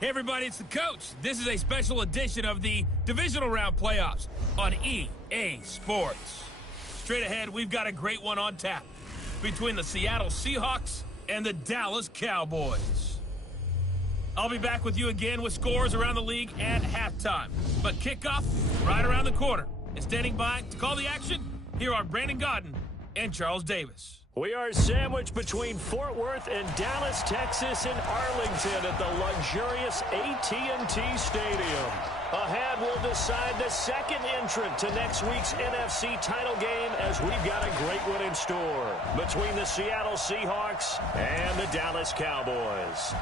Hey everybody, it's the coach. This is a special edition of the divisional round playoffs on EA Sports. Straight ahead, we've got a great one on tap between the Seattle Seahawks and the Dallas Cowboys. I'll be back with you again with scores around the league at halftime. But kickoff right around the corner. And standing by to call the action, here are Brandon Godden and Charles Davis. We are sandwiched between Fort Worth and Dallas, Texas, and Arlington at the luxurious AT&T Stadium. Ahead, we'll decide the second entrant to next week's NFC title game as we've got a great one in store between the Seattle Seahawks and the Dallas Cowboys.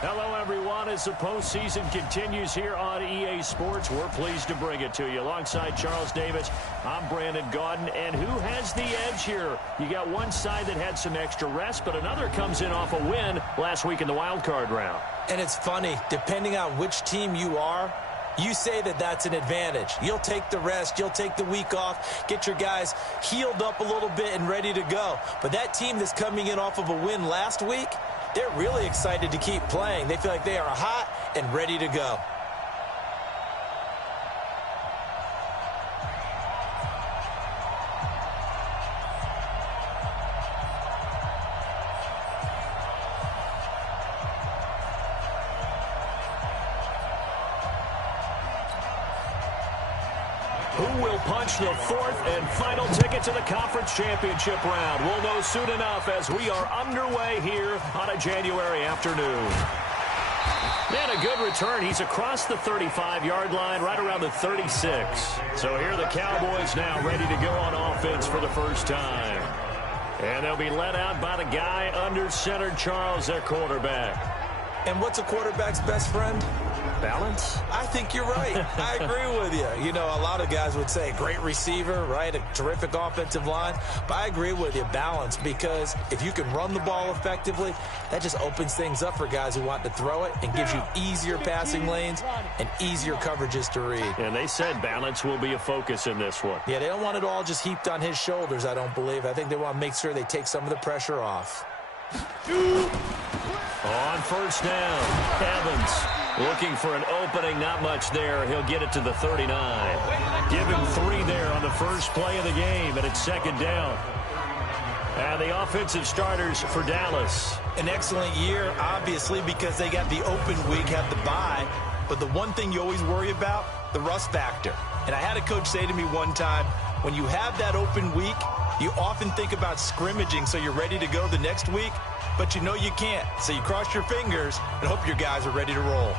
Hello, everyone. As the postseason continues here on EA Sports, we're pleased to bring it to you. Alongside Charles Davis, I'm Brandon Godden. And who has the edge here? You got one side that had some extra rest, but another comes in off a win last week in the wild card round. And it's funny, depending on which team you are, you say that that's an advantage. You'll take the rest, you'll take the week off, get your guys healed up a little bit and ready to go. But that team that's coming in off of a win last week, they're really excited to keep playing. They feel like they are hot and ready to go. Who will punch the fourth and final ticket to the conference championship round? We'll know soon enough as we are underway here on a January afternoon. And a good return. He's across the 35-yard line, right around the 36. So here are the Cowboys now ready to go on offense for the first time. And they'll be led out by the guy under center, Charles, their quarterback. And what's a quarterback's best friend? Balance? I think you're right. I agree with you. You know, a lot of guys would say great receiver, right? A terrific offensive line. But I agree with you, balance, because if you can run the ball effectively, that just opens things up for guys who want to throw it and gives you easier passing lanes and easier coverages to read. And they said balance will be a focus in this one. Yeah, they don't want it all just heaped on his shoulders, I don't believe. I think they want to make sure they take some of the pressure off. On first down, Evans looking for an opening, not much there. He'll get it to the 39. Give him 3 there on the first play of the game, and it's second down. And the offensive starters for Dallas. An excellent year, obviously, because they got the open week, had the bye. But the one thing you always worry about, the rust factor. And I had a coach say to me one time, when you have that open week, you often think about scrimmaging so you're ready to go the next week, but you know you can't. So you cross your fingers and hope your guys are ready to roll.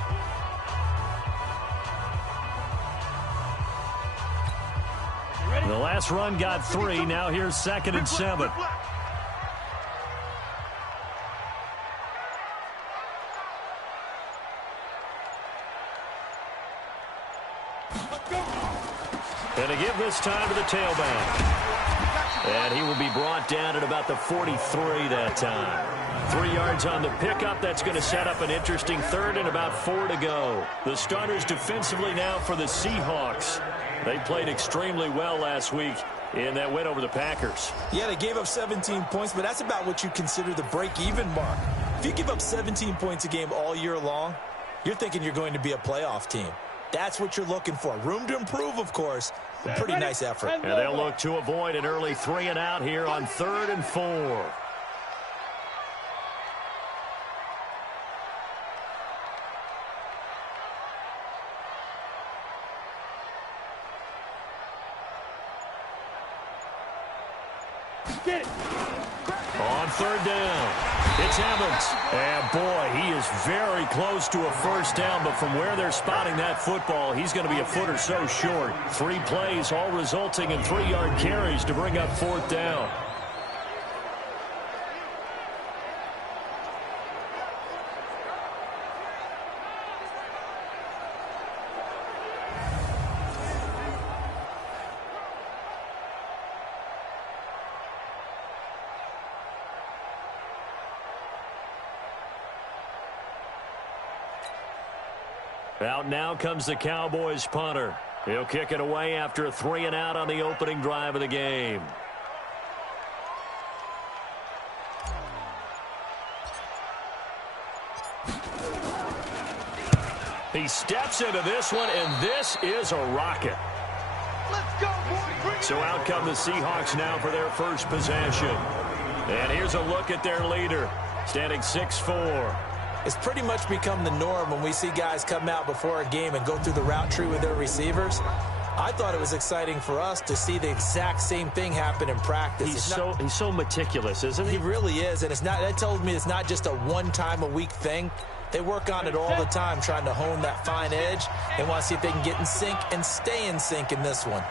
The last run got 3. Now here's 2nd and 7. And a give this time to the tailback. And he will be brought down at about the 43 that time. 3 yards on the pickup. That's going to set up an interesting third and about 4 to go. The starters defensively now for the Seahawks. They played extremely well last week in that win over the Packers. Yeah, they gave up 17 points, but that's about what you consider the break-even mark. If you give up 17 points a game all year long, you're thinking you're going to be a playoff team. That's what you're looking for. Room to improve, of course. A pretty nice effort. And they'll look to avoid an early 3 and out here on 3rd and 4. On 3rd down, it's Evans. And boy, he is very close to a first down, but from where they're spotting that football, he's going to be a foot or so short. 3 plays, all resulting in 3-yard carries to bring up 4th down. Out now comes the Cowboys punter. He'll kick it away after a 3 and out on the opening drive of the game. He steps into this one, and this is a rocket. Let's go, boys. So out come the Seahawks now for their first possession. And here's a look at their leader, standing 6'4". It's pretty much become the norm when we see guys come out before a game and go through the route tree with their receivers. I thought it was exciting for us to see the exact same thing happen in practice. He's so meticulous, isn't he? He really is, and that tells me it's not just a one-time-a-week thing. They work on it all the time, trying to hone that fine edge. They want to see if they can get in sync and stay in sync in this one.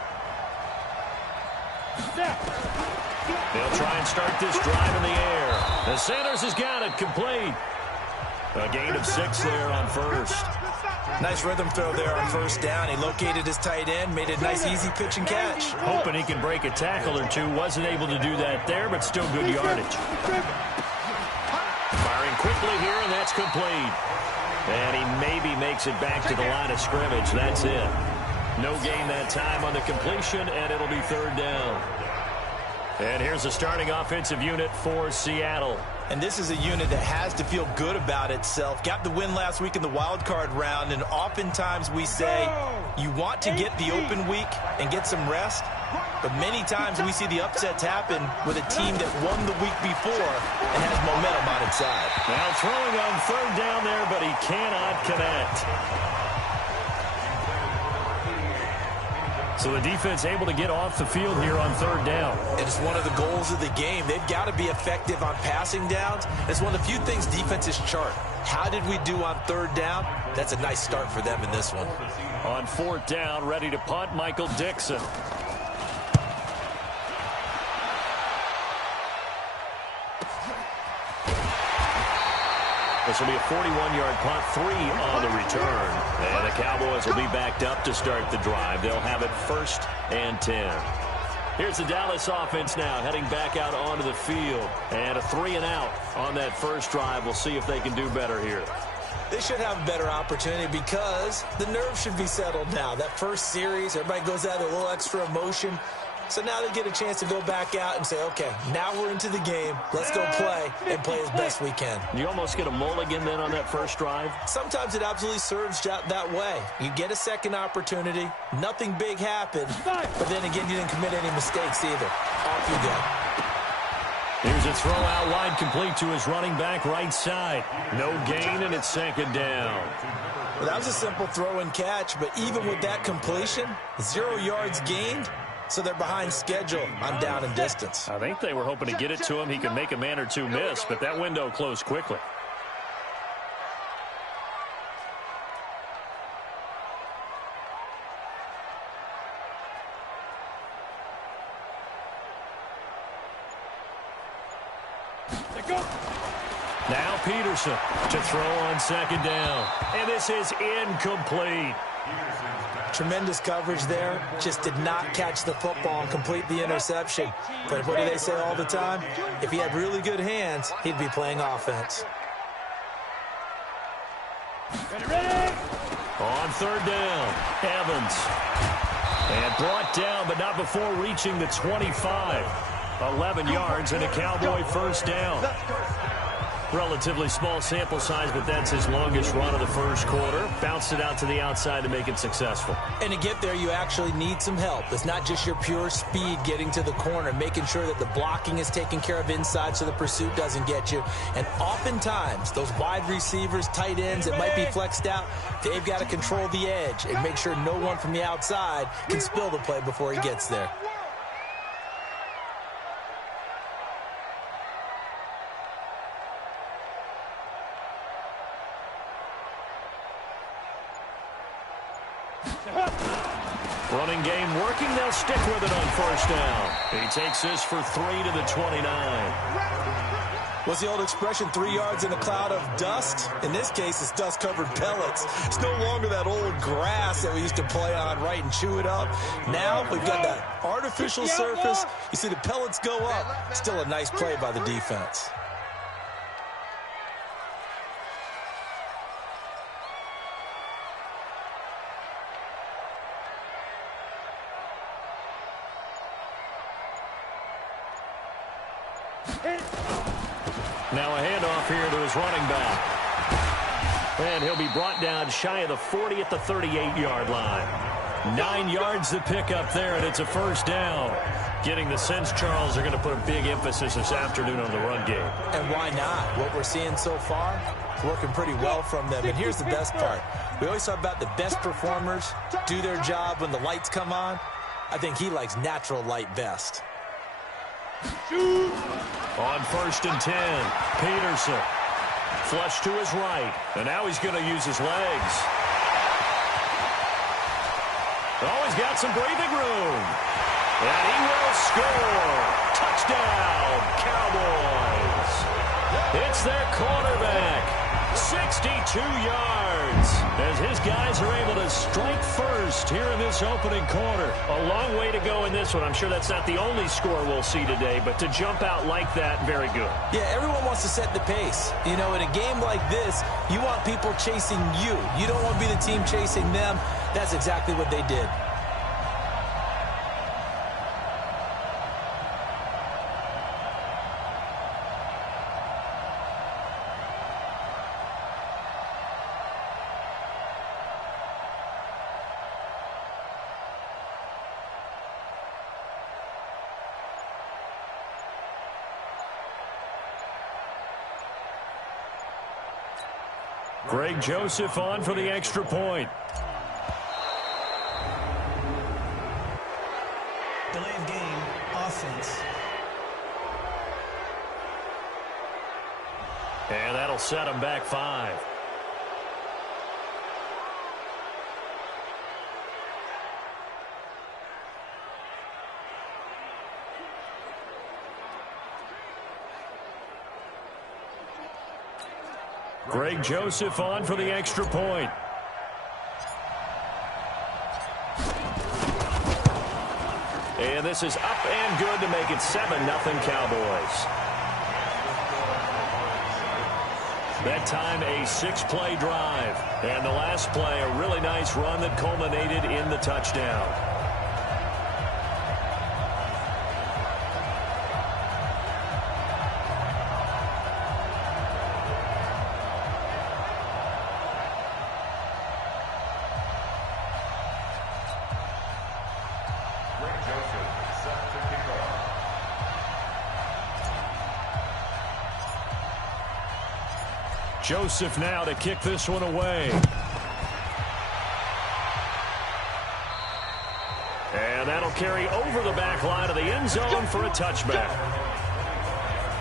They'll try and start this drive in the air. The Sanders has got it complete. A gain of 6 there on first. Nice rhythm throw there on first down. He located his tight end, made a nice easy pitch and catch. Hoping he can break a tackle or two. Wasn't able to do that there, but still good yardage. Firing quickly here, and that's complete. And he maybe makes it back to the line of scrimmage. That's it. No gain that time on the completion, and it'll be third down. And here's the starting offensive unit for Seattle. And this is a unit that has to feel good about itself. Got the win last week in the wild card round, and oftentimes we say you want to get the open week and get some rest, but many times we see the upsets happen with a team that won the week before and has momentum on its side. Now throwing on third down there, but he cannot connect. So the defense able to get off the field here on third down. And it's one of the goals of the game. They've got to be effective on passing downs. It's one of the few things defenses chart. How did we do on third down? That's a nice start for them in this one. On fourth down, ready to punt, Michael Dixon. This will be a 41-yard punt, 3 on the return. And the Cowboys will be backed up to start the drive. They'll have it 1st and 10. Here's the Dallas offense now, heading back out onto the field. And a 3-and-out on that first drive. We'll see if they can do better here. They should have a better opportunity because the nerves should be settled now. That first series, everybody goes out with a little extra emotion. So now they get a chance to go back out and say, okay, now we're into the game. Let's go play and play as best we can. You almost get a mulligan then on that first drive? Sometimes it absolutely serves that way. You get a second opportunity. Nothing big happened. But then again, you didn't commit any mistakes either. Off you go. Here's a throw out wide, complete to his running back right side. No gain, and it's 2nd down. Well, that was a simple throw and catch, but even with that completion, 0 yards gained. So they're behind schedule on down and distance. I think they were hoping to get it to him. He could make a man or two miss, but that window closed quickly. Now Peterson to throw on 2nd down. And this is incomplete. Tremendous coverage there. Just did not catch the football and complete the interception. But what do they say all the time? If he had really good hands, he'd be playing offense. On 3rd down, Evans. And brought down, but not before reaching the 25. 11 yards and a Cowboy 1st down. Relatively small sample size, but that's his longest run of the first quarter. Bounced it out to the outside to make it successful. And to get there, you actually need some help. It's not just your pure speed getting to the corner, making sure that the blocking is taken care of inside so the pursuit doesn't get you. And oftentimes, those wide receivers, tight ends that might be flexed out, they've got to control the edge and make sure no one from the outside can spill the play before he gets there. Running game working. They'll stick with it on 1st down. He takes this for 3 to the 29. What's the old expression, 3 yards in a cloud of dust? In this case, it's dust-covered pellets. It's no longer that old grass that we used to play on, right, and chew it up. Now we've got that artificial surface. You see the pellets go up. Still a nice play by the defense. Now a handoff here to his running back. And he'll be brought down shy of the 40 at the 38-yard line. 9 yards to pick up there, and it's a first down. Getting the sense, Charles, are going to put a big emphasis this afternoon on the run game. And why not? What we're seeing so far, it's working pretty well from them. And here's the best part. We always talk about the best performers do their job when the lights come on. I think he likes natural light best. On 1st and 10, Peterson. Flush to his right, and now he's going to use his legs. Oh, he's got some breathing room. And he will score. Touchdown, Cowboys. It's their quarterback. 62 yards as his guys are able to strike first here in this opening quarter. A long way to go in this one. I'm sure that's not the only score we'll see today, but to jump out like that, very good. Yeah, everyone wants to set the pace. You know, in a game like this, you want people chasing you. You don't want to be the team chasing them. That's exactly what they did. Greg Joseph on for the extra point. Delay of game, offense. And that'll set him back 5. Greg Joseph on for the extra point. And this is up and good to make it 7-0 Cowboys. That time a 6-play drive. And the last play, a really nice run that culminated in the touchdown. Joseph now to kick this one away. And that'll carry over the back line of the end zone for a touchback.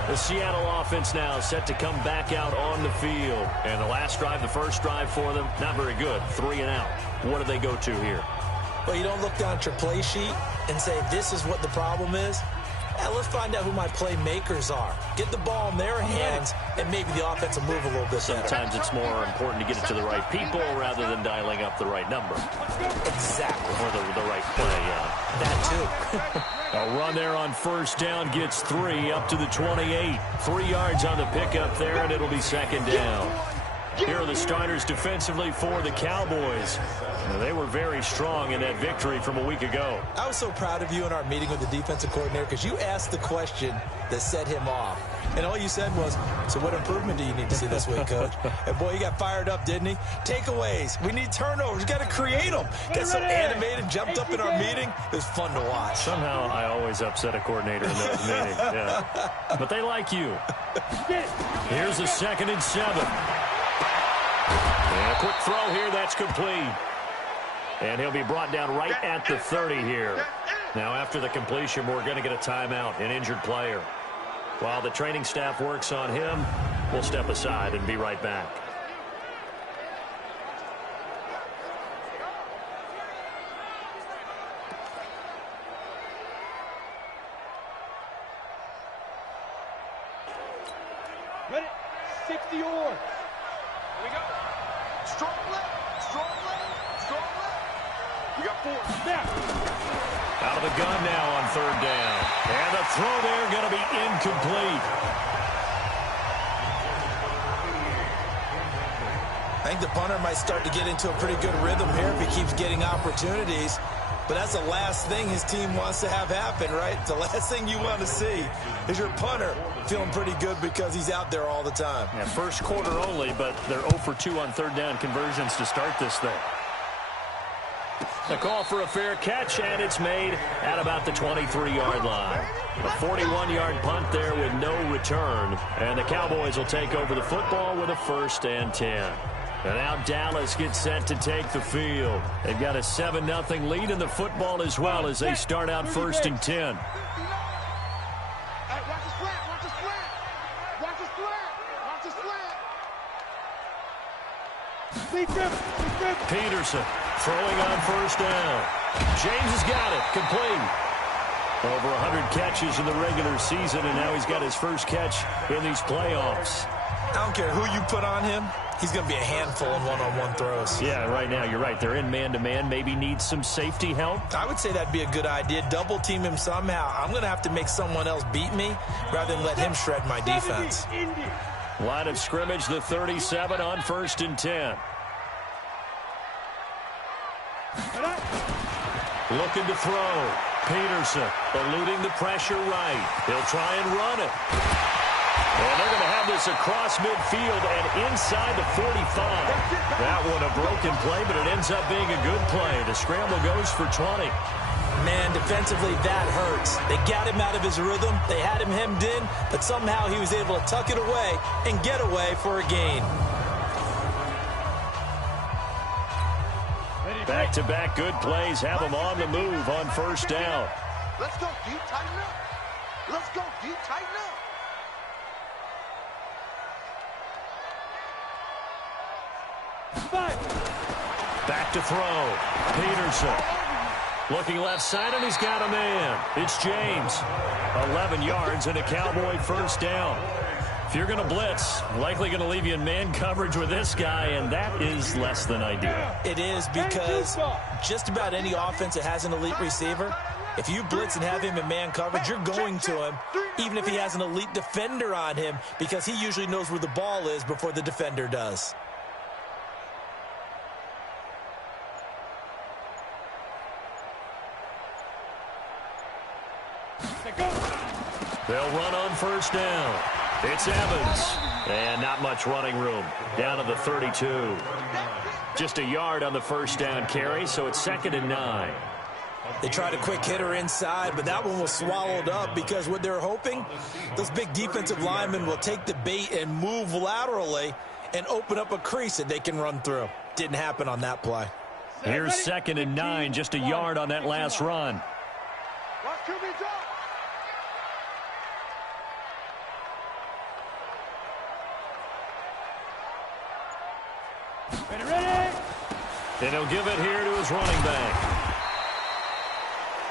The Seattle offense now set to come back out on the field. And the last drive, the first drive for them, not very good. 3 and out. What do they go to here? Well, you don't look down at your play sheet and say, this is what the problem is. Yeah, let's find out who my playmakers are. Get the ball in their hands, and maybe the offense will move a little bit better. Sometimes it's more important to get it to the right people rather than dialing up the right number. Exactly. Or the right play, yeah. That too. A run there on first down gets 3 up to the 28. 3 yards on the pickup there, and it'll be second down. Here are the starters defensively for the Cowboys. They were very strong in that victory from a week ago. I was so proud of you in our meeting with the defensive coordinator because you asked the question that set him off. And all you said was, so what improvement do you need to see this week, Coach? And, boy, he got fired up, didn't he? Takeaways. We need turnovers. We've got to create them. Got so animated, jumped up in our meeting. It was fun to watch. Somehow I always upset a coordinator in those meetings. Yeah. But they like you. Here's a 2nd and 7. And a quick throw here. That's complete. And he'll be brought down right at the 30 here. Now, after the completion, we're going to get a timeout, an injured player. While the training staff works on him, we'll step aside and be right back. Ready? 60 or. Here we go. Strong left, strong left, strong left. We got 4. Snap. Out of the gun now on 3rd down. And the throw there going to be incomplete. I think the punter might start to get into a pretty good rhythm here if he keeps getting opportunities. But that's the last thing his team wants to have happen, right? The last thing you want to see is your punter feeling pretty good because he's out there all the time. Yeah, first quarter only, but they're 0 for 2 on third down conversions to start this thing. The call for a fair catch, and it's made at about the 23-yard line. A 41-yard punt there with no return, and the Cowboys will take over the football with a 1st and 10. And now Dallas gets set to take the field. They've got a 7-0 lead in the football as well as they start out 1st and 10. Peterson throwing on 1st down. James has got it. Complete. Over 100 catches in the regular season, and now he's got his first catch in these playoffs. I don't care who you put on him. He's going to be a handful in one-on-one throws. Yeah, right now, you're right. They're in man-to-man. Maybe needs some safety help. I would say that'd be a good idea. Double-team him somehow. I'm going to have to make someone else beat me rather than let him shred my defense. Line of scrimmage, the 37 on 1st and 10. Looking to throw. Peterson eluding the pressure right. He'll try and run it. And they're going to have this across midfield and inside the 45. That one a broken play, but it ends up being a good play. The scramble goes for 20. Man, defensively, that hurts. They got him out of his rhythm. They had him hemmed in, but somehow he was able to tuck it away and get away for a gain. Back-to-back good plays have them on the move on 1st down. Let's go, D. Tighten up. Let's go, D. Tighten up. Back to throw. Peterson. Looking left side, and he's got a man. It's James. 11 yards and a Cowboy 1st down. If you're going to blitz, likely going to leave you in man coverage with this guy, and that is less than ideal. It is because just about any offense that has an elite receiver, if you blitz and have him in man coverage, you're going to him, even if he has an elite defender on him, because he usually knows where the ball is before the defender does. They'll run on 1st down. It's Evans. And not much running room. Down to the 32. Just a yard on the 1st down carry, so it's 2nd and 9. They tried a quick hitter inside, but that one was swallowed up because what they're hoping, those big defensive linemen will take the bait and move laterally and open up a crease that they can run through. Didn't happen on that play. Here's 2nd and 9, just a yard on that last run. And he'll give it here to his running back.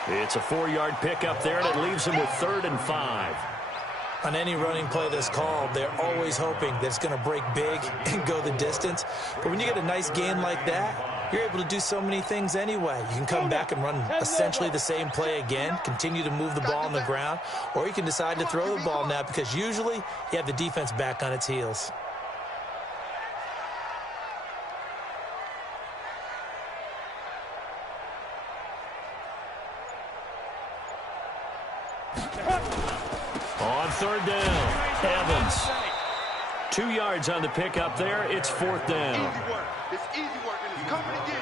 It's a 4-yard pickup there, and it leaves him with 3rd and 5. On any running play that's called, they're always hoping that it's going to break big and go the distance. But when you get a nice gain like that, you're able to do so many things anyway. You can come back and run essentially the same play again, continue to move the ball on the ground, or you can decide to throw the ball now because usually you have the defense back on its heels. On 3rd down, Evans. 2 yards on the pickup there. It's 4th down. Easy work. It's easy work, and it's coming again.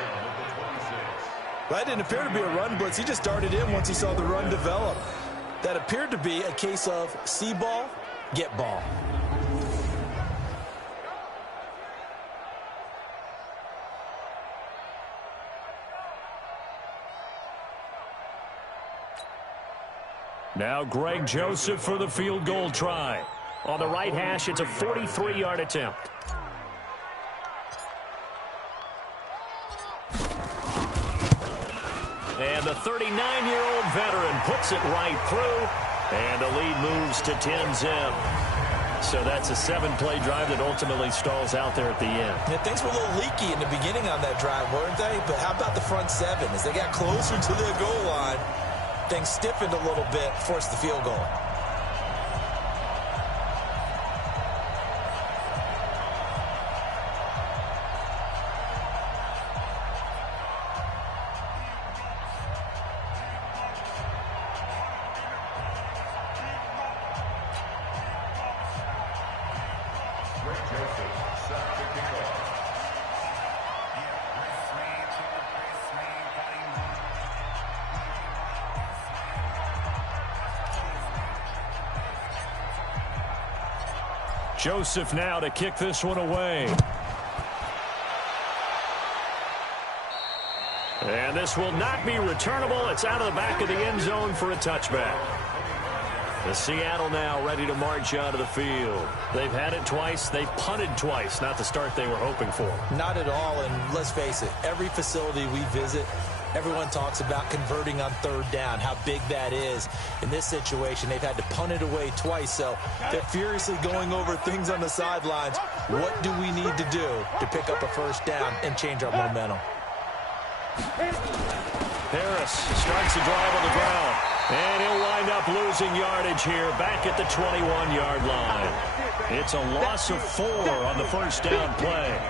Well, that didn't appear to be a run blitz. He just started in once he saw the run develop. That appeared to be a case of see ball, get ball. Now Greg Joseph for the field goal try. On the right hash, it's a 43-yard attempt. And the 39-year-old veteran puts it right through, and the lead moves to 10-zip. So that's a 7-play drive that ultimately stalls out there at the end. Yeah, things were a little leaky in the beginning on that drive, weren't they? But how about the front 7? As they got closer to their goal line, things stiffened a little bit, forced the field goal. Joseph now to kick this one away. And this will not be returnable. It's out of the back of the end zone for a touchback. The Seattle now ready to march out of the field. They've had it twice. They've punted twice. Not the start they were hoping for. Not at all, and let's face it, every facility we visit, everyone talks about converting on third down, how big that is. In this situation, they've had to punt it away twice, so they're furiously going over things on the sidelines. What do we need to do to pick up a first down and change our momentum? Harris starts the drive on the ground, and he'll wind up losing yardage here back at the 21-yard line. It's a loss of 4 on the first down play.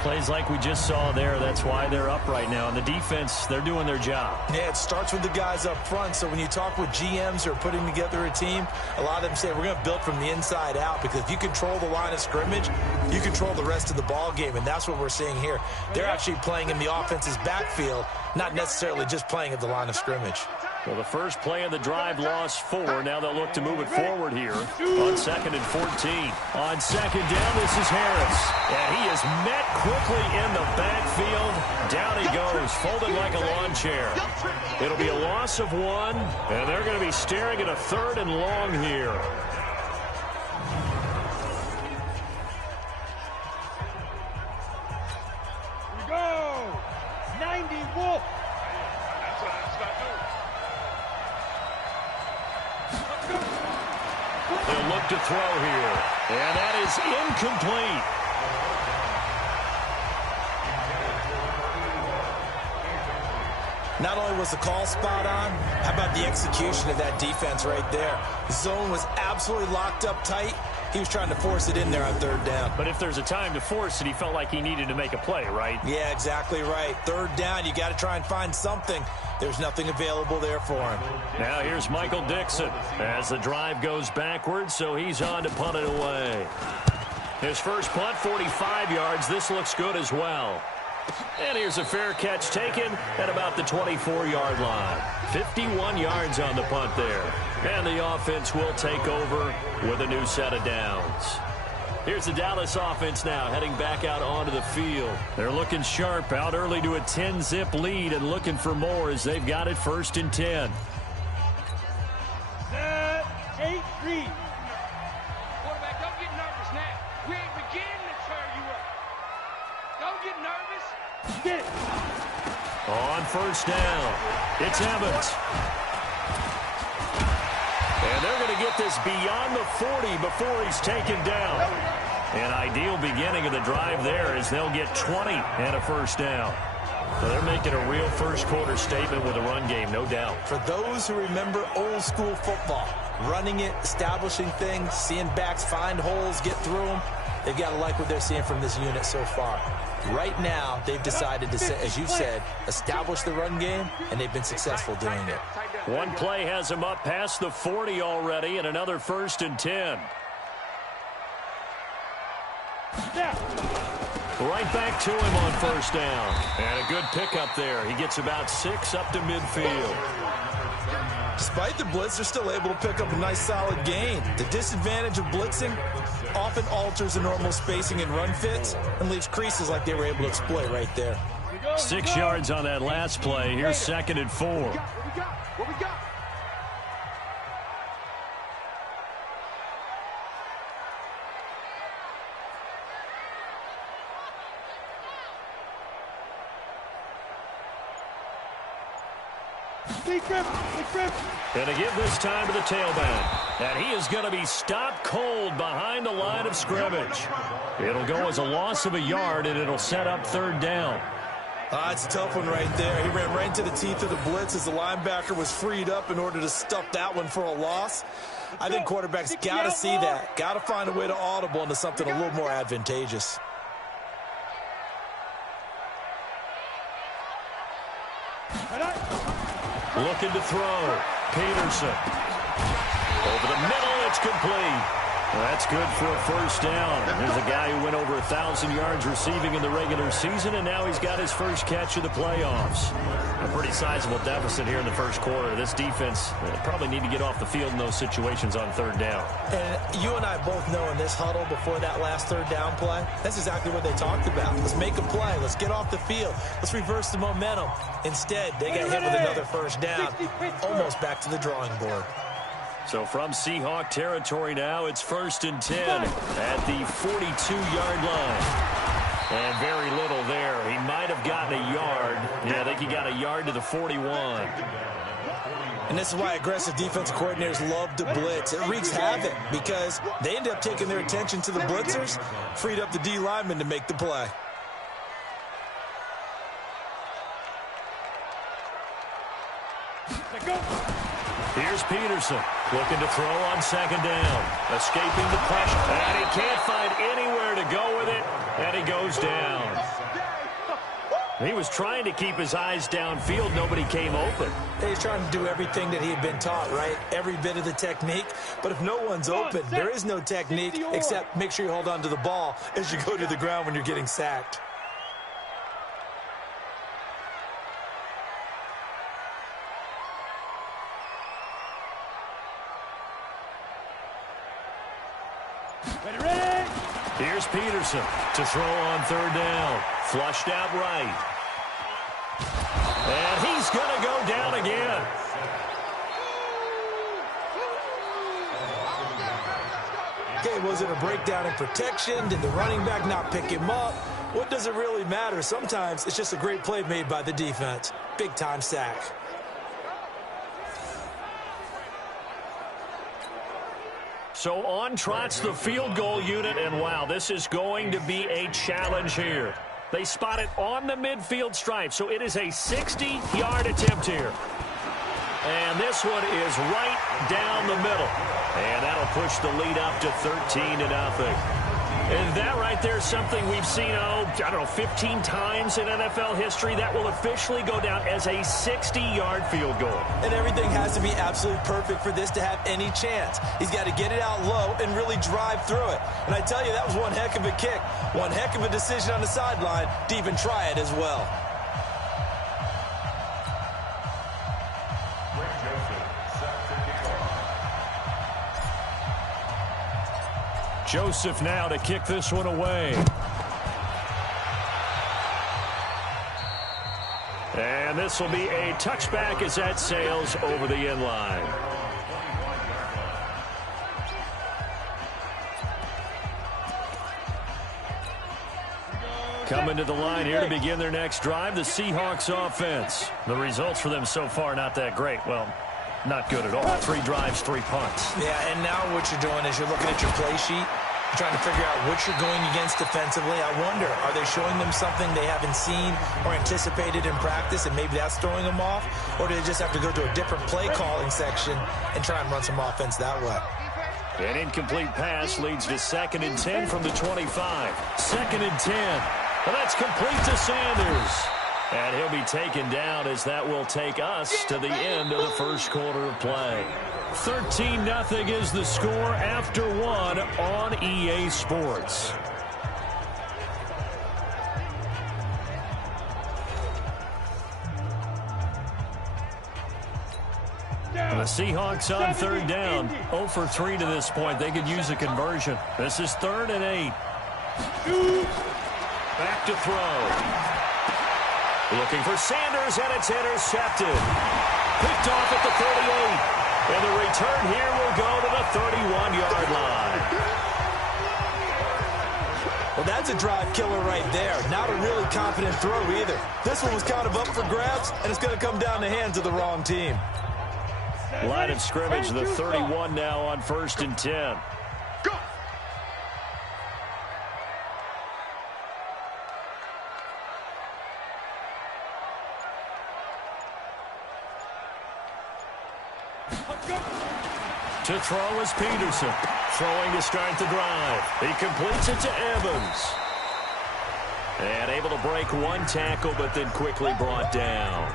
Plays like we just saw there. That's why they're up right now. And the defense, they're doing their job. Yeah, it starts with the guys up front. So when you talk with GMs who are putting together a team, a lot of them say we're going to build from the inside out, because if you control the line of scrimmage, you control the rest of the ball game. And that's what we're seeing here. They're actually playing in the offense's backfield, not necessarily just playing at the line of scrimmage. Well, the first play of the drive lost 4. Now they'll look to move it forward here on 2nd and 14. On 2nd down, this is Harris. And he is met quickly in the backfield. Down he goes, folded like a lawn chair. It'll be a loss of 1, and they're going to be staring at a 3rd and long here. We go! 90 Wolf! They'll look to throw here, and that is incomplete. Not only was the call spot on, how about the execution of that defense right there? The zone was absolutely locked up tight. He was trying to force it in there on 3rd down. But if there's a time to force it, he felt like he needed to make a play, right? Yeah, exactly right. 3rd down, you got to try and find something. There's nothing available there for him. Now here's Michael Dixon as the drive goes backwards, so he's on to punt it away. His first punt, 45 yards. This looks good as well. And here's a fair catch taken at about the 24-yard line. 51 yards on the punt there. And the offense will take over with a new set of downs. Here's the Dallas offense now heading back out onto the field. They're looking sharp, out early to a 10-zip lead and looking for more as they've got it 1st and 10. Set, 8, read. Quarterback, don't get nervous now. We ain't beginning to tear you up. Don't get nervous. Get it. On 1st down, it's Evans. And they're going to get this beyond the 40 before he's taken down. An ideal beginning of the drive there as they'll get 20 and a 1st down. So they're making a real first-quarter statement with a run game, no doubt. For those who remember old-school football, running it, establishing things, seeing backs find holes, get through them, they've got to like what they're seeing from this unit so far. Right now, they've decided to, as you said, establish the run game, and they've been successful doing it. One play has them up past the 40 already, and another 1st and 10. Right back to him on 1st down. And a good pickup there. He gets about 6 up to midfield. Despite the blitz, they're still able to pick up a nice solid gain. The disadvantage of blitzing often alters the normal spacing and run fits and leaves creases like they were able to exploit right there. 6 yards on that last play. Here's 2nd and 4. What we got? Going to give this time to the tailback. And he is going to be stopped cold behind the line of scrimmage. It'll go as a loss of a yard, and it'll set up 3rd down. It's a tough one right there. He ran right into the teeth of the blitz as the linebacker was freed up in order to stuff that one for a loss. I think quarterbacks got to see that. Got to find a way to audible into something a little more advantageous. Looking to throw. Peterson. Over the middle, it's complete. Well, that's good for a first down. There's a guy who went over 1,000 yards receiving in the regular season, and now he's got his first catch of the playoffs. A pretty sizable deficit here in the first quarter. This defense probably need to get off the field in those situations on third down. And you and I both know in this huddle before that last third down play, that's exactly what they talked about. Let's make a play. Let's get off the field. Let's reverse the momentum. Instead, they got hit with another first down, almost back to the drawing board. So from Seahawk territory now, it's 1st and 10 at the 42-yard line. And very little there. He might have gotten a yard. Yeah, I think he got a yard to the 41. And this is why aggressive defensive coordinators love to blitz. It wreaks havoc because they end up taking their attention to the blitzers, freed up the D lineman to make the play. Here's Peterson looking to throw on second down. Escaping the pressure. And he can't find anywhere to go with it. And he goes down. He was trying to keep his eyes downfield. Nobody came open. He's trying to do everything that he had been taught, right? Every bit of the technique. But if no one's open, there is no technique except make sure you hold on to the ball as you go to the ground when you're getting sacked. Here's Peterson to throw on third down. Flushed out right. And he's going to go down again. Okay, was it a breakdown in protection? Did the running back not pick him up? What does it really matter? Sometimes it's just a great play made by the defense. Big-time sack. So on trots the field goal unit, and wow, this is going to be a challenge here. They spot it on the midfield stripe, so it is a 60-yard attempt here. And this one is right down the middle. And that'll push the lead up to 13-0. And that right there is something we've seen, I don't know, 15 times in NFL history. That will officially go down as a 60-yard field goal. And everything has to be absolutely perfect for this to have any chance. He's got to get it out low and really drive through it. And I tell you, that was one heck of a kick. One heck of a decision on the sideline to even try it as well. Joseph now to kick this one away. And this will be a touchback as that sails over the end line. Coming to the line here to begin their next drive, the Seahawks offense. The results for them so far not that great. Well, not good at all. 3 drives, 3 punts. Yeah, and now what you're doing is you're looking at your play sheet, trying to figure out what you're going against defensively. I wonder, are they showing them something they haven't seen or anticipated in practice, and maybe that's throwing them off? Or do they just have to go to a different play calling section and try and run some offense that way? An incomplete pass leads to 2nd and 10 from the 25. 2nd and 10. Well, that's complete to Sanders. And he'll be taken down as that will take us to the end of the first quarter of play. 13-0 is the score after 1 on EA Sports. And the Seahawks on third down. 0 for 3 to this point. They could use a conversion. This is 3rd and 8. Back to throw. Looking for Sanders, and it's intercepted. Picked off at the 38. And the return here will go to the 31-yard line. Well, that's a drive killer right there. Not a really confident throw either. This one was kind of up for grabs, and it's going to come down the hands of the wrong team. Line of scrimmage, the 31 now on 1st and 10. Go! To throw is Peterson. Throwing to start the drive. He completes it to Evans. And able to break one tackle, but then quickly brought down.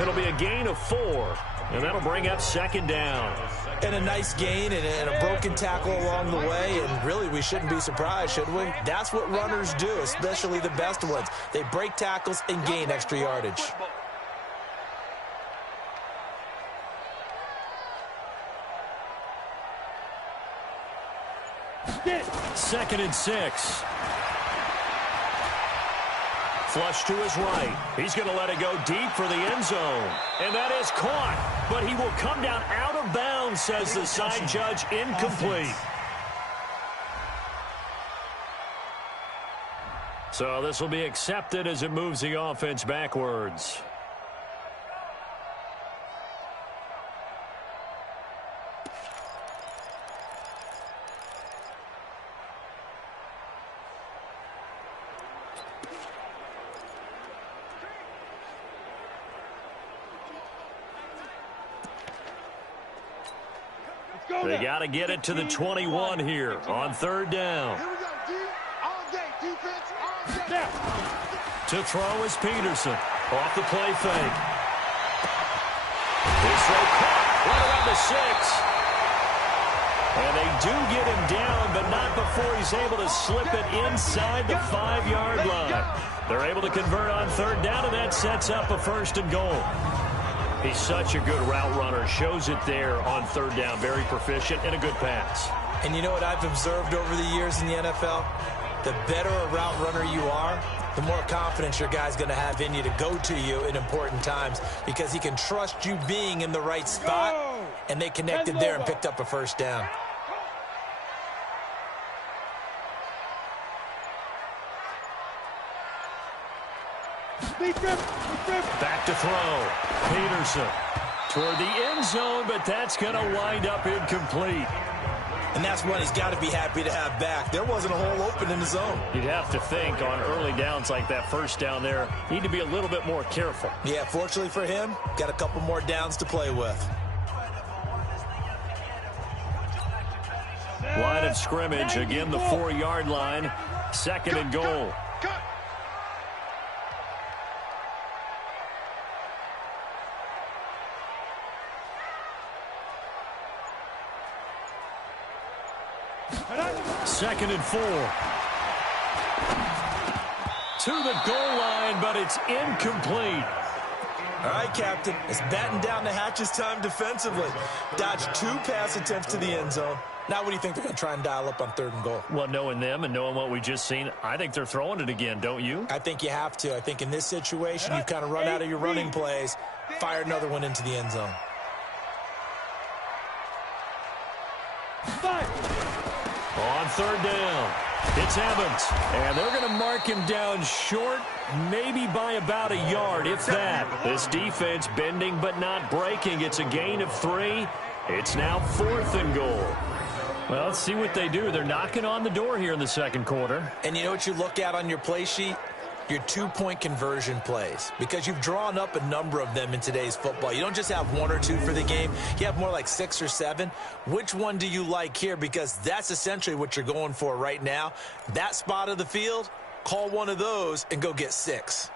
It'll be a gain of 4, and that'll bring up 2nd down. And a nice gain and a broken tackle along the way, and really we shouldn't be surprised, should we? That's what runners do, especially the best ones. They break tackles and gain extra yardage. Second and 6. Flush to his right. He's going to let it go deep for the end zone. And that is caught. But he will come down out of bounds, says the side judge. Incomplete. So this will be accepted as it moves the offense backwards. They got to get it to the 21 here on 3rd down. Here we go, D. All day, defense, all day. To throw is Peterson. Off the play fake. His throw caught right around the 6. And they do get him down, but not before he's able to slip it inside the 5-yard line. They're able to convert on 3rd down, and that sets up a 1st and goal. He's such a good route runner. Shows it there on 3rd down. Very proficient and a good pass. And you know what I've observed over the years in the NFL? The better a route runner you are, the more confidence your guy's going to have in you to go to you in important times because he can trust you being in the right spot, and they connected there and picked up a 1st down. Back to throw. Peterson toward the end zone, but that's going to wind up incomplete. And that's one he's got to be happy to have back. There wasn't a hole open in the zone. You'd have to think on early downs like that 1st down there, need to be a little bit more careful. Yeah, fortunately for him, got a couple more downs to play with. Line of scrimmage, again the 4-yard line, 2nd and goal. Second and 4. To the goal line, but it's incomplete. All right, Captain. It's batten down the hatches time defensively. Dodged 2 pass attempts to the end zone. Now what do you think they're going to try and dial up on 3rd and goal? Well, knowing them and knowing what we just seen, I think they're throwing it again, don't you? I think you have to. I think in this situation, you've kind of run out of your running plays. Fire another one into the end zone. On 3rd down, it's Evans. And they're going to mark him down short, maybe by about a yard, if that. This defense bending but not breaking. It's a gain of 3. It's now 4th and goal. Well, let's see what they do. They're knocking on the door here in the 2nd quarter. And you know what you look at on your play sheet? Your 2-point conversion plays, because you've drawn up a number of them in today's football. You don't just have 1 or 2 for the game. You have more like 6 or 7. Which one do you like here? Because that's essentially what you're going for right now. That spot of the field, call one of those and go get 6.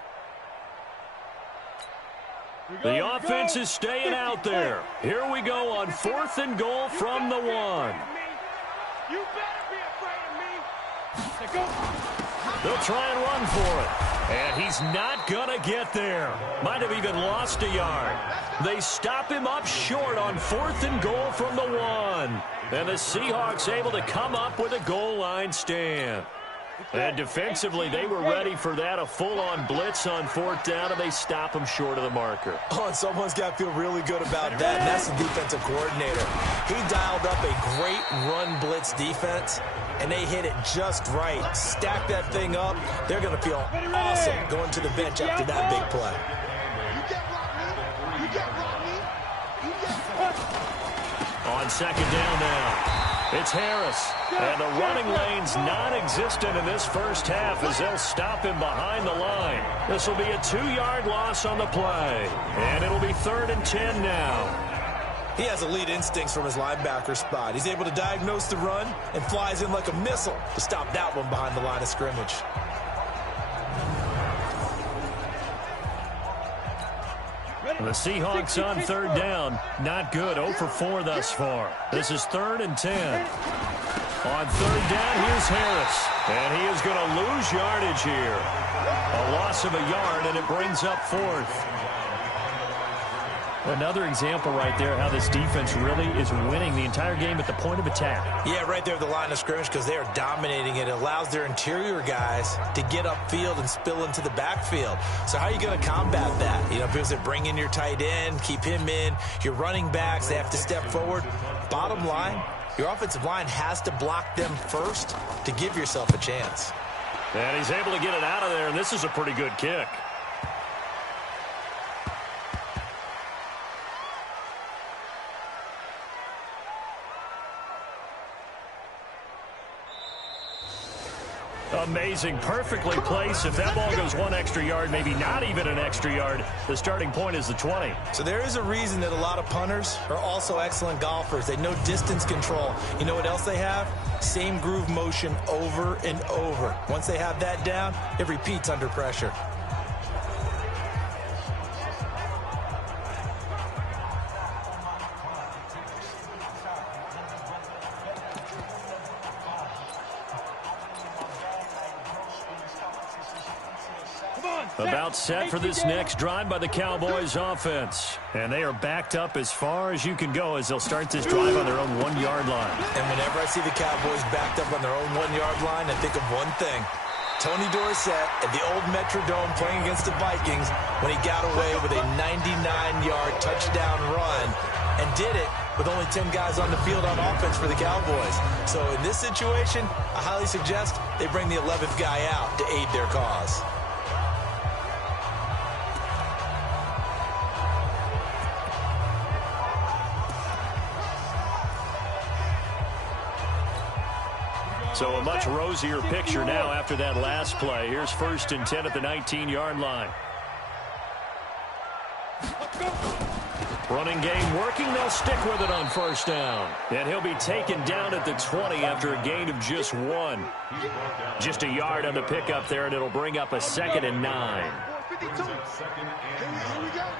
The offense is staying out there. Here we go on 4th and goal from the 1. You better be afraid of me. Go. They'll try and run for it. And he's not going to get there. Might have even lost a yard. They stop him up short on 4th and goal from the 1. And the Seahawks able to come up with a goal line stand. And defensively, they were ready for that, a full-on blitz on 4th down, and they stop him short of the marker. Oh, and someone's got to feel really good about that, and that's the defensive coordinator. He dialed up a great run blitz defense, and they hit it just right. Stack that thing up. They're going to feel awesome going to the bench after that big play. On 2nd down now. It's Harris, and the running lane's non-existent in this first half as they'll stop him behind the line. This will be a 2-yard loss on the play, and it'll be 3rd and 10 now. He has elite instincts from his linebacker spot. He's able to diagnose the run and flies in like a missile to stop that one behind the line of scrimmage. The Seahawks on third down. Not good. 0 for 4 thus far. This is 3rd and 10. On third down, here's Harris. And he is going to lose yardage here. A loss of a yard, and it brings up 4th. Another example right there how this defense really is winning the entire game at the point of attack. Yeah, right there at the line of scrimmage because they are dominating it. It allows their interior guys to get upfield and spill into the backfield. So how are you going to combat that? You know, because they bring in your tight end, keep him in. Your running backs, they have to step forward. Bottom line, your offensive line has to block them first to give yourself a chance. And he's able to get it out of there, and this is a pretty good kick. Amazing. Perfectly placed. If that ball goes 1 extra yard, maybe not even an extra yard, the starting point is the 20. So there is a reason that a lot of punters are also excellent golfers. They know distance control. You know what else they have? Same groove motion over and over. Once they have that down, it repeats under pressure. About set for this next drive by the Cowboys offense. And they are backed up as far as you can go as they'll start this drive on their own 1-yard line. And whenever I see the Cowboys backed up on their own 1-yard line, I think of one thing. Tony Dorsett at the old Metrodome playing against the Vikings when he got away with a 99-yard touchdown run and did it with only 10 guys on the field on offense for the Cowboys. So in this situation, I highly suggest they bring the 11th guy out to aid their cause. So a much rosier picture now after that last play. Here's 1st and 10 at the 19-yard line. Running game working. They'll stick with it on 1st down. And he'll be taken down at the 20 after a gain of just 1. Just a yard on the pickup there, and it'll bring up a 2nd and 9. Here we go,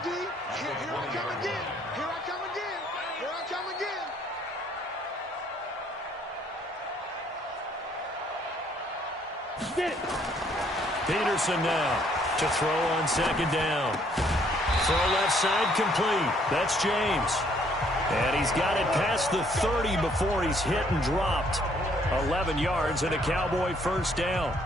D. Here I come again. Here I come again. Here I come again. Peterson now to throw on 2nd down. Throw left side complete. That's James. And he's got it past the 30 before he's hit and dropped. 11 yards and a Cowboy 1st down.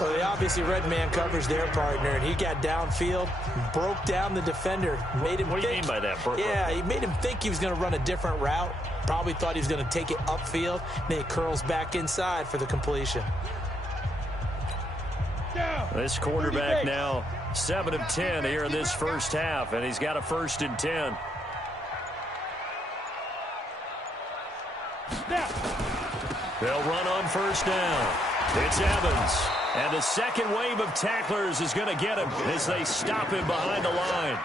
Well, they obviously red man covers their partner, and he got downfield, broke down the defender, made him What do you mean by that? Yeah, he made him think he was going to run a different route. Probably thought he was going to take it upfield. Then he curls back inside for the completion. This quarterback now 7 of 10 here in this 1st half, and he's got a 1st and 10. They'll run on 1st down. It's Evans. And the second wave of tacklers is going to get him as they stop him behind the line.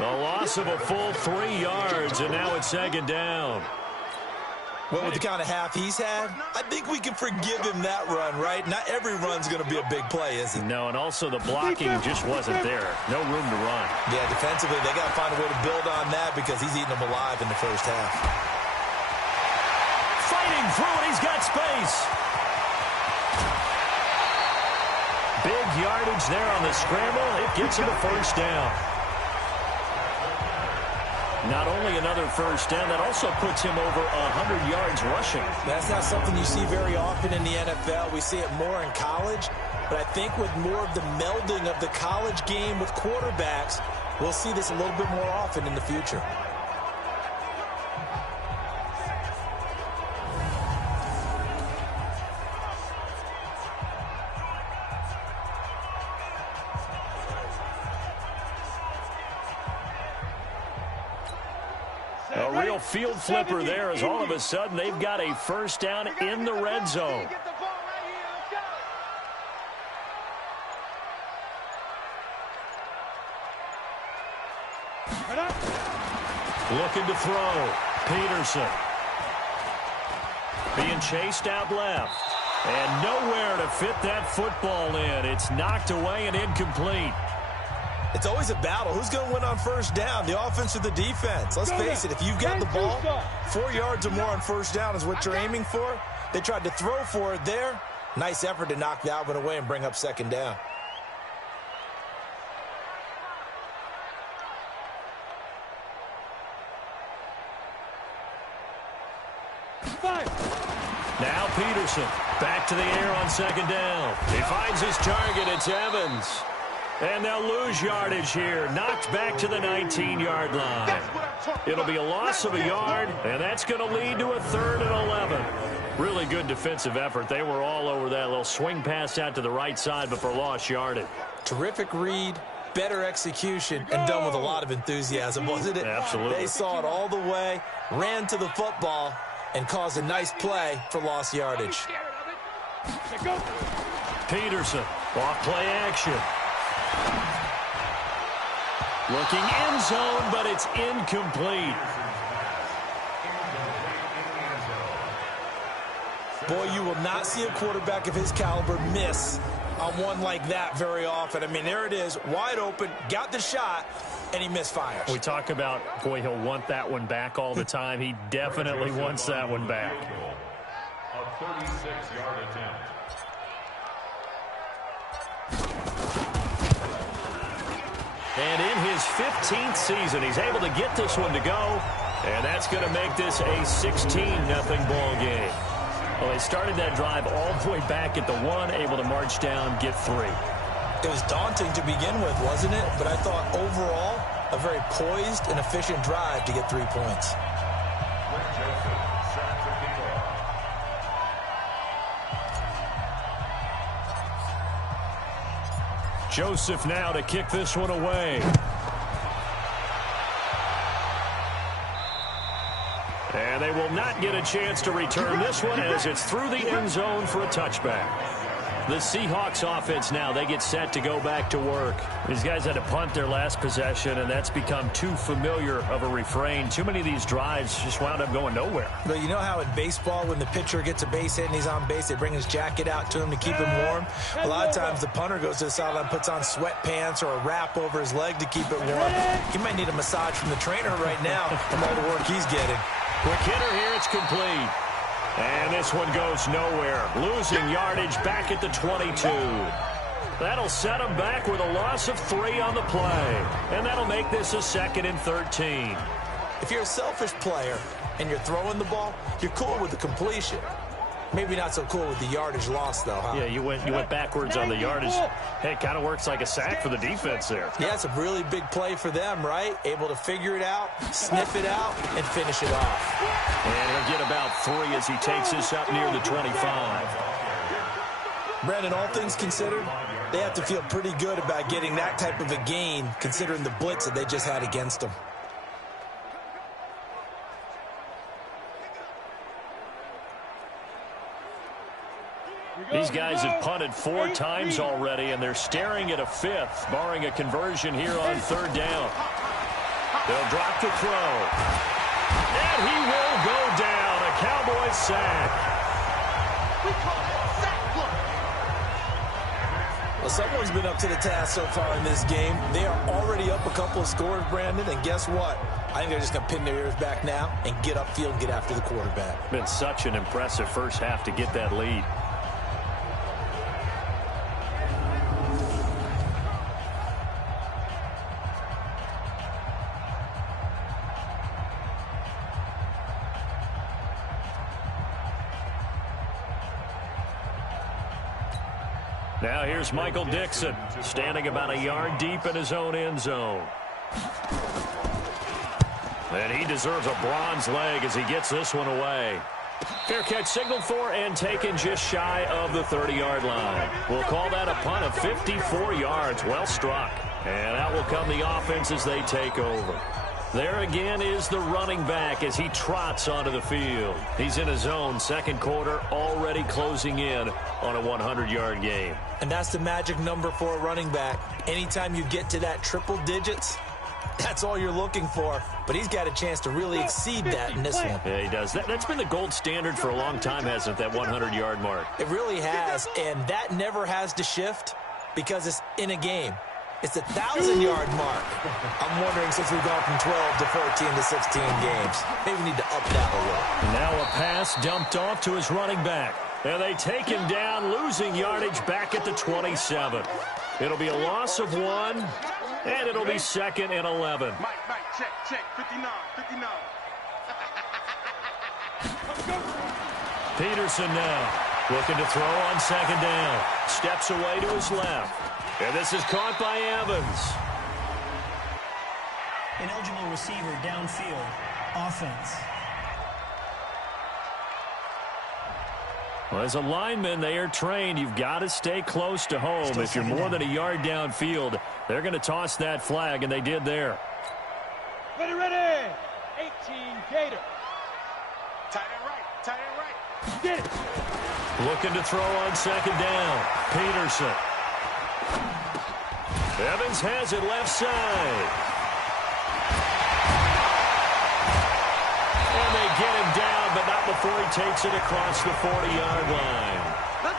A loss of a full 3 yards, and now it's 2nd down. Well, with the kind of half he's had, I think we can forgive him that run, right? Not every run's going to be a big play, is it? No, and also the blocking just wasn't there. No room to run. Yeah, defensively, they got to find a way to build on that because he's eating them alive in the 1st half. Fighting through it, he's got space. Big yardage there on the scramble. It gets him a 1st down. Not only another 1st down, that also puts him over 100 yards rushing. That's not something you see very often in the NFL. We see it more in college. But I think with more of the melding of the college game with quarterbacks, we'll see this a little bit more often in the future. A real field flipper there as all of a sudden they've got a 1st down in the red zone. Looking to throw. Peterson. Being chased out left. And nowhere to fit that football in. It's knocked away and incomplete. It's always a battle. Who's going to win on first down, the offense or the defense? Let's face it, if you've got the ball, 4 yards or more on first down is what you're aiming for. They tried to throw for it there. Nice effort to knock that one away and bring up second down. Now Peterson back to the air on second down. He finds his target. It's Evans. And they'll lose yardage here. Knocked back to the 19-yard line. It'll be a loss of a yard, and that's going to lead to a 3rd and 11. Really good defensive effort. They were all over that little swing pass out to the right side, but for lost yardage. Terrific read, better execution, and done with a lot of enthusiasm, wasn't it? Absolutely. They saw it all the way, ran to the football, and caused a nice play for lost yardage. Peterson, off play action. Looking end zone, but it's incomplete. Boy, you will not see a quarterback of his caliber miss on one like that very often. I mean, there it is, wide open, got the shot, and he misfires. We talk about, boy, he'll want that one back all the time. He definitely wants that one back. A 36-yard attempt. And in his 15th season, he's able to get this one to go. And that's going to make this a 16-0 ball game. Well, they started that drive all the way back at the 1, able to march down, get 3. It was daunting to begin with, wasn't it? But I thought overall, a very poised and efficient drive to get 3 points. Joseph now to kick this one away. And they will not get a chance to return this one as it's through the end zone for a touchback. The Seahawks offense now, they get set to go back to work. These guys had to punt their last possession, and that's become too familiar of a refrain. Too many of these drives just wound up going nowhere. But you know how in baseball, when the pitcher gets a base hit and he's on base, they bring his jacket out to him to keep him warm? A lot of times the punter goes to the sideline, puts on sweatpants or a wrap over his leg to keep it warm. He might need a massage from the trainer right now from all the work he's getting. Quick hitter here, it's complete. And this one goes nowhere. Losing yardage back at the 22. That'll set them back with a loss of 3 on the play. And that'll make this a 2nd and 13. If you're a selfish player and you're throwing the ball, you're cool with the completion. Maybe not so cool with the yardage loss, though, huh? Yeah, you went backwards on the yardage. Hey, it kind of works like a sack for the defense there. Yeah, it's a really big play for them, right? Able to figure it out, sniff it out, and finish it off. And he'll get about 3 as he takes this up near the 25. Brandon, all things considered, they have to feel pretty good about getting that type of a gain, considering the blitz that they just had against them. These guys have punted 4 times already, and they're staring at a 5th, barring a conversion here on 3rd down. They'll drop the throw. And he will go down. A Cowboys sack. We call it sack block. Well, someone's been up to the task so far in this game. They are already up a couple of scores, Brandon, and guess what? I think they're just going to pin their ears back now and get upfield and get after the quarterback. Been such an impressive first half to get that lead. Now here's Michael Dixon, standing about a yard deep in his own end zone. And he deserves a bronze leg as he gets this one away. Fair catch signaled for and taken just shy of the 30-yard line. We'll call that a punt of 54 yards. Well struck. And out will come the offense as they take over. There again is the running back as he trots onto the field. He's in his own second quarter, already closing in on a 100-yard game. And that's the magic number for a running back. Anytime you get to that triple digits, that's all you're looking for. But he's got a chance to really exceed that in this one. Yeah, he does. That's been the gold standard for a long time, hasn't it, that 100-yard mark? It really has, and that never has to shift because it's in a game. It's a 1,000-yard mark. I'm wondering, since we've gone from 12 to 14 to 16 games, maybe we need to up that a little. Now a pass dumped off to his running back. And they take him down, losing yardage back at the 27. It'll be a loss of 1, and it'll be 2nd and 11. Mike, check, 59. Peterson now looking to throw on 2nd down. Steps away to his left. And this is caught by Evans. Ineligible receiver downfield. Offense. Well, as a lineman, they are trained. You've got to stay close to home. If you're more than a yard downfield, they're going to toss that flag, and they did there. Ready. 18 Gator. Tight end right. Get it. Looking to throw on 2nd down. Peterson. Evans has it left side. And they get him down, but not before he takes it across the 40-yard line.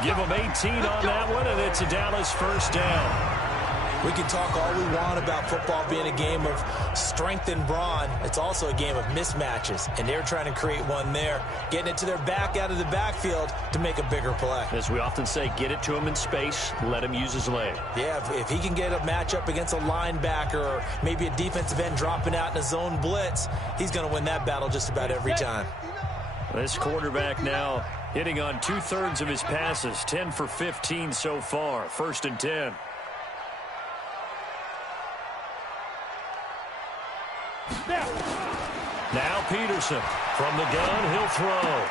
Give him 18 on that one, and it's a Dallas first down. We can talk all we want about football being a game of strength and brawn. It's also a game of mismatches, and they're trying to create one there, getting it to their back out of the backfield to make a bigger play. As we often say, get it to him in space, let him use his leg. Yeah, if he can get a matchup against a linebacker or maybe a defensive end dropping out in a zone blitz, he's going to win that battle just about every time. This quarterback now hitting on 2/3 of his passes, 10 for 15 so far, 1st and 10. Now Peterson from the gun, he'll throw.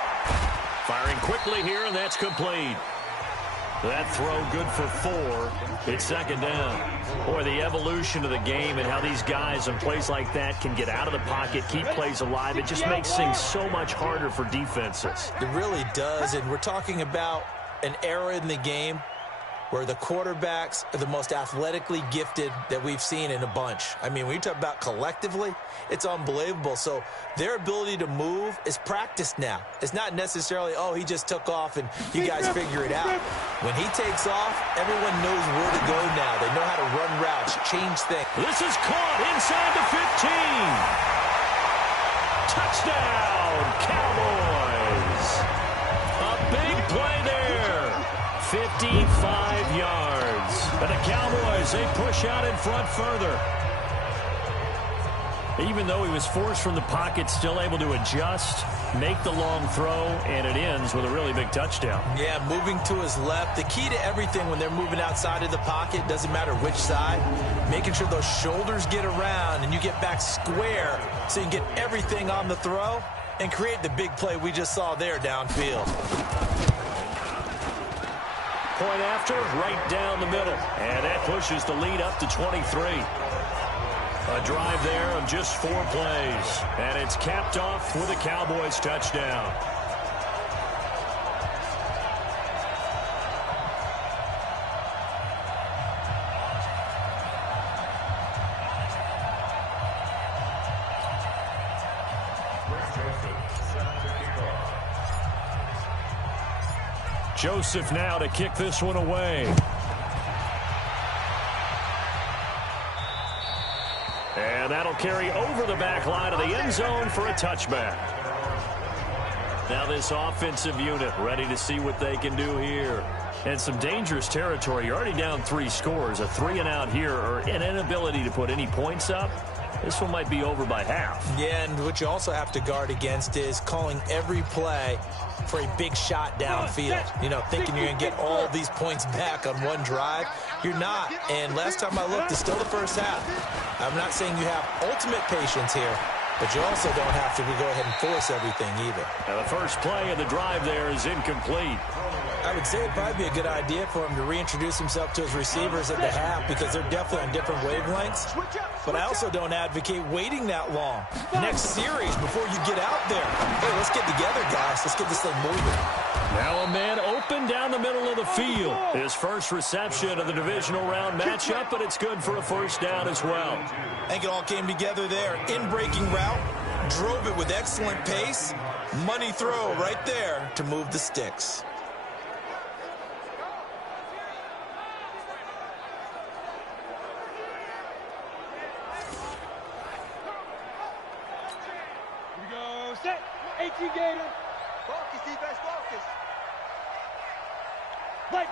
Firing quickly here, and that's complete. That throw good for 4. It's 2nd down. Boy, the evolution of the game and how these guys in plays like that can get out of the pocket, keep plays alive, it just makes things so much harder for defenses. It really does, and we're talking about an era in the game where the quarterbacks are the most athletically gifted that we've seen in a bunch. I mean, when you talk about collectively, it's unbelievable. So their ability to move is practiced now. It's not necessarily, oh, he just took off and you guys figure it out. When he takes off, everyone knows where to go now. They know how to run routes, change things. This is caught inside the 15. Touchdown, Cowboys. A big play there. 55 yards. And the Cowboys, they push out in front further. Even though he was forced from the pocket, still able to adjust, make the long throw, and it ends with a really big touchdown. Yeah, moving to his left. The key to everything when they're moving outside of the pocket, doesn't matter which side, making sure those shoulders get around and you get back square so you can get everything on the throw and create the big play we just saw there downfield. Point after, right down the middle. And that pushes the lead up to 23. A drive there of just 4 plays. And it's capped off with a Cowboys touchdown. Joseph now to kick this one away. And that'll carry over the back line of the end zone for a touchback. Now this offensive unit ready to see what they can do here. And some dangerous territory. You're already down 3 scores. A 3-and-out here or an inability to put any points up. This one might be over by half. Yeah, and what you also have to guard against is calling every play for a big shot downfield. You know, thinking you're going to get all these points back on one drive. You're not. And last time I looked, it's still the first half. I'm not saying you have ultimate patience here, but you also don't have to go ahead and force everything either. Now the first play of the drive there is incomplete. I would say it'd probably be a good idea for him to reintroduce himself to his receivers at the half because they're definitely on different wavelengths. But I also don't advocate waiting that long. Next series before you get out there. Hey, let's get together, guys. Let's get this thing moving. Now a man open down the middle of the field. His first reception of the divisional round matchup, but it's good for a first down as well. I think it all came together there. In-breaking route, drove it with excellent pace. Money throw right there to move the sticks. Get you, Gator. Focus, defense, focus. Play.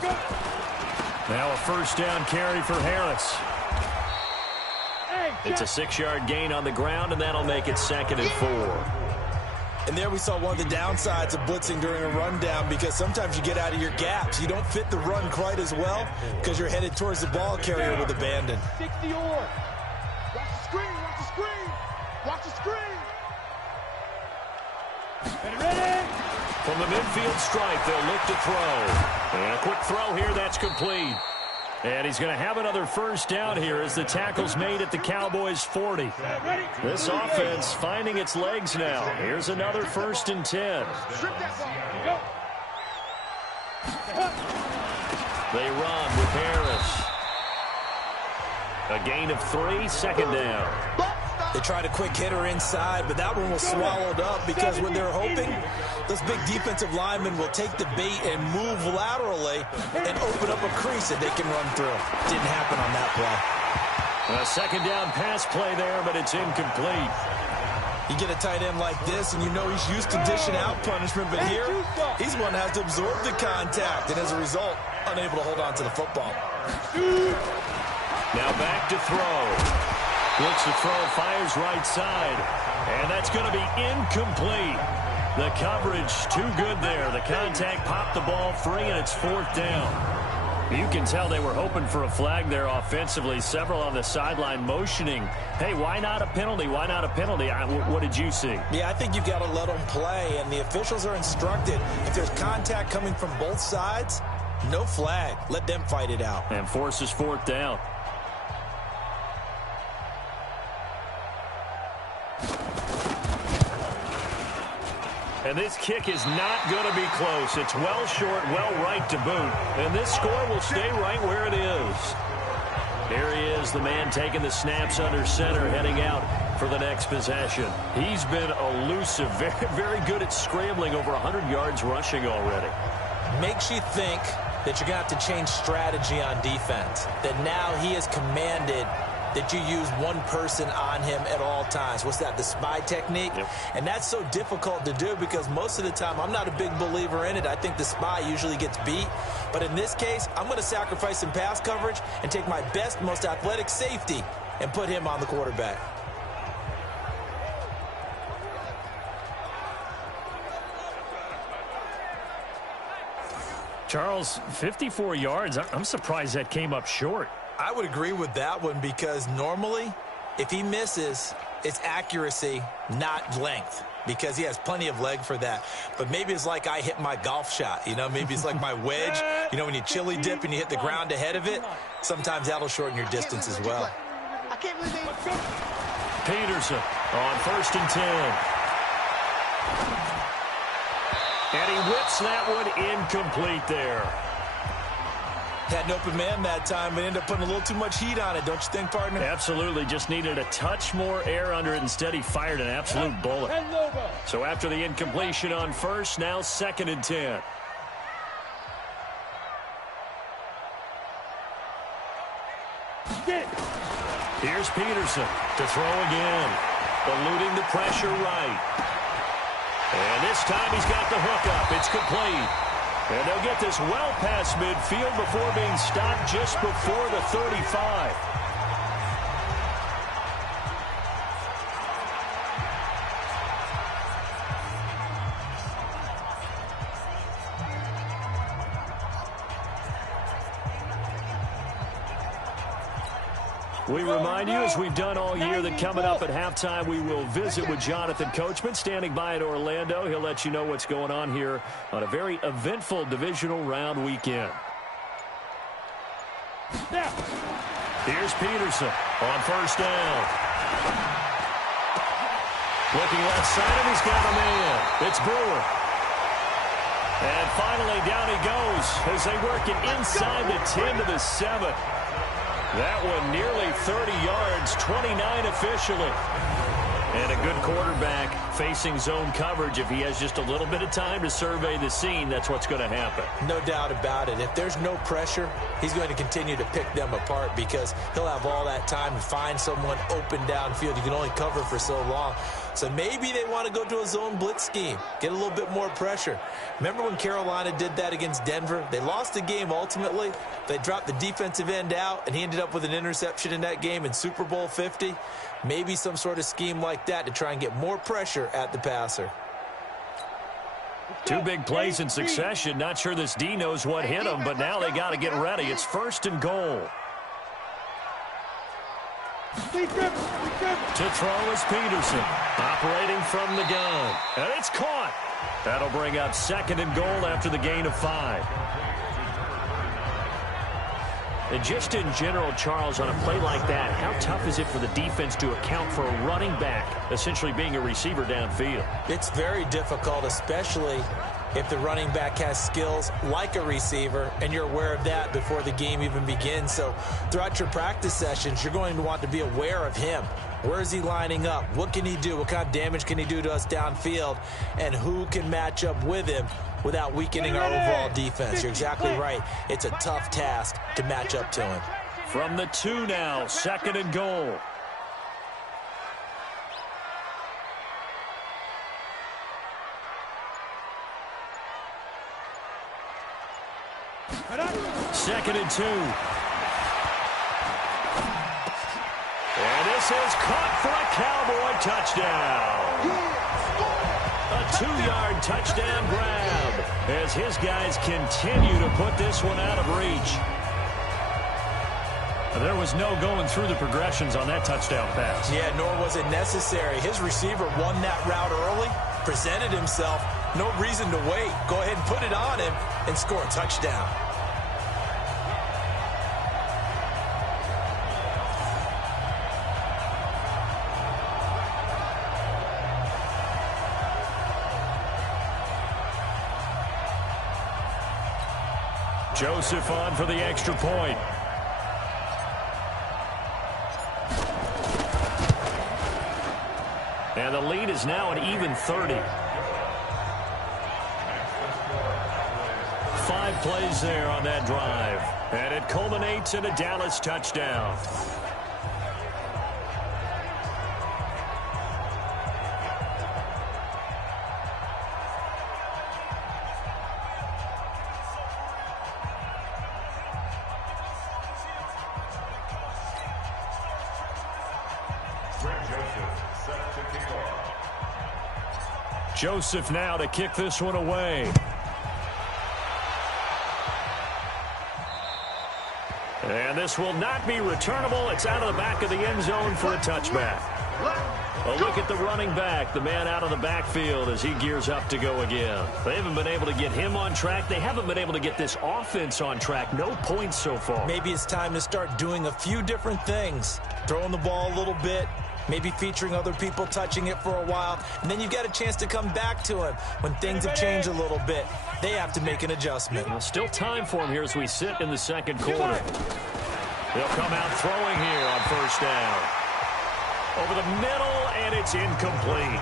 Go. Now a first down carry for Harris. Hey, It's a 6-yard gain on the ground, and that'll make it 2nd and 4. And there we saw one of the downsides of blitzing during a rundown, because sometimes you get out of your gaps. You don't fit the run quite as well because you're headed towards the ball carrier with abandon. 60 or. Watch the screen, watch the screen. Watch the screen. Ready? From the midfield stripe, they'll look to throw. And a quick throw here, that's complete. And he's going to have another first down here as the tackle's made at the Cowboys' 40. This offense finding its legs now. Here's another 1st and 10. Strip that ball. Go. They run with Harris. A gain of 3, 2nd down. They tried a quick hitter inside, but that one was swallowed up because when they're hoping, those big defensive linemen will take the bait and move laterally and open up a crease that they can run through. Didn't happen on that play. A 2nd down pass play there, but it's incomplete. You get a tight end like this, and you know he's used to dishing out punishment, but here, he's one that has to absorb the contact, and as a result, unable to hold on to the football. Now back to throw. Looks to throw, fires right side. And that's going to be incomplete. The coverage too good there. The contact popped the ball free, and it's 4th down. You can tell they were hoping for a flag there offensively. Several on the sideline motioning, hey, why not a penalty? Why not a penalty? What did you see? Yeah, I think you've got to let them play, and the officials are instructed. If there's contact coming from both sides, no flag. Let them fight it out. And forces 4th down. And this kick is not going to be close. It's well short, well right to boot. And this score will stay right where it is. Here he is, the man taking the snaps under center, heading out for the next possession. He's been elusive, very, very good at scrambling, over 100 yards rushing already. Makes you think that you're going to have to change strategy on defense. That now he has commanded that you use one person on him at all times. What's that, the spy technique? Yep. And that's so difficult to do because most of the time I'm not a big believer in it. I think the spy usually gets beat. But in this case, I'm going to sacrifice some pass coverage and take my best, most athletic safety and put him on the quarterback. Charles, 54 yards. I'm surprised that came up short. I would agree with that one because normally if he misses, it's accuracy, not length, because he has plenty of leg for that. But maybe it's like I hit my golf shot, you know, maybe it's like my wedge. You know, when you chili dip and you hit the ground ahead of it, sometimes that'll shorten your distance as well. I can't believe they... Peterson on 1st and 10. And he whips that one incomplete there. Had an open man that time, but ended up putting a little too much heat on it, don't you think, partner? Absolutely. Just needed a touch more air under it. Instead, he fired an absolute bullet. So after the incompletion on 1st, now 2nd and 10. Here's Peterson to throw again. Eluding the pressure right. And this time he's got the hook up. It's complete. And they'll get this well past midfield before being stopped just before the 35. We remind you, as we've done all year, that coming up at halftime, we will visit with Jonathan Coachman, standing by in Orlando. He'll let you know what's going on here on a very eventful divisional round weekend. Here's Peterson on 1st down. Looking left side, and he's got a man. It's Brewer. And finally, down he goes as they work it inside the 10 to the 7. That one nearly 30 yards, 29 officially. And a good quarterback facing zone coverage. If he has just a little bit of time to survey the scene, that's what's going to happen. No doubt about it. If there's no pressure, he's going to continue to pick them apart because he'll have all that time to find someone open downfield. You can only cover for so long. So maybe they want to go to a zone blitz scheme, get a little bit more pressure. Remember when Carolina did that against Denver? They lost the game ultimately. They dropped the defensive end out, and he ended up with an interception in that game in Super Bowl 50. Maybe some sort of scheme like that to try and get more pressure at the passer. Two big plays in succession. Not sure this D knows what hit him, but now they got to get ready. It's 1st and goal. To throw is Peterson, operating from the gun. And it's caught. That'll bring up 2nd and goal after the gain of 5. And just in general, Charles, on a play like that, how tough is it for the defense to account for a running back essentially being a receiver downfield? It's very difficult, especially if the running back has skills like a receiver, and you're aware of that before the game even begins. So throughout your practice sessions, you're going to want to be aware of him. Where is he lining up? What can he do? What kind of damage can he do to us downfield? And who can match up with him without weakening our overall defense? You're exactly right. It's a tough task to match up to him. From the 2 now, 2nd and goal. Second and 2. And this is caught for a Cowboy touchdown. A 2-yard touchdown grab as his guys continue to put this one out of reach. There was no going through the progressions on that touchdown pass. Yeah, nor was it necessary. His receiver won that route early, presented himself. No reason to wait. Go ahead and put it on him and score a touchdown. Joseph on for the extra point. And the lead is now an even 30. 5 plays there on that drive. And it culminates in a Dallas touchdown. Joseph now to kick this one away. And this will not be returnable. It's out of the back of the end zone for a touchback. A look at the running back, the man out of the backfield as he gears up to go again. They haven't been able to get him on track. They haven't been able to get this offense on track. No points so far. Maybe it's time to start doing a few different things. Throwing the ball a little bit. Maybe featuring other people touching it for a while. And then you've got a chance to come back to him when things have changed a little bit. They have to make an adjustment. Well, still time for him here as we sit in the second quarter. They'll come out throwing here on 1st down. Over the middle, and it's incomplete.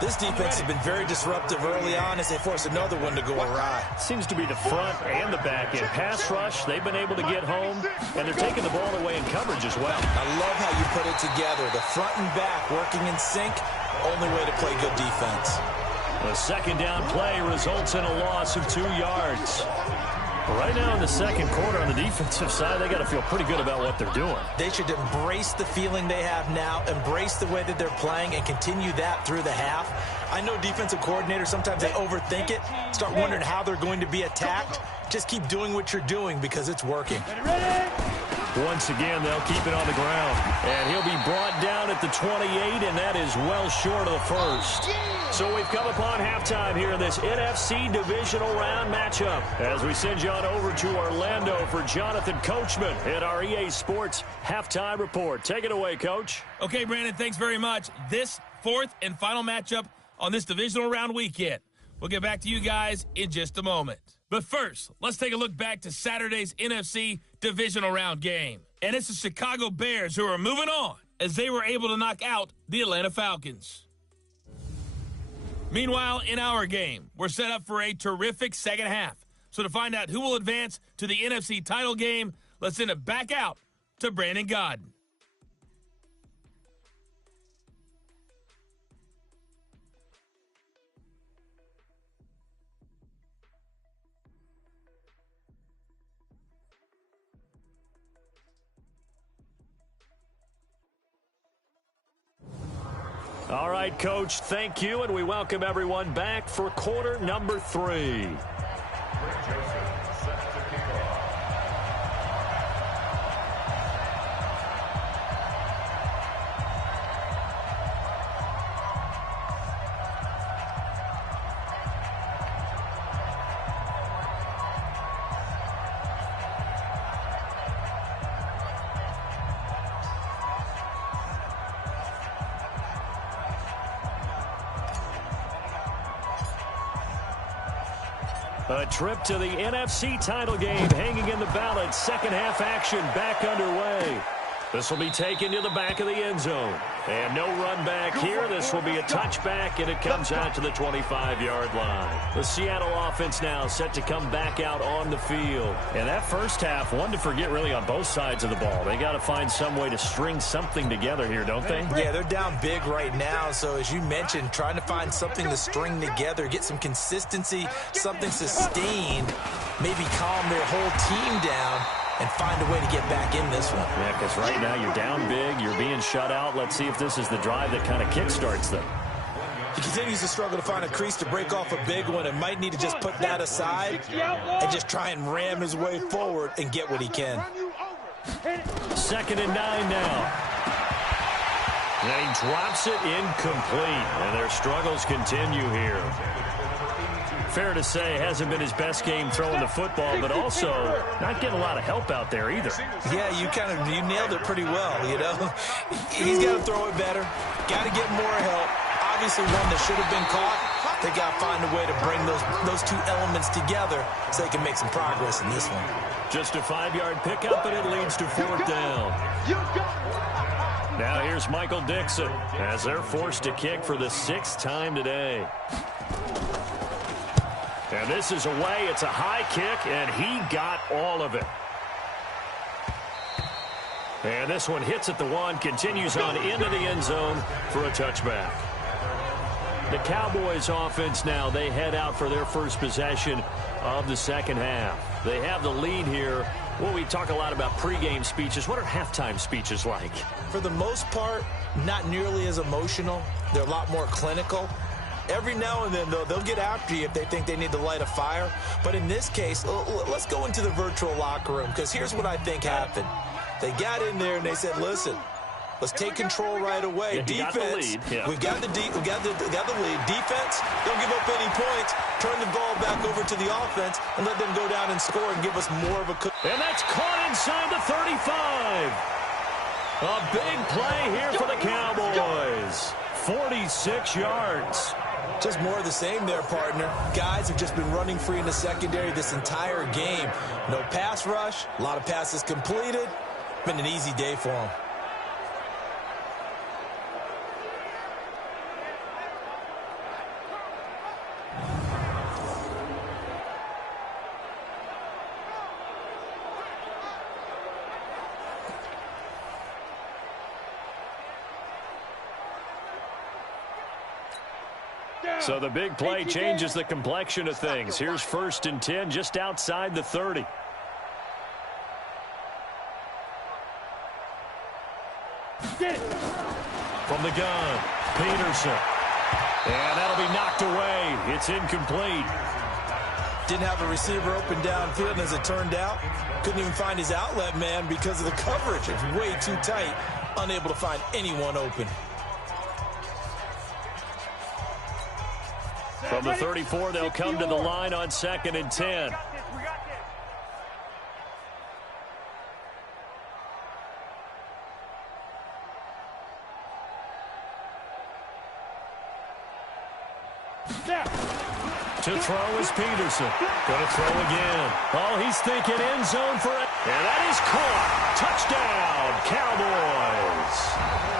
This defense has been very disruptive early on as they force another one to go awry. Seems to be the front and the back end. Pass rush, they've been able to get home, and they're taking the ball away in coverage as well. I love how you put it together. The front and back working in sync, only way to play good defense. The 2nd down play results in a loss of 2 yards. Right now in the second quarter on the defensive side, they got to feel pretty good about what they're doing. They should embrace the feeling they have now, embrace the way that they're playing, and continue that through the half. I know defensive coordinators, sometimes they overthink it, start wondering how they're going to be attacked. Just keep doing what you're doing because it's working. Once again, they'll keep it on the ground. And he'll be brought down at the 28, and that is well short of the first. So we've come upon halftime here in this NFC divisional round matchup as we send you on over to Orlando for Jonathan Coachman in our EA Sports halftime report. Take it away, Coach. Okay, Brandon, thanks very much. This 4th and final matchup on this divisional round weekend. We'll get back to you guys in just a moment. But first, let's take a look back to Saturday's NFC divisional round game. And it's the Chicago Bears who are moving on as they were able to knock out the Atlanta Falcons. Meanwhile, in our game, we're set up for a terrific second half. So to find out who will advance to the NFC title game, let's send it back out to Brandon Godden. All right, Coach, thank you, and we welcome everyone back for quarter number 3. A trip to the NFC title game hanging in the balance. Second half action back underway. This will be taken to the back of the end zone. And no run back here. This will be a touchback, and it comes out to the 25-yard line. The Seattle offense now set to come back out on the field. And that first half, one to forget really on both sides of the ball. They got to find some way to string something together here, don't they? Yeah, they're down big right now. So as you mentioned, trying to find something to string together, get some consistency, something sustained, maybe calm their whole team down and find a way to get back in this one. Yeah, because right now you're down big, you're being shut out. Let's see if this is the drive that kind of kickstarts them. He continues to struggle to find a crease to break off a big one and might need to just put that aside and just try and ram his way forward and get what he can. 2nd and 9 now. And he drops it incomplete, and their struggles continue here. Fair to say, hasn't been his best game throwing the football, but also not getting a lot of help out there either. Yeah, you nailed it pretty well, you know. He's got to throw it better, got to get more help. Obviously one that should have been caught. They got to find a way to bring those two elements together so they can make some progress in this one. Just a 5-yard pickup, and it leads to 4th down. Now here's Michael Dixon as they're forced to kick for the 6th time today. And this is away. It's a high kick, and he got all of it. And this one hits at the 1, continues on into the end zone for a touchback. The Cowboys offense now, they head out for their first possession of the second half. They have the lead here. Well, we talk a lot about pregame speeches. What are halftime speeches like? For the most part, not nearly as emotional. They're a lot more clinical. Every now and then, though, they'll get after you if they think they need to light a fire. But in this case, let's go into the virtual locker room, because here's what I think happened. They got in there and they said, listen, let's take control right away. Yeah, Defense, yeah. we've got the lead. Defense, don't give up any points. Turn the ball back over to the offense and let them go down and score and give us more of a... And that's caught inside the 35. A big play here for the Cowboys. 46 yards. Just more of the same there, partner. Guys have just been running free in the secondary this entire game. No pass rush, a lot of passes completed. Been an easy day for them. So the big play changes the complexion of things. Here's 1st and 10 just outside the 30. From the gun, Peterson. And that'll be knocked away. It's incomplete. Didn't have a receiver open downfield, and as it turned out, couldn't even find his outlet man because of the coverage. It's way too tight, unable to find anyone open. From the 34, they'll come to the line on 2nd and 10. To throw is Peterson. Going to throw again. Oh, he's thinking end zone for it. And that is caught. Touchdown, Cowboys.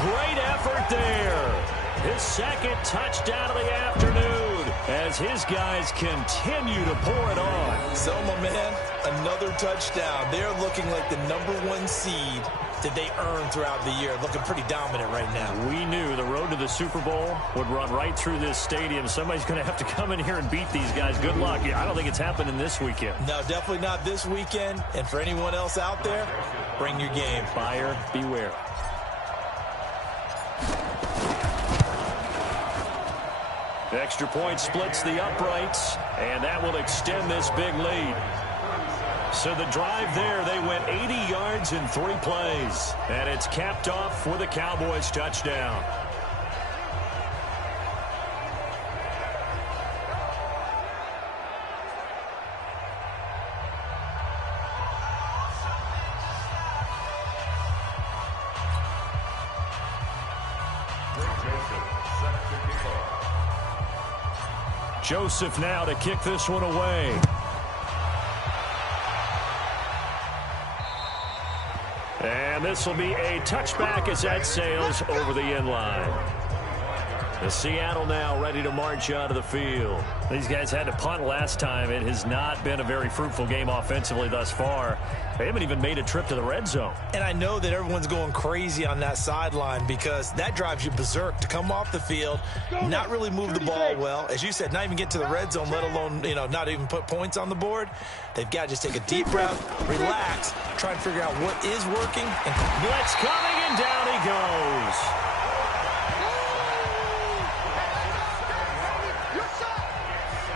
Great effort there. His second touchdown of the afternoon as his guys continue to pour it on. So, my man, another touchdown. They're looking like the #1 seed that they earned throughout the year. Looking pretty dominant right now. We knew the road to the Super Bowl would run right through this stadium. Somebody's going to have to come in here and beat these guys. Good luck. I don't think it's happening this weekend. No, definitely not this weekend. And for anyone else out there, bring your game. Buyer beware. The extra point splits the uprights, and that will extend this big lead. So the drive there, they went 80 yards in 3 plays. And it's capped off with a Cowboys touchdown. Joseph now to kick this one away. And this will be a touchback as that sails over the end line. The Seattle now ready to march out of the field. These guys had to punt last time. It has not been a very fruitful game offensively thus far. They haven't even made a trip to the red zone. And I know that everyone's going crazy on that sideline because that drives you berserk to come off the field, not really move the ball well. As you said, not even get to the red zone, let alone, not even put points on the board. They've got to just take a deep breath, relax, try and figure out what is working. And blitz coming, and down he goes.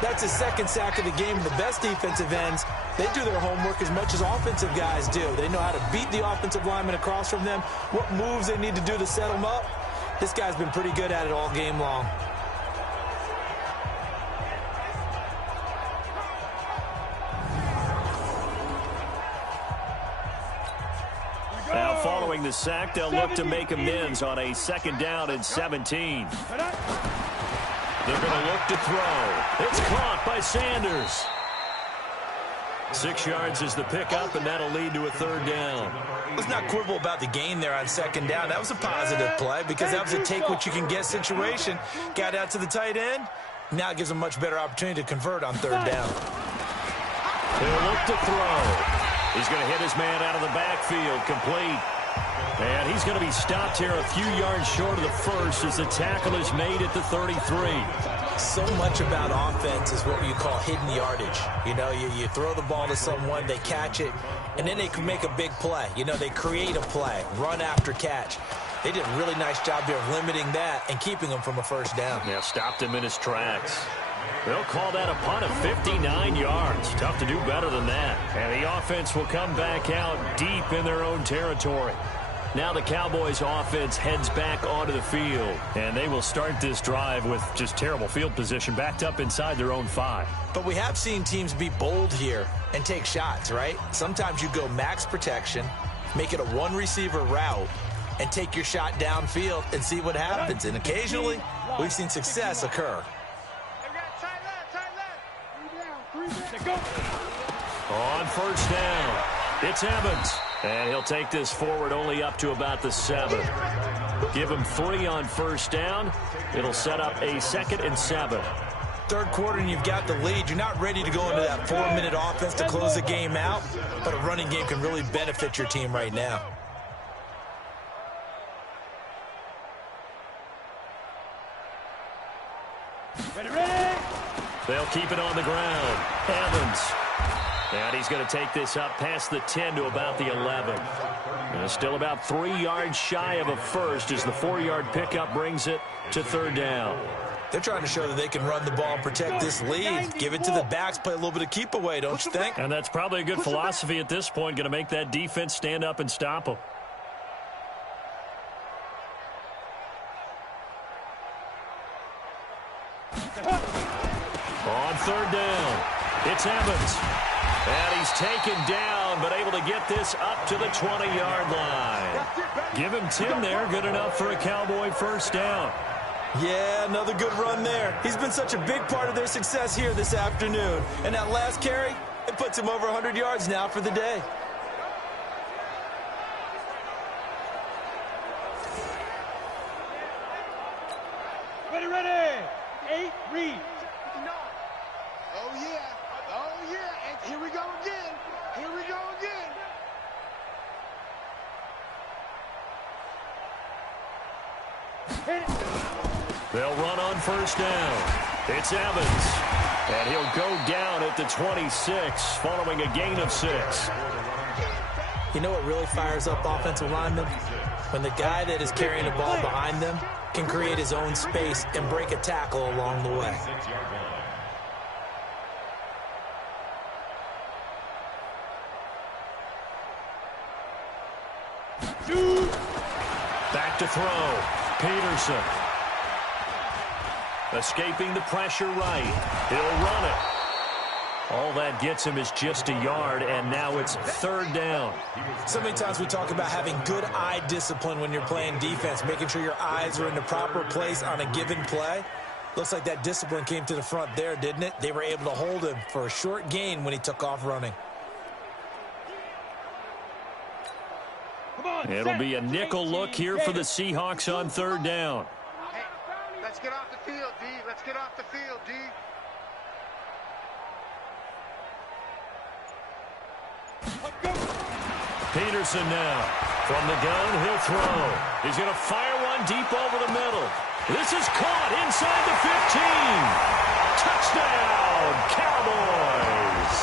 That's his second sack of the game. The best defensive ends, they do their homework as much as offensive guys do. They know how to beat the offensive lineman across from them, what moves they need to do to set them up. This guy's been pretty good at it all game long. Now following the sack, they'll look to make amends on a 2nd down and 17. They're going to look to throw. It's caught by Sanders. 6 yards is the pickup, and that'll lead to a 3rd down. Let's not quibble about the gain there on 2nd down. That was a positive play because that was a take-what-you-can-get situation. Got out to the tight end. Now it gives a much better opportunity to convert on 3rd down. They'll look to throw. He's going to hit his man out of the backfield, complete. And he's going to be stopped here a few yards short of the first as the tackle is made at the 33. So much about offense is what you call hidden yardage. You throw the ball to someone, they catch it, and then they can make a big play. They create a play, run after catch. They did a really nice job here of limiting that and keeping him from a 1st down. Yeah, stopped him in his tracks. They'll call that a punt of 59 yards. Tough to do better than that. And the offense will come back out deep in their own territory. Now the Cowboys offense heads back onto the field, and they will start this drive with just terrible field position, backed up inside their own 5. But we have seen teams be bold here and take shots, right? Sometimes you go max protection, make it a 1-receiver route, and take your shot downfield and see what happens. And occasionally, we've seen success occur. On 1st down, it's Evans. And he'll take this forward only up to about the 7. Give him 3 on 1st down. It'll set up a 2nd and 7. 3rd quarter and you've got the lead. You're not ready to go into that 4-minute offense to close the game out, but a running game can really benefit your team right now. Ready. They'll keep it on the ground. Evans. And he's going to take this up past the 10 to about the 11. And still about 3 yards shy of a first as the 4-yard pickup brings it to 3rd down. They're trying to show that they can run the ball and protect this lead. Give it to the backs, play a little bit of keep away, don't you think? And that's probably a good philosophy at this point, going to make that defense stand up and stop them. On 3rd down, it's Evans. And he's taken down, but able to get this up to the 20-yard line. Give him 10 there, good enough for a Cowboy 1st down. Yeah, another good run there. He's been such a big part of their success here this afternoon. And that last carry, it puts him over 100 yards now for the day. Oh, yeah. Oh, yeah. And here we go again. Here we go again. They'll run on first down. It's Evans. And he'll go down at the 26 following a gain of 6. You know what really fires up offensive linemen? When the guy that is carrying the ball behind them can create his own space and break a tackle along the way. Back to throw. Peterson. Escaping the pressure right. He'll run it. All that gets him is just a yard, and now it's third down. So many times we talk about having good eye discipline when you're playing defense, making sure your eyes are in the proper place on a given play. Looks like that discipline came to the front there, didn't it? They were able to hold him for a short gain when he took off running. It'll be a nickel look here for the Seahawks on third down. Hey, let's get off the field, D. Let's get off the field, D. Peterson now. From the gun, he'll throw. He's going to fire one deep over the middle. This is caught inside the 15. Touchdown, Cowboys.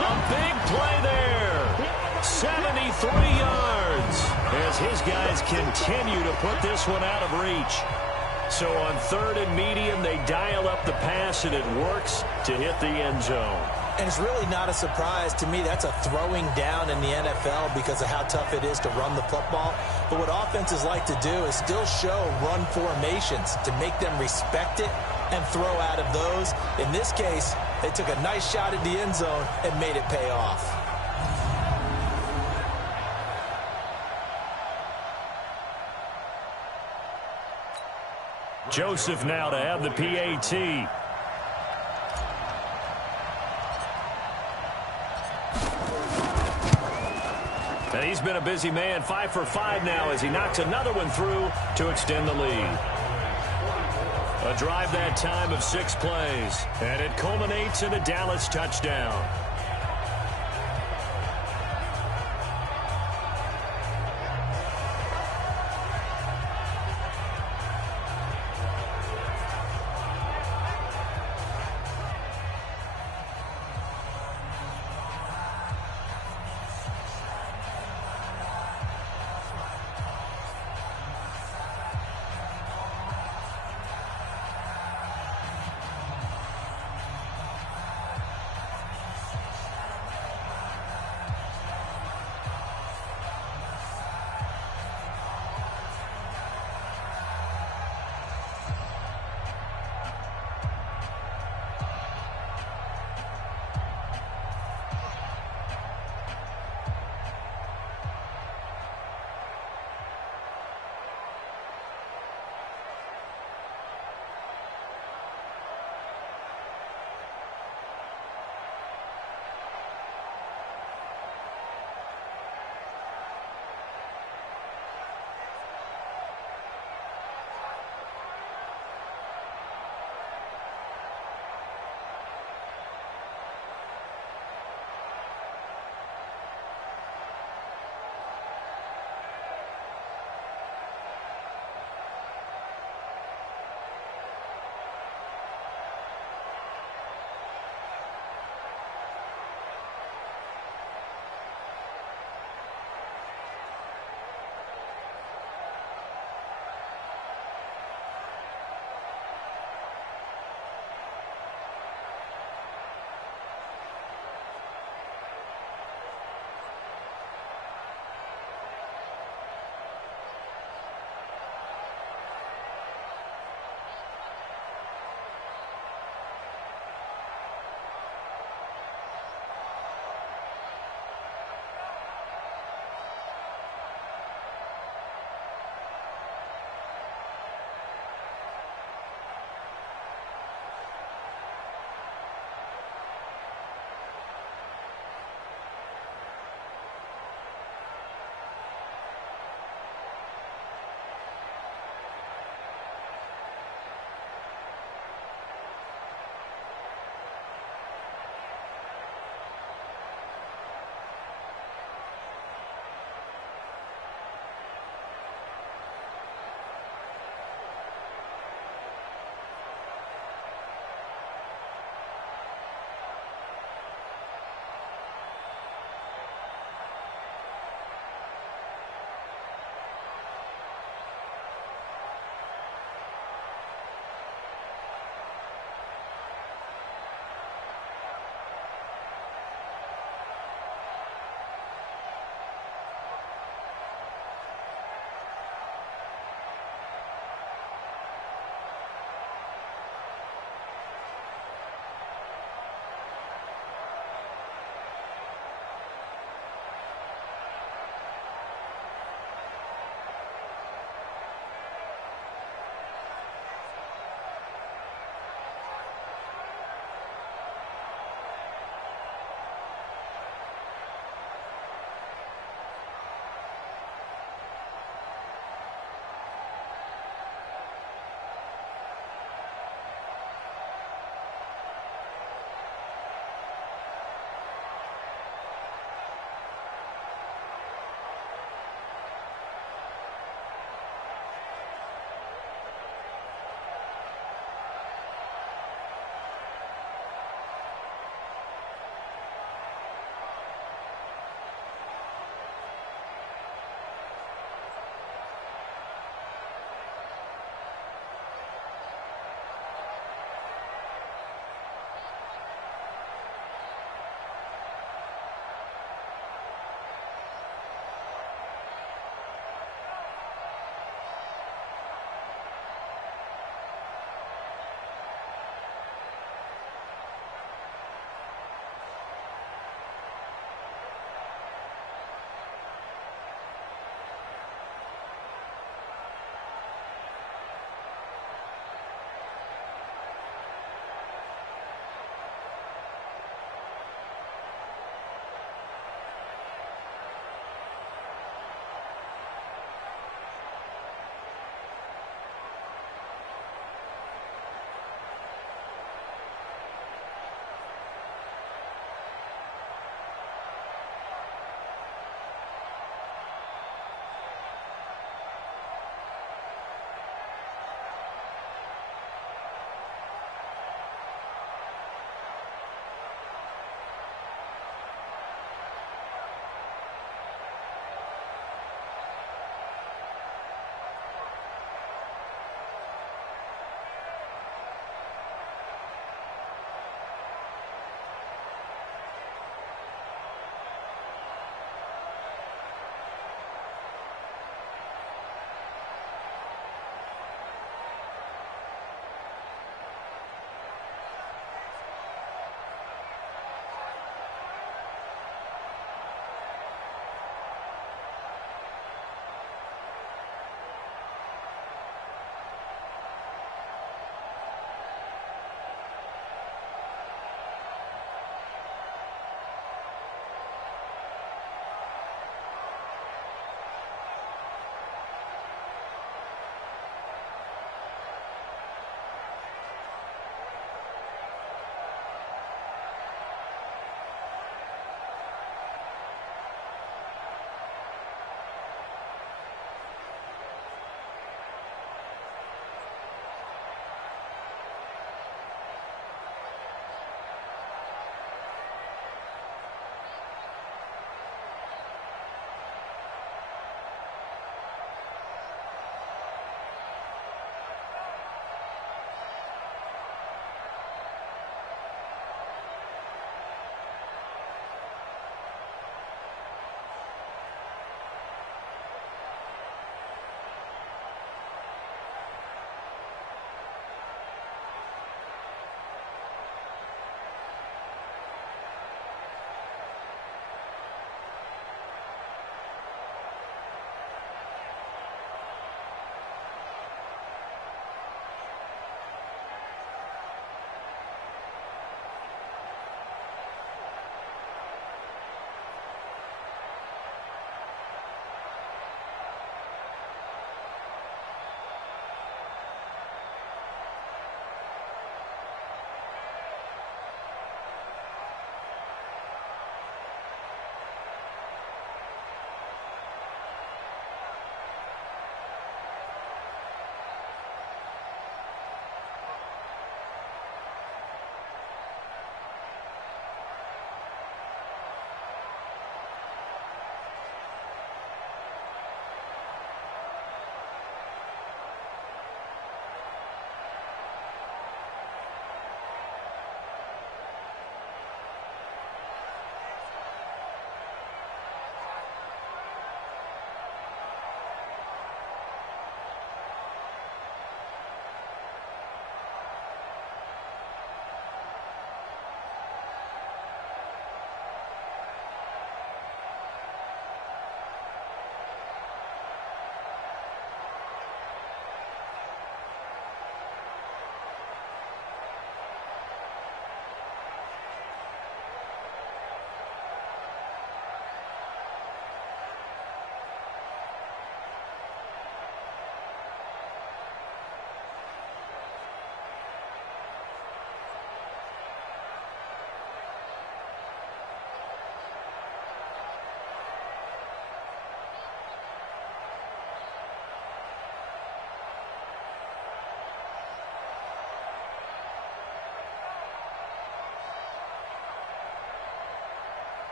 A big play there. 73 yards as his guys continue to put this one out of reach. So on third and medium, they dial up the pass, and it works to hit the end zone. And it's really not a surprise to me. That's a throwing down in the NFL because of how tough it is to run the football. But what offenses like to do is still show run formations to make them respect it and throw out of those. In this case, they took a nice shot at the end zone and made it pay off. Joseph now to have the PAT. And he's been a busy man, 5 for 5 now as he knocks another one through to extend the lead. A drive that time of 6 plays, and it culminates in a Dallas touchdown.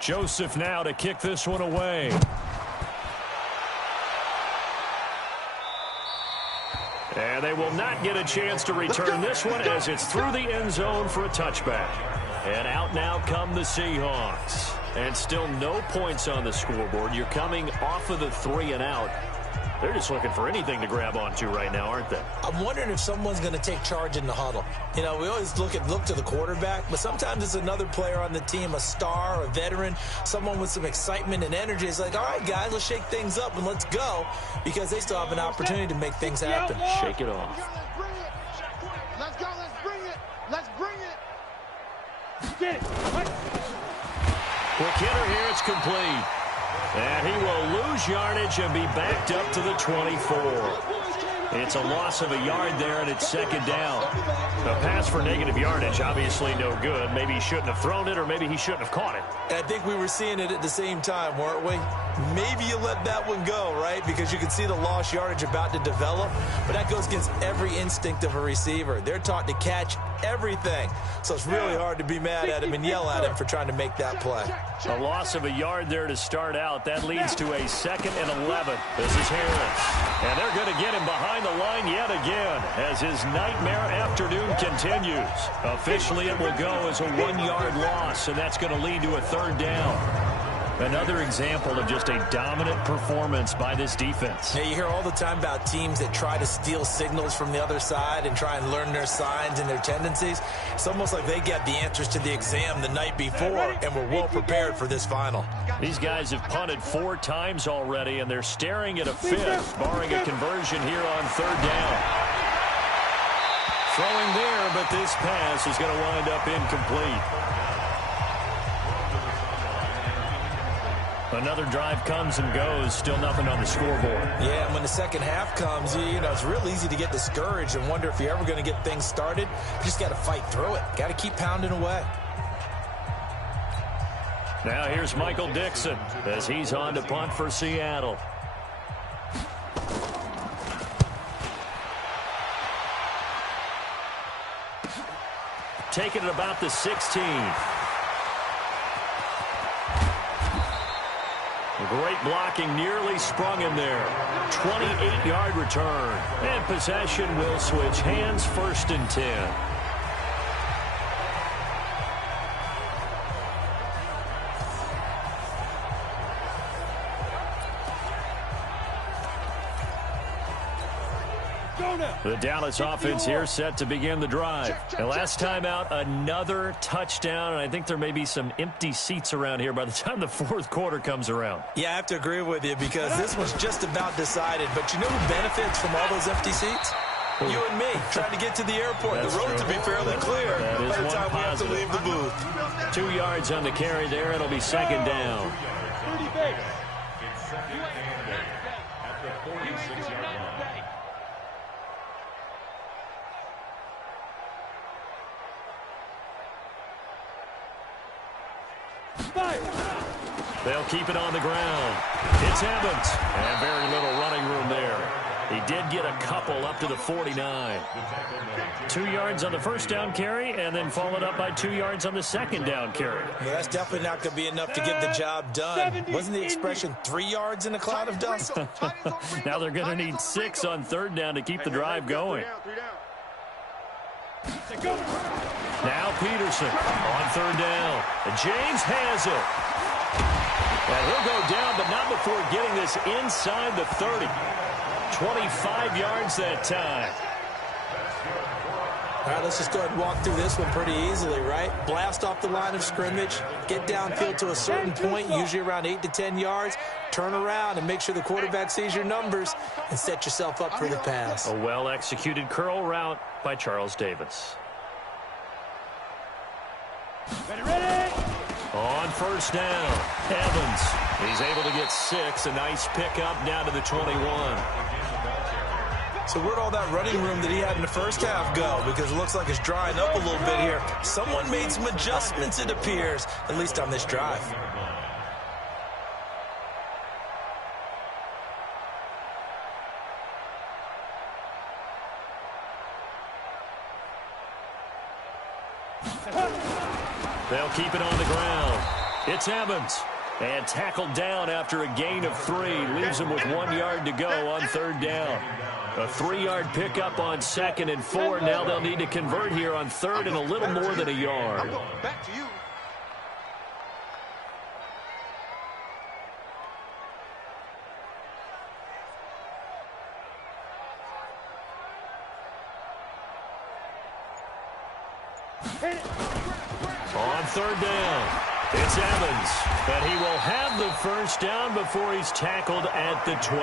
Joseph now to kick this one away. And they will not get a chance to return this one as it's through the end zone for a touchback. And out now come the Seahawks. And still no points on the scoreboard. You're coming off of the 3 and out. They're just looking for anything to grab onto right now, aren't they? I'm wondering if someone's going to take charge in the huddle. You know, we always look to the quarterback, but sometimes it's another player on the team, a star, a veteran, someone with some excitement and energy. It's like, all right, guys, let's shake things up and let's go, because they still have an opportunity to make things happen. Shake it off. Let's go, let's bring it. Let's bring it. Get it. Quick hitter here, it's complete. And he will lose yardage and be backed up to the 24. It's a loss of a yard there, and it's second down. A pass for negative yardage, obviously no good. Maybe he shouldn't have thrown it, or maybe he shouldn't have caught it. I think we were seeing it at the same time, weren't we? Maybe you let that one go, right? Because you can see the lost yardage about to develop. But that goes against every instinct of a receiver. They're taught to catch everything. So it's really hard to be mad at him and yell at him for trying to make that play. A loss of a yard there to start out. That leads to a 2nd and 11. This is Harris. And they're going to get him behind the line yet again as his nightmare afternoon continues. Officially, it will go as a 1-yard loss, and that's going to lead to a 3rd down. Another example of just a dominant performance by this defense. Yeah, you hear all the time about teams that try to steal signals from the other side and try and learn their signs and their tendencies. It's almost like they get the answers to the exam the night before and were well prepared for this final. These guys have punted 4 times already, and they're staring at a 5th, barring a conversion here on 3rd down. Throwing there, but this pass is going to wind up incomplete. Another drive comes and goes, still nothing on the scoreboard. Yeah, and when the second half comes, you know, it's real easy to get discouraged and wonder if you're ever going to get things started. You just got to fight through it. Got to keep pounding away. Now here's Michael Dixon as he's on to punt for Seattle. Taking it about the 16. Great blocking, nearly sprung him there. 28-yard return. And possession will switch hands, 1st and 10. The Dallas offense here set to begin the drive. And last time out, another touchdown, and I think there may be some empty seats around here by the time the 4th quarter comes around. Yeah, I have to agree with you because this one's just about decided. But you know who benefits from all those empty seats? You and me, trying to get to the airport. That's the road true. to be fairly clear That is by the one time we have to positive. leave the booth. 2 yards on the carry there. It'll be 2nd down. 30 base. They'll keep it on the ground. It's Evans. And very little running room there. He did get a couple up to the 49. 2 yards on the 1st down carry, and then followed up by 2 yards on the 2nd down carry. Well, that's definitely not going to be enough to get the job done. Wasn't the expression 3 yards in a cloud of dust? Now they're going to need 6 on 3rd down to keep the drive going. Now Peterson on 3rd down. And James has it. And he'll go down, but not before getting this inside the 30. 25 yards that time. All right, let's just go ahead and walk through this one pretty easily, right? Blast off the line of scrimmage, get downfield to a certain point, usually around 8 to 10 yards, turn around and make sure the quarterback sees your numbers and set yourself up for the pass. A well-executed curl route by Charles Davis. Ready. On 1st down, Evans. He's able to get 6. A nice pickup down to the 21. So where'd all that running room that he had in the first half go? Because it looks like it's drying up a little bit here. Someone made some adjustments, it appears, at least on this drive. They'll keep it on the ground. It's Evans. And tackled down after a gain of 3. Leaves him with 1 yard to go on 3rd down. A 3-yard pickup on 2nd and 4. Now they'll need to convert here on 3rd and a little more than a yard. I'm going back to you. On 3rd down, it's Evans, and he will have the first down before he's tackled at the 12.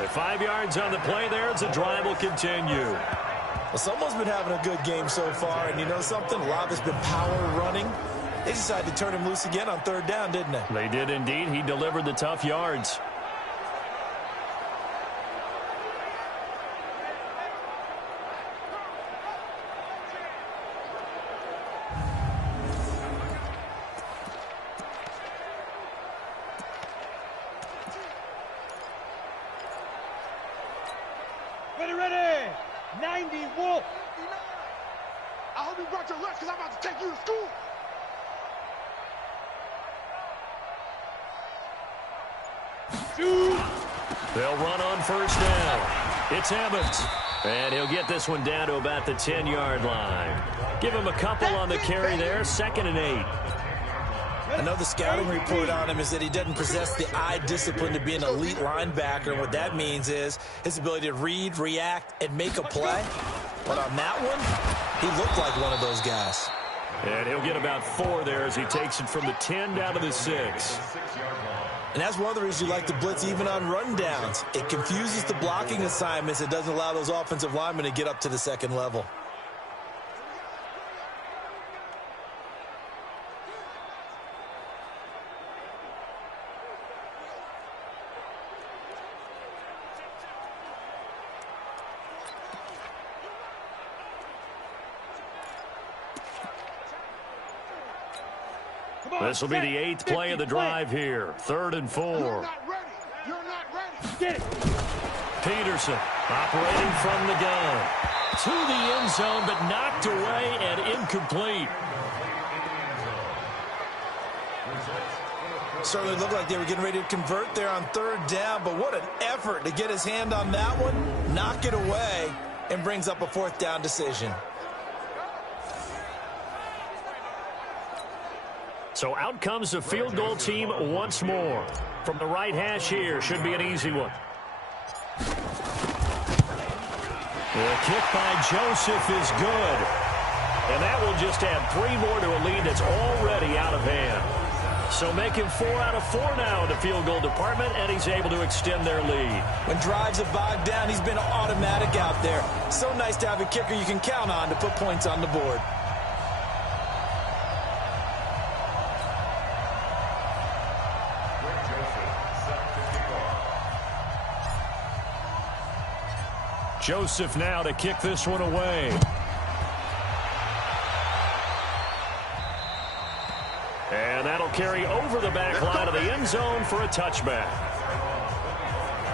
At 5 yards on the play there as the drive will continue. Well, someone's been having a good game so far, and you know something? A lot of it's been power running. They decided to turn him loose again on 3rd down, didn't they? They did indeed. He delivered the tough yards. Ready. 90 Wolf. I hope you brought your lunch because I'm about to take you to school. They'll run on 1st down. It's Evans. And he'll get this one down to about the 10-yard line. Give him a couple on the carry there. 2nd and 8. I know the scouting report on him is that he doesn't possess the eye discipline to be an elite linebacker. And what that means is his ability to read, react, and make a play. But on that one, he looked like one of those guys. And he'll get about 4 there as he takes it from the 10 down to the 6. And that's one of the reasons you like to blitz even on rundowns. It confuses the blocking assignments. It doesn't allow those offensive linemen to get up to the 2nd level. This will be the 8th play of the drive here. 3rd and 4. You're not ready. You're not ready. Get it. Peterson operating from the gun. To the end zone, but knocked away and incomplete. Certainly looked like they were getting ready to convert there on 3rd down, but what an effort to get his hand on that one, knock it away, and brings up a 4th down decision. So out comes the field goal team once more. From the right hash here, should be an easy one. The kick by Joseph is good. And that will just add 3 more to a lead that's already out of hand. So making 4 out of 4 now in the field goal department, and he's able to extend their lead. When drives have bogged down, he's been automatic out there. So nice to have a kicker you can count on to put points on the board. Joseph now to kick this one away. And that'll carry over the back line of the end zone for a touchback.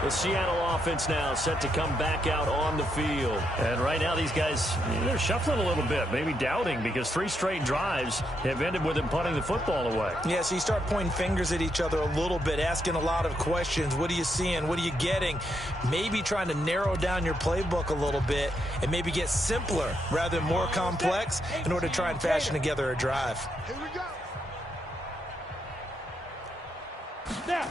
The Seattle offense now set to come back out on the field. And right now these guys, they're shuffling a little bit, maybe doubting, because 3 straight drives have ended with them punting the football away. Yeah, so you start pointing fingers at each other a little bit, asking a lot of questions. What are you seeing? What are you getting? Maybe trying to narrow down your playbook a little bit and maybe get simpler rather than more complex in order to try and fashion together a drive. Here we go. Now.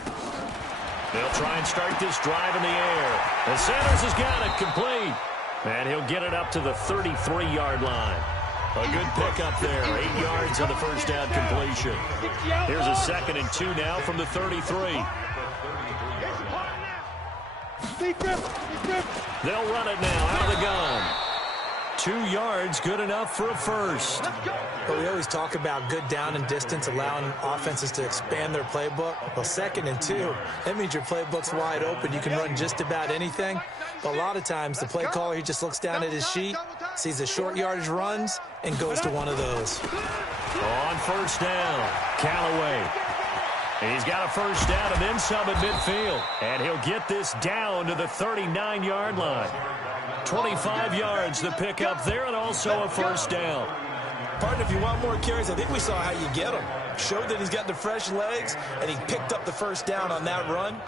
They'll try and start this drive in the air. And Sanders has got it complete. And he'll get it up to the 33-yard line. A good pickup there. 8 yards on the first down completion. Here's a 2nd and 2 now from the 33. They'll run it now out of the gun. 2 yards, good enough for a first. But we always talk about good down and distance, allowing offenses to expand their playbook. Well, 2nd and 2, that means your playbook's wide open. You can run just about anything. But a lot of times, the play caller, he just looks down at his sheet, sees the short yardage runs, and goes to one of those. On 1st down, Callaway. He's got a first down and then some at midfield. And he'll get this down to the 39-yard line. 25 yards the pickup there, and also a first down. Partner, if you want more carries, I think we saw how you get them. Showed that he's got the fresh legs, and he picked up the first down on that run.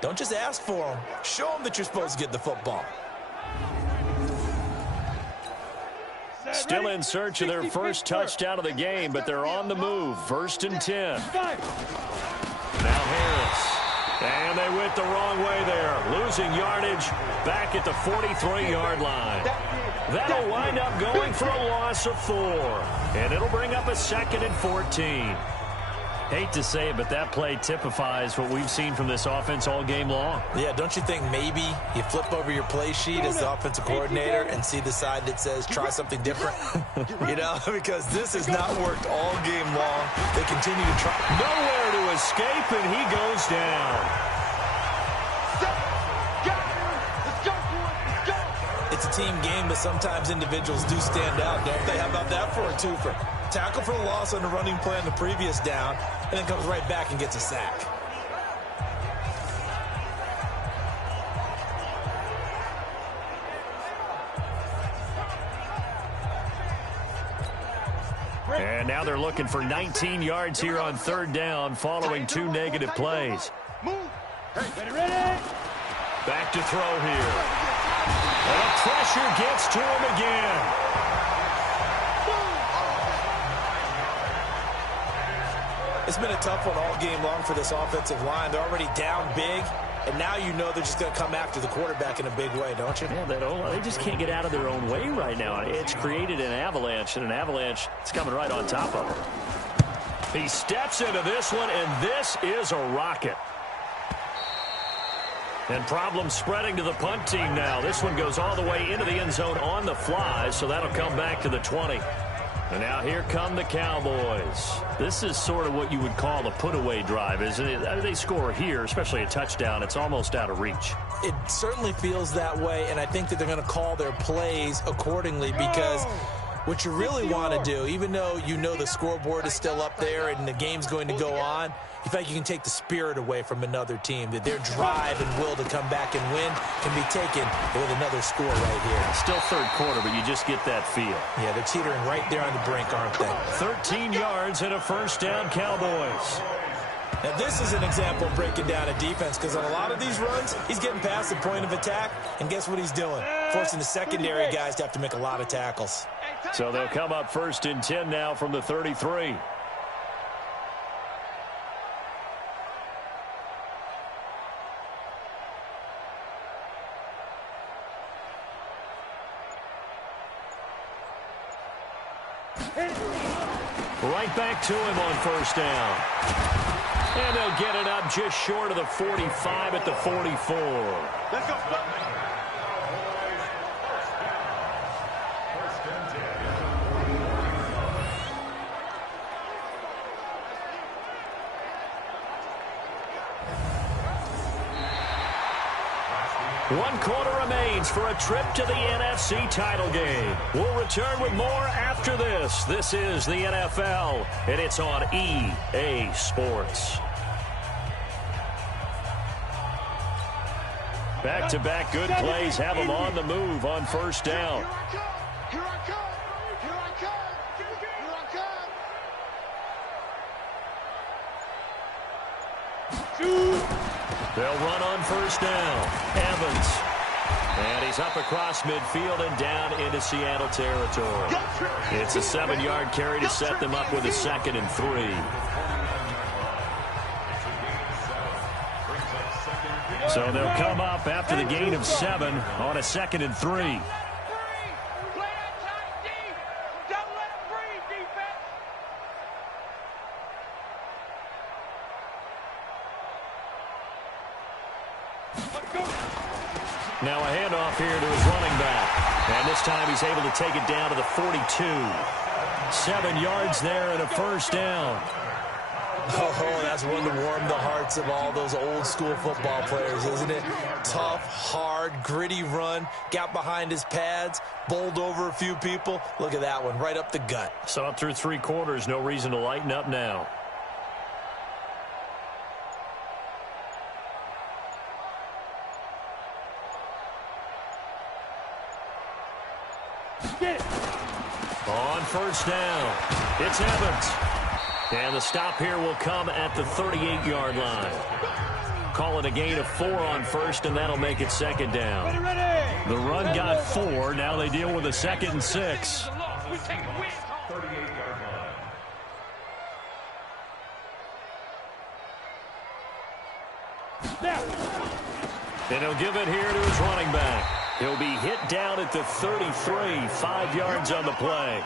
Don't just ask for them. Show them that you're supposed to get the football. Still in search of their first touchdown of the game, but they're on the move. 1st and 10. Now Harris. And they went the wrong way there. Losing yardage back at the 43-yard line. That'll wind up going for a loss of 4. And it'll bring up a 2nd and 14. Hate to say it, but that play typifies what we've seen from this offense all game long. Yeah, don't you think maybe you flip over your play sheet as the offensive coordinator and see the side that says try something different? You know, because this has not worked all game long. They continue to try. Nowhere to escape, and he goes down. It's a team game, but sometimes individuals do stand out, don't they? How about that for a twofer? Tackle for a loss on the running play on the previous down, and then comes right back and gets a sack. And now they're looking for 19 yards here on 3rd down following 2 negative plays. Back to throw here. And pressure gets to him again. It's been a tough one all game long for this offensive line. They're already down big, and now you know they're just going to come after the quarterback in a big way, don't you? Yeah, they just can't get out of their own way right now. It's created an avalanche, and an avalanche is coming right on top of them. He steps into this one, and this is a rocket. And problems spreading to the punt team now. This one goes all the way into the end zone on the fly, so that'll come back to the 20. And now here come the Cowboys. This is sort of what you would call a put-away drive, isn't it? I mean, they score here, especially a touchdown. It's almost out of reach. It certainly feels that way, and I think that they're going to call their plays accordingly because what you really want to do, even though you know the scoreboard is still up there and the game's going to go on, you feel like you can take the spirit away from another team, that their drive and will to come back and win can be taken with another score right here. Still 3rd quarter, but you just get that feel. Yeah, they're teetering right there on the brink, aren't they? 13 yards and a 1st down, Cowboys. Now, this is an example of breaking down a defense because on a lot of these runs, he's getting past the point of attack, and guess what he's doing? Forcing the secondary guys to have to make a lot of tackles. So they'll come up 1st and 10 now from the 33. Right back to him on 1st down. And they'll get it up just short of the 45 at the 44. Let's go. One quarter remains for a trip to the NFC title game. We'll return with more after this. This is the NFL, and it's on EA Sports. Back-to-back good plays have them on the move on 1st down. Here I come. Here I come. Here I come. They'll run on 1st down. Evans. And he's up across midfield and down into Seattle territory. It's a 7-yard carry to set them up with a 2nd and 3. So they'll come up after the gain of 7 on a 2nd and 3. Now a handoff here to his running back. And this time he's able to take it down to the 42. 7 yards there and a 1st down. Oh, that's one to warm the hearts of all those old school football players, isn't it? Tough, hard, gritty run. Got behind his pads, bowled over a few people. Look at that one, right up the gut. So up through 3 quarters, no reason to lighten up now. On first down, it's Evans. And the stop here will come at the 38-yard line. Call it a gain of 4 on first, and that'll make it second down. The run got 4. Now they deal with a 2nd and 6. And he'll give it here to his running back. He'll be hit down at the 33, 5 yards on the play.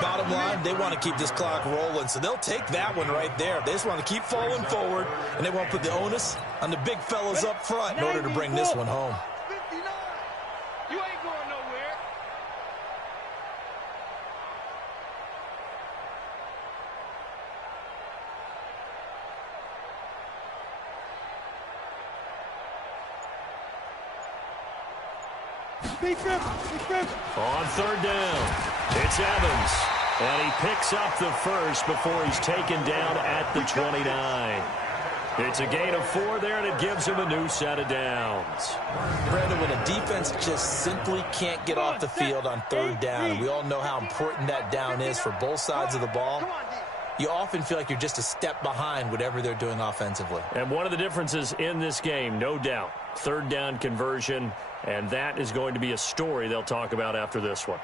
Bottom line, they want to keep this clock rolling, so they'll take that one right there. They just want to keep falling forward, and they won't put the onus on the big fellas up front in order to bring this one home. You ain't going nowhere. On third down, it's Evans. And he picks up the first before he's taken down at the 29. It's a gain of 4 there, and it gives him a new set of downs. Brandon, when a defense just simply can't get off the field on third down, and we all know how important that down is for both sides of the ball, you often feel like you're just a step behind whatever they're doing offensively. And one of the differences in this game, no doubt, third down conversion, and that is going to be a story they'll talk about after this one.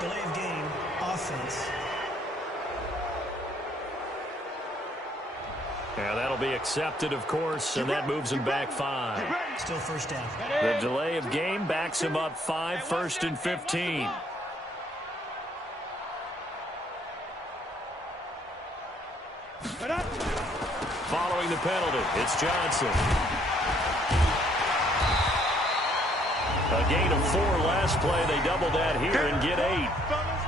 Delay of game, offense. Yeah, that'll be accepted, of course, and that moves him back 5. Still first down. The delay of game backs him up 5, 1st and 15. Following the penalty, it's Johnson. A gain of 4 last play. They double that here and get 8.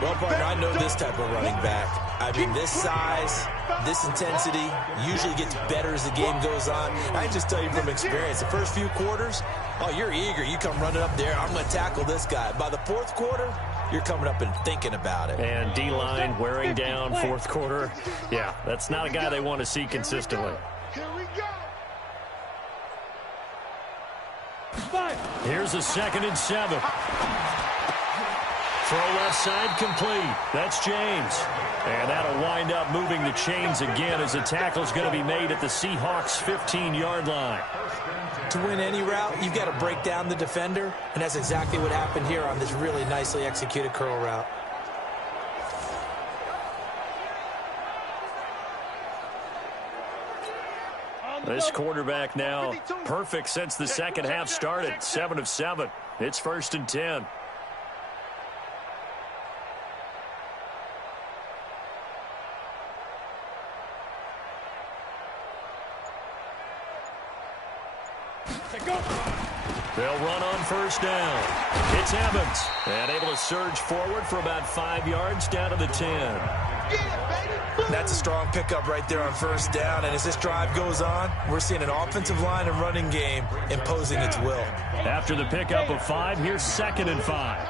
Well, partner, I know this type of running back. I mean, this size, this intensity usually gets better as the game goes on. I can just tell you from experience, the first few quarters, oh, you're eager. You come running up there, I'm going to tackle this guy. By the 4th quarter, you're coming up and thinking about it. And D-line wearing down 4th quarter. Yeah, that's not a guy they want to see consistently. Here we go. Here's a 2nd and 7. Throw left side complete. That's James. And that'll wind up moving the chains again as the tackle's going to be made at the Seahawks' 15-yard line. To win any route, you've got to break down the defender, and that's exactly what happened here on this really nicely executed curl route. This quarterback now perfect since the second half started. 7 of 7. It's 1st and 10. They'll run on first down. It's Evans. And able to surge forward for about 5 yards down to the 10. That's a strong pickup right there on first down. And as this drive goes on, we're seeing an offensive line and running game imposing its will. After the pickup of 5, here's 2nd and 5.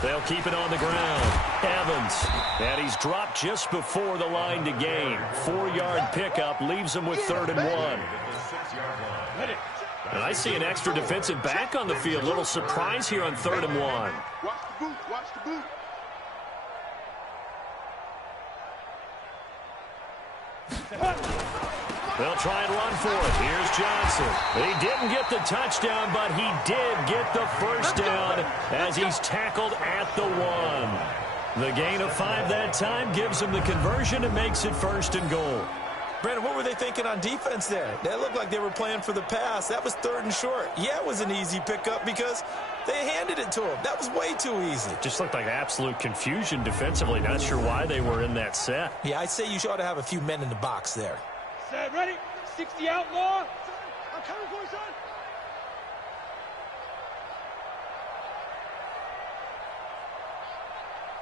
They'll keep it on the ground. Evans. And he's dropped just before the line to gain. 4-yard pickup leaves him with 3rd and 1. And I see an extra defensive back on the field. Little surprise here on 3rd and 1. Watch the boot. Watch the boot. They'll try and run for it. Here's Johnson. He didn't get the touchdown, but he did get the first down as he's tackled at the 1. The gain of 5 that time gives him the conversion and makes it 1st and goal. Brandon, what were they thinking on defense there? That looked like they were playing for the pass. That was 3rd and short. Yeah, it was an easy pickup because they handed it to him. That was way too easy. Just looked like absolute confusion defensively. Not sure why they were in that set. Yeah, I'd say you ought to have a few men in the box there. Set, ready? 60 outlaw. I'm coming for you, son.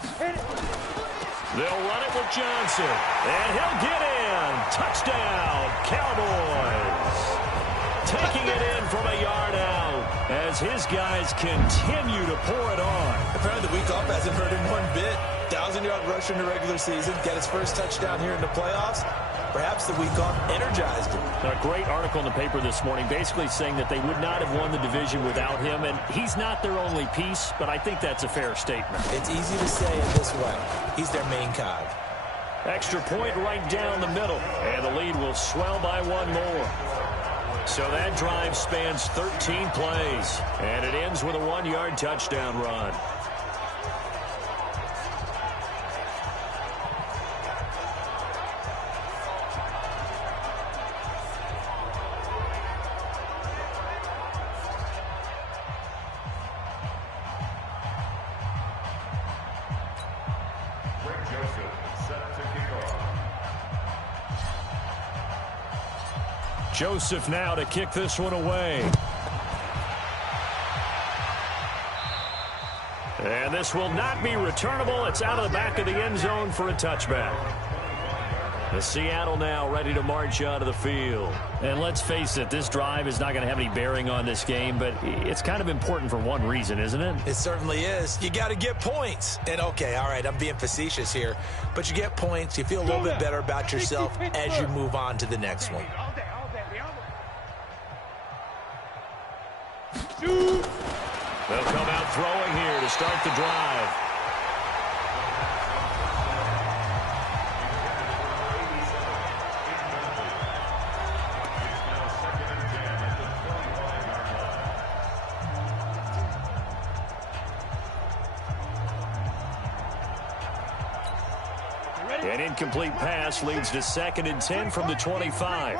They'll run it with Johnson. And he'll get in. Touchdown, Cowboys. Taking it in from a yard out as his guys continue to pour it on. Apparently the week off hasn't hurt him one bit. 1,000-yard rusher in the regular season. Got his first touchdown here in the playoffs. Perhaps the week off energized him. A great article in the paper this morning basically saying that they would not have won the division without him, and he's not their only piece, but I think that's a fair statement. It's easy to say in this way. He's their main cog. Extra point right down the middle, and the lead will swell by one more. So that drive spans 13 plays, and it ends with a 1-yard touchdown run. Joseph now to kick this one away. And this will not be returnable. It's out of the back of the end zone for a touchback. The Seattle now ready to march onto the field. And let's face it, this drive is not going to have any bearing on this game, but it's kind of important for one reason, isn't it? It certainly is. You got to get points. And, okay, all right, I'm being facetious here, but you get points. You feel a little bit better about yourself as you move on to the next one. They'll come out throwing here to start the drive. An incomplete pass leads to 2nd and 10 from the 25.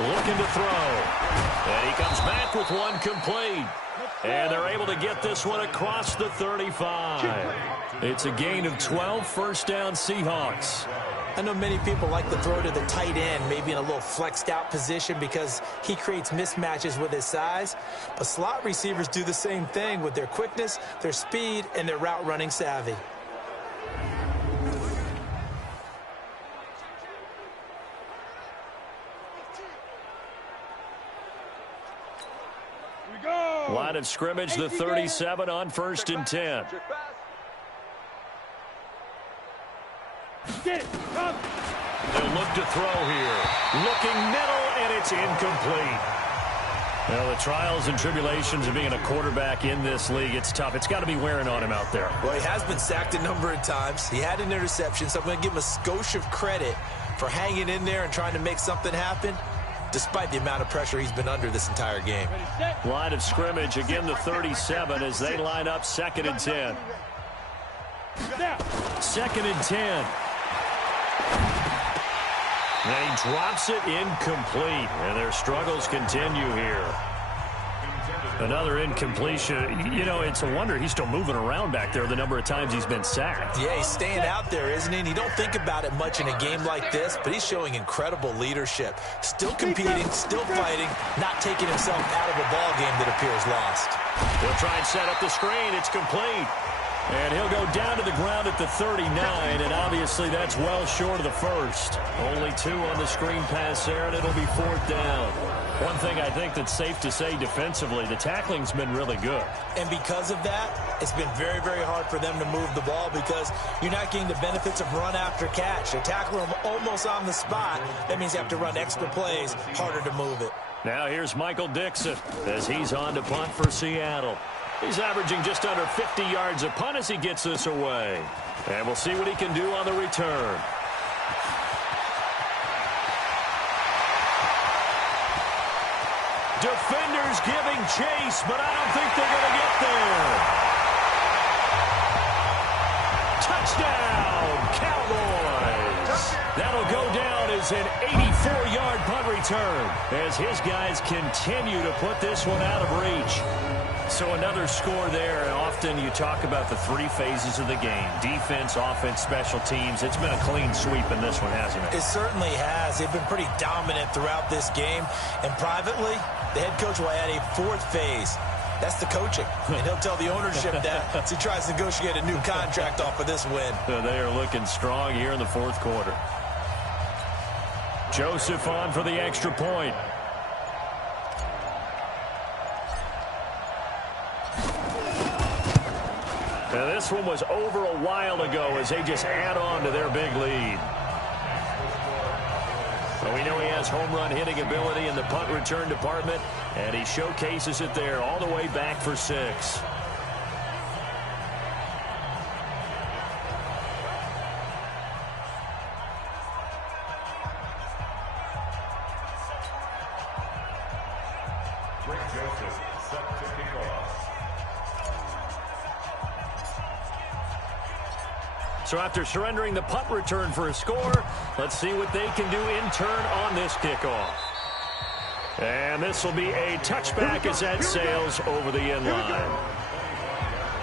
Looking to throw. And he comes back with one complete. And they're able to get this one across the 35. It's a gain of 12, first down Seahawks. I know many people like to throw to the tight end, maybe in a little flexed out position because he creates mismatches with his size. But slot receivers do the same thing with their quickness, their speed, and their route running savvy. Line of scrimmage, the 37 on 1st and 10. They'll look to throw here. Looking middle, and it's incomplete. Well, the trials and tribulations of being a quarterback in this league, it's tough. It's got to be wearing on him out there. Well, he has been sacked a number of times. He had an interception, so I'm going to give him a skosh of credit for hanging in there and trying to make something happen, despite the amount of pressure he's been under this entire game. Line of scrimmage, again the 37 as they line up 2nd and 10. 2nd and 10. And he drops it incomplete. And their struggles continue here. Another incompletion. You know, it's a wonder he's still moving around back there the number of times he's been sacked. Yeah, he's staying out there, isn't he? And you don't think about it much in a game like this, but he's showing incredible leadership. Still competing, still fighting, not taking himself out of a ball game that appears lost. He'll try and set up the screen. It's complete. And he'll go down to the ground at the 39, and obviously that's well short of the first. Only 2 on the screen pass there, and it'll be 4th down. One thing I think that's safe to say defensively, the tackling's been really good. And because of that, it's been very, very hard for them to move the ball because you're not getting the benefits of run after catch. They tackle him almost on the spot. That means you have to run extra plays, harder to move it. Now here's Michael Dixon as he's on to punt for Seattle. He's averaging just under 50 yards a punt as he gets this away. And we'll see what he can do on the return. Defenders giving chase, but I don't think they're going to get there. Touchdown, Cowboys. That'll go down as an 84-yard punt return as his guys continue to put this one out of reach. So another score there, and often you talk about the 3 phases of the game. Defense, offense, special teams. It's been a clean sweep in this one, hasn't it? It certainly has. They've been pretty dominant throughout this game. And privately, the head coach will add a 4th phase. That's the coaching. And he'll tell the ownership that as he tries to negotiate a new contract off of this win. They are looking strong here in the fourth quarter. Joseph on for the extra point. Now this one was over a while ago as they just add on to their big lead. Well, we know he has home run hitting ability in the punt return department, and he showcases it there all the way back for 6. So after surrendering the punt return for a score, let's see what they can do in turn on this kickoff. And this will be a touchback as that sails over the end line.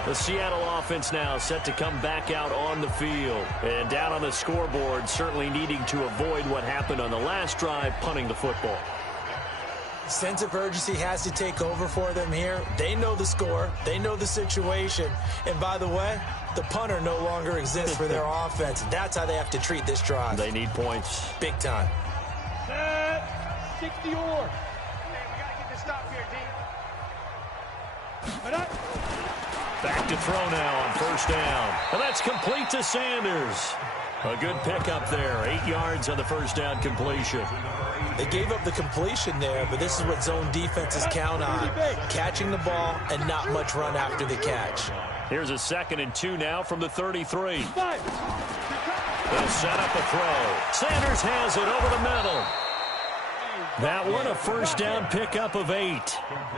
The Seattle offense now set to come back out on the field. And down on the scoreboard, certainly needing to avoid what happened on the last drive, punting the football. Sense of urgency has to take over for them here. They know the score. They know the situation. And by the way, the punter no longer exists for their offense. That's how they have to treat this drive. They need points. Big time. Set. 60 or. Man, we got to get this stop here, D. Back to throw now on first down. And that's complete to Sanders. A good pickup there. 8 yards on the first down completion. They gave up the completion there, but this is what zone defenses count on. Catching the ball and not much run after the catch. Here's a 2nd and 2 now from the 33. They'll set up a throw. Sanders has it over the middle. That one a first down pickup of 8.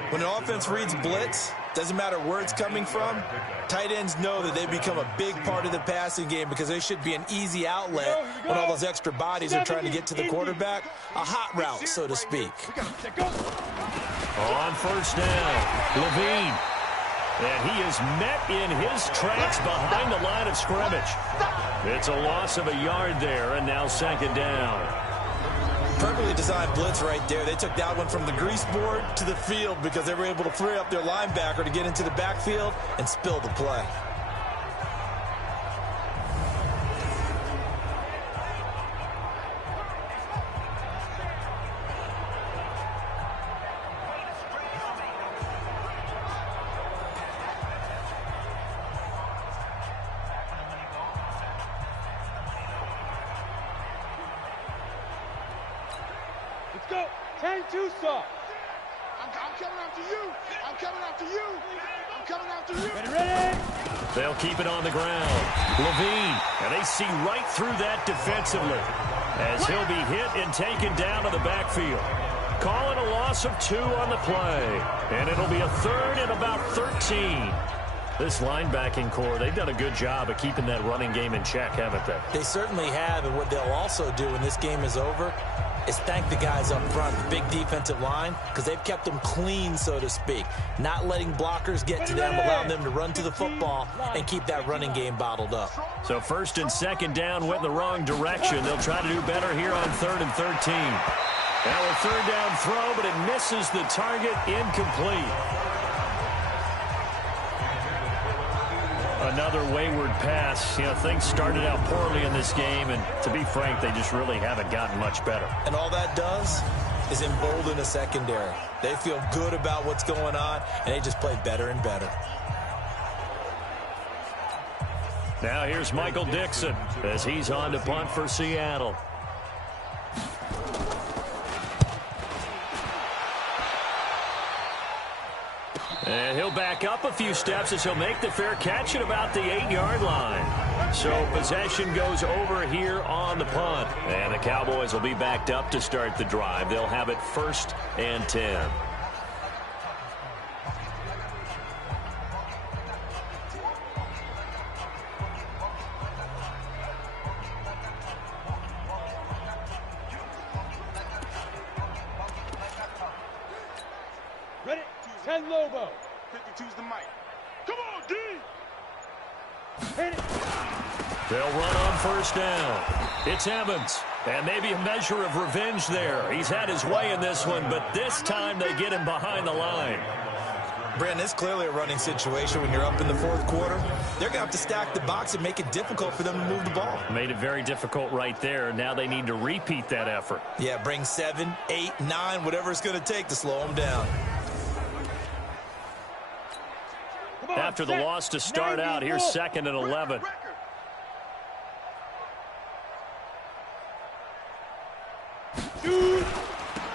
When an offense reads blitz, doesn't matter where it's coming from, tight ends know that they become a big part of the passing game because they should be an easy outlet when all those extra bodies are trying to get to the quarterback. A hot route, so to speak. On first down, Levine. And he is met in his tracks behind the line of scrimmage. It's a loss of a yard there, and now 2nd down. Perfectly designed blitz right there. They took that one from the grease board to the field because they were able to free up their linebacker to get into the backfield and spill the play. Go. 10-2 soft. I'm coming after you. I'm coming after you. I'm coming after you. Ready? They'll keep it on the ground. Levine, and they see right through that defensively as he'll be hit and taken down to the backfield. Calling a loss of 2 on the play, and it'll be a 3rd and about 13. This linebacking core, they've done a good job of keeping that running game in check, haven't they? They certainly have, and what they'll also do when this game is over is thank the guys up front, the big defensive line, because they've kept them clean, so to speak. Not letting blockers get to them, allowing them to run to the football and keep that running game bottled up. So 1st and 2nd down went in the wrong direction. They'll try to do better here on 3rd and 13. Now a 3rd down throw, but it misses the target, incomplete. Another wayward pass. You know, things started out poorly in this game, and to be frank, they just really haven't gotten much better. And all that does is embolden a secondary. They feel good about what's going on, and they just play better and better. Now here's Michael Dixon as he's on to punt for Seattle. And he'll back up a few steps as he'll make the fair catch at about the 8-yard line. So possession goes over here on the punt. And the Cowboys will be backed up to start the drive. They'll have it 1st and 10. Ready? 10 Lobo. 52's the mic. Come on, D! Hit it. They'll run on 1st down. It's Evans. And maybe a measure of revenge there. He's had his way in this one, but this time they get him behind the line. Brandon, it's clearly a running situation when you're up in the fourth quarter. They're going to have to stack the box and make it difficult for them to move the ball. Made it very difficult right there. Now they need to repeat that effort. Yeah, bring 7, 8, 9, whatever it's going to take to slow them down. After the loss to start out, here's 2nd and 11.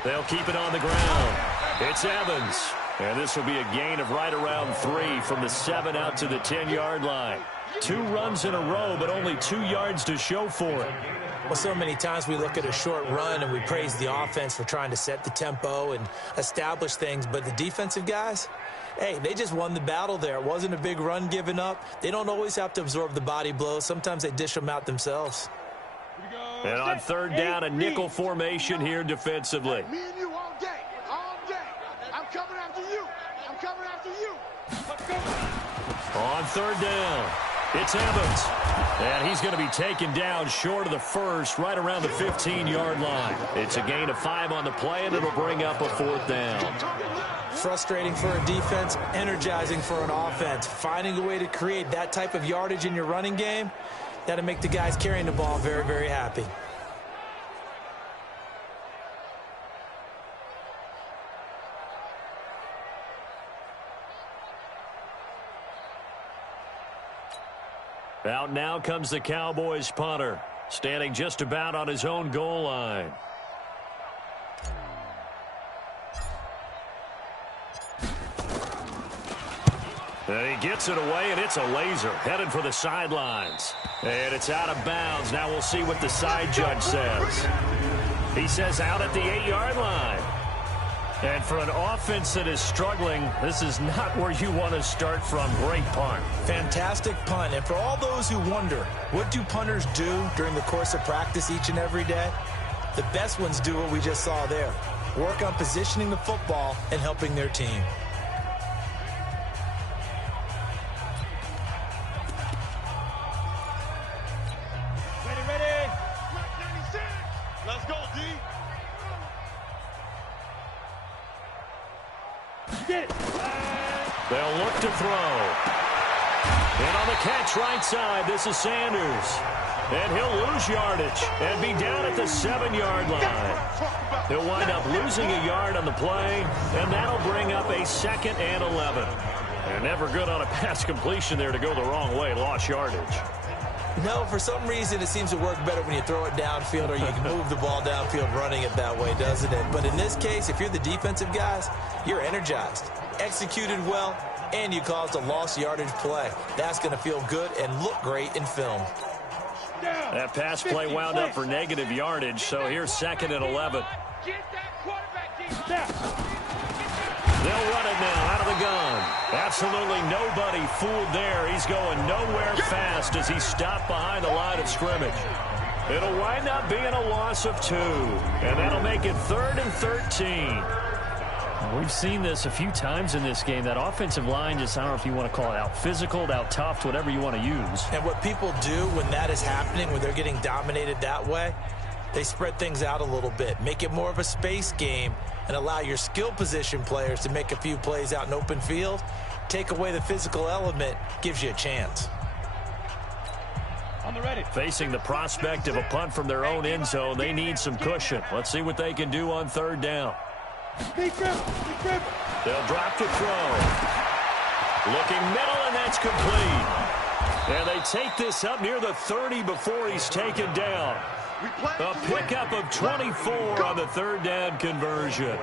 They'll keep it on the ground. It's Evans. And this will be a gain of right around 3 from the 7 out to the 10-yard line. 2 runs in a row, but only 2 yards to show for it. Well, so many times we look at a short run and we praise the offense for trying to set the tempo and establish things, but the defensive guys, hey, they just won the battle there. It wasn't a big run given up. They don't always have to absorb the body blows. Sometimes they dish them out themselves. And on 3rd down, a nickel formation here defensively. Me and you all day. All day. I'm coming after you. I'm coming after you. Let's go. On 3rd down, it's Evans. And he's going to be taken down short of the first, right around the 15-yard line. It's a gain of 5 on the play, and it'll bring up a 4th down. Frustrating for a defense, energizing for an offense. Finding a way to create that type of yardage in your running game, that'll make the guys carrying the ball very, very happy. Out now comes the Cowboys punter, standing just about on his own goal line. And he gets it away, and it's a laser, headed for the sidelines. And it's out of bounds. Now we'll see what the side judge says. He says out at the 8-yard line. And for an offense that is struggling, this is not where you want to start from. Great punt. Fantastic punt. And for all those who wonder, what do punters do during the course of practice each and every day? The best ones do what we just saw there. Work on positioning the football and helping their team. Ready. 96. Let's go, D. Get it. They'll look to throw. And on the catch right side, this is Sanders. And he'll lose yardage and be down at the 7-yard line. He'll wind up losing a yard on the play, and that'll bring up a 2nd and 11. And never good on a pass completion there to go the wrong way. Lost yardage. No, for some reason it seems to work better when you throw it downfield or you can move the ball downfield running it that way, doesn't it? But in this case, if you're the defensive guys, you're energized, executed well, and you caused a lost yardage play. That's going to feel good and look great in film. That pass play wound up for negative yardage, so here's 2nd and 11. Get that quarterback, D. They'll run it now out of the gun. Absolutely nobody fooled there. He's going nowhere fast as he stopped behind the line of scrimmage. It'll wind up being a loss of 2, and that'll make it 3rd and 13. We've seen this a few times in this game. That offensive line just, I don't know if you want to call it out physical, out tough, whatever you want to use. And what people do when that is happening, when they're getting dominated that way, they spread things out a little bit, make it more of a space game, and allow your skill position players to make a few plays out in open field. Take away the physical element, gives you a chance. On the ready. Facing the prospect of a punt from their own end zone, they need some cushion. Let's see what they can do on 3rd down. Big grip. They'll drop to throw. Looking middle, and that's complete. And they take this up near the 30 before he's taken down. A pickup of 24 on the 3rd down conversion.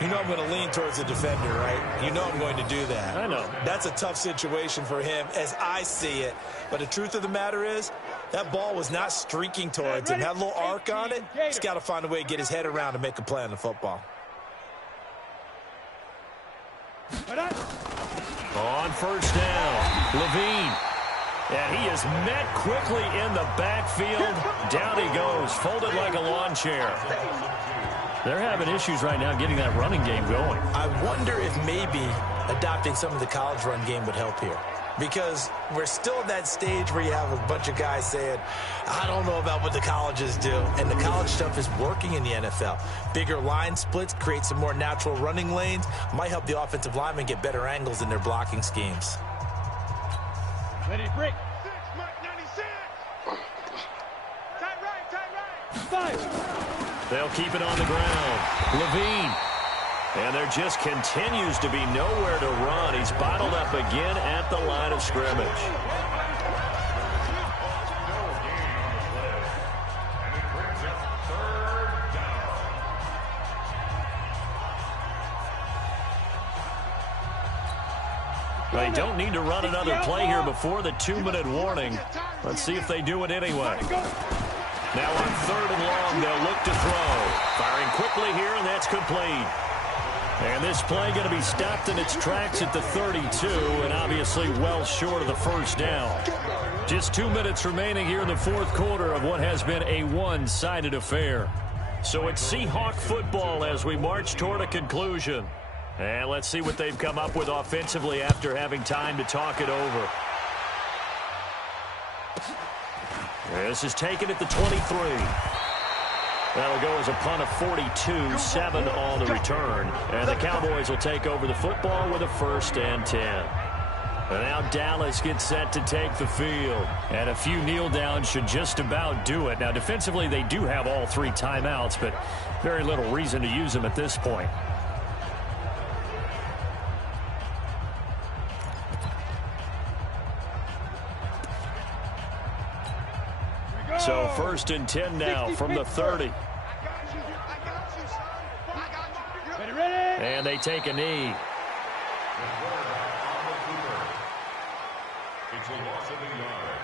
You know I'm going to lean towards the defender, right? You know I'm going to do that. I know. That's a tough situation for him as I see it. But the truth of the matter is, that ball was not streaking towards him. That little arc on it, he's got to find a way to get his head around and make a play on the football. On 1st down, Levine. And he is met quickly in the backfield. Down he goes, folded like a lawn chair. They're having issues right now getting that running game going. I wonder if maybe adopting some of the college run game would help here. because we're still at that stage where you have a bunch of guys saying, I don't know about what the colleges do. And the college stuff is working in the NFL. Bigger line splits, create some more natural running lanes, might help the offensive linemen get better angles in their blocking schemes. Ready to break. 6, Mike 96. Tight right. 5. They'll keep it on the ground. Levine. And there just continues to be nowhere to run. He's bottled up again at the line of scrimmage. They don't need to run another play here before the 2-minute warning. Let's see if they do it anyway. Now on 3rd and long, they'll look to throw. Firing quickly here, and that's complete. And this play going to be stopped in its tracks at the 32, and obviously well short of the first down. Just 2 minutes remaining here in the 4th quarter of what has been a one-sided affair. So it's Seahawk football as we march toward a conclusion. And let's see what they've come up with offensively after having time to talk it over. This is taken at the 23. That'll go as a punt of 42, 7 on the return. And the Cowboys will take over the football with a 1st and 10. And now Dallas gets set to take the field. And a few kneel downs should just about do it. Now defensively they do have all 3 timeouts, but very little reason to use them at this point. So 1st and 10 now from the 30. And they take a knee. It's a loss of a yard.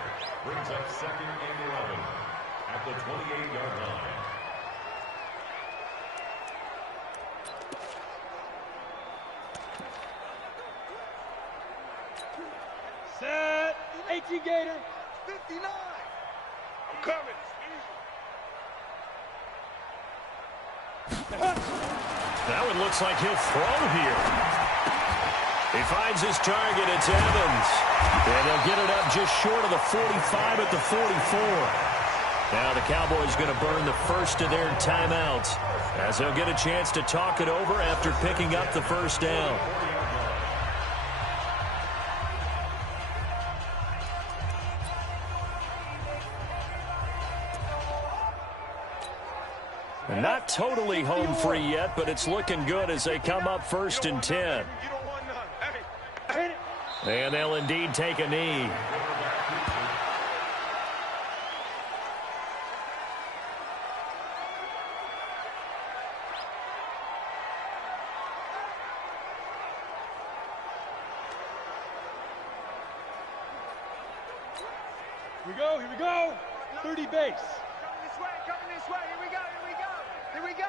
Brings up 2nd and 11 at the 28-yard line. Set. 18 Gator. 59. I'm coming. Now it looks like he'll throw here. He finds his target. It's Evans. And they'll get it up just short of the 45 at the 44. Now the Cowboys going to burn the first of their timeouts as they'll get a chance to talk it over after picking up the 1st down. Not totally home free yet, but it's looking good as they come up 1st and 10. And they'll indeed take a knee. Here we go. 30 base. Coming this way. Here we go. Here we go.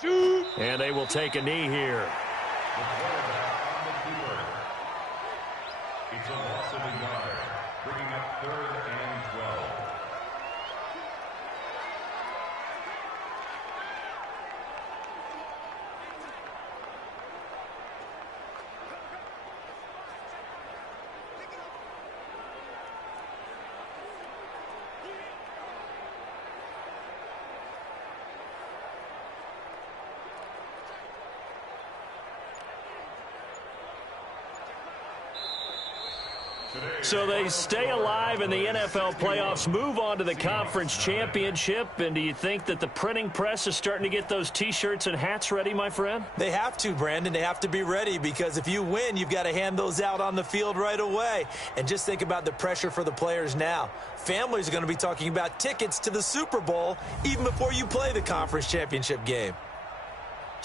Shoot. And they will take a knee here. It's a loss of a yard, bringing up 3rd and 12. So they stay alive in the NFL playoffs, move on to the conference championship. And do you think that the printing press is starting to get those T-shirts and hats ready, my friend? They have to, Brandon. They have to be ready because if you win, you've got to hand those out on the field right away. And just think about the pressure for the players now. Families are going to be talking about tickets to the Super Bowl even before you play the conference championship game.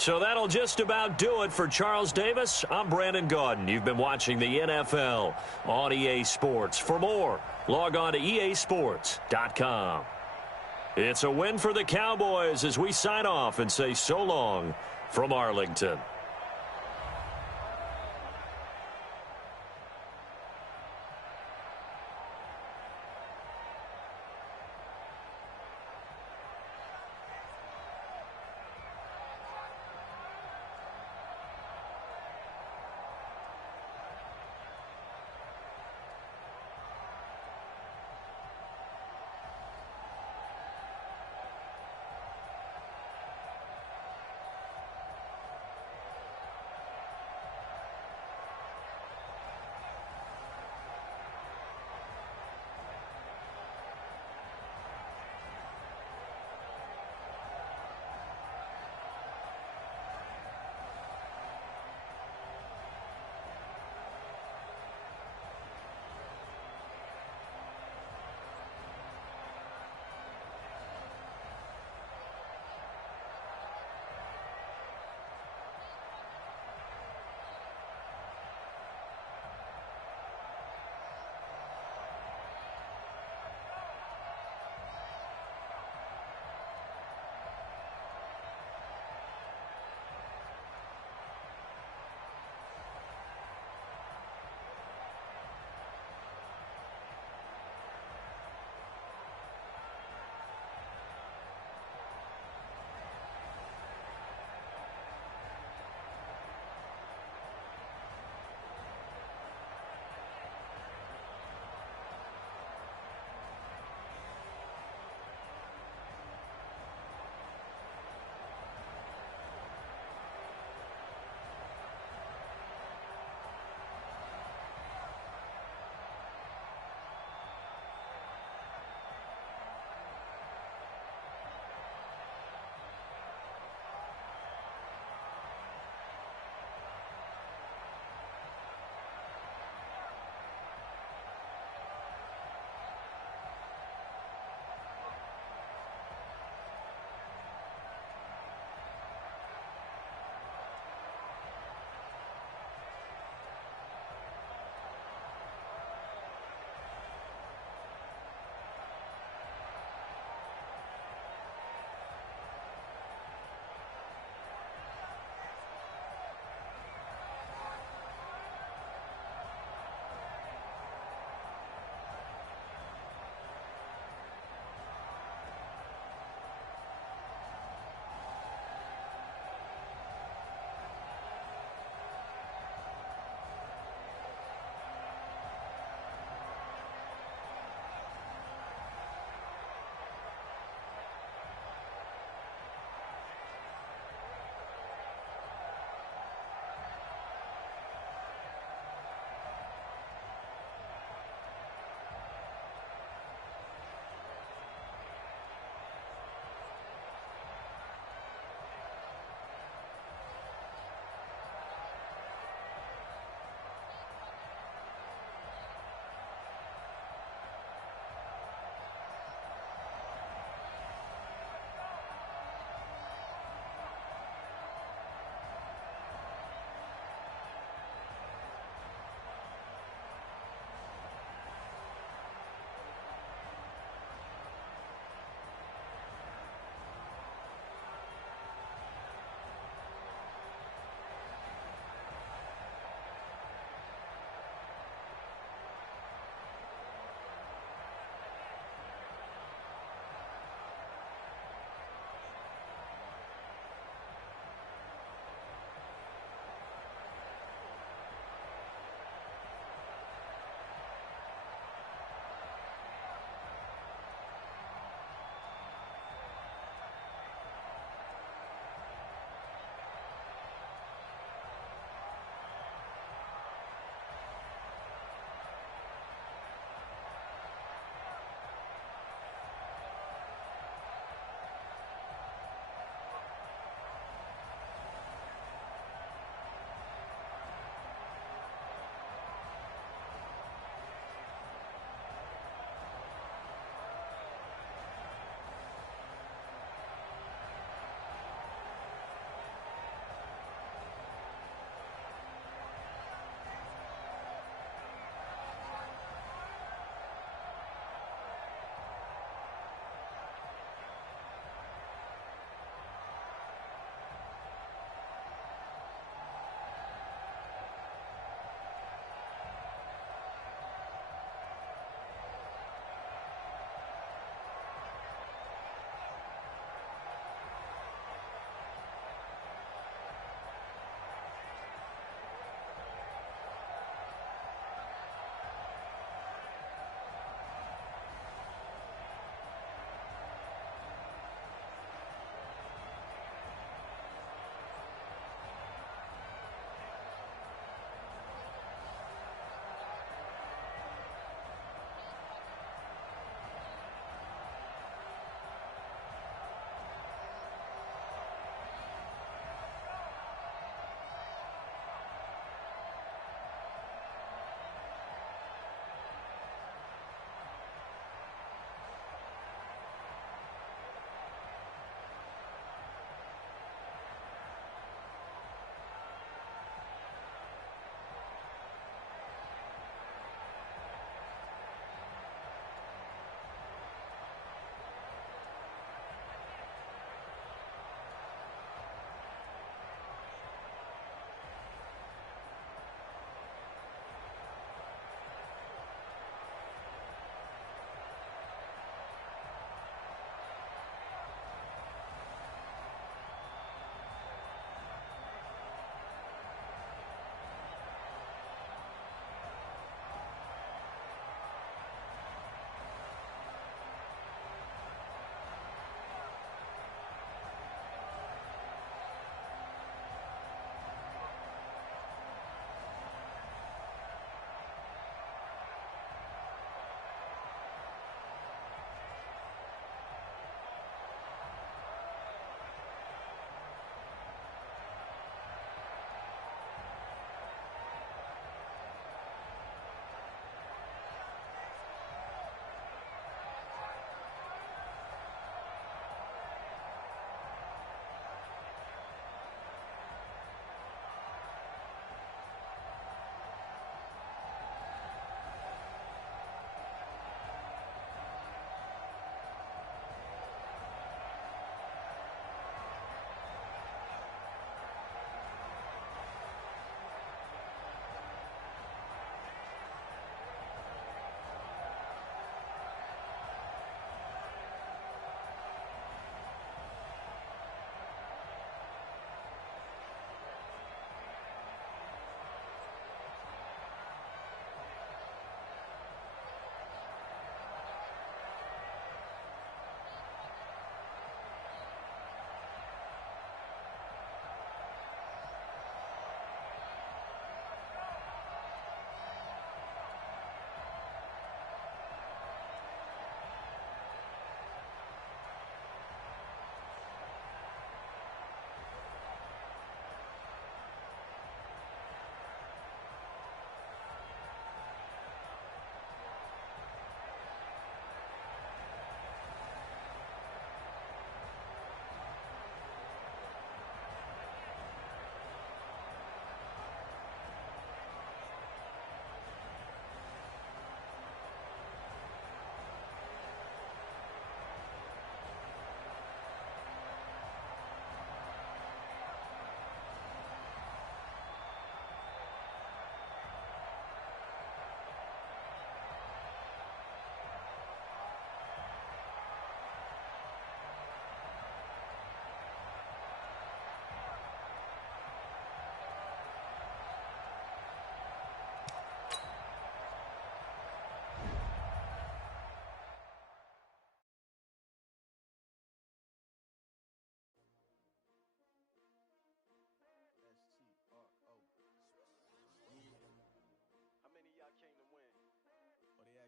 So that'll just about do it for Charles Davis. I'm Brandon Gaudin. You've been watching the NFL on EA Sports. For more, log on to easports.com. It's a win for the Cowboys as we sign off and say so long from Arlington.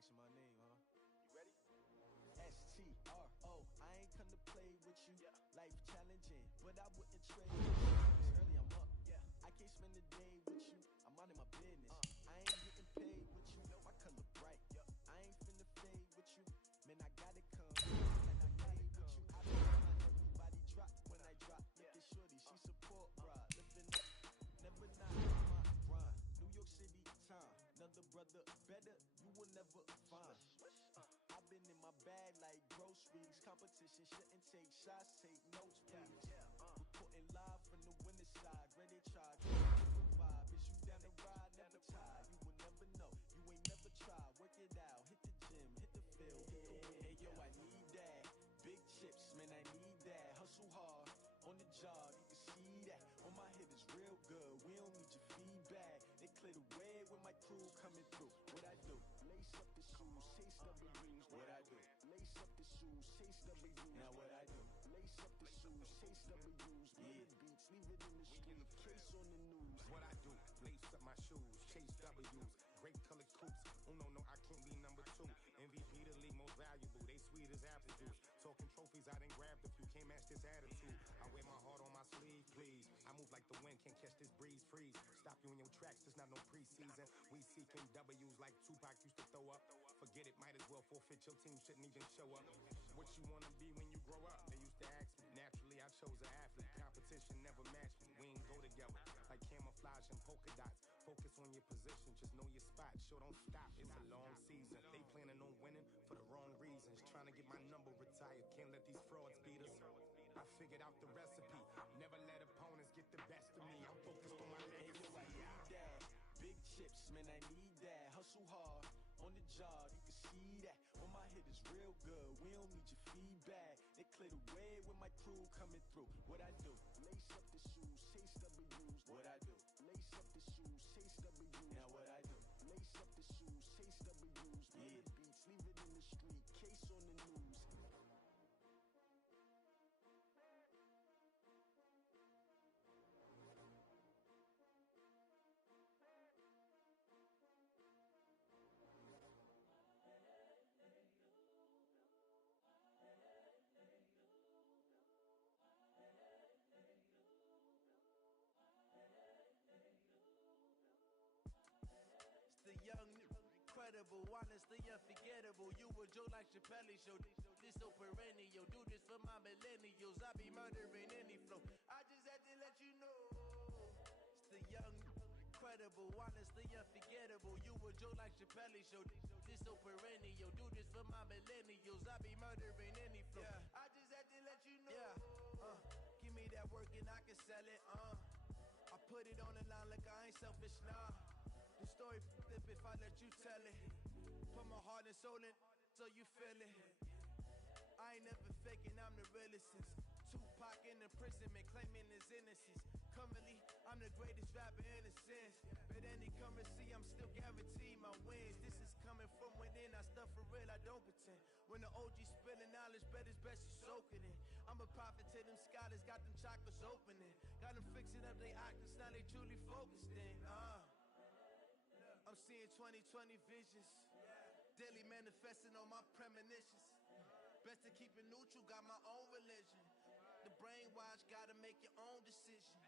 asking my name, huh? You ready? STRO, I ain't come to play with you. Life challenging, but I wouldn't trade. It's early, I'm up. I can't spend the day with you. I'm minding my business. I ain't getting paid with you. My color bright. I ain't finna fade with you. Man, I gotta come. And I made with you. I don't mind everybody drop when I drop. Look at shorty, she support, bruh. Living up, never not my grind. New York City time. Another brother better, you will never find. I've been in my bag like groceries. Competition shouldn't take shots, take notes, please. Reporting live from the winning side. Ready to try, different vibe. Is you down the ride, never tired. You will never know, you ain't never tried. Work it out, hit the gym, hit the field, hit the win. Hey yo, I need that. Big chips, man, I need that. Hustle hard, on the job, you can see that. On my head is real good, we don't need your feedback. They clear the way with my crew coming through. What I do? Lace up the shoes, chase W's. What I do? Lace up the shoes, chase W's. Now what I do? Lace up the shoes, chase W's. Million beats, leave it in the street, case on the news. What I do? Lace up my shoes, chase W's. Great colored coops. Oh no, I can't be number 2. MVP the league most valuable. They sweet as apple juice. Talking trophies, I done grabbed a few. Can't match this attitude. I wear my heart on my sleeve, please. I move like the wind, can't catch this breeze, freeze. Stop you in your tracks, there's not no preseason. We seeking W's like Tupac used to throw up. Forget it, might as well forfeit. Your team shouldn't even show up. What you wanna be when you grow up? They used to ask me. Naturally, I chose an athlete. Competition never matched me. We ain't go together like camouflage and polka dots. Focus on your position, just know your spot. Sure, don't stop. It's a long season. They planning on winning for the wrong reasons. Trying to get my number retired. Can't let these frauds beat us. I figured out the recipe. Never let opponents get the best of me. I'm focused on my legacy. I need that. Big chips, man, I need that. Hustle hard, on the job, you can see that. On my head is real good, we don't need your feedback. They clear the way with my crew coming through. What I do? Lace up the shoes, chase W's. What I do? Lace up the shoes, chase W's. Now what I do? Lace up the shoes, chase W's. Million beats, leave it in the street, case on the news. The young, incredible, honestly unforgettable. You a Joe like Chappelle show. This so perennial. Do this for my millennials. I be murdering any flow. I just had to let you know. It's the young, incredible, honestly unforgettable. You a Joe like Chappelle show. This so perennial. Do this for my millennials. I be murdering any flow. I just had to let you know. Give me that work and I can sell it. I put it on the line like I ain't selfish, nah. The story flip if I let you tell it. Put my heart and soul in so you feel it. I ain't never faking, I'm the realest since Tupac in imprisonment, claiming his innocence. Currently, I'm the greatest rapper in a sense. But any currency, I'm still guaranteed my wins. This is coming from within, I stuff for real, I don't pretend. When the OG spilling knowledge, bet it's best you soak it in. I'm a prophet to them scholars, got them chakras opening. Got them fixing up they octaves, now they truly focused in. I'm seeing 2020 visions. Daily manifesting on my premonitions. Best to keep it neutral, got my own religion. The brainwash, gotta make your own decision.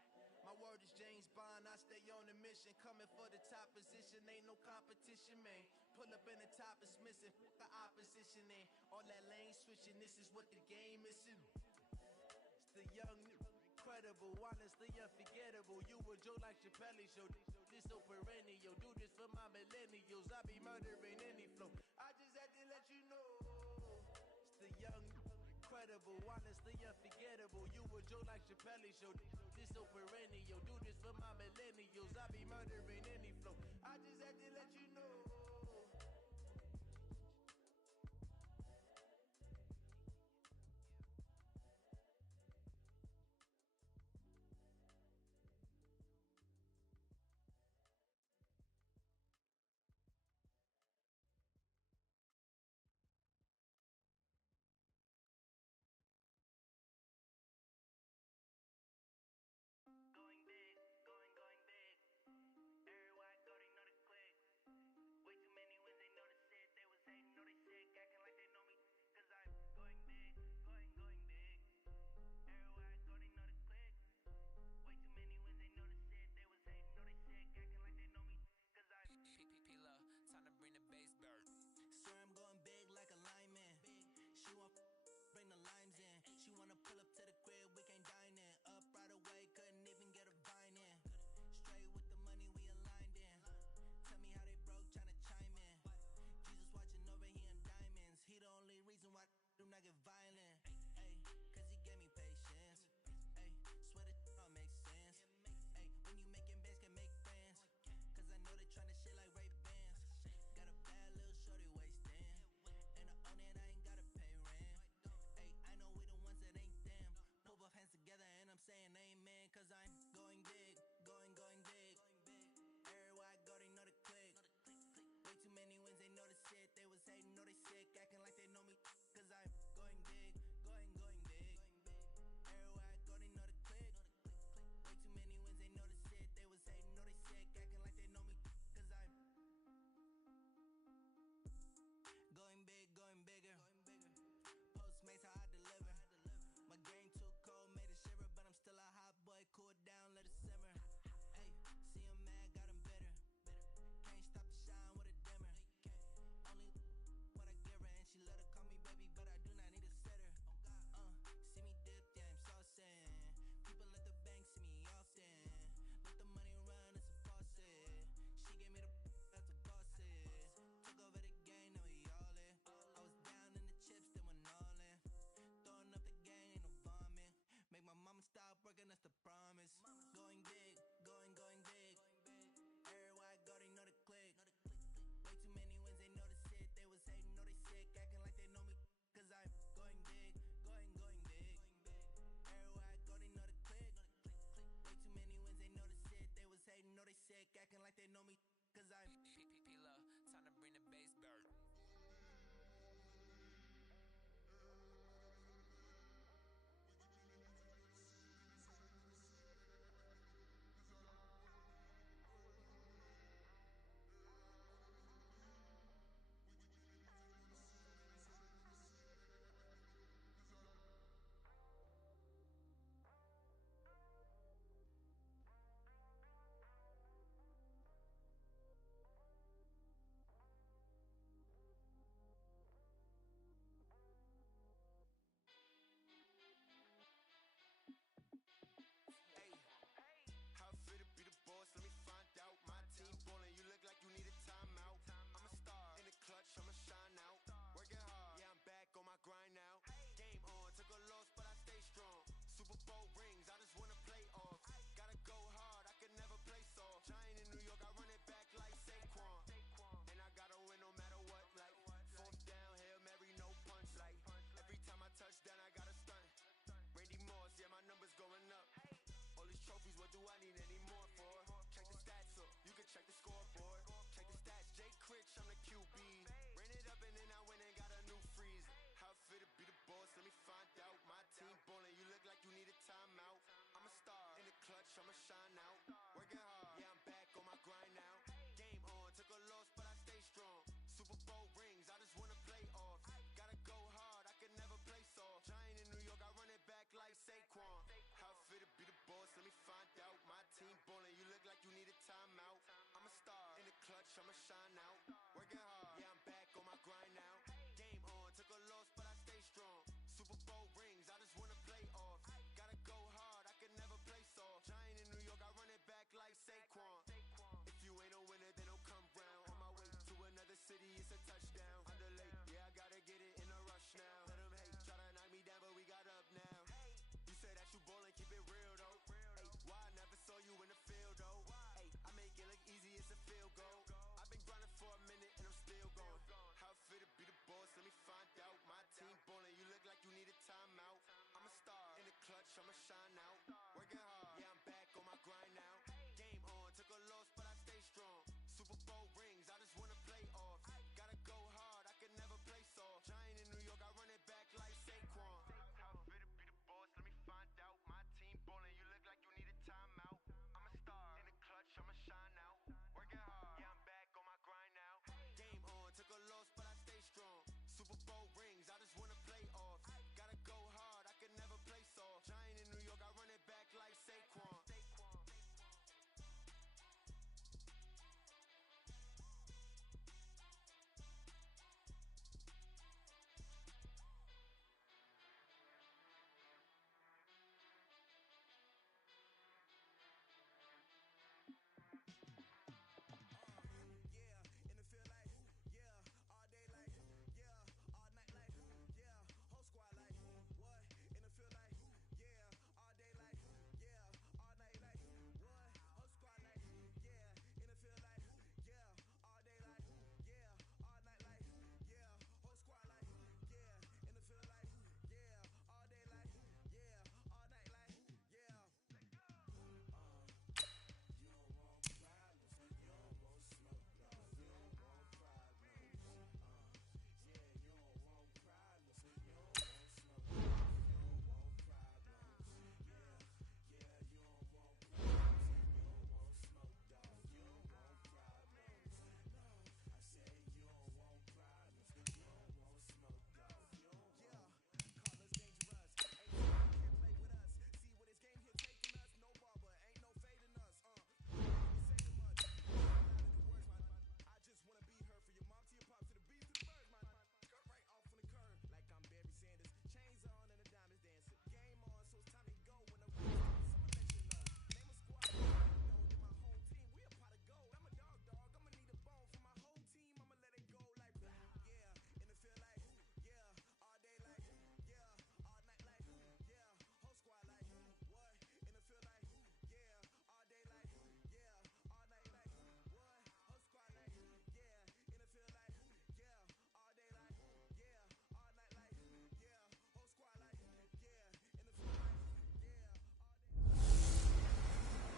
My word is James Bond, I stay on a mission. Coming for the top position, ain't no competition, man. Pull up in the top, it's missing, fuck the opposition, and all that lane switching, this is what the game is in. It's the young, incredible, honestly unforgettable. You a Joe like Chappelle show. This so perennial. Do this for my millennials. I be murdering any flow. I just had to let you know. It's the young, incredible, honestly unforgettable. You a Joe like Chappelle show. This so perennial. Do this for my millennials. I be murdering any flow. I just had to let you know. Going big, going big. Everywhere I go, they know the click. cause I'm going big, going big. Everywhere I go, they know the click. Way too many wins, they know the shit. They was hating, know they sick, acting like they know me, cause I'm going big, going big. Everywhere I go, they know the click. Way too many wins, they know the shit. They was hating, know they sick, acting like they know me, cause I'm going big, going bigger. Postmates how I deliver. My game too cold, made it shiver, but I'm still a hot boy, cool down.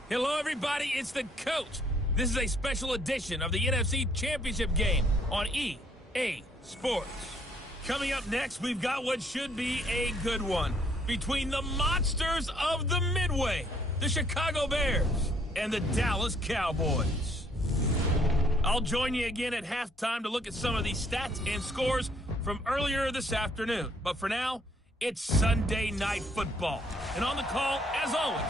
Hello, everybody. It's the coach. This is a special edition of the NFC Championship game on EA Sports. Coming up next, we've got what should be a good one between the monsters of the Midway, the Chicago Bears, and the Dallas Cowboys. I'll join you again at halftime to look at some of these stats and scores from earlier this afternoon. But for now, it's Sunday Night Football. And on the call, as always,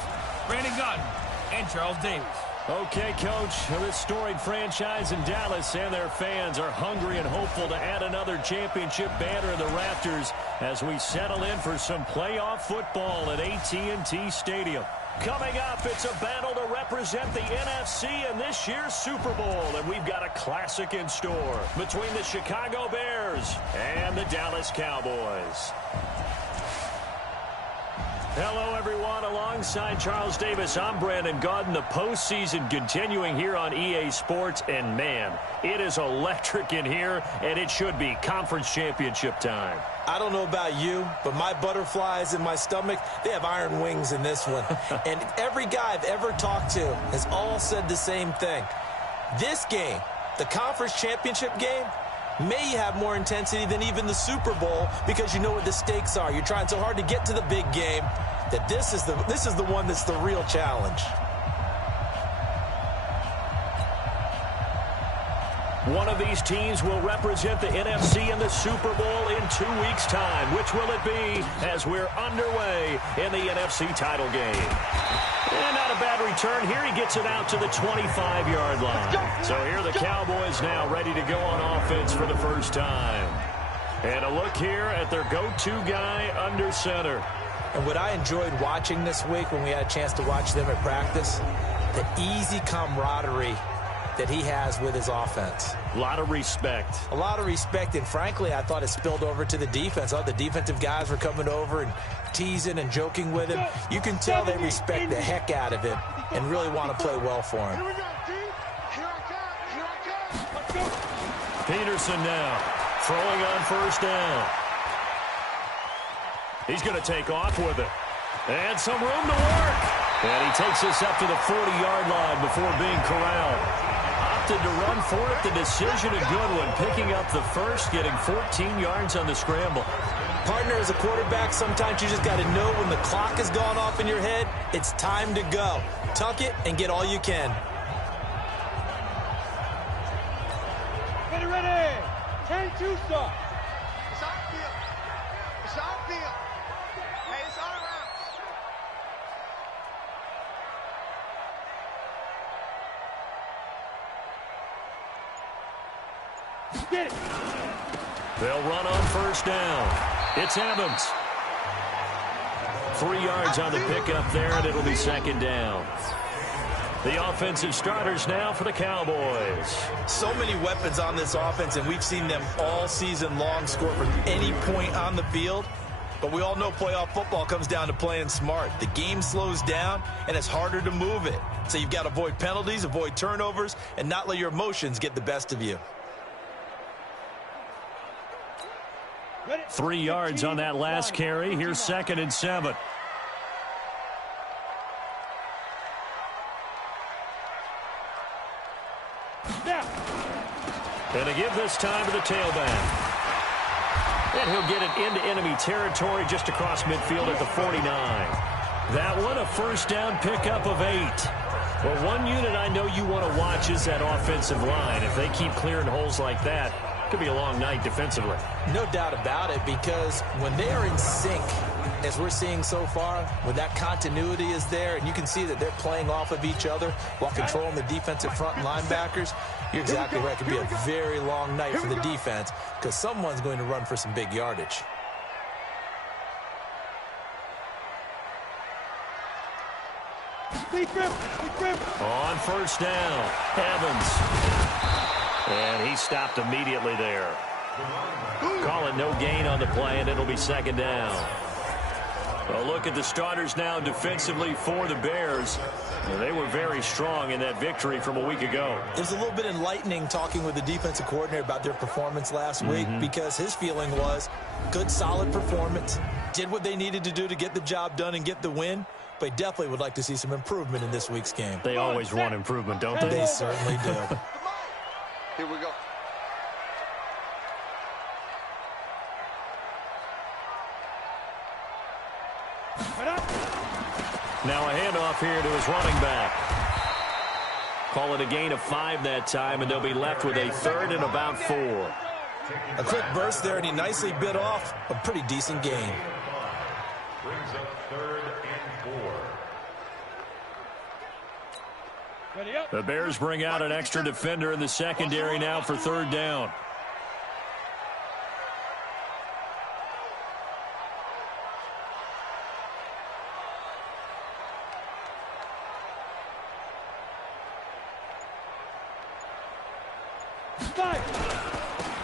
Brandon Godden and Charles Davis. Okay, Coach, this storied franchise in Dallas and their fans are hungry and hopeful to add another championship banner in the rafters as we settle in for some playoff football at AT&T Stadium. Coming up, it's a battle to represent the NFC in this year's Super Bowl, and we've got a classic in store between the Chicago Bears and the Dallas Cowboys. Hello, everyone. Alongside Charles Davis, I'm Brandon Godden. The postseason continuing here on EA Sports, and man, it is electric in here, and it should be conference championship time. I don't know about you, but my butterflies in my stomach, they have iron wings in this one. And every guy I've ever talked to has all said the same thing. This game, the conference championship game, may have more intensity than even the Super Bowl because you know what the stakes are. You're trying so hard to get to the big game that this is the one that's the real challenge. One of these teams will represent the NFC in the Super Bowl in 2 weeks' time. Which will it be as we're underway in the NFC title game? And not a bad return here. He gets it out to the 25-yard line. So here are the Cowboys now ready to go on offense for the first time. And a look here at their go-to guy under center. And what I enjoyed watching this week when we had a chance to watch them at practice, the easy camaraderie that he has with his offense. A lot of respect. A lot of respect, and frankly, I thought it spilled over to the defense. All the defensive guys were coming over and teasing and joking with him. You can tell they respect the heck out of him and really want to play well for him. Here we go, D. Here I come. Let's go. Peterson now throwing on first down. He's going to take off with it. And some room to work. And he takes us up to the 40-yard line before being corralled. Opted to run for it. The decision a good one. Picking up the first, getting 14 yards on the scramble. Partner, as a quarterback, sometimes you just got to know when the clock has gone off in your head, it's time to go. Tuck it and get all you can. Ready. 10-2 start. It's on field. It's on field. Hey, it's all around. Get it. They'll run on first down. It's Evans. 3 yards on the pickup there, and it'll be second down. The offensive starters now for the Cowboys. So many weapons on this offense, and we've seen them all season long score from any point on the field. But we all know playoff football comes down to playing smart. The game slows down, and it's harder to move it. So you've got to avoid penalties, avoid turnovers, and not let your emotions get the best of you. 3 yards on that last carry. Here's 2nd and 7. And to give this time to the tailback. And he'll get it into enemy territory just across midfield at the 49. That one, a first down pickup of 8. Well, one unit I know you want to watch is that offensive line. If they keep clearing holes like that, it could be a long night defensively. No doubt about it, because when they are in sync, as we're seeing so far, when that continuity is there, and you can see that they're playing off of each other while controlling the defensive front and linebackers, you're exactly right. It could be a very long night for the defense because someone's going to run for some big yardage. On first down, Evans. And he stopped immediately there. Call it no gain on the play, and it'll be second down. Well, look at the starters now defensively for the Bears. They were very strong in that victory from a week ago. It was a little bit enlightening talking with the defensive coordinator about their performance last week because his feeling was good, solid performance, did what they needed to do to get the job done and get the win, they definitely would like to see some improvement in this week's game. They always want improvement, don't they? They certainly do. Here we go. Now a handoff here to his running back. Call it a gain of 5 that time, and they'll be left with a 3rd and about 4. A quick burst there, and he nicely bit off a pretty decent gain. Brings up 3rd and 4. The Bears bring out an extra defender in the secondary now for 3rd down.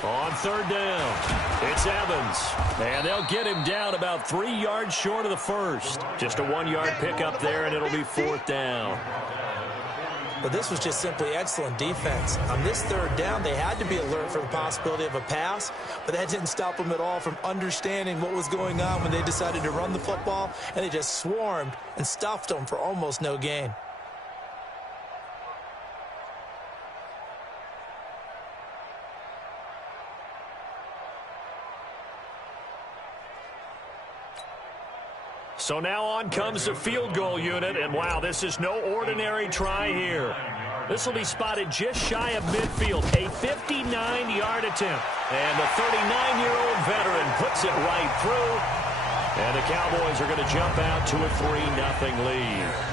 On 3rd down, it's Evans. And they'll get him down about 3 yards short of the first. Just a 1-yard pickup there, and it'll be 4th down. But this was just simply excellent defense. On this 3rd down, they had to be alert for the possibility of a pass, but that didn't stop them at all from understanding what was going on when they decided to run the football, and they just swarmed and stuffed them for almost no gain. So now on comes the field goal unit, and wow, this is no ordinary try here. This will be spotted just shy of midfield, a 59-yard attempt. And the 39-year-old veteran puts it right through, and the Cowboys are going to jump out to a 3-0 lead.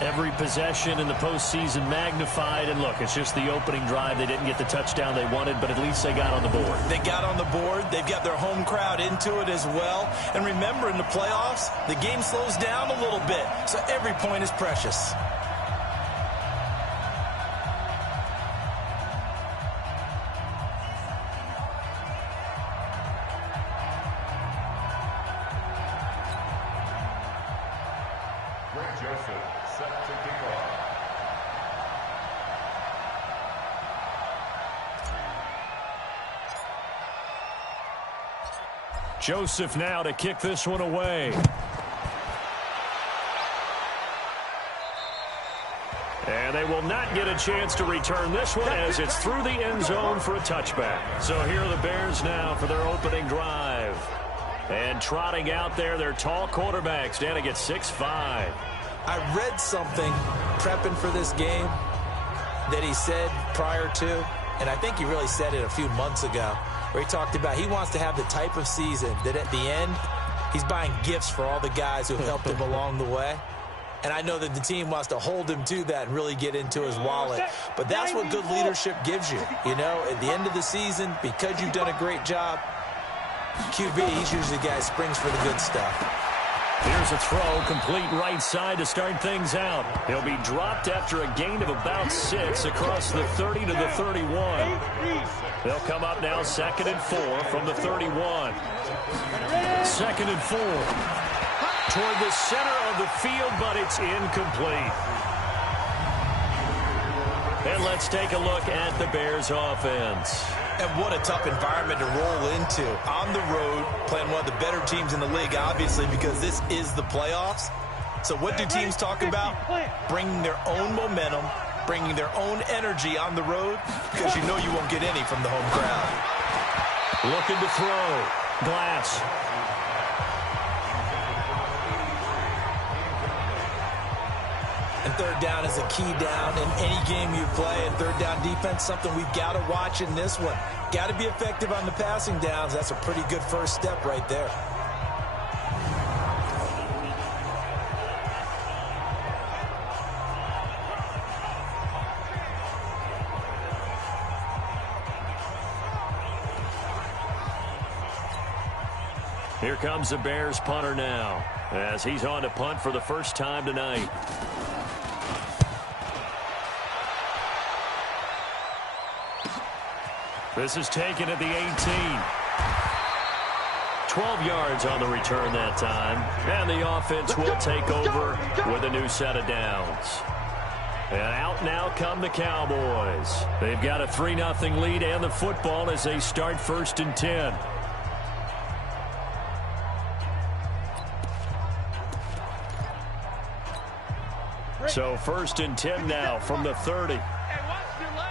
Every possession in the postseason magnified, and look, it's just the opening drive. They didn't get the touchdown they wanted, but at least they got on the board. They got on the board. They've got their home crowd into it as well. And remember, in the playoffs, the game slows down a little bit, so every point is precious. Joseph now to kick this one away. And they will not get a chance to return this one as it's through the end zone for a touchback. So here are the Bears now for their opening drive. And trotting out there, their tall quarterback standing at 6'5". I read something prepping for this game that he said prior to, and I think he really said it a few months ago, where he talked about he wants to have the type of season that at the end, he's buying gifts for all the guys who have helped him along the way. And I know that the team wants to hold him to that and really get into his wallet. But that's what good leadership gives you. You know, at the end of the season, because you've done a great job, QB, he's usually the guy who springs for the good stuff. Here's a throw, complete right side to start things out. He'll be dropped after a gain of about 6 across the 30 to the 31. They'll come up now 2nd and 4 from the 31. 2nd and 4. Toward the center of the field, but it's incomplete. And let's take a look at the Bears offense. And what a tough environment to roll into. On the road, playing one of the better teams in the league, obviously, because this is the playoffs. So what do teams talk about? Bringing their own momentum, bringing their own energy on the road, because you know you won't get any from the home crowd. Looking to throw. Glass. And 3rd down is a key down in any game you play. And 3rd down defense, something we've got to watch in this one. Got to be effective on the passing downs. That's a pretty good first step right there. Here comes the Bears punter now, as he's on to punt for the first time tonight. This is taken at the 18. 12 yards on the return that time. And the offense will take over with a new set of downs. And out now come the Cowboys. They've got a 3-0 lead and the football as they start 1st and 10. So 1st and 10 now from the 30. Hey, watch your leg.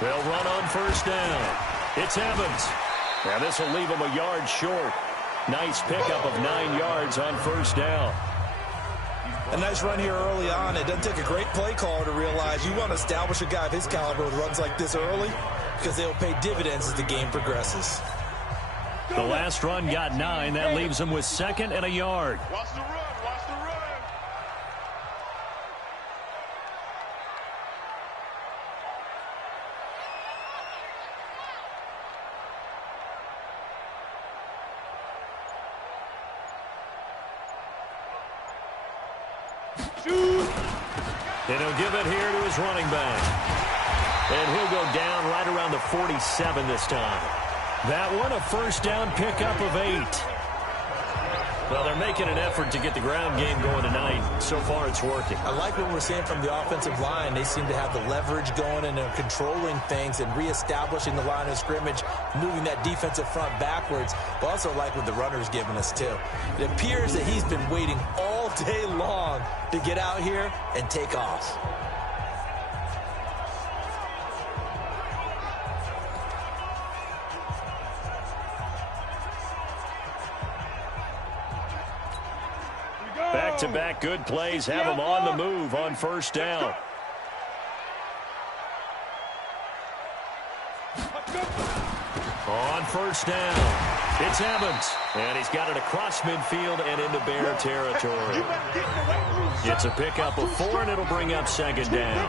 They'll run on 1st down. It's Evans. Now this will leave him a yard short. Nice pickup of 9 yards on 1st down. A nice run here early on. It doesn't take a great play caller to realize you want to establish a guy of his caliber with runs like this early because they'll pay dividends as the game progresses. The last run got 9. That leaves him with 2nd and a yard. Watch the run. Watch the run. And he'll give it here to his running back. And he'll go down right around the 47 this time. That one, a 1st down pickup of 8. Well, they're making an effort to get the ground game going tonight. So far, it's working. I like what we're seeing from the offensive line. They seem to have the leverage going and they're controlling things and reestablishing the line of scrimmage, moving that defensive front backwards. But also like what the runner's giving us, too. It appears that he's been waiting all day long to get out here and take off. Back-to-back good plays have him on the move on 1st down. On 1st down, it's Evans. And he's got it across midfield and into Bear territory. It's a pickup of 4, and it'll bring up 2nd down.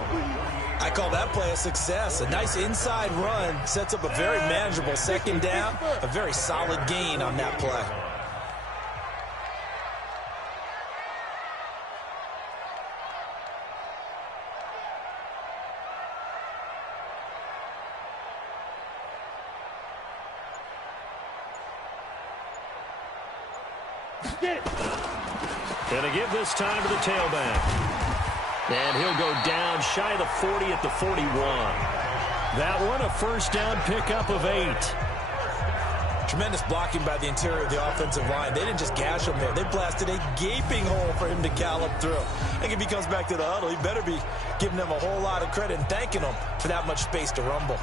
I call that play a success. A nice inside run sets up a very manageable 2nd down. A very solid gain on that play. And a give this time to the tailback. And he'll go down shy of the 40 at the 41. That one, a 1st down pickup of 8. Tremendous blocking by the interior of the offensive line. They didn't just gash him there. They blasted a gaping hole for him to gallop through. I think if he comes back to the huddle, he better be giving them a whole lot of credit and thanking them for that much space to rumble.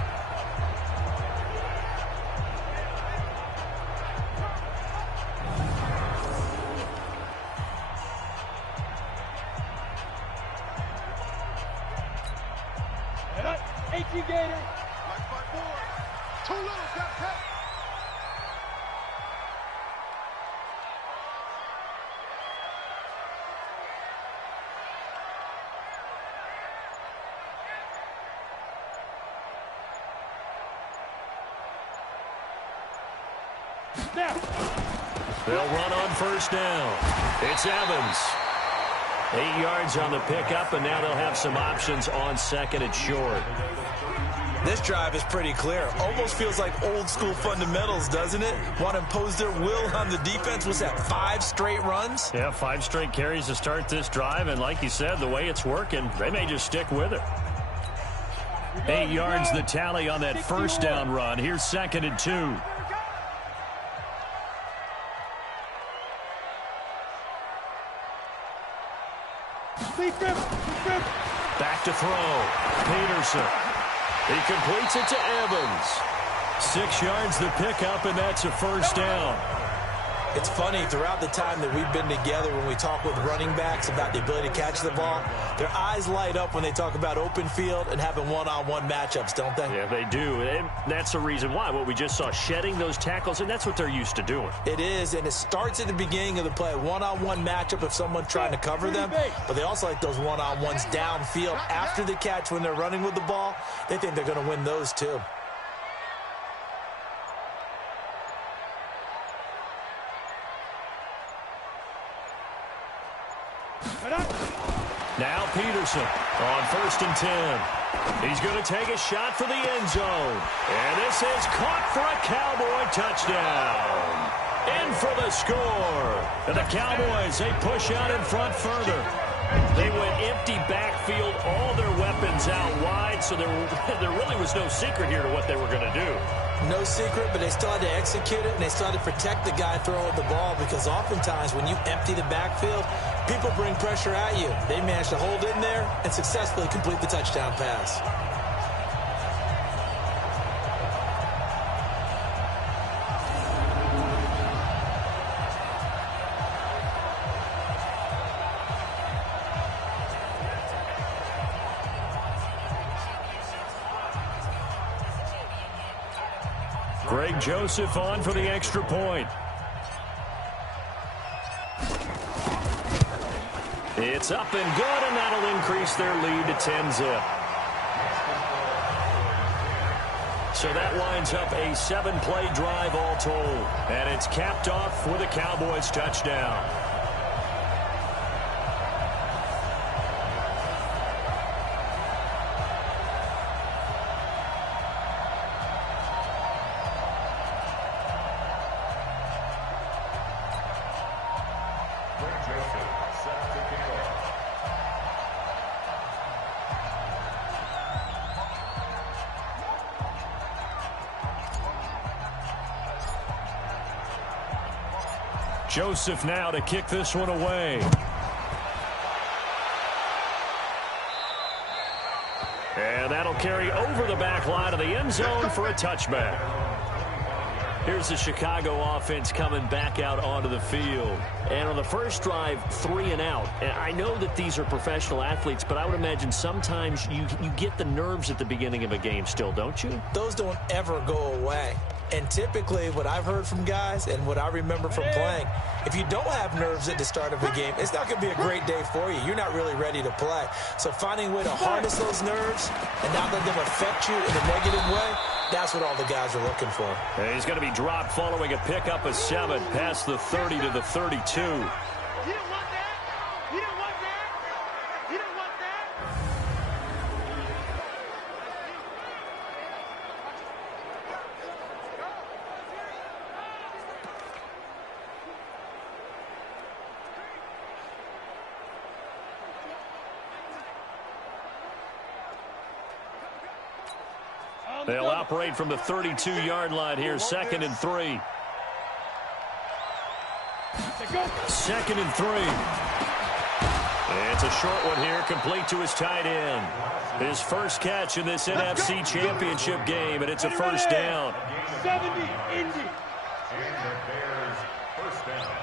They'll run on 1st down. It's Evans. 8 yards on the pickup, and now they'll have some options on 2nd and short. This drive is pretty clear. Almost feels like old school fundamentals, doesn't it? Want to impose their will on the defense. Was that 5 straight runs? Yeah, 5 straight carries to start this drive, and like you said, the way it's working, they may just stick with it. 8 yards the tally on that 1st down run. Here's 2nd and 2. Back to throw. Peterson. He completes it to Evans. 6 yards the pickup, and that's a 1st down. It's funny, throughout the time that we've been together, when we talk with running backs about the ability to catch the ball, their eyes light up when they talk about open field and having one-on-one matchups, don't they? Yeah, they do. And that's the reason why. What we just saw, shedding those tackles, and that's what they're used to doing. It is, and it starts at the beginning of the play. One-on-one matchup if someone's trying to cover them, but they also like those one-on-ones downfield after the catch when they're running with the ball. They think they're going to win those, too. Now Peterson on 1st and 10. He's going to take a shot for the end zone. And this is caught for a Cowboy touchdown. In for the score. And the Cowboys, they push out in front further. They went empty backfield, all their weapons out wide. right, so there really was no secret here to what they were going to do. No secret, but they still had to execute it, and they still had to protect the guy throwing the ball, because oftentimes when you empty the backfield, people bring pressure at you. They managed to hold in there and successfully complete the touchdown pass. Greg Joseph on for the extra point. It's up and good, and that'll increase their lead to 10-zip. So that winds up a 7-play drive all told. And it's capped off with a Cowboys touchdown. Joseph now to kick this one away. And that'll carry over the back line of the end zone for a touchback. Here's the Chicago offense coming back out onto the field. And on the first drive, 3 and out. And I know that these are professional athletes, but I would imagine sometimes you get the nerves at the beginning of a game still, don't you? Those don't ever go away. And typically what I've heard from guys and what I remember from playing, if you don't have nerves at the start of a game, it's not going to be a great day for you. You're not really ready to play. So finding a way to harness those nerves and not let them affect you in a negative way, that's what all the guys are looking for. And he's going to be dropped following a pickup of 7 past the 30 to the 32. They'll operate from the 32-yard line here, 2nd and 3. 2nd and 3. It's a short one here, complete to his tight end. His first catch in this NFC Championship game, and it's a first down. 70, Indy. And the Bears first down.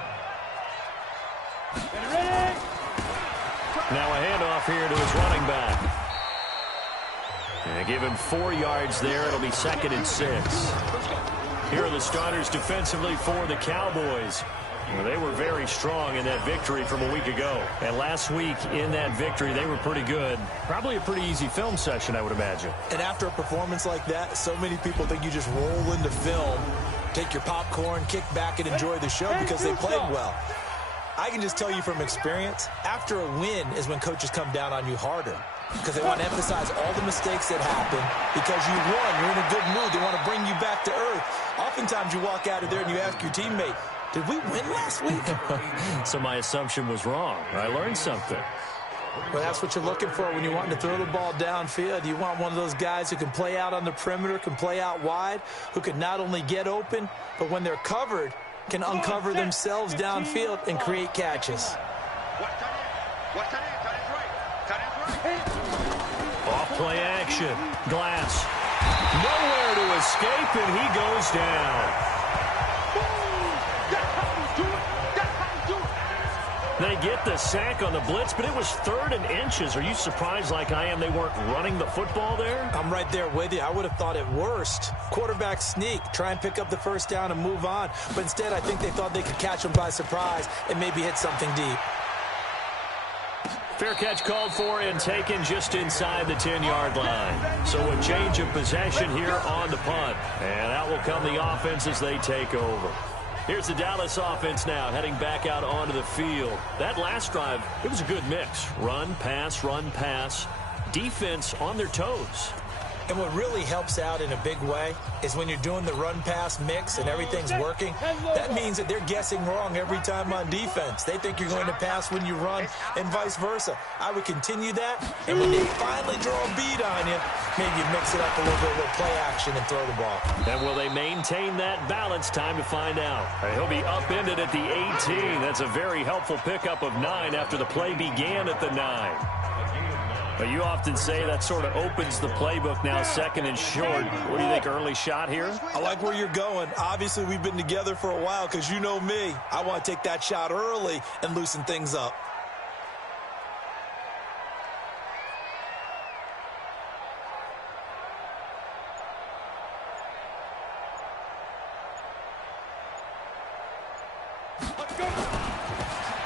Now a handoff here to his running back. And give him 4 yards there. It'll be 2nd and 6. Here are the starters defensively for the Cowboys. Well, they were very strong in that victory from a week ago. And last week in that victory, they were pretty good. Probably a pretty easy film session, I would imagine. And after a performance like that, so many people think you just roll into film, take your popcorn, kick back, and enjoy the show because they played well. I can just tell you from experience, after a win is when coaches come down on you harder, because they want to emphasize all the mistakes that happened. Because you won, you're in a good mood, they want to bring you back to earth. Oftentimes you walk out of there and you ask your teammate, did we win last week? So my assumption was wrong. I learned something. Well, that's what you're looking for when you want to throw the ball downfield. You want one of those guys who can play out on the perimeter, can play out wide, who can not only get open, but when they're covered, can uncover themselves downfield and create catches. Off play action. Glass. Nowhere to escape, and he goes down. They get the sack on the blitz, but it was 3rd and inches. Are you surprised like I am they weren't running the football there? I'm right there with you. I would have thought at worst. Quarterback sneak, try and pick up the first down and move on. But instead, I think they thought they could catch him by surprise and maybe hit something deep. Fair catch called for and taken just inside the 10-yard line. So a change of possession here on the punt. And out will come the offense as they take over. Here's the Dallas offense now heading back out onto the field. That last drive, it was a good mix. Run, pass, defense on their toes. And what really helps out in a big way is when you're doing the run-pass mix and everything's working, that means that they're guessing wrong every time on defense. They think you're going to pass when you run and vice versa. I would continue that, and when they finally draw a bead on you, maybe you mix it up a little bit with play action and throw the ball. And will they maintain that balance? Time to find out. He'll be upended at the 18. That's a very helpful pickup of 9 after the play began at the 9. But you often say that sort of opens the playbook now, second and short. What do you think, early shot here? I like where you're going. Obviously, we've been together for a while because you know me. I want to take that shot early and loosen things up.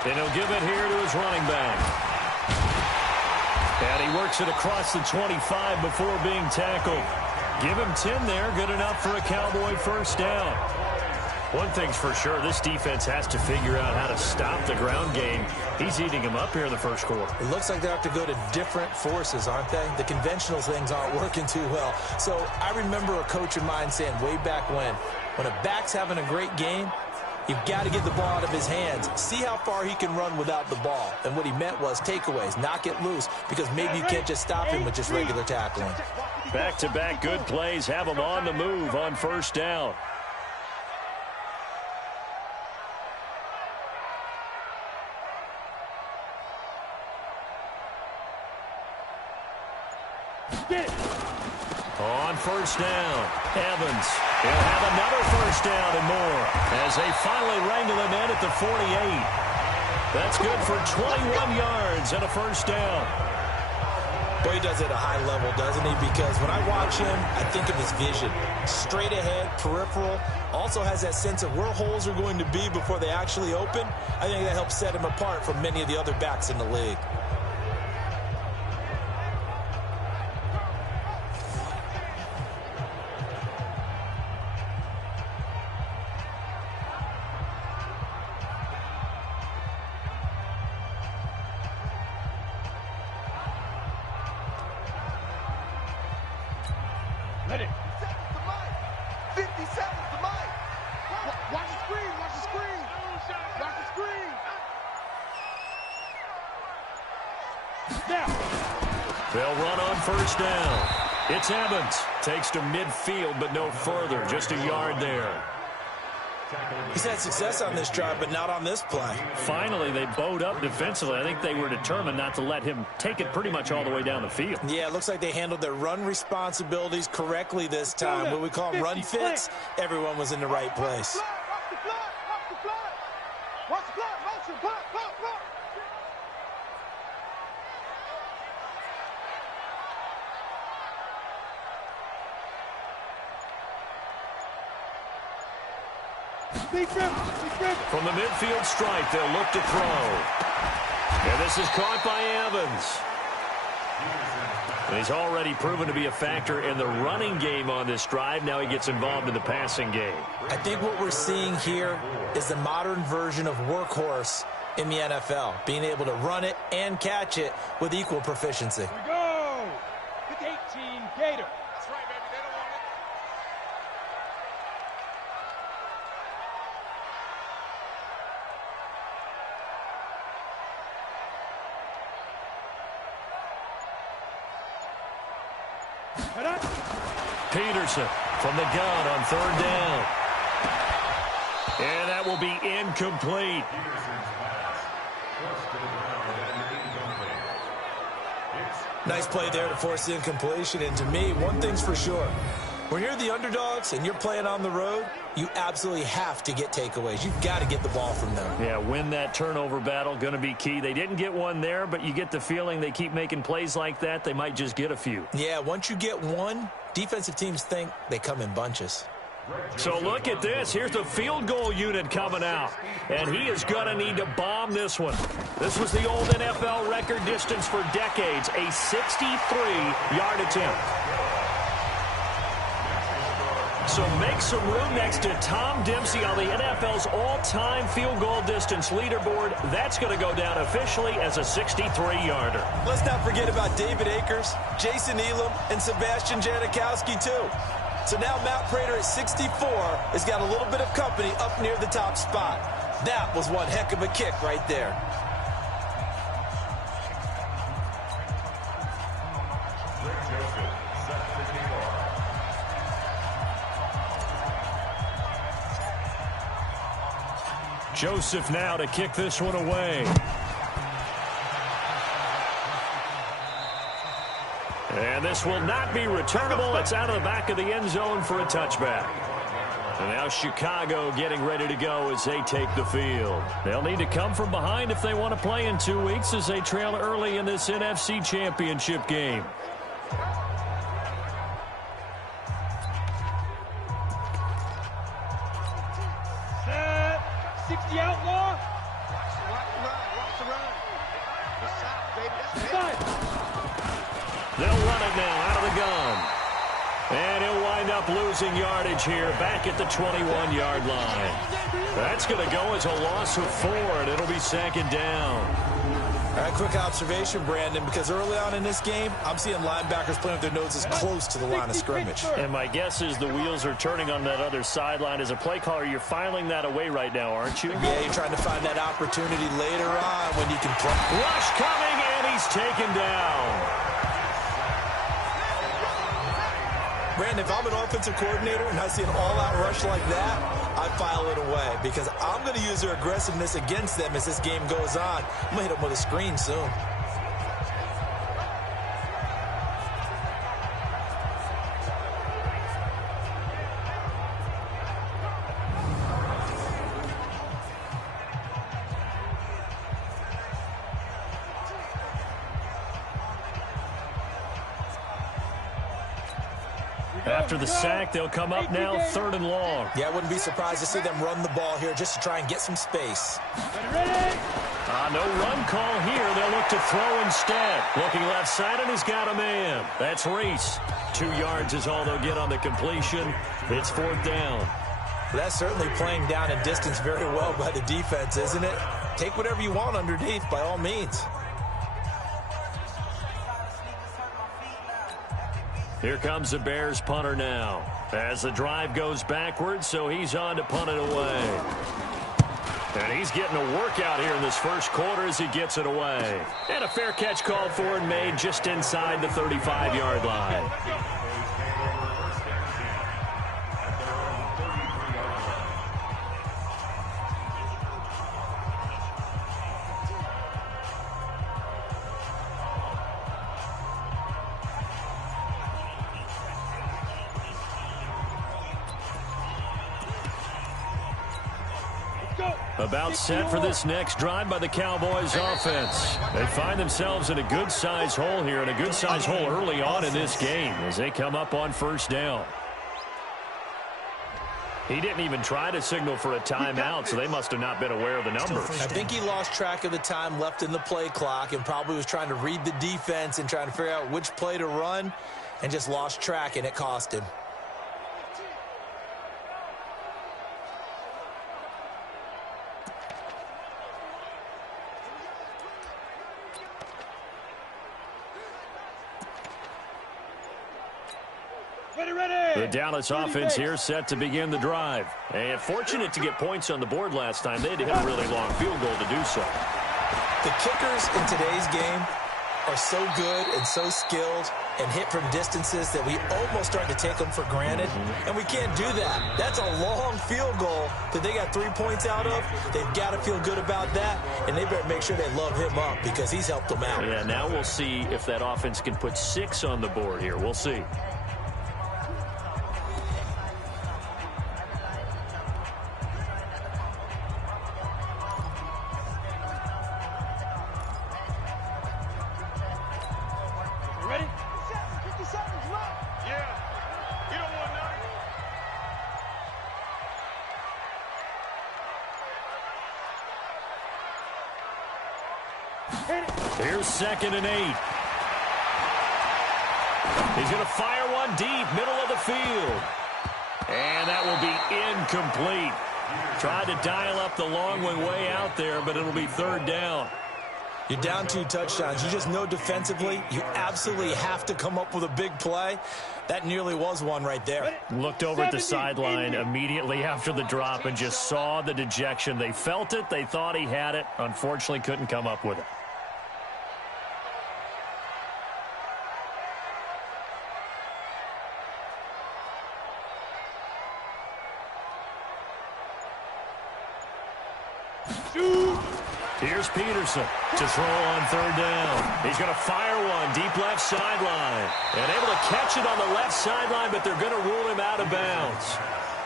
And he'll give it here to his running back. And he works it across the 25 before being tackled. Give him 10 there. Good enough for a Cowboy first down. One thing's for sure, this defense has to figure out how to stop the ground game. He's eating them up here in the first quarter. It looks like they have to go to different forces, aren't they? The conventional things aren't working too well. So I remember a coach of mine saying way back when a back's having a great game, you've got to get the ball out of his hands. See how far he can run without the ball. And what he meant was takeaways, knock it loose, because maybe you can't just stop him with just regular tackling. Back-to-back good plays have him on the move on first down. On first down, Evans. He'll have another first down and more as they finally wrangle him in at the 48. That's good for 21 yards and a first down. Boy, he does it at a high level, doesn't he? Because when I watch him, I think of his vision. Straight ahead, peripheral. Also has that sense of where holes are going to be before they actually open. I think that helps set him apart from many of the other backs in the league. Let it. 50 seconds to Mike. Watch the screen. Watch the screen. Watch the screen. Now. They'll run on first down. It's Evans. Takes to midfield, but no further. Just a yard there. He's had success on this drive, but not on this play. Finally, they bowed up defensively. I think they were determined not to let him take it pretty much all the way down the field. Yeah, it looks like they handled their run responsibilities correctly this time. What we call run fits, everyone was in the right place. Watch the block. Watch the block. Motion. Block. From the midfield stripe, they'll look to throw. And this is caught by Evans. And he's already proven to be a factor in the running game on this drive. Now he gets involved in the passing game. I think what we're seeing here is the modern version of workhorse in the NFL, being able to run it and catch it with equal proficiency. Here we go. With 18, Gator. That's right, baby. They don't want it. Peterson from the gun on third down. And that will be incomplete. Nice play there to force the incompletion. And to me, one thing's for sure. When you're the underdogs and you're playing on the road, you absolutely have to get takeaways. You've got to get the ball from them. Yeah, win that turnover battle, going to be key. They didn't get one there, but you get the feeling they keep making plays like that, they might just get a few. Yeah, once you get one, defensive teams think they come in bunches. So look at this. Here's the field goal unit coming out. And he is going to need to bomb this one. This was the old NFL record distance for decades, a 63-yard attempt. So make some room next to Tom Dempsey on the NFL's all-time field goal distance leaderboard. That's going to go down officially as a 63-yarder. Let's not forget about David Akers, Jason Elam, and Sebastian Janikowski, too. So now Matt Prater at 64 has got a little bit of company up near the top spot. That was one heck of a kick right there. Joseph now to kick this one away. And this will not be returnable. It's out of the back of the end zone for a touchback. And now Chicago getting ready to go as they take the field. They'll need to come from behind if they want to play in 2 weeks as they trail early in this NFC Championship game. Set. 60 outlaw. Watch the run. The side, baby. That's Side. They'll run it now out of the gun. And he'll wind up losing yardage here back at the 21-yard line. That's going to go as a loss of 4, and it'll be second down. All right, quick observation, Brandon, because early on in this game, I'm seeing linebackers playing with their noses close to the line of scrimmage. And my guess is the wheels are turning on that other sideline. As a play caller, you're filing that away right now, aren't you? Yeah, you're trying to find that opportunity later on when you can play. Rush coming, and he's taken down. Brandon, if I'm an offensive coordinator and I see an all-out rush like that, I file it away because I'm going to use their aggressiveness against them as this game goes on. I'm going to hit them with a screen soon. After the sack, they'll come up now 3rd and long. Yeah, I wouldn't be surprised to see them run the ball here just to try and get some space. No run call here. They'll look to throw instead. Looking left side, and he's got a man. That's Reese. 2 yards is all they'll get on the completion. It's 4th down. Well, that's certainly playing down and distance very well by the defense, isn't it? Take whatever you want underneath, by all means. Here comes the Bears punter now. As the drive goes backwards, so he's on to punt it away. And he's getting a workout here in this first quarter as he gets it away. And a fair catch called for and made just inside the 35-yard line. About set for this next drive by the Cowboys offense. They find themselves in a good-sized hole here, and a good-sized hole early on in this game as they come up on 1st down. He didn't even try to signal for a timeout, so they must have not been aware of the numbers. I think he lost track of the time left in the play clock and probably was trying to read the defense and trying to figure out which play to run and just lost track, and it cost him. The Dallas offense here set to begin the drive. And fortunate to get points on the board last time. They had to hit a really long field goal to do so. The kickers in today's game are so good and so skilled and hit from distances that we almost start to take them for granted. And we can't do that. That's a long field goal that they got 3 points out of. They've got to feel good about that, and they better make sure they love him up because he's helped them out. Yeah, now we'll see if that offense can put 6 on the board here. We'll see. Here's 2nd and 8. He's going to fire one deep, middle of the field. And that will be incomplete. Tried to dial up the long one way out there, but it'll be 3rd down. You're down 2 touchdowns. You just know defensively you absolutely have to come up with a big play. That nearly was one right there. Looked over at the sideline immediately after the drop and just saw the dejection. They felt it. They thought he had it. Unfortunately, couldn't come up with it. Here's Peterson to throw on third down. He's going to fire one deep left sideline. And able to catch it on the left sideline, but they're going to rule him out of bounds.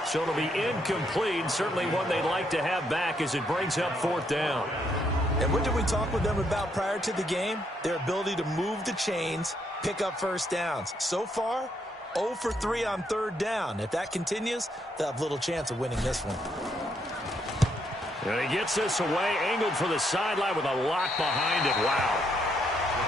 So it'll be incomplete, certainly one they'd like to have back as it brings up fourth down. And what did we talk with them about prior to the game? Their ability to move the chains, pick up first downs. So far, 0 for 3 on third down. If that continues, they'll have little chance of winning this one. And he gets this away, angled for the sideline with a lot behind it. Wow.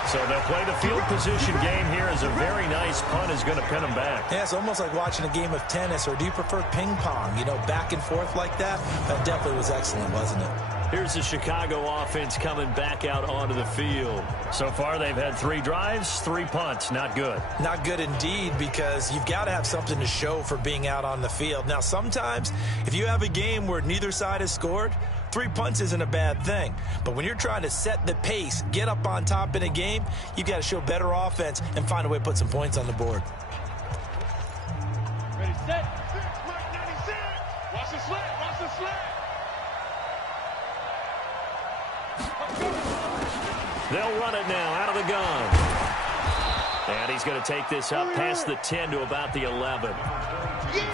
So they'll play the field position game here as a very nice punt is going to pin them back. Yeah, it's almost like watching a game of tennis, or do you prefer ping pong? You know, back and forth like that? That definitely was excellent, wasn't it? Here's the Chicago offense coming back out onto the field. So far, they've had 3 drives, 3 punts. Not good. Not good indeed, because you've got to have something to show for being out on the field. Now, sometimes, if you have a game where neither side has scored, 3 punts isn't a bad thing. But when you're trying to set the pace, get up on top in a game, you've got to show better offense and find a way to put some points on the board. Ready, set. 96. Watch the slant. Watch the slant. They'll run it now out of the gun. And he's going to take this up past the 10 to about the 11.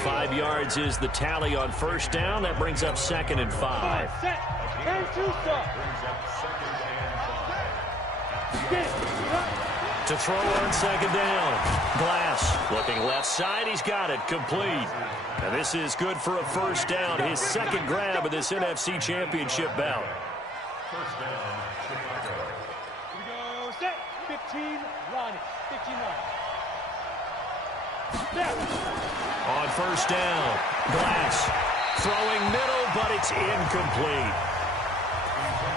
5 yards is the tally on first down. That brings up 2nd and 5. Set. Turn 2 stop. To throw on 2nd down. Glass looking left side. He's got it. Complete. And this is good for a first down. His 2nd grab of this NFC Championship bout. First down, Chicago. Here we go. Set. 15 Ronnie. 15 Ronnie. On first down, Glass throwing middle, but it's incomplete.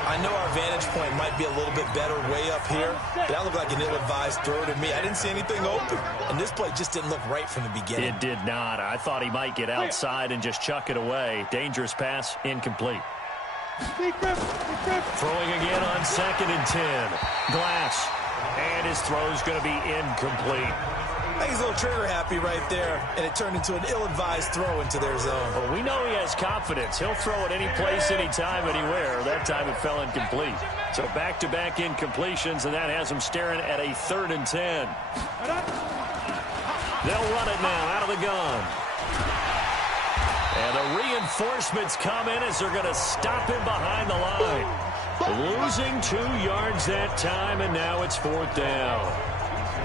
I know our vantage point might be a little bit better way up here, but that looked like an ill-advised throw to me. I didn't see anything open, and this play just didn't look right from the beginning. It did not. I thought he might get outside and just chuck it away. Dangerous pass, incomplete. Throwing again on 2nd and 10. Glass, and his throw's going to be incomplete. I think he's a little trigger happy right there, and it turned into an ill-advised throw into their zone. Well, we know he has confidence. He'll throw it any place, anytime, anywhere. That time it fell incomplete. So back-to-back incompletions, and that has him staring at a 3rd and 10. They'll run it now out of the gun. And the reinforcements come in as they're going to stop him behind the line. Losing 2 yards that time, and now it's 4th down.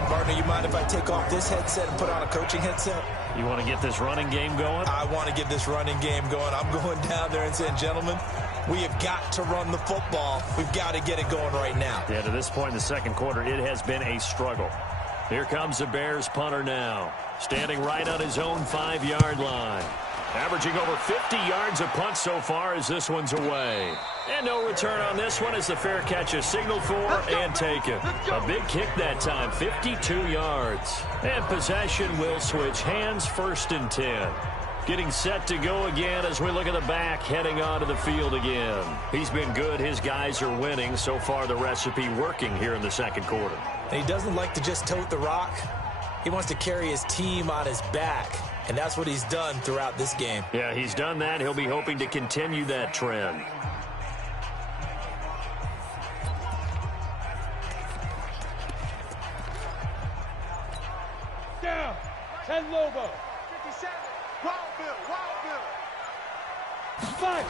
Partner, you mind if I take off this headset and put on a coaching headset? You want to get this running game going? I want to get this running game going. I'm going down there and saying, gentlemen, we have got to run the football. We've got to get it going right now. Yeah, to this point in the second quarter, it has been a struggle. Here comes the Bears punter now, standing right on his own 5-yard line. Averaging over 50 yards a punt so far as this one's away. And no return on this one as the fair catch is signaled for and taken. A big kick that time, 52 yards. And possession will switch hands, 1st and 10. Getting set to go again as we look at the back, heading onto the field again. He's been good. His guys are winning. So far, the recipe working here in the second quarter. And he doesn't like to just tote the rock. He wants to carry his team on his back. And that's what he's done throughout this game. Yeah, he's done that. He'll be hoping to continue that trend. Down. 10 Lobo. 57. Wildville. 5.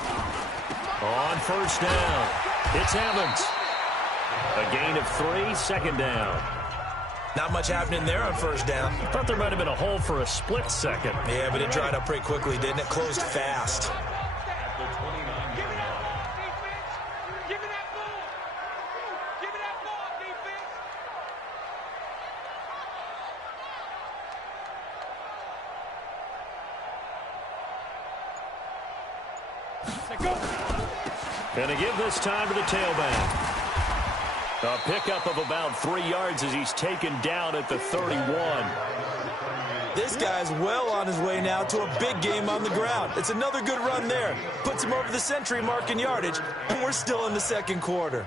On first down, it's Evans. A gain of 3, 2nd down. Not much happening there on first down. I thought there might have been a hole for a split second. Yeah, but it dried up pretty quickly, didn't it? Closed fast. At the 29-yard Give me that ball, defense. Give me that ball. Give me that ball, defense. Go. Gonna give this time to the tailback. A pickup of about 3 yards as he's taken down at the 31. This guy's well on his way now to a big game on the ground. It's another good run there. Puts him over the century mark in yardage, and we're still in the second quarter.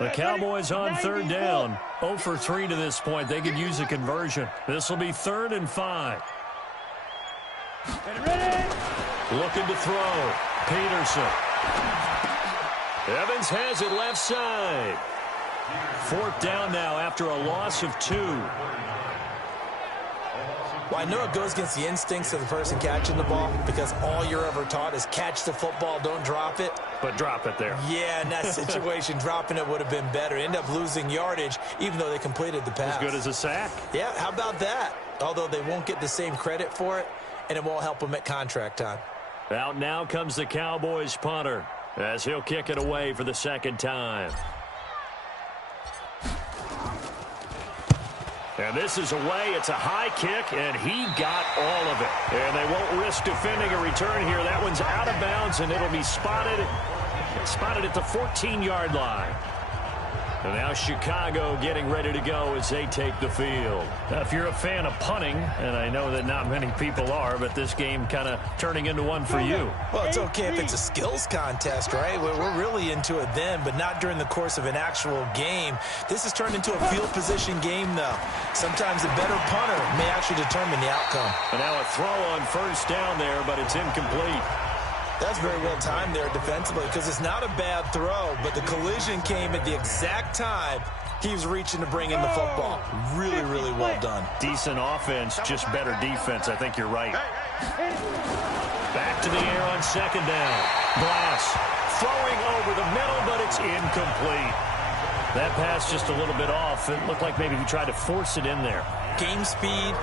The Cowboys on third down. 0 for 3 to this point. They could use a conversion. This will be 3rd and 5. Looking to throw. Peterson. Evans has it left side. 4th down now after a loss of 2. Well, I know it goes against the instincts of the person catching the ball because all you're ever taught is catch the football, don't drop it. But drop it there. Yeah, in that situation, dropping it would have been better. End up losing yardage, even though they completed the pass. As good as a sack. Yeah, how about that? Although they won't get the same credit for it, and it won't help them at contract time. Out now comes the Cowboys punter as he'll kick it away for the 2nd time. And this is away. It's a high kick, and he got all of it. And they won't risk defending a return here. That one's out of bounds, and it'll be spotted at the 14-yard line. And now Chicago getting ready to go as they take the field. Now, if you're a fan of punting, and I know that not many people are, but this game kind of turning into one for you. Well, it's okay if it's a skills contest, right? We're really into it then, but not during the course of an actual game. This has turned into a field position game, though. Sometimes a better punter may actually determine the outcome. And now a throw on 1st down there, but it's incomplete. That's very well timed there defensively because it's not a bad throw, but the collision came at the exact time he was reaching to bring in the football. Really, really well done. Decent offense, just better defense. I think you're right. Back to the air on 2nd down. Glass throwing over the middle, but it's incomplete. That pass just a little bit off. It looked like maybe he tried to force it in there. Game speed,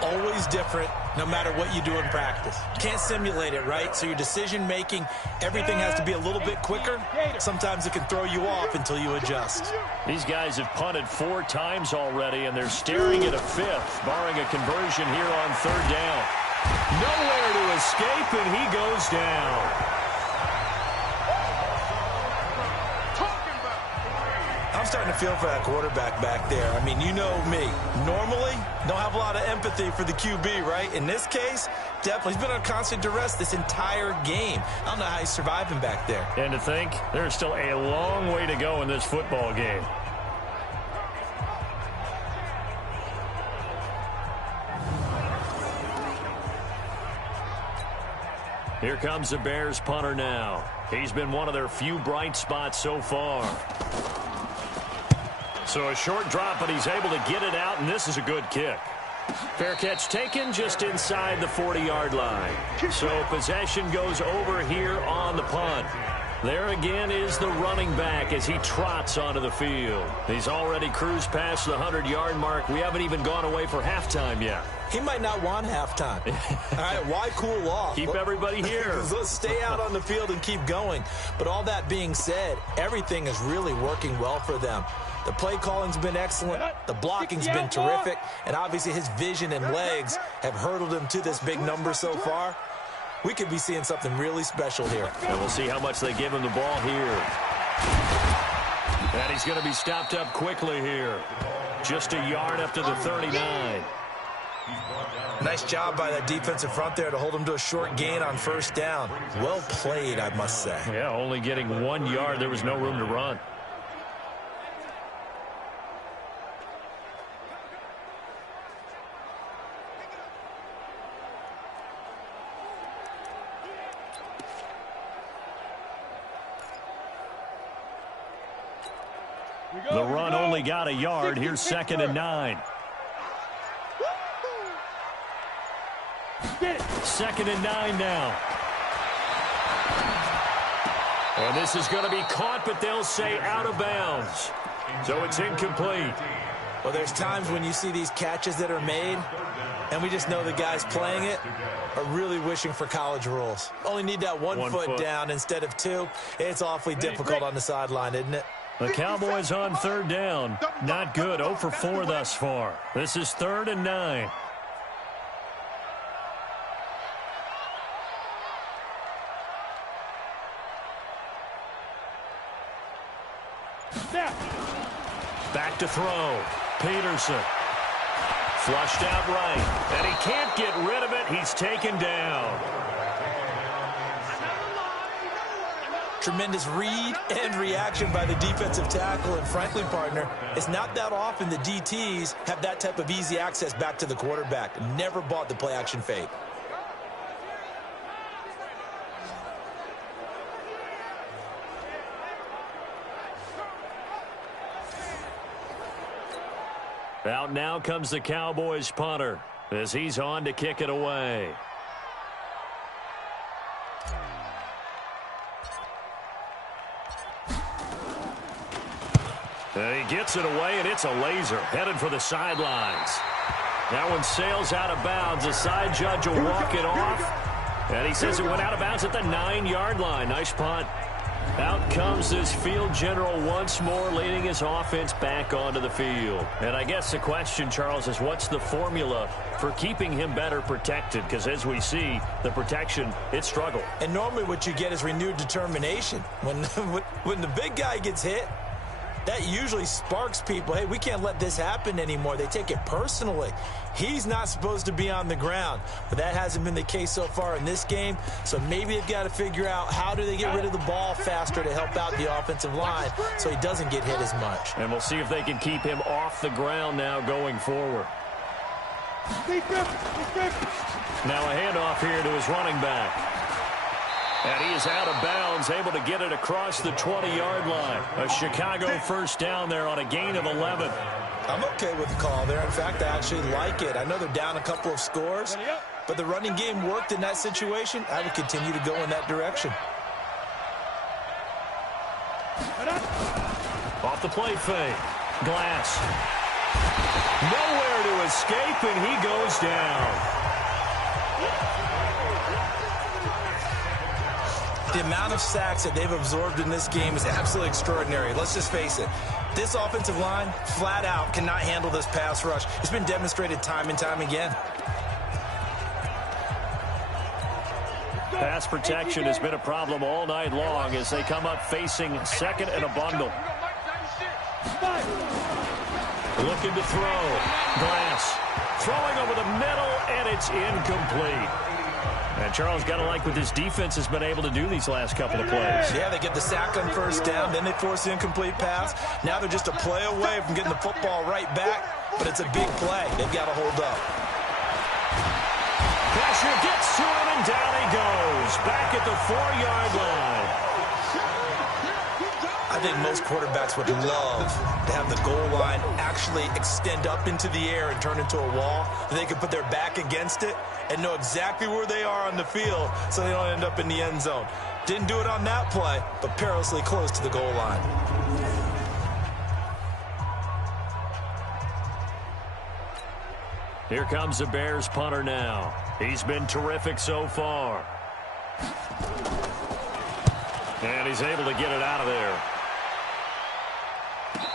always different, no matter what you do in practice. You can't simulate it, right? So your decision-making, everything has to be a little bit quicker. Sometimes it can throw you off until you adjust. These guys have punted 4 times already, and they're staring at a 5th, barring a conversion here on 3rd down. Nowhere to escape, and he goes down. I'm starting to feel for that quarterback back there. I mean, you know me. Normally, don't have a lot of empathy for the QB, right? In this case, definitely. He's been on constant duress this entire game. I don't know how he's surviving back there. And to think, there's still a long way to go in this football game. Here comes the Bears punter now. He's been one of their few bright spots so far. So a short drop, but he's able to get it out, and this is a good kick. Fair catch taken just inside the 40-yard line. So possession goes over here on the punt. There again is the running back as he trots onto the field. He's already cruised past the 100-yard mark. We haven't even gone away for halftime yet. He might not want halftime. All right, why cool off? Keep everybody here. Let's stay out on the field and keep going. But all that being said, everything is really working well for them. The play calling's been excellent. The blocking's been terrific. And obviously his vision and legs have hurdled him to this big number so far. We could be seeing something really special here. And we'll see how much they give him the ball here. And he's going to be stopped up quickly here. Just a yard up to the 39. Nice job by that defensive front there to hold him to a short gain on 1st down. Well played, I must say. Yeah, only getting 1 yard. There was no room to run. The run only got a yard. Here's 2nd and 9. 2nd and 9 now. And this is going to be caught, but they'll say out of bounds. So it's incomplete. Well, there's times when you see these catches that are made, and we just know the guys playing it are really wishing for college rules. Only need that one foot down instead of 2. It's awfully difficult on the sideline, isn't it? The Cowboys on 3rd down. Not good. 0 for 4 thus far. This is 3rd and 9. Back to throw. Peterson. Flushed out right. And he can't get rid of it. He's taken down. Tremendous read and reaction by the defensive tackle. And frankly, partner, it's not that often the DTs have that type of easy access back to the quarterback. Never bought the play-action fake. Out now comes the Cowboys punter as he's on to kick it away. And he gets it away, and it's a laser headed for the sidelines. That one sails out of bounds. The side judge will walk it off. And he says it went out of bounds at the 9-yard line. Nice punt. Out comes this field general once more, leading his offense back onto the field. And I guess the question, Charles, is what's the formula for keeping him better protected? Because as we see, the protection, it struggled. And normally what you get is renewed determination. When the big guy gets hit, that usually sparks people. Hey, we can't let this happen anymore. They take it personally. He's not supposed to be on the ground, but that hasn't been the case so far in this game. So maybe they've got to figure out how do they get rid of the ball faster to help out the offensive line so he doesn't get hit as much. And we'll see if they can keep him off the ground now going forward. Now a handoff here to his running back. And he is out of bounds, able to get it across the 20-yard line. A Chicago first down there on a gain of 11. I'm okay with the call there. In fact, I actually like it. I know they're down a couple of scores, but the running game worked in that situation. I would continue to go in that direction. Off the play fake. Glass. Nowhere to escape, and he goes down. The amount of sacks that they've absorbed in this game is absolutely extraordinary. Let's just face it. This offensive line, flat out, cannot handle this pass rush. It's been demonstrated time and time again. Pass protection has been a problem all night long as they come up facing second and a bundle. Looking to throw. Glass. Throwing over the middle, and it's incomplete. And Charles, got to like what this defense has been able to do these last couple of plays. Yeah, they get the sack on first down, then they force the incomplete pass. Now they're just a play away from getting the football right back, but it's a big play. They've got to hold up. Pressure gets to him, and down he goes. Back at the 4-yard line. I think most quarterbacks would love to have the goal line actually extend up into the air and turn into a wall. They can put their back against it and know exactly where they are on the field so they don't end up in the end zone. Didn't do it on that play, but perilously close to the goal line. Here comes the Bears punter now. He's been terrific so far. And he's able to get it out of there.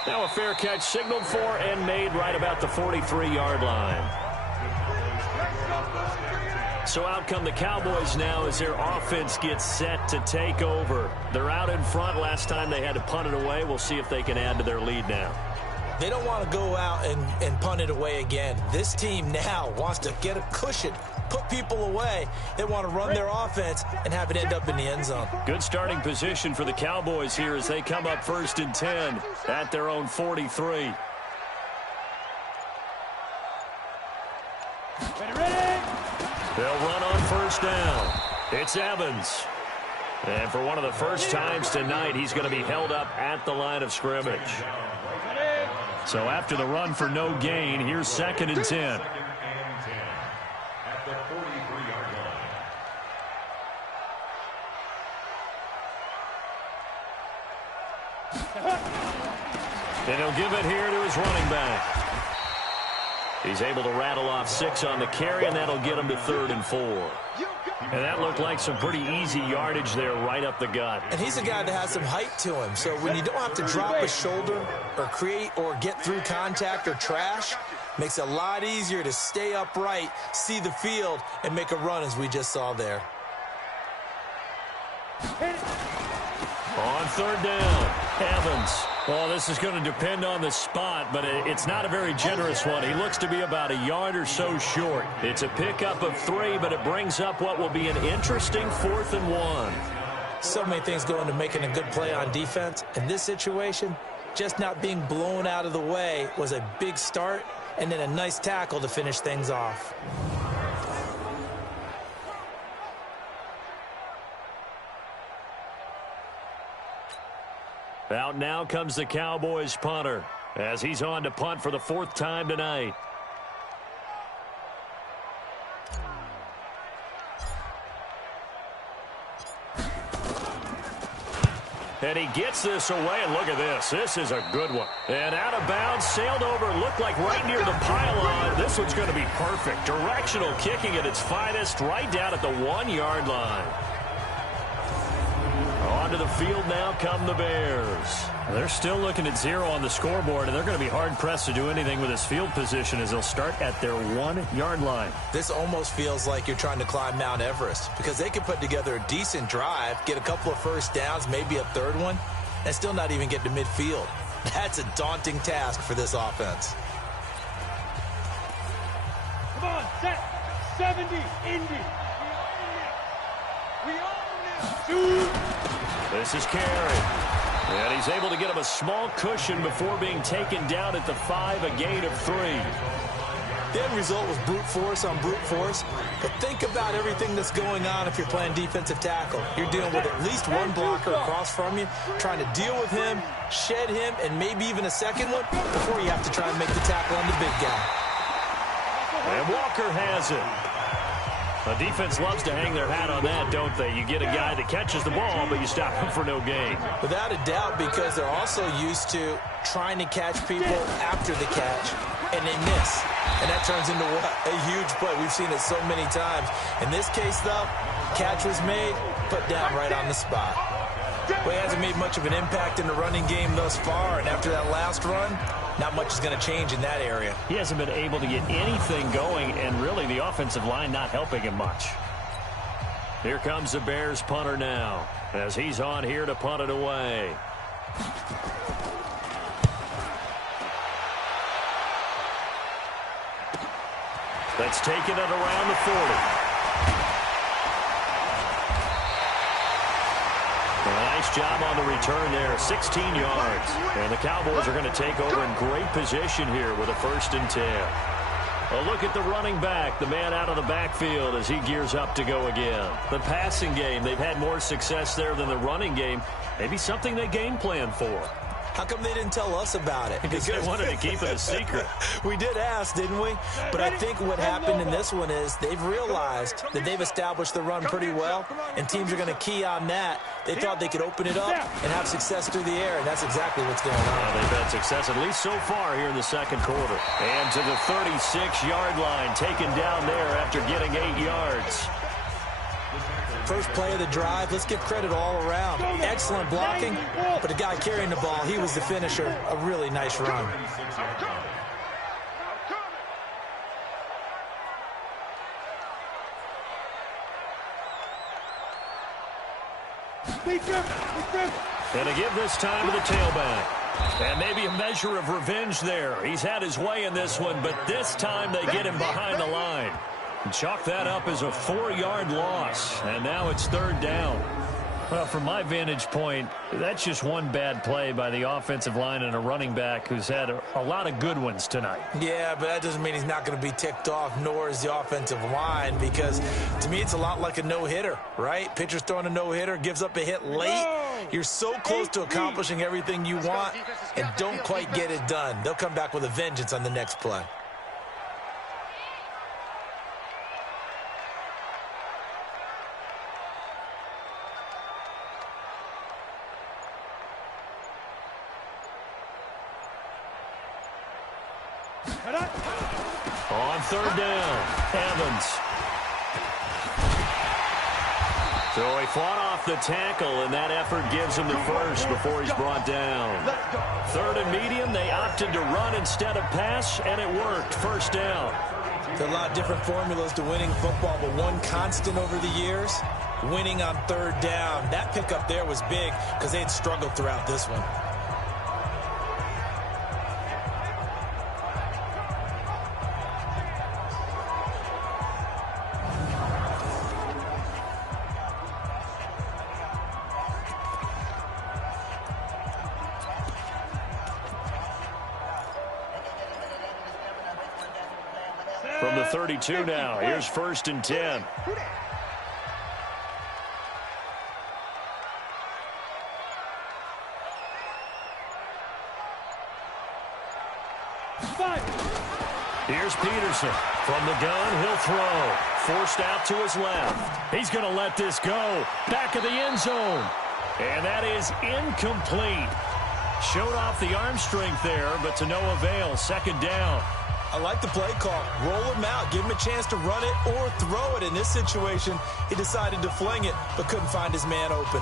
Now a fair catch signaled for and made right about the 43-yard line. So out come the Cowboys now as their offense gets set to take over. They're out in front. Last time they had to punt it away. We'll see if they can add to their lead now. They don't want to go out and punt it away again. This team now wants to get a cushion, put people away. They want to run their offense and have it end up in the end zone. Good starting position for the Cowboys here as they come up 1st and 10 at their own 43. They'll run on first down. It's Evans. And for one of the first times tonight, he's going to be held up at the line of scrimmage. So after the run for no gain, here's 2nd and 10. At the 43-yard line. And he'll give it here to his running back. He's able to rattle off 6 on the carry, and that'll get him to 3rd and 4. And that looked like some pretty easy yardage there right up the gut. And he's a guy that has some height to him. So when you don't have to drop a shoulder or create or get through contact or trash, makes it a lot easier to stay upright, see the field, and make a run as we just saw there. On 3rd down, Evans. Well, this is going to depend on the spot, but it's not a very generous one. He looks to be about a yard or so short. It's a pickup of 3, but it brings up what will be an interesting 4th and 1. So many things go into making a good play on defense. In this situation, just not being blown out of the way was a big start, and then a nice tackle to finish things off. Out now comes the Cowboys punter as he's on to punt for the 4th time tonight. And he gets this away, and look at this. This is a good one. And out of bounds, sailed over, looked like right near the pylon. This one's going to be perfect. Directional kicking at its finest, right down at the 1-yard line. Onto the field now come the Bears. They're still looking at 0 on the scoreboard, and they're going to be hard-pressed to do anything with this field position as they'll start at their 1-yard line. This almost feels like you're trying to climb Mount Everest because they could put together a decent drive, get a couple of first downs, maybe a third one, and still not even get to midfield. That's a daunting task for this offense. Come on, set. 70, Indy. We own it. This is Carey. And he's able to get him a small cushion before being taken down at the 5, a gain of 3. The end result was brute force on brute force. But think about everything that's going on if you're playing defensive tackle. You're dealing with at least one blocker across from you, trying to deal with him, shed him, and maybe even a second one before you have to try and make the tackle on the big guy. And Walker has it. The defense loves to hang their hat on that, don't they? You get a guy that catches the ball, but you stop him for no gain. Without a doubt, because they're also used to trying to catch people after the catch, and they miss. And that turns into what? A huge play. We've seen it so many times. In this case, though, catch was made, put down right on the spot. Well, he hasn't made much of an impact in the running game thus far, and after that last run, not much is going to change in that area. He hasn't been able to get anything going, and really the offensive line not helping him much. Here comes the Bears punter now, as he's on here to punt it away. That's taken at around the 40. Nice job on the return there, 16 yards. And the Cowboys are going to take over in great position here with a 1st and 10. A look at the running back, the man out of the backfield as he gears up to go again. The passing game, they've had more success there than the running game. Maybe something they game plan for. How come they didn't tell us about it? Because they wanted to keep it a secret. We did ask, didn't we? But I think what happened in this one is they've realized that they've established the run pretty well, and teams are going to key on that. They thought they could open it up and have success through the air, and that's exactly what's going on. Well, they've had success, at least so far, here in the 2nd quarter. And to the 36-yard line, taken down there after getting 8 yards. First play of the drive, let's give credit all around. Excellent blocking, but the guy carrying the ball, he was the finisher. A really nice run. And to give this time to the tailback. And maybe a measure of revenge there. He's had his way in this one, but this time they get him behind the line. Chalk that up as a 4-yard loss, and now it's 3rd down. Well, from my vantage point, that's just one bad play by the offensive line and a running back who's had a lot of good ones tonight. Yeah, but that doesn't mean he's not going to be ticked off, nor is the offensive line, because to me it's a lot like a no-hitter, right? Pitcher's throwing a no-hitter, gives up a hit late. You're so close to accomplishing everything you want and don't quite get it done. They'll come back with a vengeance on the next play. On 3rd down, Evans. So he fought off the tackle, and that effort gives him the first before he's brought down. 3rd and medium, they opted to run instead of pass, and it worked. 1st down. There are a lot of different formulas to winning football, but one constant over the years, winning on 3rd down. That pickup there was big because they had struggled throughout this one. From the 32 now, here's 1st and 10. Here's Peterson. From the gun, he'll throw. Forced out to his left. He's going to let this go. Back of the end zone. And that is incomplete. Showed off the arm strength there, but to no avail. 2nd down. I like the play call. Roll him out. Give him a chance to run it or throw it. In this situation, he decided to fling it, but couldn't find his man open.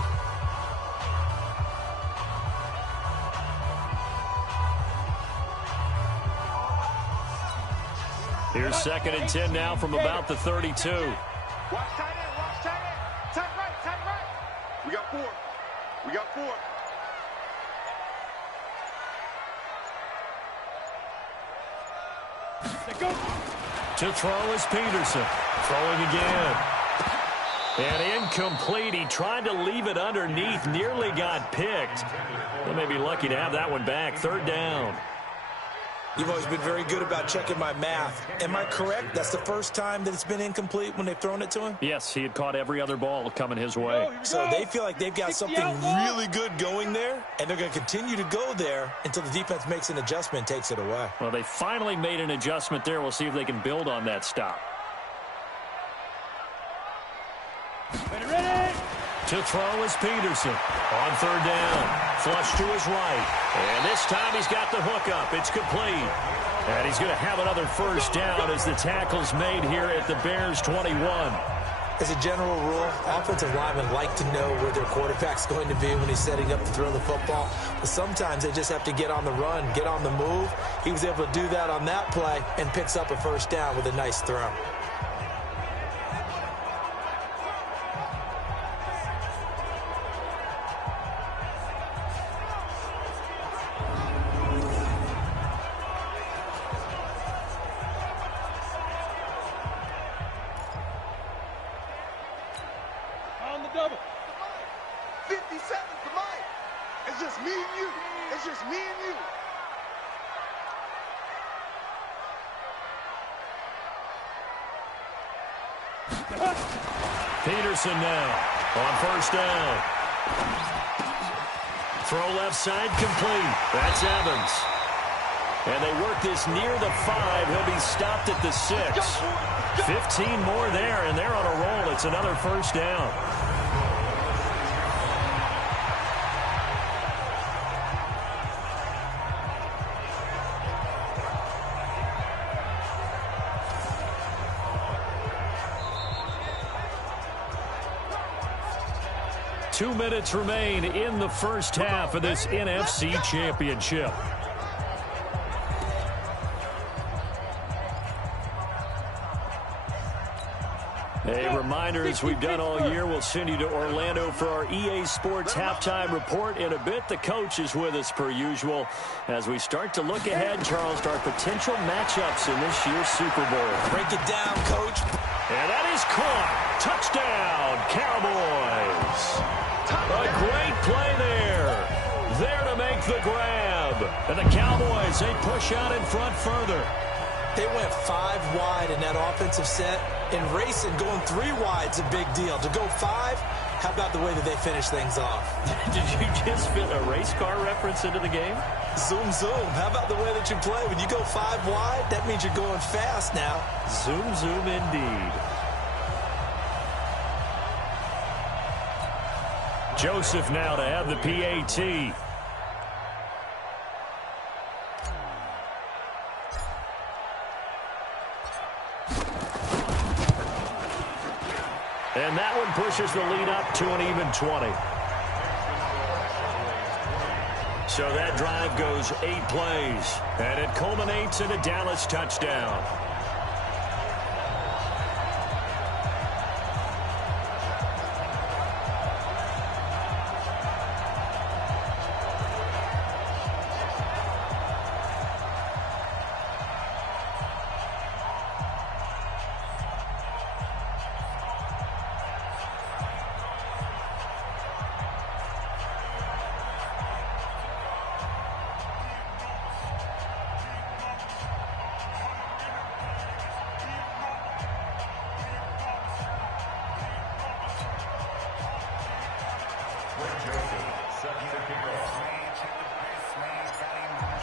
Here's 2nd and 10 now from about the 32. Watch tight end, watch tight end. Tight right. We got 4. We got 4. To throw is Peterson. Throwing again. And incomplete. He tried to leave it underneath. Nearly got picked. They may be lucky to have that one back. 3rd down. You've always been very good about checking my math. Am I correct? That's the first time that it's been incomplete when they've thrown it to him? Yes, he had caught every other ball coming his way. So they feel like they've got something really good going there, and they're going to continue to go there until the defense makes an adjustment and takes it away. Well, they finally made an adjustment there. We'll see if they can build on that stop. Ready? To throw is Peterson. On 3rd down. Flush to his right. And this time he's got the hook up. It's complete. And he's going to have another 1st down as the tackle's made here at the Bears 21. As a general rule, offensive linemen like to know where their quarterback's going to be when he's setting up to throw the football. But sometimes they just have to get on the run, get on the move. He was able to do that on that play and picks up a 1st down with a nice throw. Double. 57 for Mike. It's just me and you. It's just me and you. Peterson now on 1st down. Throw left side complete. That's Evans. And they work this near the 5. He'll be stopped at the 6. 15 more there, and they're on a roll. It's another 1st down. Two minutes remain in the first half of this NFC Championship. A reminder, as we've done all year, we'll send you to Orlando for our EA Sports halftime report. In a bit, the coach is with us per usual as we start to look ahead, Charles, to our potential matchups in this year's Super Bowl. Break it down, coach. And that is caught. Touchdown, Cowboys. A great play there. There to make the grab. And the Cowboys, they push out in front further. They went 5 wide in that offensive set. In racing, going 3 wide's a big deal. To go 5, how about the way that they finish things off? Did you just fit a race car reference into the game? Zoom, zoom. How about the way that you play? When you go 5 wide, that means you're going fast now. Zoom, zoom indeed. Joseph now to have the PAT. And that one pushes the lead up to an even 20. So that drive goes 8 plays, and it culminates in a Dallas touchdown.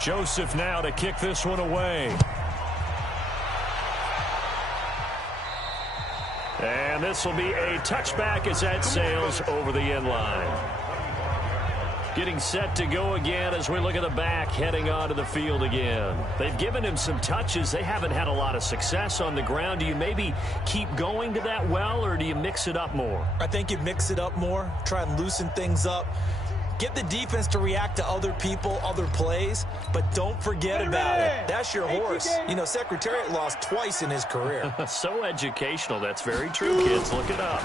Joseph now to kick this one away. And this will be a touchback as that sails over the end line. Getting set to go again as we look at the back heading onto the field again. They've given him some touches. They haven't had a lot of success on the ground. Do you maybe keep going to that well, or do you mix it up more? I think you mix it up more, try and loosen things up. Get the defense to react to other people, other plays, but don't forget about it. That's your horse. You know, Secretariat lost twice in his career. So educational. That's very true, kids. Look it up.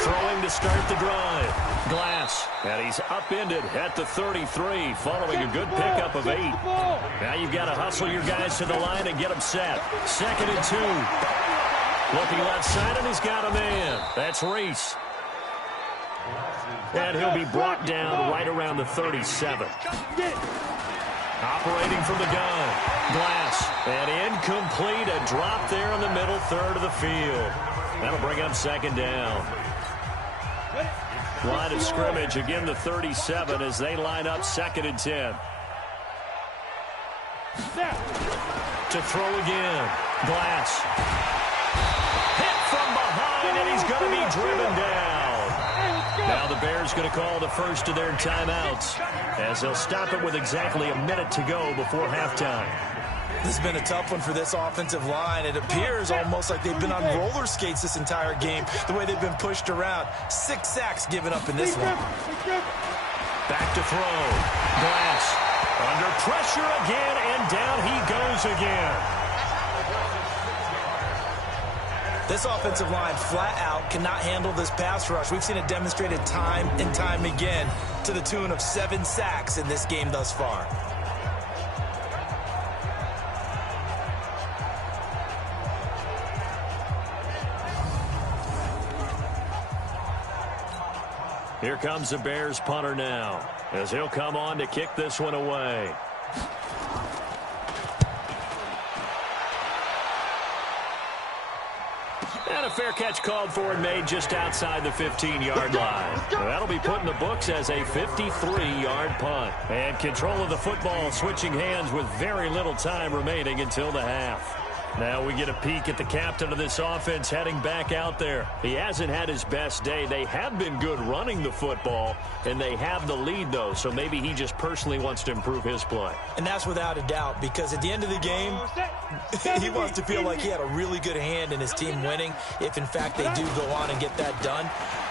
Throwing to start the drive. Glass. And he's upended at the 33, following a good pickup of 8. Now you've got to hustle your guys to the line and get them set. 2nd and 2. Looking left side, and he's got a man. That's Reese. And he'll be brought down right around the 37. Operating from the gun. Glass. And incomplete. A drop there in the middle third of the field. That'll bring up 2nd down. Line of scrimmage, again the 37 as they line up 2nd and 10. To throw again. Glass. Hit from behind, and he's going to be driven down. Now the Bears going to call the first of their timeouts as they'll stop it with exactly a minute to go before halftime. This has been a tough one for this offensive line. It appears almost like they've been on roller skates this entire game, the way they've been pushed around. 6 sacks given up in this one. Back to throw. Glass under pressure again, and down he goes again. This offensive line flat out cannot handle this pass rush. We've seen it demonstrated time and time again to the tune of 7 sacks in this game thus far. Here comes the Bears punter now as he'll come on to kick this one away. And a fair catch called for and made just outside the 15-yard line. That'll be put in the books as a 53-yard punt. And control of the football switching hands with very little time remaining until the half. Now we get a peek at the captain of this offense heading back out there. He hasn't had his best day. They have been good running the football, and they have the lead, though, so maybe he just personally wants to improve his play. And that's without a doubt, because at the end of the game, he wants to feel like he had a really good hand in his team winning, if in fact they do go on and get that done.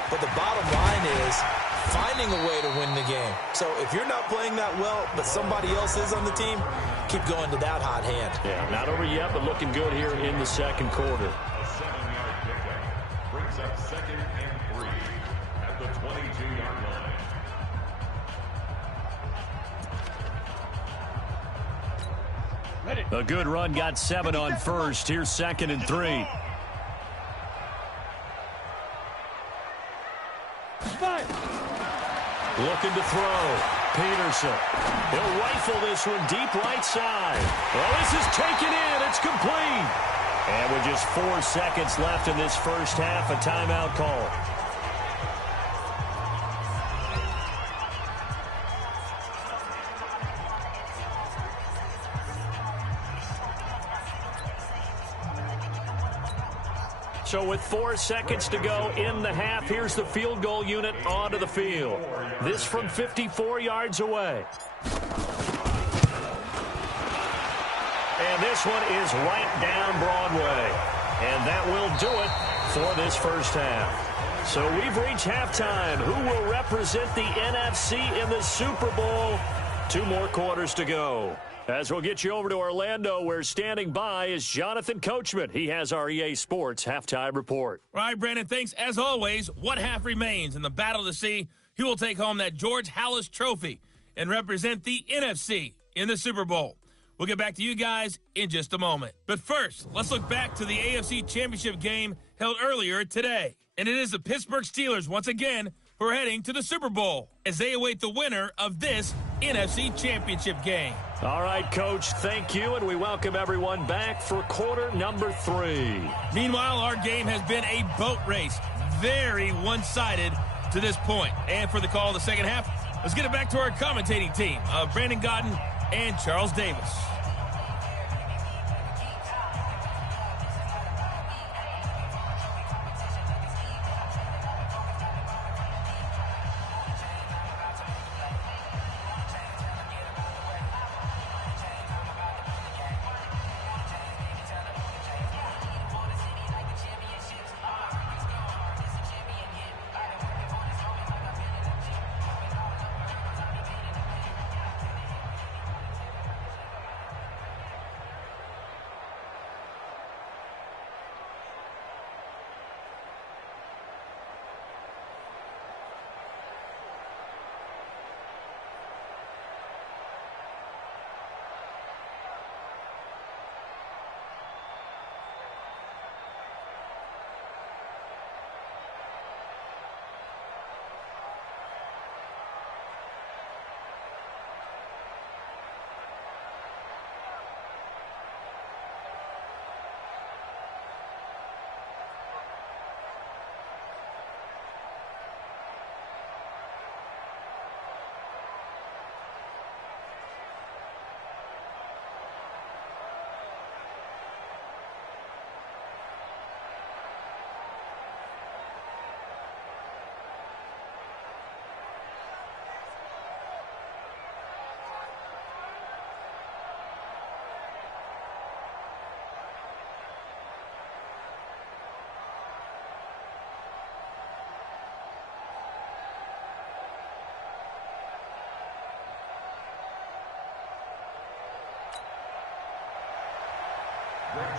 But the bottom line is finding a way to win the game. So if you're not playing that well, but somebody else is on the team, keep going to that hot hand. Yeah, not over yet, but looking good here in the second quarter. A 7-yard pickup brings up 2nd and 3 at the 22-yard line. A good run got 7 on first. Here's 2nd and 3. Looking to throw. Peterson. He'll rifle this one deep right side. Well, this is taken in. It's complete. And with just 4 seconds left in this first half, a timeout call. So with 4 seconds to go in the half, here's the field goal unit onto the field. This from 54 yards away. And this one is right down Broadway. And that will do it for this first half. So we've reached halftime. Who will represent the NFC in the Super Bowl? 2 more quarters to go. As we'll get you over to Orlando, where standing by is Jonathan Coachman. He has our EA Sports halftime report. All right, Brandon, thanks. As always, one half remains in the battle to see who will take home that George Halas trophy and represent the NFC in the Super Bowl. We'll get back to you guys in just a moment. But first, let's look back to the AFC Championship game held earlier today. And it is the Pittsburgh Steelers once again who are heading to the Super Bowl as they await the winner of this NFC Championship game. All right, Coach, thank you, and we welcome everyone back for quarter number 3. Meanwhile, our game has been a boat race, very one-sided to this point. And for the call of the second half, let's get it back to our commentating team. Brandon Godden, and Charles Davis.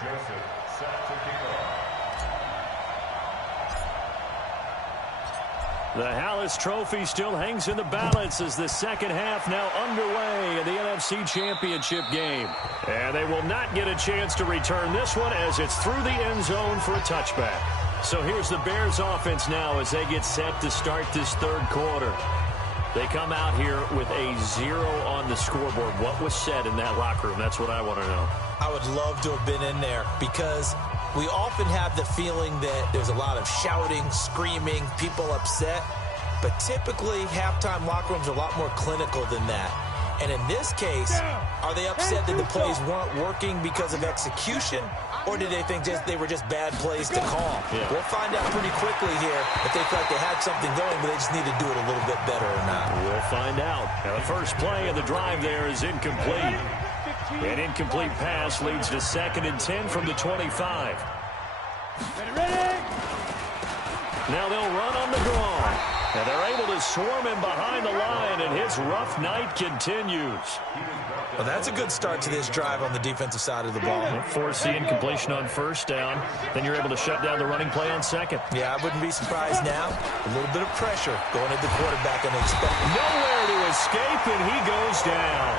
Joseph set to kick off. The Hallis Trophy still hangs in the balance as the second half now underway in the NFC Championship game. And they will not get a chance to return this one as it's through the end zone for a touchback. So here's the Bears offense now as they get set to start this third quarter. They come out here with a 0 on the scoreboard. What was said in that locker room? That's what I want to know. I would love to have been in there because we often have the feeling that there's a lot of shouting, screaming, people upset. But typically, halftime locker rooms are a lot more clinical than that. And in this case, are they upset that the plays weren't working because of execution? Or did they think they were just bad plays to call? Yeah. We'll find out pretty quickly here if they felt like they had something going, but they just need to do it a little bit better or not. We'll find out. Now the first play of the drive there is incomplete. An incomplete pass leads to 2nd and 10 from the 25. Now they'll run on the draw. And they're able to swarm him behind the line, and his rough night continues. Well, that's a good start to this drive on the defensive side of the ball. Force the incompletion on first down. Then you're able to shut down the running play on second. Yeah, I wouldn't be surprised now. A little bit of pressure going at the quarterback, and expect nowhere to escape, and he goes down.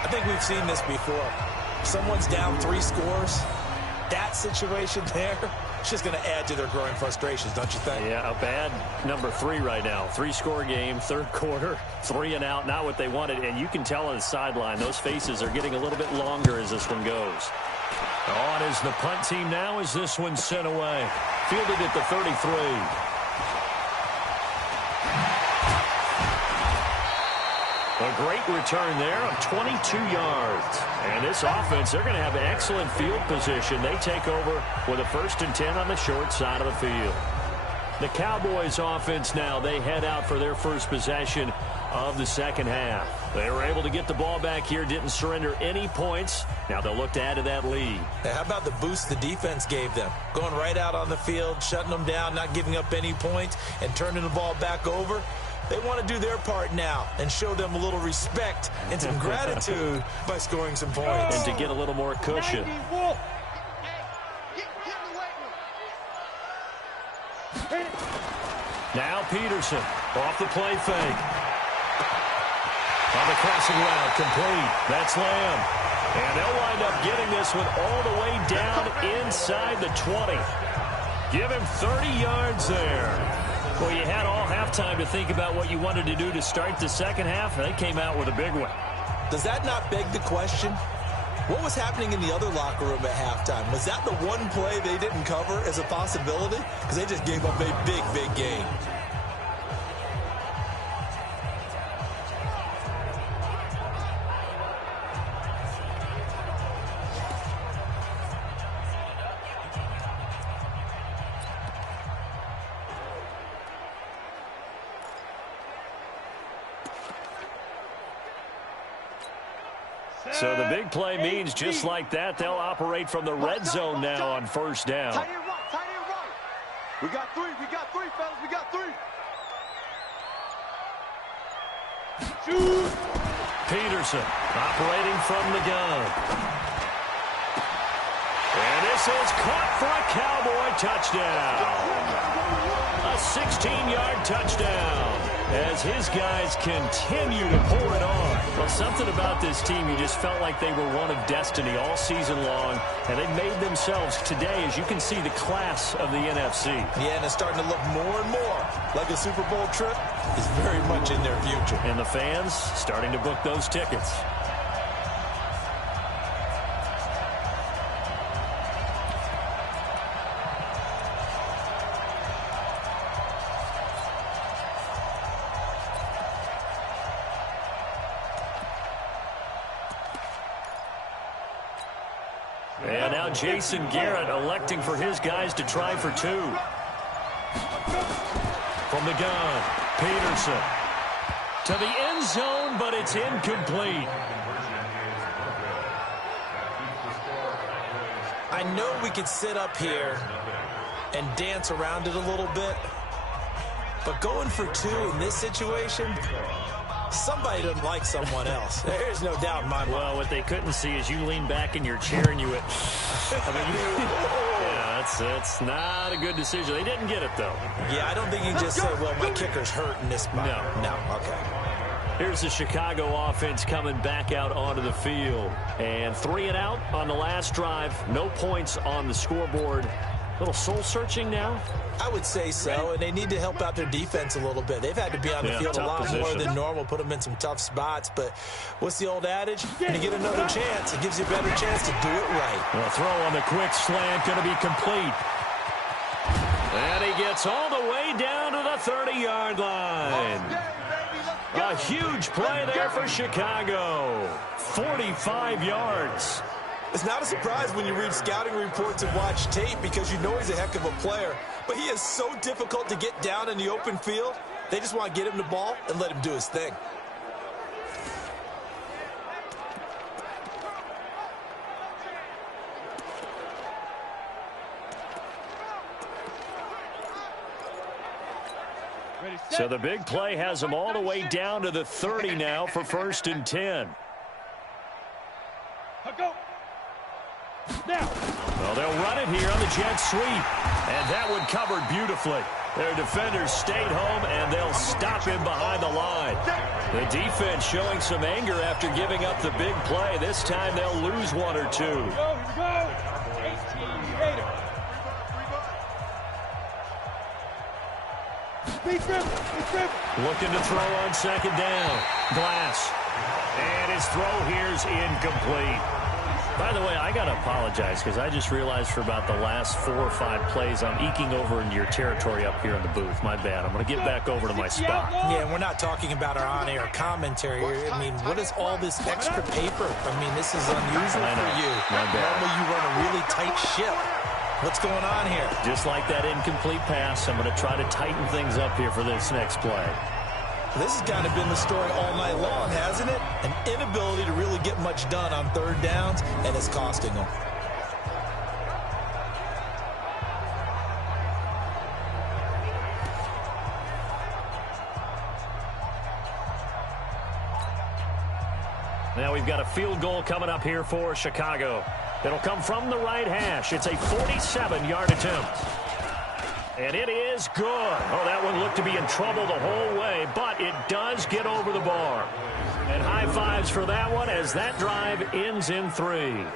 I think we've seen this before. Someone's down 3 scores. That situation there, it's just going to add to their growing frustrations, don't you think? Yeah, a bad number 3 right now. 3-score game, third quarter, 3 and out, not what they wanted. And you can tell on the sideline, those faces are getting a little bit longer as this one goes. On is the punt team now as this one's sent away. Fielded at the 33. A great return there of 22 yards. And this offense, they're going to have excellent field position. They take over with a 1st and 10 on the short side of the field. The Cowboys offense now, they head out for their first possession of the second half. They were able to get the ball back here, didn't surrender any points. Now they'll look to add to that lead. Hey, how about the boost the defense gave them? Going right out on the field, shutting them down, not giving up any points, and turning the ball back over. They want to do their part now and show them a little respect and some gratitude by scoring some points. And to get a little more cushion. Now Peterson off the play fake. On the crossing route, complete. That's Lamb. And they'll wind up getting this one all the way down inside the 20. Give him 30 yards there. Well, you had all halftime to think about what you wanted to do to start the second half, and they came out with a big one. Does that not beg the question? What was happening in the other locker room at halftime? Was that the one play they didn't cover as a possibility? Because they just gave up a big, big game. So the big play means just like that, they'll operate from the red zone now on first down. Tight end right, tight end right. We got three, fellas, we got three. Shoot. Peterson operating from the gun. And this is caught for a Cowboy touchdown. A 16-yard touchdown as his guys continue to pour it on. Well, something about this team, you just felt like they were one of destiny all season long, and they made themselves today, as you can see, the class of the NFC. Yeah, and it's starting to look more and more like a Super Bowl trip is very much in their future. And the fans starting to book those tickets. And now Jason Garrett electing for his guys to try for two. From the gun, Peterson to the end zone, but it's incomplete. I know we could sit up here and dance around it a little bit, but going for two in this situation, somebody doesn't like someone else. There's no doubt in my mind. Well, what they couldn't see is you lean back in your chair and you went, yeah, that's not a good decision. They didn't get it, though. Yeah, I don't think you can just say, well, my kicker's hurt in this spot. No, okay. Here's the Chicago offense coming back out onto the field. And 3 and out on the last drive. No points on the scoreboard. A little soul-searching now? I would say so, and they need to help out their defense a little bit. They've had to be on the field a lot more than normal, put them in some tough spots. But what's the old adage? When you get another chance, it gives you a better chance to do it right. The throw on the quick slant going to be complete. And he gets all the way down to the 30-yard line. A huge play there for Chicago. 45 yards. It's not a surprise when you read scouting reports and watch tape because you know he's a heck of a player. But he is so difficult to get down in the open field. They just want to get him the ball and let him do his thing. So the big play has them all the way down to the 30 now for 1st and 10. Go. Now. Well, they'll run it here on the jet sweep. And that one covered beautifully. Their defenders stayed home, and they'll stop him behind the line. The defense showing some anger after giving up the big play. This time they'll lose 1 or 2. Here we go. 18 later. Looking to throw on 2nd down. Glass. And his throw here's incomplete. By the way, I got to apologize because I just realized for about the last 4 or 5 plays, I'm eking over into your territory up here in the booth. My bad. I'm going to get back over to my spot. Yeah, and we're not talking about our on-air commentary here. I mean, what is all this extra paper? I mean, this is unusual for you. Normally you run a really tight ship. What's going on here? Just like that incomplete pass, I'm going to try to tighten things up here for this next play. This has kind of been the story all night long, hasn't it? An inability to really get much done on 3rd downs, and it's costing them. Now we've got a field goal coming up here for Chicago. It'll come from the right hash. It's a 47-yard attempt. And it is good. Oh, that one looked to be in trouble the whole way, but it does get over the bar. And high fives for that one as that drive ends in 3.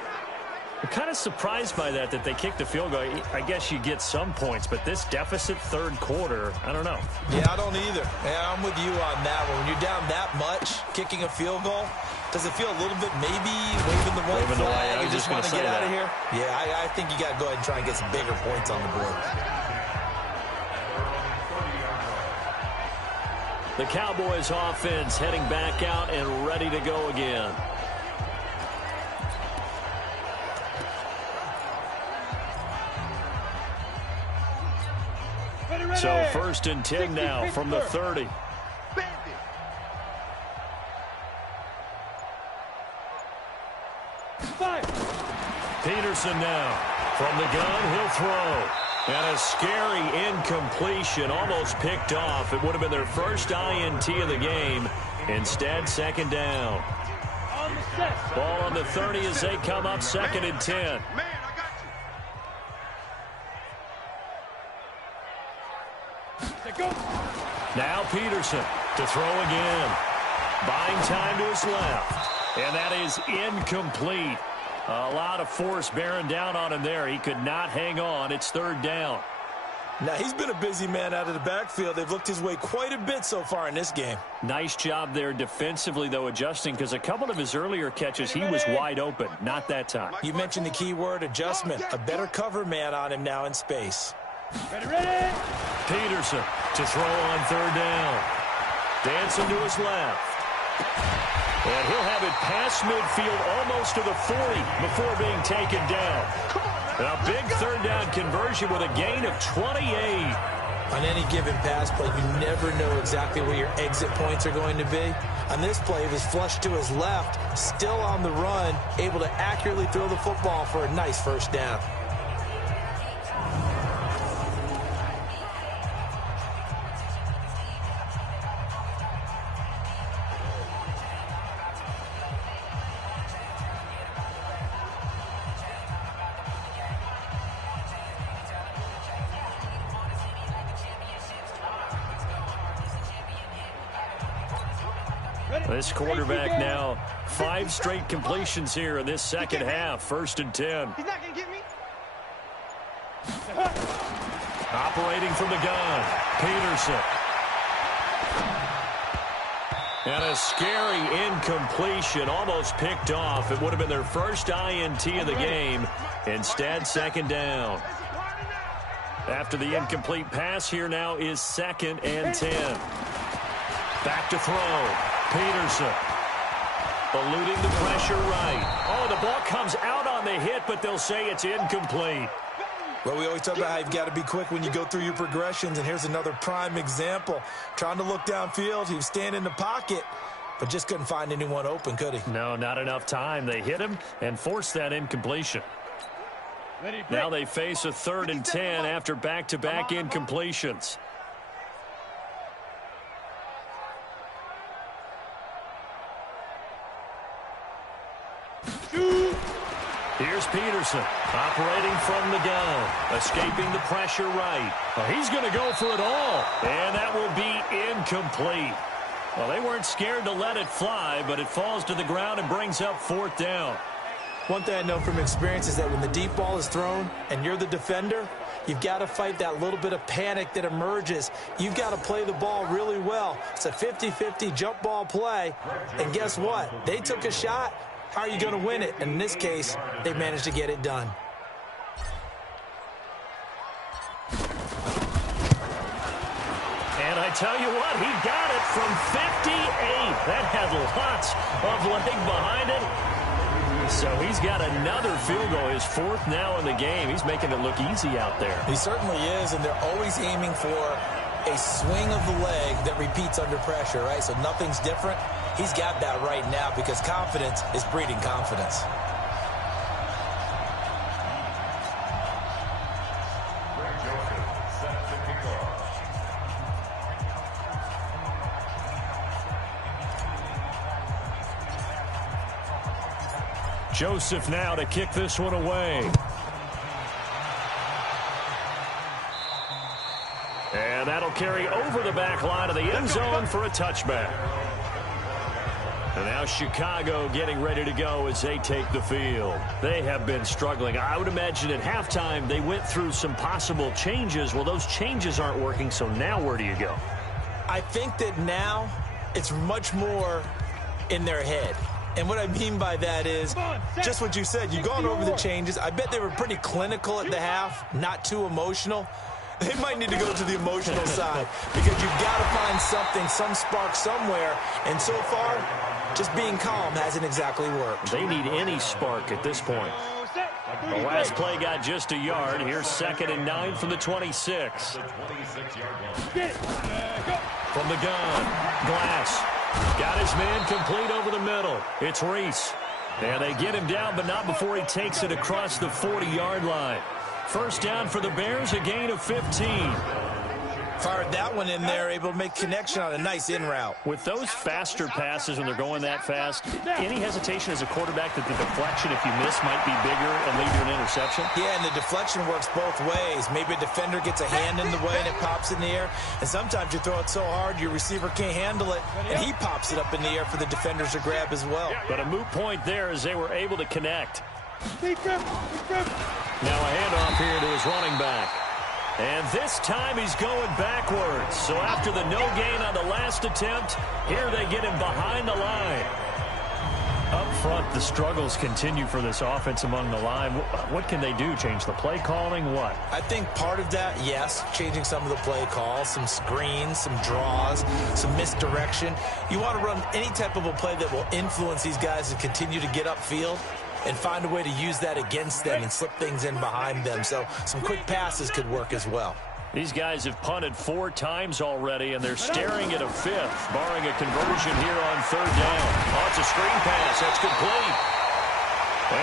I'm kind of surprised by that they kicked the field goal. I guess you get some points, but this deficit 3rd quarter, I don't know. Yeah, I don't either. Yeah, I'm with you on that one. When you're down that much, kicking a field goal, does it feel a little bit maybe waving the white flag? You just want to get out of here? Yeah, I think you got to go ahead and try and get some bigger points on the board. The Cowboys offense heading back out and ready to go again. So 1st and 10 now from the 30. Peterson now. From the gun, he'll throw. And a scary incompletion, almost picked off. It would have been their first INT of the game. Instead, second down. Ball on the 30 as they come up, 2nd and 10. Now Peterson to throw again. Buying time to his left. And that is incomplete. A lot of force bearing down on him there. He could not hang on. It's 3rd down. Now, he's been a busy man out of the backfield. They've looked his way quite a bit so far in this game. Nice job there defensively, though, adjusting, because a couple of his earlier catches, he was wide open. Not that time. You mentioned the key word, adjustment. A better cover man on him now in space. Peterson to throw on 3rd down. Dancing to his left. And he'll have it past midfield almost to the 40 before being taken down. A big 3rd down conversion with a gain of 28. On any given pass play, you never know exactly where your exit points are going to be. On this play, he was flushed to his left, still on the run, able to accurately throw the football for a nice 1st down. This quarterback now, 5 straight completions here in this second half. 1st and 10. He's not going to get me. Operating from the gun, Peterson. And a scary incompletion, almost picked off. It would have been their first INT of the game. Instead, 2nd down. After the incomplete pass, here now is 2nd and 10. Back to throw. Peterson eluding the pressure right. Oh, the ball comes out on the hit, but they'll say it's incomplete. Well, we always talk about how you've got to be quick when you go through your progressions, and here's another prime example. Trying to look downfield, he was standing in the pocket, but just couldn't find anyone open, could he? No, not enough time. They hit him and forced that incompletion. Now they face a 3rd and 10 after back-to-back incompletions. Here's Peterson, operating from the gun, escaping the pressure right. Well, he's going to go for it all, and that will be incomplete. Well, they weren't scared to let it fly, but it falls to the ground and brings up 4th down. One thing I know from experience is that when the deep ball is thrown and you're the defender, you've got to fight that little bit of panic that emerges. You've got to play the ball really well. It's a 50-50 jump ball play, and guess what? They took a shot. How are you going to win it? And in this case, they managed to get it done. And I tell you what, he got it from 58. That had lots of leg behind it. So he's got another field goal, his 4th now in the game. He's making it look easy out there. He certainly is, and they're always aiming for a swing of the leg that repeats under pressure, right? So nothing's different. He's got that right now because confidence is breeding confidence. Joseph now to kick this one away. And that'll carry over the back line of the end zone for a touchback. And now Chicago getting ready to go as they take the field. They have been struggling. I would imagine at halftime they went through some possible changes. Well, those changes aren't working, so now where do you go? I think that now it's much more in their head. And what I mean by that is just what you said. You've gone over the changes. I bet they were pretty clinical at the half, not too emotional. They might need to go to the emotional side because you've got to find something, some spark somewhere. And so far, just being calm hasn't exactly worked. They need any spark at this point. The last play got just a yard. Here's 2nd and 9 from the 26. From the gun, Glass. Got his man complete over the middle. It's Reese. And they get him down, but not before he takes it across the 40-yard line. First down for the Bears, a gain of 15. Fired that one in there, able to make connection on a nice in route. With those faster passes when they're going that fast, any hesitation as a quarterback that the deflection, if you miss, might be bigger and lead to an interception? Yeah, and the deflection works both ways. Maybe a defender gets a hand in the way and it pops in the air. And sometimes you throw it so hard your receiver can't handle it, and he pops it up in the air for the defenders to grab as well. But a moot point there as they were able to connect. Now a handoff here to his running back. And this time he's going backwards. So after the no gain on the last attempt, here they get him behind the line. Up front, the struggles continue for this offense among the line. What can they do? Change the play calling? What? I think part of that, yes, changing some of the play calls, some screens, some draws, some misdirection. You want to run any type of a play that will influence these guys to continue to get upfield and find a way to use that against them and slip things in behind them. So some quick passes could work as well. These guys have punted 4 times already, and they're staring at a 5th, barring a conversion here on 3rd down. Oh, it's a screen pass. That's complete.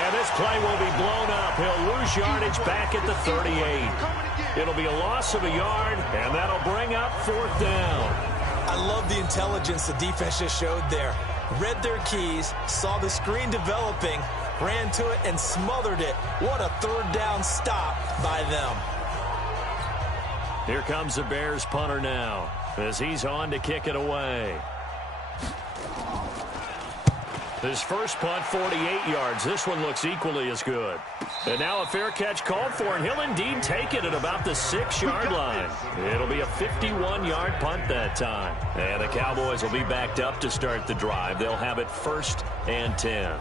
And this play will be blown up. He'll lose yardage back at the 38. It'll be a loss of a yard, and that'll bring up 4th down. I love the intelligence the defense just showed there. Read their keys, saw the screen developing, ran to it and smothered it. What a 3rd down stop by them. Here comes the Bears punter now as he's on to kick it away. His first punt, 48 yards. This one looks equally as good. And now a fair catch called for, and he'll indeed take it at about the 6-yard line. It'll be a 51-yard punt that time. And the Cowboys will be backed up to start the drive. They'll have it 1st and 10.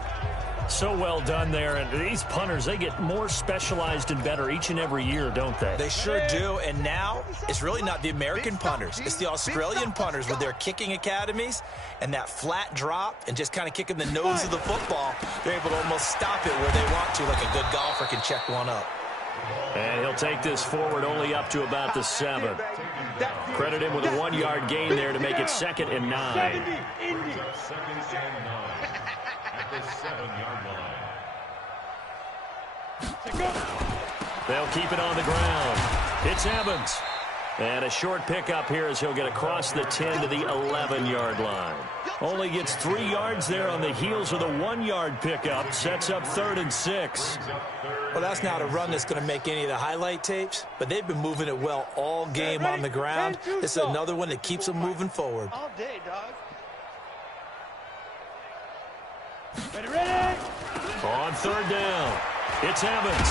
So well done there. And these punters, they get more specialized and better each and every year, don't they? They sure do. And now it's really not the American punters. It's the Australian punters with their kicking academies and that flat drop and just kind of kicking the nose of the football. They're able to almost stop it where they want to, like a good golfer can check one up. And he'll take this forward only up to about the 7. Credit him with a 1-yard gain there to make it 2nd and 9. 2nd and 9 at the 7-yard line. They'll keep it on the ground. It's Evans. And a short pickup here as he'll get across the 10 to the 11-yard line. Only gets 3 yards there on the heels of the 1-yard pickup. Sets up 3rd and 6. Well, that's not a run that's going to make any of the highlight tapes, but they've been moving it well all game on the ground. This is another one that keeps them moving forward. All day, dog. Ready? On 3rd down, it's Evans.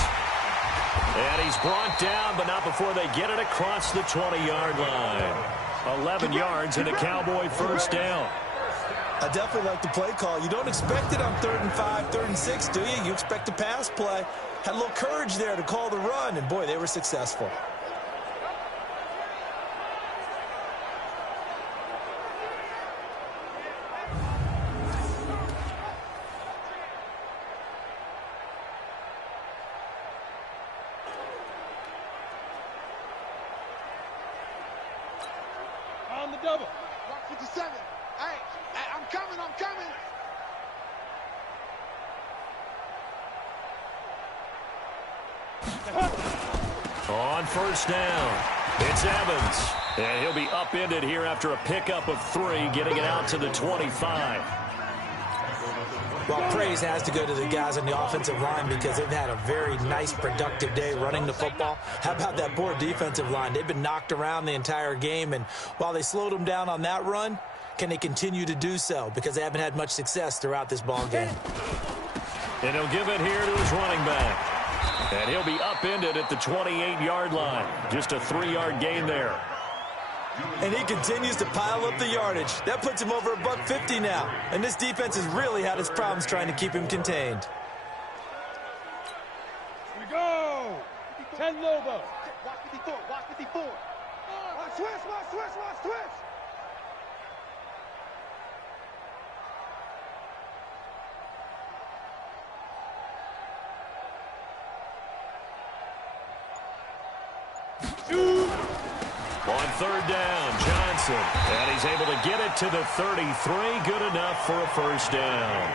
And he's brought down, but not before they get it across the 20-yard line. 11 yards and a Cowboy 1st down. I definitely like the play call. You don't expect it on 3rd and 5, 3rd and 6, do you? You expect a pass play. Had a little courage there to call the run, and boy, they were successful. On the double. 157. Hey, I'm coming. On 1st down, it's Evans. And he'll be upended here after a pickup of 3, getting it out to the 25. Well, praise has to go to the guys on the offensive line because they've had a very nice, productive day running the football. How about that poor defensive line? They've been knocked around the entire game, and while they slowed them down on that run, can they continue to do so? Because they haven't had much success throughout this ball game. And he'll give it here to his running back. And he'll be upended at the 28-yard line. Just a 3-yard gain there. And he continues to pile up the yardage. That puts him over $150 now. And this defense has really had its problems trying to keep him contained. Here we go. 10 Lobo. Watch 54. Watch 54. Watch switch. On 3rd down, Johnson. And he's able to get it to the 33. Good enough for a 1st down.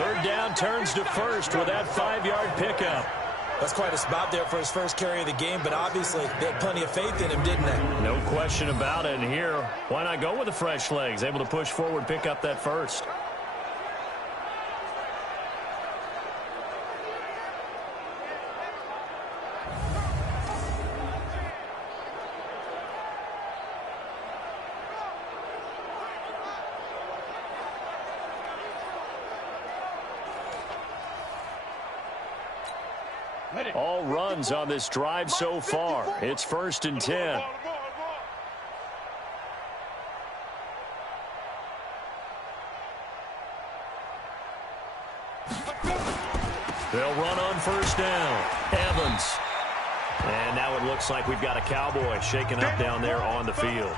Third down turns to first with that 5-yard pickup. That's quite a spot there for his first carry of the game, but obviously they had plenty of faith in him, didn't they? No question about it. And here, why not go with the fresh legs? Able to push forward, pick up that first. All runs on this drive so far. It's 1st and 10. They'll run on 1st down. Evans. And now it looks like we've got a Cowboy shaking up down there on the field.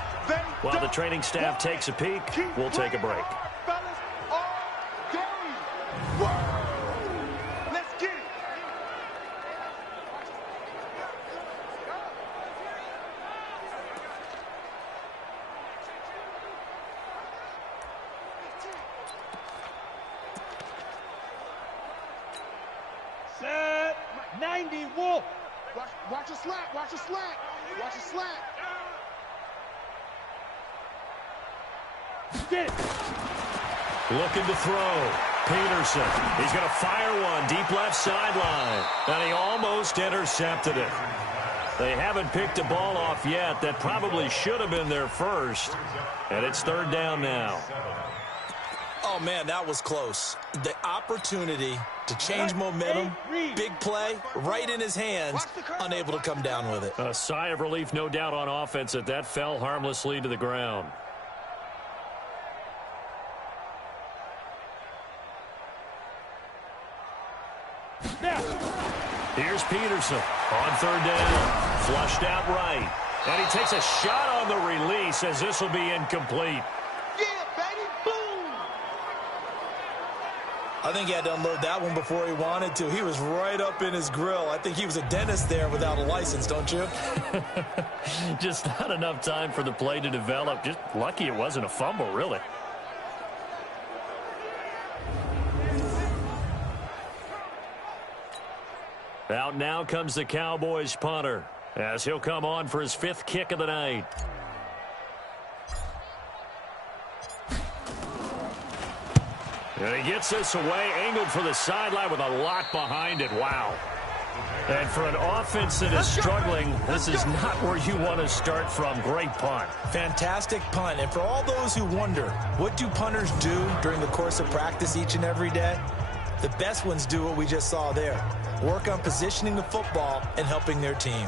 While the training staff takes a peek, we'll take a break. Set 90 Wolf. Watch a slack, watch a slack, watch a slack. Get it. Looking to throw. Peterson. He's going to fire one deep left sideline. And he almost intercepted it. They haven't picked a ball off yet. That probably should have been their first. And it's 3rd down now. Oh, man, that was close. The opportunity to change momentum, big play, right in his hands, unable to come down with it. A sigh of relief, no doubt, on offense that that fell harmlessly to the ground. Here's Peterson on 3rd down. Flushed out right. And he takes a shot on the release as this will be incomplete. I think he had to unload that one before he wanted to. He was right up in his grill. I think he was a dentist there without a license, don't you? Just not enough time for the play to develop. Just lucky it wasn't a fumble, really. Out now comes the Cowboys punter as he'll come on for his 5th kick of the night. And he gets this away, angled for the sideline with a lot behind it. Wow. And for an offense that is struggling, this is not where you want to start from. Great punt. Fantastic punt. And for all those who wonder, what do punters do during the course of practice each and every day? The best ones do what we just saw there. Work on positioning the football and helping their team.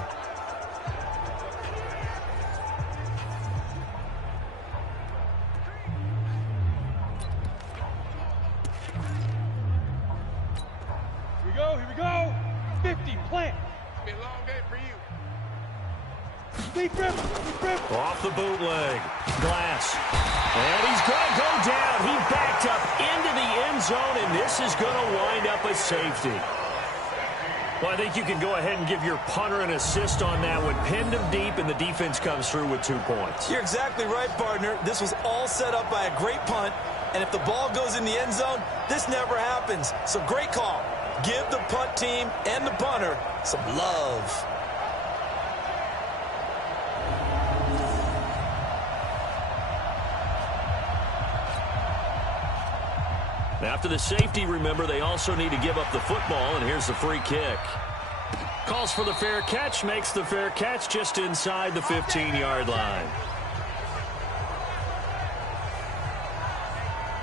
Here we go. 50, plant. It's been a long day for you. Deep rip. Off the bootleg. Glass. And he's going to go down. He backed up into the end zone, and this is going to wind up a safety. Well, I think you can go ahead and give your punter an assist on that one. Pinned him deep, and the defense comes through with 2 points. You're exactly right, partner. This was all set up by a great punt, and if the ball goes in the end zone, this never happens. So great call. Give the punt team and the punter some love. After the safety, remember, they also need to give up the football, and here's the free kick. Calls for the fair catch, makes the fair catch just inside the 15-yard line.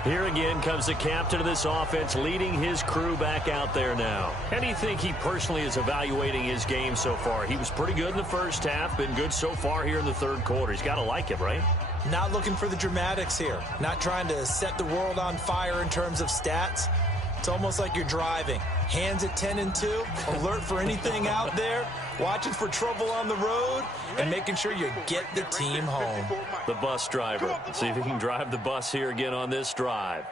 Here again comes the captain of this offense, leading his crew back out there now. How do you think he personally is evaluating his game so far? He was pretty good in the first half, been good so far here in the 3rd quarter. He's got to like it, right? Not looking for the dramatics here. Not trying to set the world on fire in terms of stats. It's almost like you're driving. Hands at 10 and 2, alert for anything out there, watching for trouble on the road, and making sure you get the team home. The bus driver. See if he can drive the bus here again on this drive.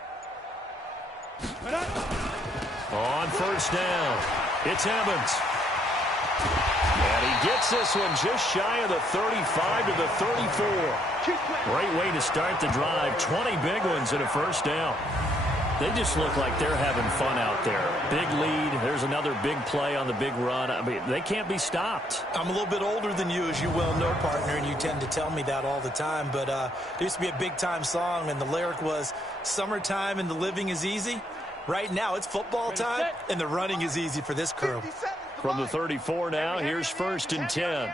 On 1st down, it's Evans. And he gets this one just shy of the 35 to the 34. Great way to start the drive. 20 big ones and a 1st down. They just look like they're having fun out there. Big lead. There's another big play on the big run. I mean, they can't be stopped. I'm a little bit older than you, as you well know, partner, and you tend to tell me that all the time. But there used to be a big-time song, and the lyric was, "Summertime and the living is easy." Right now, it's football time, and the running is easy for this crew. From the 34 now, here's 1st and 10.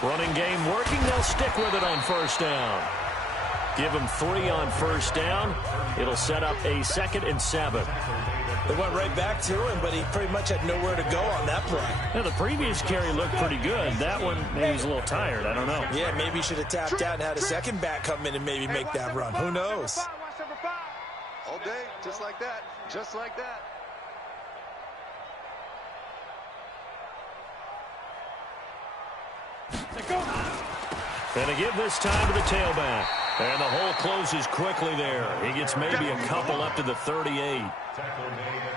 Running game working. They'll stick with it on 1st down. Give them 3 on 1st down. It'll set up a 2nd and 7. They went right back to him, but he pretty much had nowhere to go on that play. Yeah, the previous carry looked pretty good. That one, maybe he's a little tired. I don't know. Yeah, maybe he should have tapped out and had a second back come in and maybe make that run. Who knows? All day, just like that. Just like that. And to give this time to the tailback. And the hole closes quickly there. He gets maybe a couple up to the 38.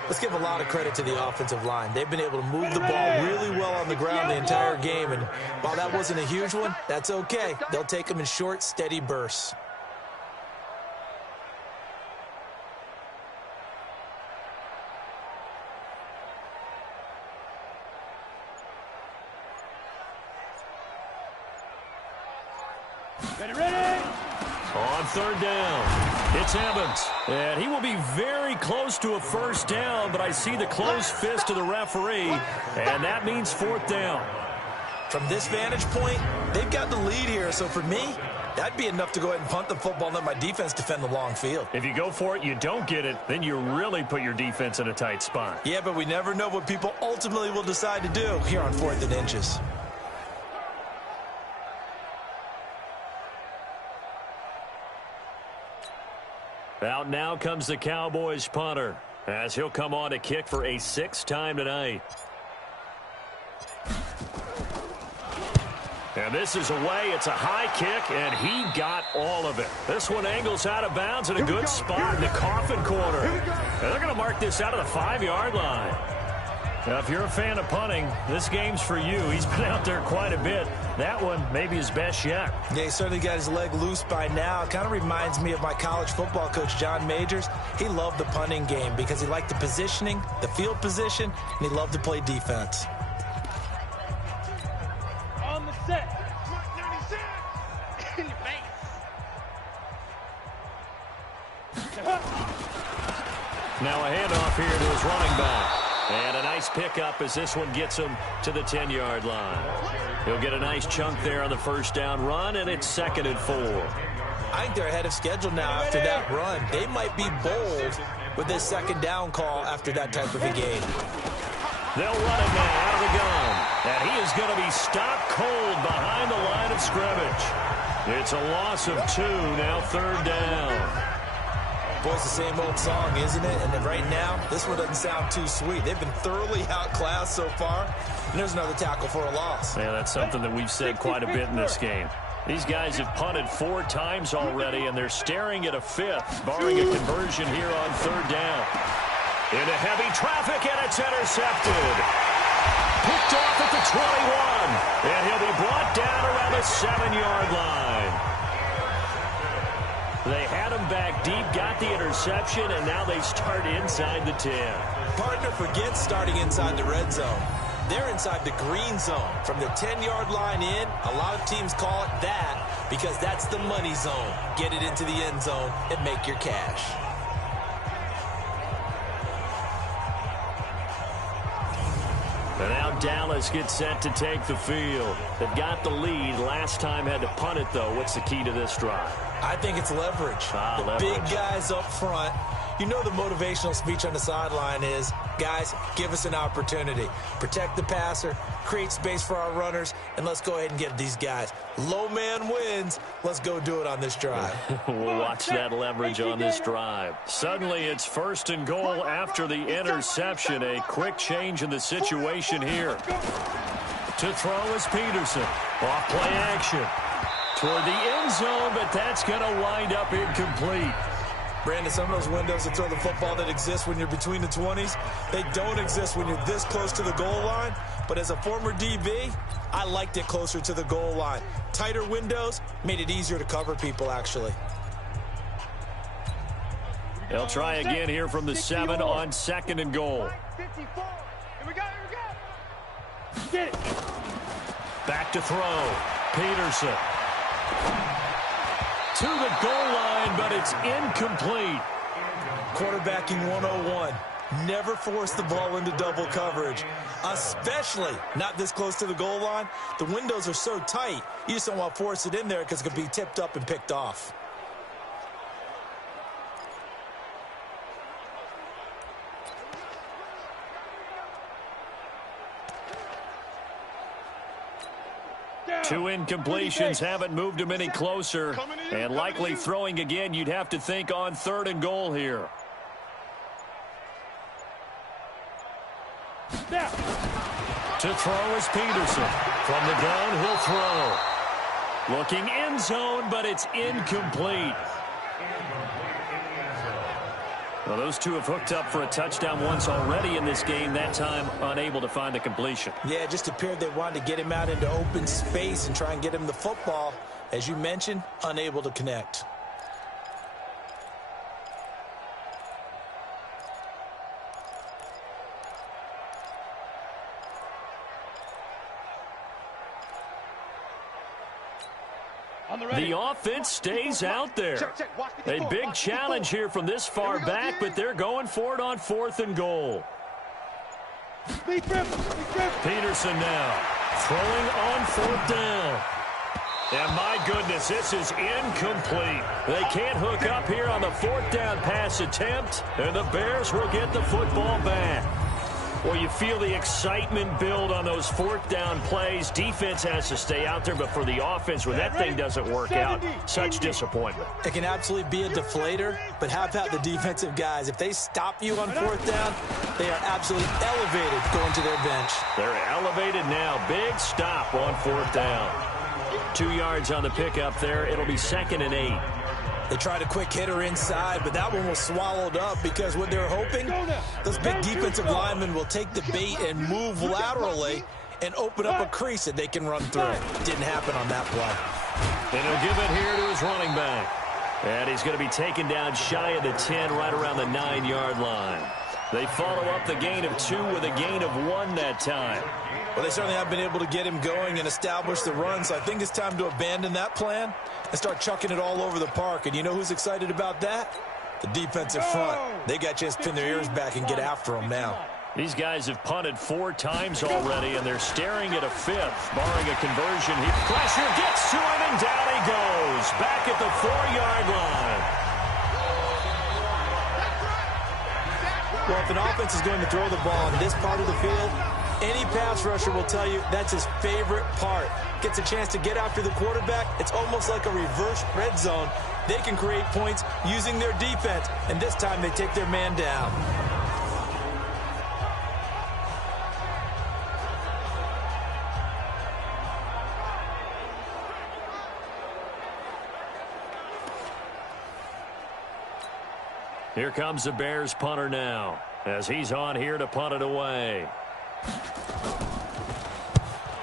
Let's give a lot of credit to the offensive line. They've been able to move the ball really well on the ground the entire game. And while that wasn't a huge one, that's okay. They'll take them in short, steady bursts. On 3rd down, it's Evans. And he will be very close to a 1st down, but I see the closed fist of the referee, and that means 4th down. From this vantage point, they've got the lead here, so for me, that'd be enough to go ahead and punt the football and let my defense defend the long field. If you go for it, you don't get it, then you really put your defense in a tight spot. Yeah, but we never know what people ultimately will decide to do here on 4th and inches. Out now comes the Cowboys punter, as he'll come on to kick for a 6th time tonight. And this is away. It's a high kick, and he got all of it. This one angles out of bounds in a good spot in the coffin corner. And they're going to mark this out of the 5-yard line. Now, if you're a fan of punting, this game's for you. He's been out there quite a bit. That one maybe his best yet. Yeah, he certainly got his leg loose by now. It kind of reminds me of my college football coach, John Majors. He loved the punting game because he liked the positioning, the field position, and he loved to play defense. On the set. In your face. Now a handoff here to his running back. And a nice pickup as this one gets him to the 10-yard line. He'll get a nice chunk there on the 1st down run, and it's 2nd and 4. I think they're ahead of schedule now after that run. They might be bold with this 2nd down call after that type of a game. They'll run it now out of the gun. And he is going to be stopped cold behind the line of scrimmage. It's a loss of 2, now 3rd down. Boy, it's the same old song, isn't it? And then right now, this one doesn't sound too sweet. They've been thoroughly outclassed so far. And there's another tackle for a loss. Yeah, that's something that we've said quite a bit in this game. These guys have punted 4 times already, and they're staring at a 5th, barring a conversion here on 3rd down. Into heavy traffic, and it's intercepted. Picked off at the 21, and he'll be brought down around the 7-yard line. They had him back deep, got the interception, and now they start inside the 10. Partner, forget starting inside the red zone. They're inside the green zone. From the 10-yard line in, a lot of teams call it that because that's the money zone. Get it into the end zone and make your cash. And now Dallas gets set to take the field. They've got the lead. Last time had to punt it, though. What's the key to this drive? I think it's leverage. Big guys up front. You know the motivational speech on the sideline is, guys, give us an opportunity. Protect the passer, create space for our runners, and let's go ahead and get these guys. Low man wins. Let's go do it on this drive. We'll watch that leverage on this drive. Suddenly it's 1st and goal after the interception. A quick change in the situation here. To throw is Peterson. Off play action. Toward the end zone, but that's going to wind up incomplete. Brandon, some of those windows to throw the football that exist when you're between the 20s, they don't exist when you're this close to the goal line. But as a former DB, I liked it closer to the goal line. Tighter windows made it easier to cover people, actually. They'll try again here from the 7 on 2nd and goal. 54. Here we go, here we go. Get it. Back to throw. Peterson. To the goal line, but it's incomplete. Quarterbacking 101. Never force the ball into double coverage, especially not this close to the goal line. The windows are so tight, you just don't want to force it in there because it could be tipped up and picked off. Two incompletions haven't moved him any closer. And likely throwing again, you'd have to think on 3rd and goal here. To throw is Peterson. From the gun, he'll throw. Looking end zone, but it's incomplete. Well, those two have hooked up for a touchdown once already in this game, that time unable to find the completion. Yeah, it just appeared they wanted to get him out into open space and try and get him the football. As you mentioned, unable to connect. The offense stays out there. A big challenge here from this far back, but they're going for it on 4th and goal. Peterson now throwing on 4th down. And my goodness, this is incomplete. They can't hook up here on the 4th down pass attempt, and the Bears will get the football back. Well, you feel the excitement build on those 4th down plays. Defense has to stay out there, but for the offense, when that thing doesn't work out, such disappointment. It can absolutely be a deflator, but how about the defensive guys? If they stop you on 4th down, they are absolutely elevated going to their bench. They're elevated now. Big stop on 4th down. 2 yards on the pickup there. It'll be 2nd and 8. They tried a quick hitter inside, but that one was swallowed up because what they're hoping, those big defensive linemen will take the bait and move laterally and open up a crease that they can run through. Didn't happen on that play. And he'll give it here to his running back. And he's going to be taken down shy of the 10, right around the 9-yard line. They follow up the gain of 2 with a gain of 1 that time. Well, they certainly have been able to get him going and establish the run, so I think it's time to abandon that plan and start chucking it all over the park. And you know who's excited about that? The defensive front. They got a chance to pin their ears back and get after him now. These guys have punted 4 times already, and they're staring at a 5th, barring a conversion. Pressure gets to him, and down he goes. Back at the 4-yard line. Well, if an offense is going to throw the ball on this part of the field, any pass rusher will tell you that's his favorite part. Gets a chance to get after the quarterback. It's almost like a reverse red zone. They can create points using their defense, and this time they take their man down. Here comes the Bears punter now, as he's on here to punt it away.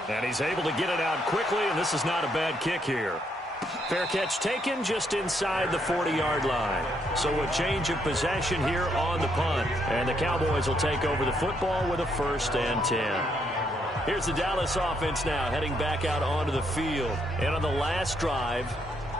And he's able to get it out quickly, and this is not a bad kick here. Fair catch taken just inside the 40-yard line. So a change of possession here on the punt. And the Cowboys will take over the football with a 1st and 10. Here's the Dallas offense now heading back out onto the field. And on the last drive,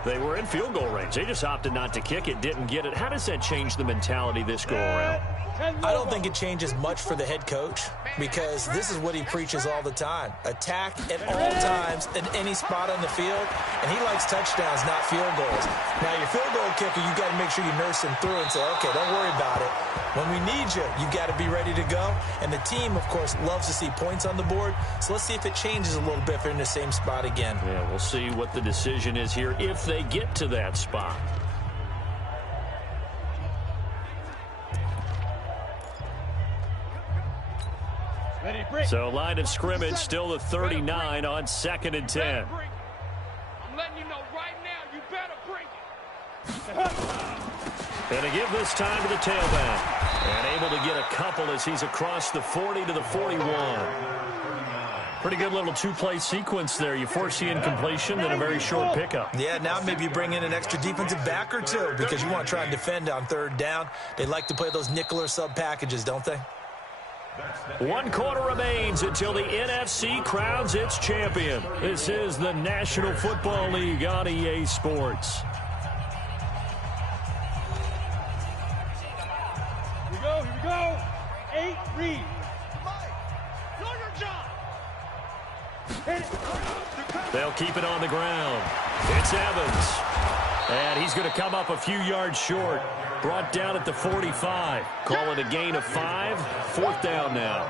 they were in field goal range. They just opted not to kick it, didn't get it. How does that change the mentality this go-around? I don't think it changes much for the head coach because this is what he preaches all the time. Attack at all times in any spot on the field, and he likes touchdowns, not field goals. Now, your field goal kicker, you got to make sure you nurse him through and say, okay, don't worry about it. When we need you, you got to be ready to go. And the team, of course, loves to see points on the board, so let's see if it changes a little bit if they're in the same spot again. Yeah, we'll see what the decision is here if they get to that spot. So line of scrimmage still the 39 on 2nd and 10. I'm letting you know right now, you better bring it. And to give this time to the tailback. And able to get a couple as he's across the 40 to the 41. Pretty good little two-play sequence there. You force the incompletion, then a very short pickup. Yeah, now maybe you bring in an extra defensive back or two because you want to try and defend on third down. They like to play those nickel or sub packages, don't they? 1 quarter remains until the NFC crowns its champion. This is the National Football League on EA Sports. Here we go. 8, read. Know your job. They'll keep it on the ground. It's Evans. And he's going to come up a few yards short. Brought down at the 45. Call it a gain of 5. 4th down now.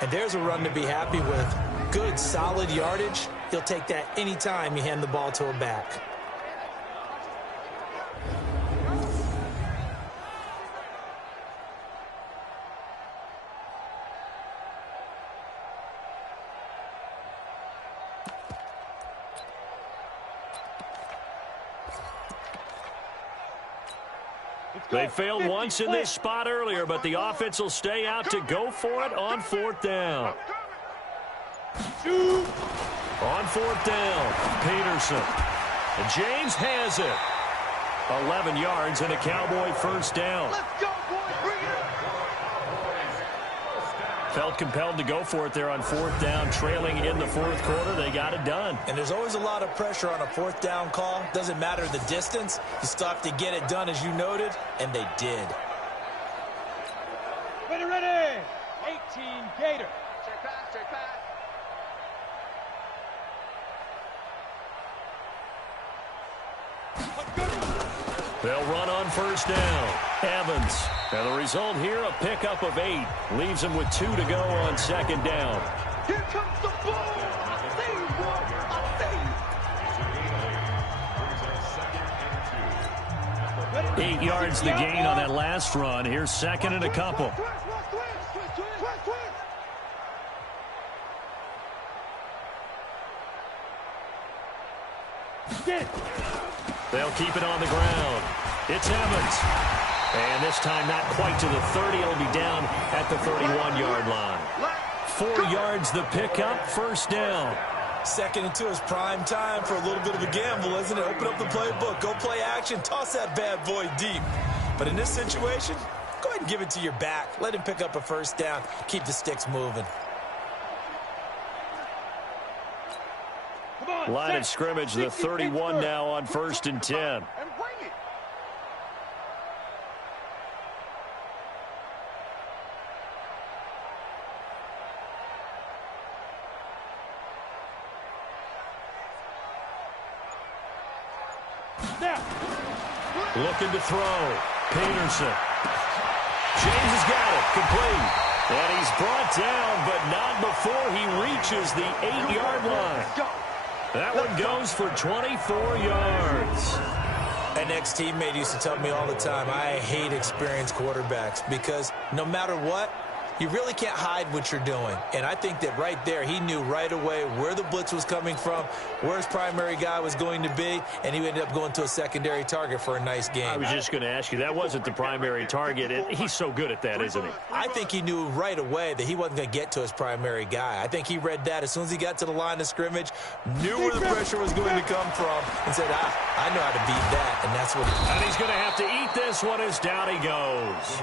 And there's a run to be happy with. Good, solid yardage. He'll take that anytime you hand the ball to a back. They failed once in this spot earlier, but the offense will stay out to go for it on 4th down. On 4th down, Peterson. And James has it. 11 yards and a Cowboy first down. Let's go, boys. Bring it. Felt compelled to go for it there on 4th down, trailing in the 4th quarter. They got it done. And there's always a lot of pressure on a 4th down call. Doesn't matter the distance. You still have to get it done, as you noted, and they did. Ready. 18, Gator. Check back. They'll run on first down. Evans. And the result here, a pickup of 8. Leaves them with 2 to go on 2nd down. Here comes the ball. I see you, boy. I see you. 8 yards the gain on that last run. Here's 2nd and a couple. They'll keep it on the ground. It's Evans. And this time not quite to the 30. It'll be down at the 31-yard line. 4 yards the pickup, first down. 2nd and 2 is prime time for a little bit of a gamble, isn't it? Open up the playbook, go play action, toss that bad boy deep. But in this situation, go ahead and give it to your back. Let him pick up a first down. Keep the sticks moving. Line of scrimmage, the 31 now on 1st and 10. Looking to throw. Peterson. James has got it. Complete. And he's brought down, but not before he reaches the 8-yard line. That one goes for 24 yards. An ex-teammate used to tell me all the time, I hate experienced quarterbacks because no matter what, you really can't hide what you're doing. And I think that right there, he knew right away where the blitz was coming from, where his primary guy was going to be, and he ended up going to a secondary target for a nice game. I was just going to ask you, that wasn't the primary target. He's so good at that, isn't he? I think he knew right away that he wasn't going to get to his primary guy. I think he read that as soon as he got to the line of scrimmage, knew where the pressure was going to come from, and said, I know how to beat that, and that's what he did. And he's going to have to eat this one as down he goes.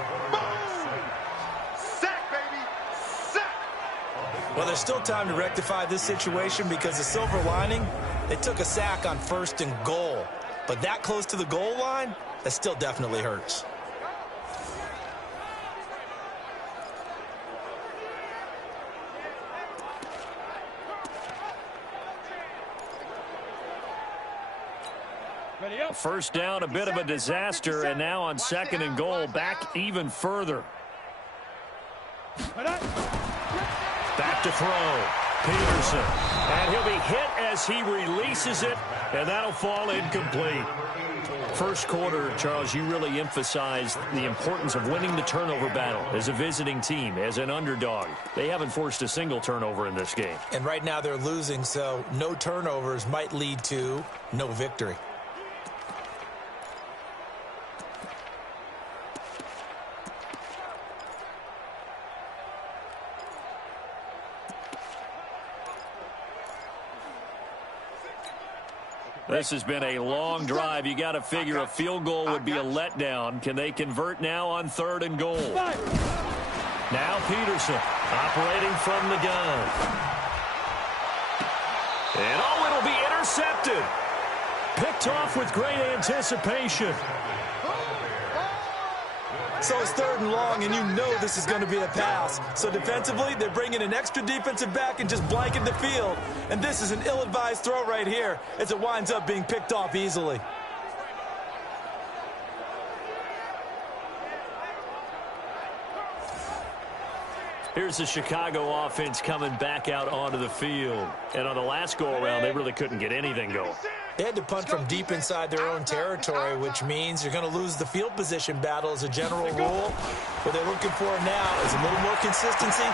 Well, there's still time to rectify this situation because the silver lining, they took a sack on 1st and goal. But that close to the goal line, that still definitely hurts. First down, a bit of a disaster, and now on 2nd and goal, back even further. Back to throw. Peterson. And he'll be hit as he releases it, and that'll fall incomplete. First quarter, Charles, you really emphasized the importance of winning the turnover battle as a visiting team, as an underdog. They haven't forced a single turnover in this game. And right now they're losing, so no turnovers might lead to no victory. This has been a long drive. You got to figure a field goal would be a letdown. Can they convert now on 3rd and goal? Now Peterson operating from the gun. And oh, it'll be intercepted. Picked off with great anticipation. So it's 3rd and long, and you know this is going to be a pass. So defensively, they're bringing an extra defensive back and just blanket the field. And this is an ill-advised throw right here as it winds up being picked off easily. Here's the Chicago offense coming back out onto the field. And on the last go-around, they really couldn't get anything going. They had to punt from deep inside their own territory, which means you're going to lose the field position battle as a general rule. What they're looking for now is a little more consistency,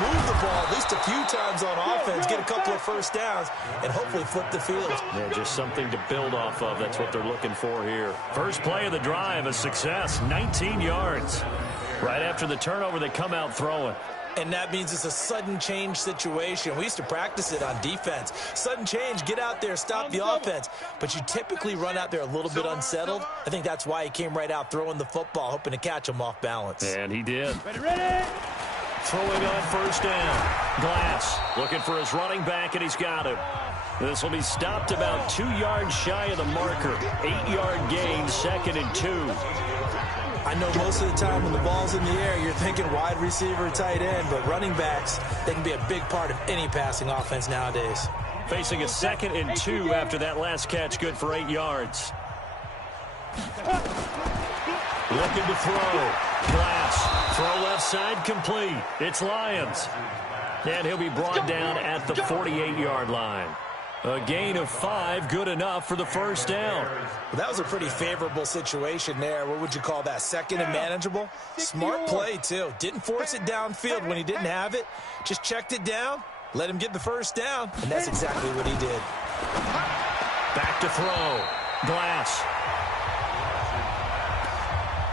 move the ball at least a few times on offense, get a couple of first downs, and hopefully flip the field. Yeah, just something to build off of. That's what they're looking for here. First play of the drive, a success, 19 yards. Right after the turnover, they come out throwing. And that means it's a sudden change situation. We used to practice it on defense. Sudden change, get out there, stop the offense. But you typically run out there a little bit unsettled. I think that's why he came right out throwing the football, hoping to catch him off balance. And he did. Ready. Throwing on 1st down. Glass looking for his running back, and he's got him. This will be stopped about 2 yards shy of the marker. 8-yard gain, 2nd and 2. I know most of the time when the ball's in the air, you're thinking wide receiver, tight end, but running backs, they can be a big part of any passing offense nowadays. Facing a 2nd and 2 after that last catch, good for 8 yards. Looking to throw. Glass. Throw left side complete. It's Lions. And he'll be brought down at the 48-yard line. A gain of 5, good enough for the 1st down. Well, that was a pretty favorable situation there. What would you call that, 2nd and manageable? Smart play, too. Didn't force it downfield when he didn't have it. Just checked it down, let him get the 1st down, and that's exactly what he did. Back to throw. Glass.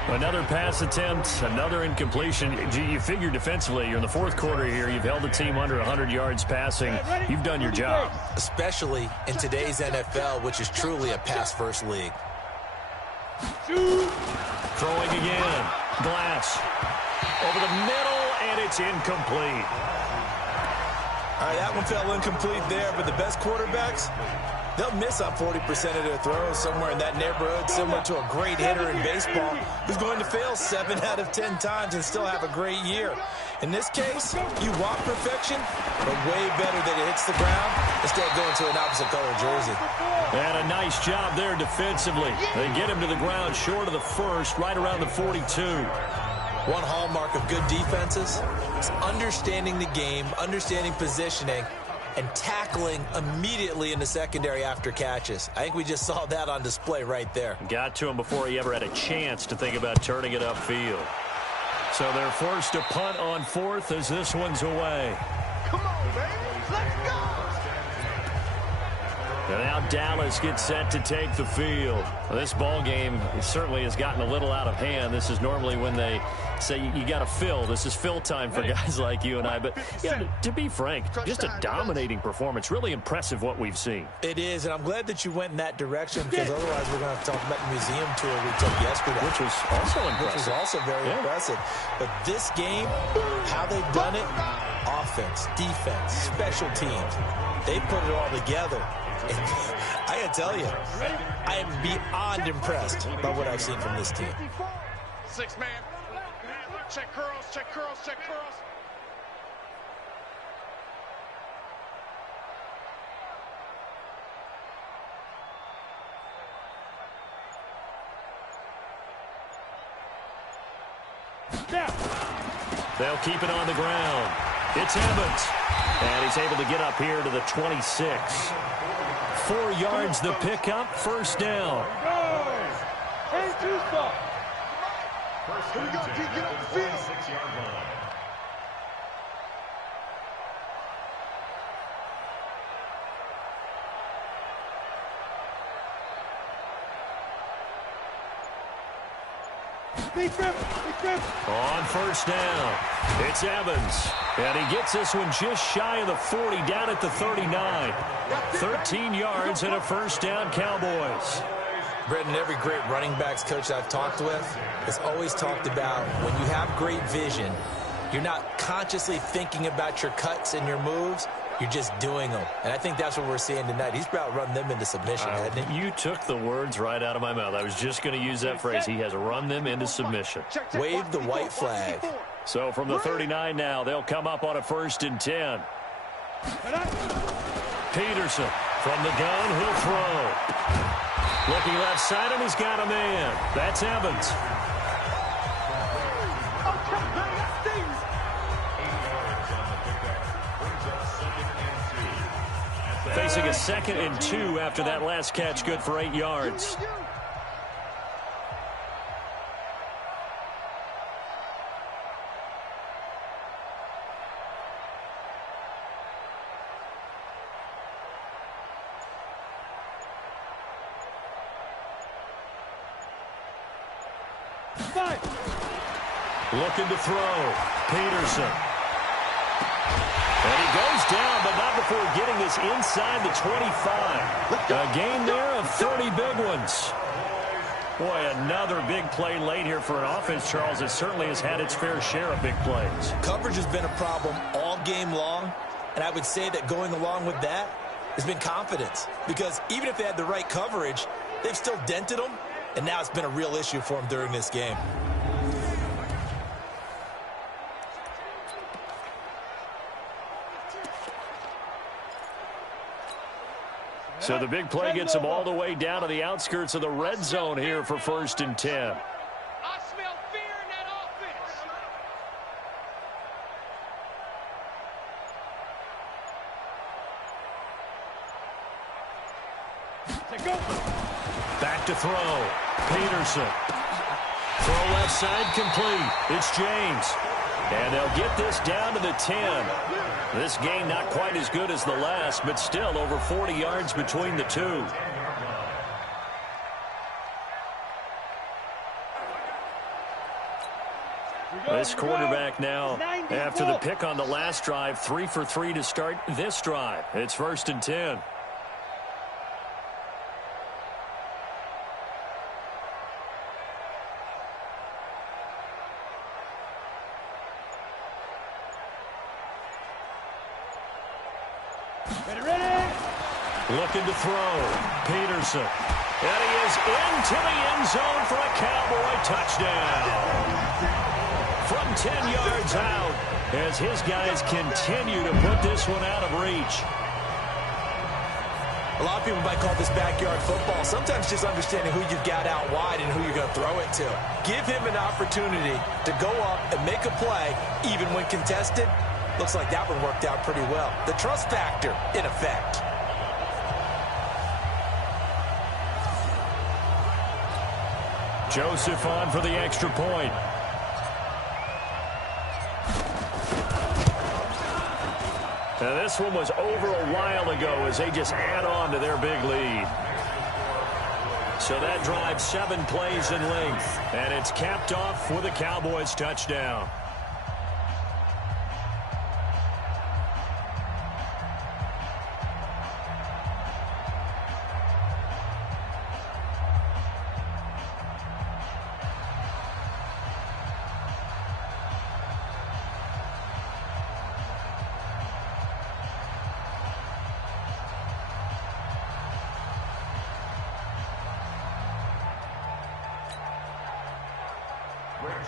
Another pass attempt, another incompletion. You figure defensively, you're in the 4th quarter here. You've held the team under 100 yards passing. You've done your job. Especially in today's NFL, which is truly a pass-first league. Throwing again. Glass. Over the middle, and it's incomplete. All right, that one fell incomplete there, but the best quarterbacks, they'll miss on 40% of their throws, somewhere in that neighborhood, similar to a great hitter in baseball who's going to fail 7 out of 10 times and still have a great year. In this case, you want perfection, but way better that it hits the ground instead of going to an opposite color jersey. And a nice job there defensively. They get him to the ground short of the 1st, right around the 42. One hallmark of good defenses is understanding the game, understanding positioning, and tackling immediately in the secondary after catches. I think we just saw that on display right there. Got to him before he ever had a chance to think about turning it upfield. So they're forced to punt on 4th as this one's away. Come on, baby. Let's go. And now Dallas gets set to take the field. Well, this ball game certainly has gotten a little out of hand. This is normally when they say you got to fill. This is fill time for guys like you and I. But yeah, to be frank, just a dominating performance. Really impressive what we've seen. It is, and I'm glad that you went in that direction because otherwise we're going to have to talk about the museum tour we took yesterday. Which was also impressive. Which was also very impressive. But this game, how they've done it, offense, defense, special teams, they put it all together. And I got to tell you, I am beyond impressed by what I've seen from this team. 6-man. Check curls, check curls, check curls. They'll keep it on the ground. It's Evans. And he's able to get up here to the 26. 4 yards the pickup, 1st down. Hey, two-stop. Here we go, get up the field. 6-yard line. On first down, it's Evans. And he gets this one just shy of the 40, down at the 39. 13 yards and a first down, Cowboys. Brendan, every great running backs coach I've talked with has always talked about when you have great vision, you're not consciously thinking about your cuts and your moves. You're just doing them. And I think that's what we're seeing tonight. He's about run them into submission, hasn't he? You took the words right out of my mouth. I was just going to use that phrase. He has run them into submission. Wave the white flag. So from the 39 now, they'll come up on a 1st and 10. Peterson from the gun, he'll throw. Looking left side, and he's got a man. That's Evans. Facing a 2nd and 2 after that last catch, good for 8 yards. Looking to throw. Peterson. And he goes down, but not before getting this inside the 25. A gain there of 30 big ones. Boy, another big play late here for an offense, Charles, that certainly has had its fair share of big plays. Coverage has been a problem all game long, and I would say that going along with that has been confidence. Because even if they had the right coverage, they've still dented them, and now it's been a real issue for them during this game. So the big play gets them all the way down to the outskirts of the red zone here for 1st and 10. I smell fear in that offense. Back to throw. Peterson. Throw left side complete. It's James. And they'll get this down to the 10. This game not quite as good as the last, but still over 40 yards between the two. This quarterback now, after the pick on the last drive, 3 for 3 to start this drive. It's 1st and 10. Looking to throw. Peterson. And he is into the end zone for a Cowboy touchdown. From 10 yards out, as his guys continue to put this one out of reach. A lot of people might call this backyard football. Sometimes just understanding who you've got out wide and who you're going to throw it to. Give him an opportunity to go up and make a play, even when contested. Looks like that one worked out pretty well. The trust factor, in effect. Joseph on for the extra point. Now this one was over a while ago as they just add on to their big lead. So that drives 7 plays in length, and it's capped off with a Cowboys touchdown.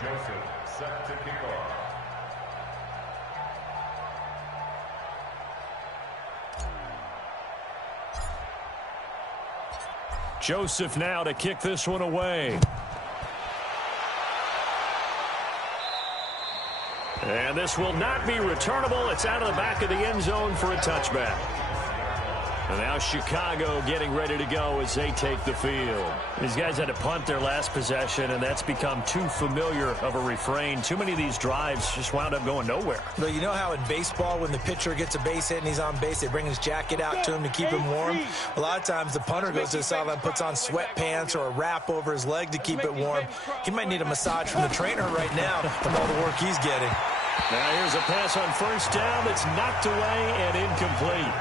Joseph set to kick off. Joseph now to kick this one away. And this will not be returnable. It's out of the back of the end zone for a touchback. And now Chicago getting ready to go as they take the field. These guys had to punt their last possession, and that's become too familiar of a refrain. Too many of these drives just wound up going nowhere. Well, you know how in baseball, when the pitcher gets a base hit and he's on base, they bring his jacket out to him to keep him warm? A lot of times the punter goes to the sideline, puts on sweatpants or a wrap over his leg to keep it warm. He might need a massage from the trainer right now from all the work he's getting. Now here's a pass on first down that's knocked away and incomplete.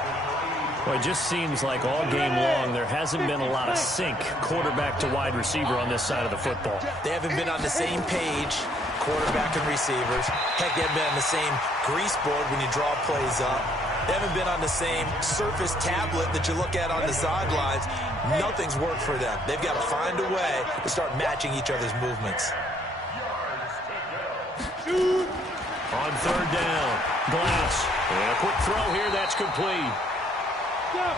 Well, it just seems like all game long there hasn't been a lot of sync quarterback to wide receiver on this side of the football. They haven't been on the same page, quarterback and receivers. Heck, they haven't been on the same grease board when you draw plays up. They haven't been on the same Surface tablet that you look at on the sidelines. Nothing's worked for them. They've got to find a way to start matching each other's movements. On third down, Glass. And a quick throw here, that's complete.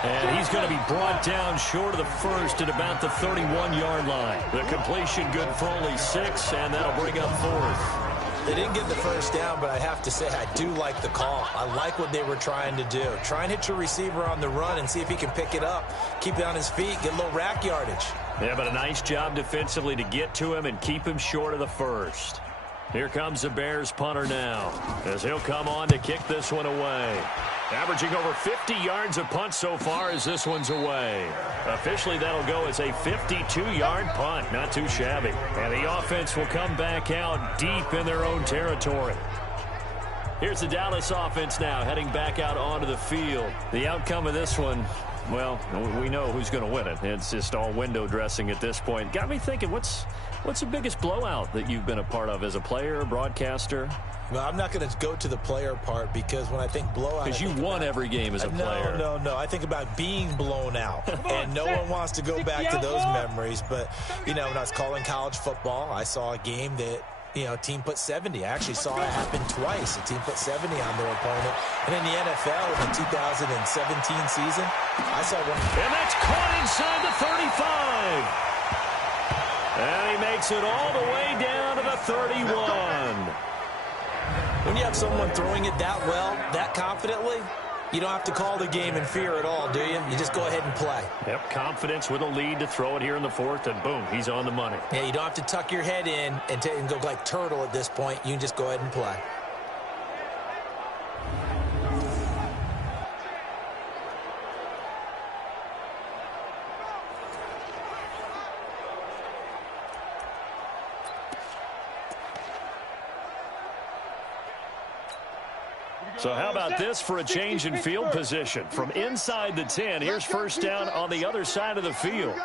And he's going to be brought down short of the first at about the 31-yard line. The completion good for only 6, and that'll bring up fourth. They didn't get the first down, but I have to say I do like the call. I like what they were trying to do. Try and hit your receiver on the run and see if he can pick it up. Keep it on his feet, get a little rack yardage. Yeah, but a nice job defensively to get to him and keep him short of the first. Here comes the Bears punter now, as he'll come on to kick this one away. Averaging over 50 yards a punt so far as this one's away. Officially, that'll go as a 52-yard punt. Not too shabby. And the offense will come back out deep in their own territory. Here's the Dallas offense now heading back out onto the field. The outcome of this one, well, we know who's going to win it. It's just all window dressing at this point. Got me thinking, what's the biggest blowout that you've been a part of as a player, broadcaster? Well, I'm not going to go to the player part because when I think blowout... Because you won every game as a player. No. I think about being blown out. And no one wants to go back to those memories. But, you know, when I was calling college football, I saw a game that, you know, a team put 70. I actually saw it happen twice. A team put 70 on their opponent. And in the NFL, in the 2017 season, I saw one... And that's caught inside the 35. And he makes it all the way down to the 31. When you have someone throwing it that well, that confidently, you don't have to call the game in fear at all, do you? You just go ahead and play. Yep, confidence with a lead to throw it here in the fourth, and boom, he's on the money. Yeah, you don't have to tuck your head in and go like turtle at this point. You can just go ahead and play. So how about this for a change in field position? From inside the 10, here's first down on the other side of the field.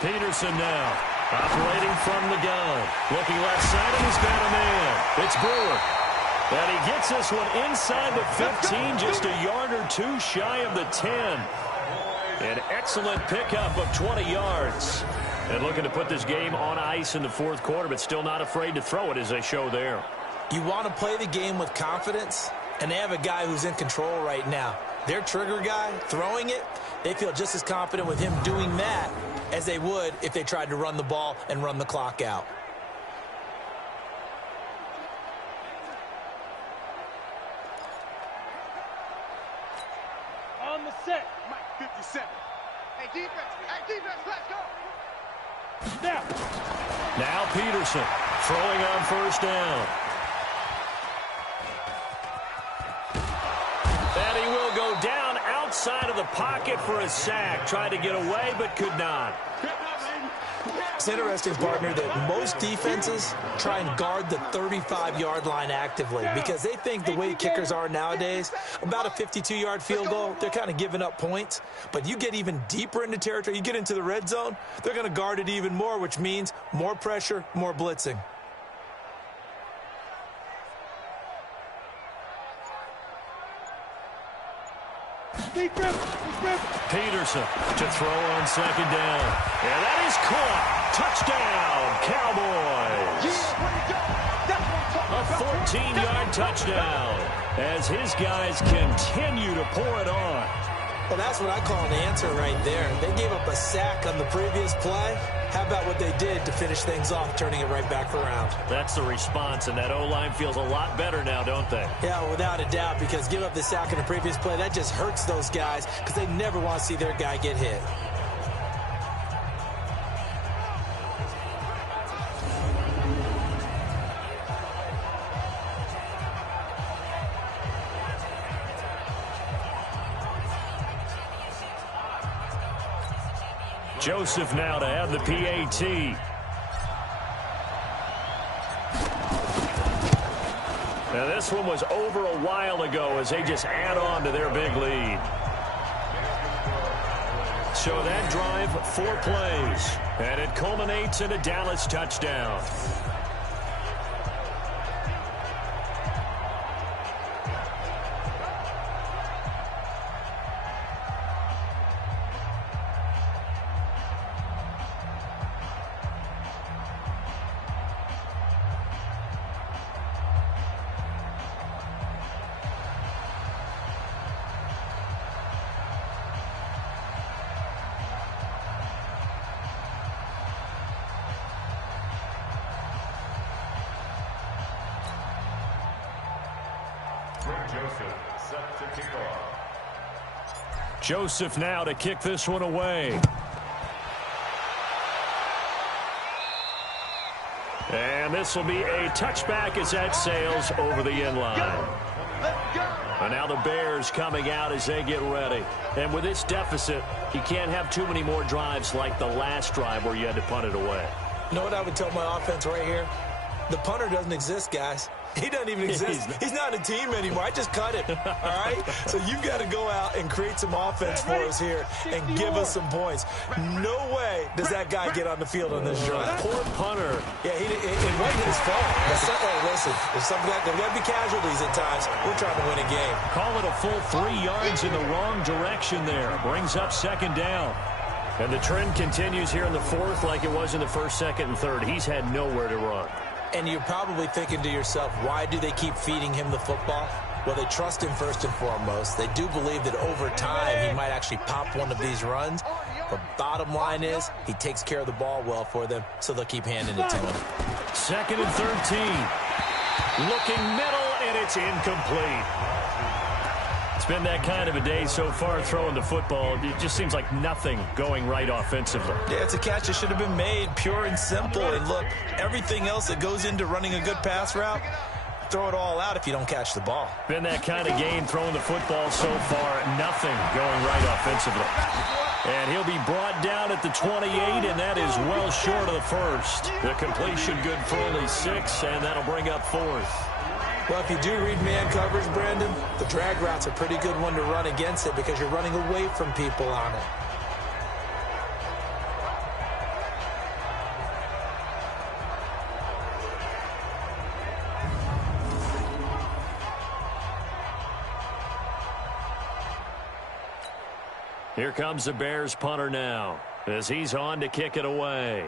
Peterson now, operating from the gun. Looking left side, and he's got a man. It's Brewer. And he gets this one inside the 15, just a yard or two shy of the 10. An excellent pickup of 20 yards. And looking to put this game on ice in the fourth quarter, but still not afraid to throw it as they show there. You want to play the game with confidence, and they have a guy who's in control right now. Their trigger guy, throwing it, they feel just as confident with him doing that as they would if they tried to run the ball and run the clock out. On the set, Mike 57. Hey, defense, let's go. Now Peterson throwing on first down. And he will go down outside of the pocket for a sack. Tried to get away, but could not. It's interesting, partner, that most defenses try and guard the 35-yard line actively because they think the way kickers are nowadays, about a 52-yard field goal, they're kind of giving up points. But you get even deeper into territory, you get into the red zone, they're going to guard it even more, which means more pressure, more blitzing. Peterson to throw on second down. And that is caught. Touchdown, Cowboys. A 14-yard touchdown as his guys continue to pour it on. Well, that's what I call an answer right there. They gave up a sack on the previous play. How about what they did to finish things off, turning it right back around? That's the response, and that O-line feels a lot better now, don't they? Yeah, without a doubt, because give up the sack in the previous play, that just hurts those guys because they never want to see their guy get hit. Joseph now to have the PAT. Now this one was over a while ago as they just add on to their big lead. So that drive, 4 plays, and it culminates in a Dallas touchdown. Joseph now to kick this one away. And this will be a touchback as that sails over the end line. And now the Bears coming out as they get ready. And with this deficit, you can't have too many more drives like the last drive where you had to punt it away. You know what I would tell my offense right here? The punter doesn't exist, guys. He doesn't even exist. He's not a team anymore. I just cut him, all right? So you've got to go out and create some offense for us here and give us some points. No way does that guy get on the field on this drive. Poor punter. Yeah, it wasn't his fault. Hey, listen, there's got to be casualties at times. We're trying to win a game. Call it a full 3 yards in the wrong direction there. Brings up 2nd down. And the trend continues here in the 4th like it was in the 1st, 2nd, and 3rd. He's had nowhere to run. And you're probably thinking to yourself, why do they keep feeding him the football? Well, they trust him first and foremost. They do believe that over time he might actually pop one of these runs. But bottom line is he takes care of the ball well for them, so they'll keep handing it to him. 2nd and 13. Looking middle, and it's incomplete. It's been that kind of a day so far throwing the football. It just seems like nothing going right offensively. Yeah, it's a catch that should have been made, pure and simple. And look, everything else that goes into running a good pass route, throw it all out if you don't catch the ball. Been that kind of game throwing the football so far. Nothing going right offensively. And he'll be brought down at the 28, and that is well short of the 1st. The completion good for only 6, and that'll bring up 4th. Well, if you do read man coverage, Brandon, the drag route's a pretty good one to run against it because you're running away from people on it. Here comes the Bears punter now as he's on to kick it away.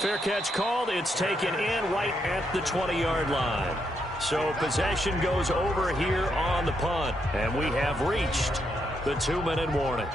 Fair catch called. It's taken in right at the 20-yard line. So possession goes over here on the punt. And we have reached the 2-minute warning.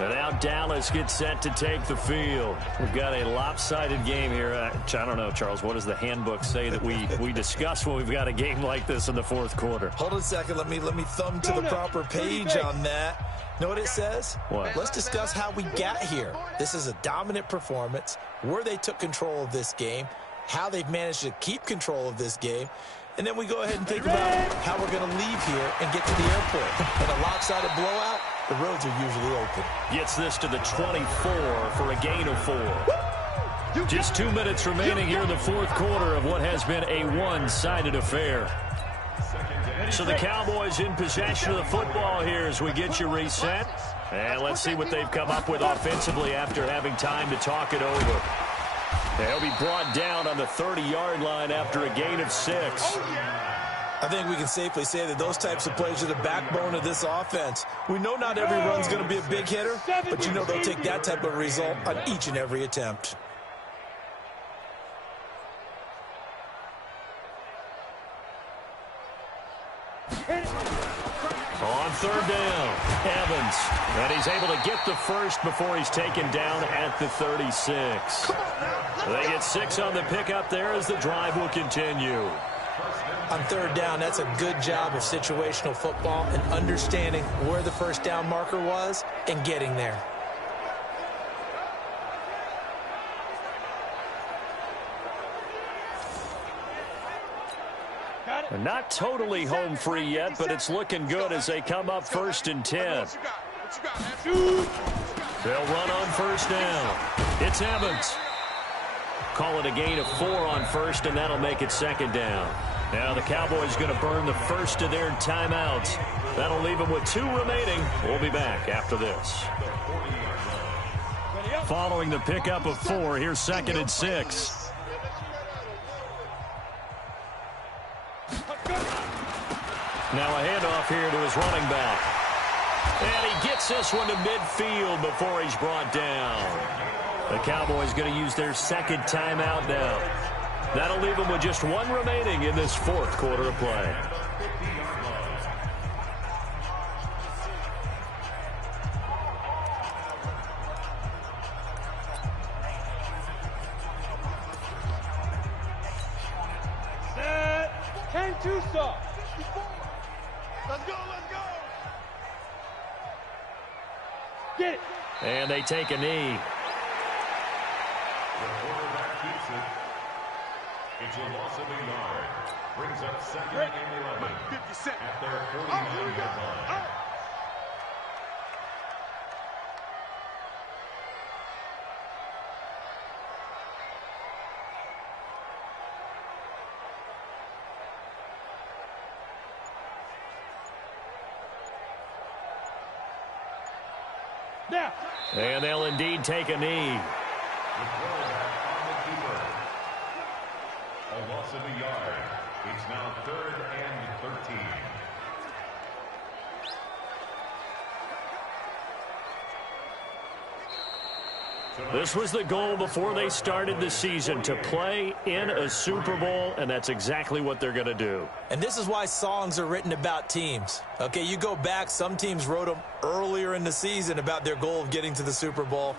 And now Dallas gets set to take the field. We've got a lopsided game here. I don't know, Charles, what does the handbook say that we discuss when we've got a game like this in the 4th quarter? Hold on a second. Let me thumb to the proper page on that. Know what it says? What? Let's discuss how we got here. This is a dominant performance, where they took control of this game, how they've managed to keep control of this game, and then we go ahead and think about how we're going to leave here and get to the airport. In a lopsided blowout, the roads are usually open. Gets this to the 24 for a gain of 4. Just 2 minutes remaining here in the 4th quarter of what has been a one-sided affair. So the Cowboys in possession of the football here as we get you reset. And let's see what they've come up with offensively after having time to talk it over. They'll be brought down on the 30-yard line after a gain of 6. I think we can safely say that those types of plays are the backbone of this offense. We know not every run's going to be a big hitter, but you know they'll take that type of result on each and every attempt. third down. Evans. And he's able to get the first before he's taken down at the 36. They get 6 on the pickup there as the drive will continue. On third down, that's a good job of situational football and understanding where the first down marker was and getting there. Not totally home free yet, but it's looking good as they come up 1st and 10. They'll run on first down. It's Evans. Call it a gain of 4 on first, and that'll make it 2nd down. Now the Cowboys going to burn the first of their timeouts. That'll leave them with 2 remaining. We'll be back after this. Following the pickup of 4, here's 2nd and 6. Now a handoff here to his running back. And he gets this one to midfield before he's brought down. The Cowboys going to use their 2nd timeout now. That'll leave them with just 1 remaining in this 4th quarter of play. Set. 10-2 stop. Let's go, let's go. Get it. And they take a knee. The quarterback keeps it. It's a loss of a yard. Brings up 2nd and 11. 50 at their 49-yard line. Now. And they'll indeed take a knee. The quarterback on the keeper. A loss of a yard. It's now 3rd and 13. This was the goal before they started the season, to play in a Super Bowl, and that's exactly what they're going to do. And this is why songs are written about teams. Okay, you go back, some teams wrote them earlier in the season about their goal of getting to the Super Bowl.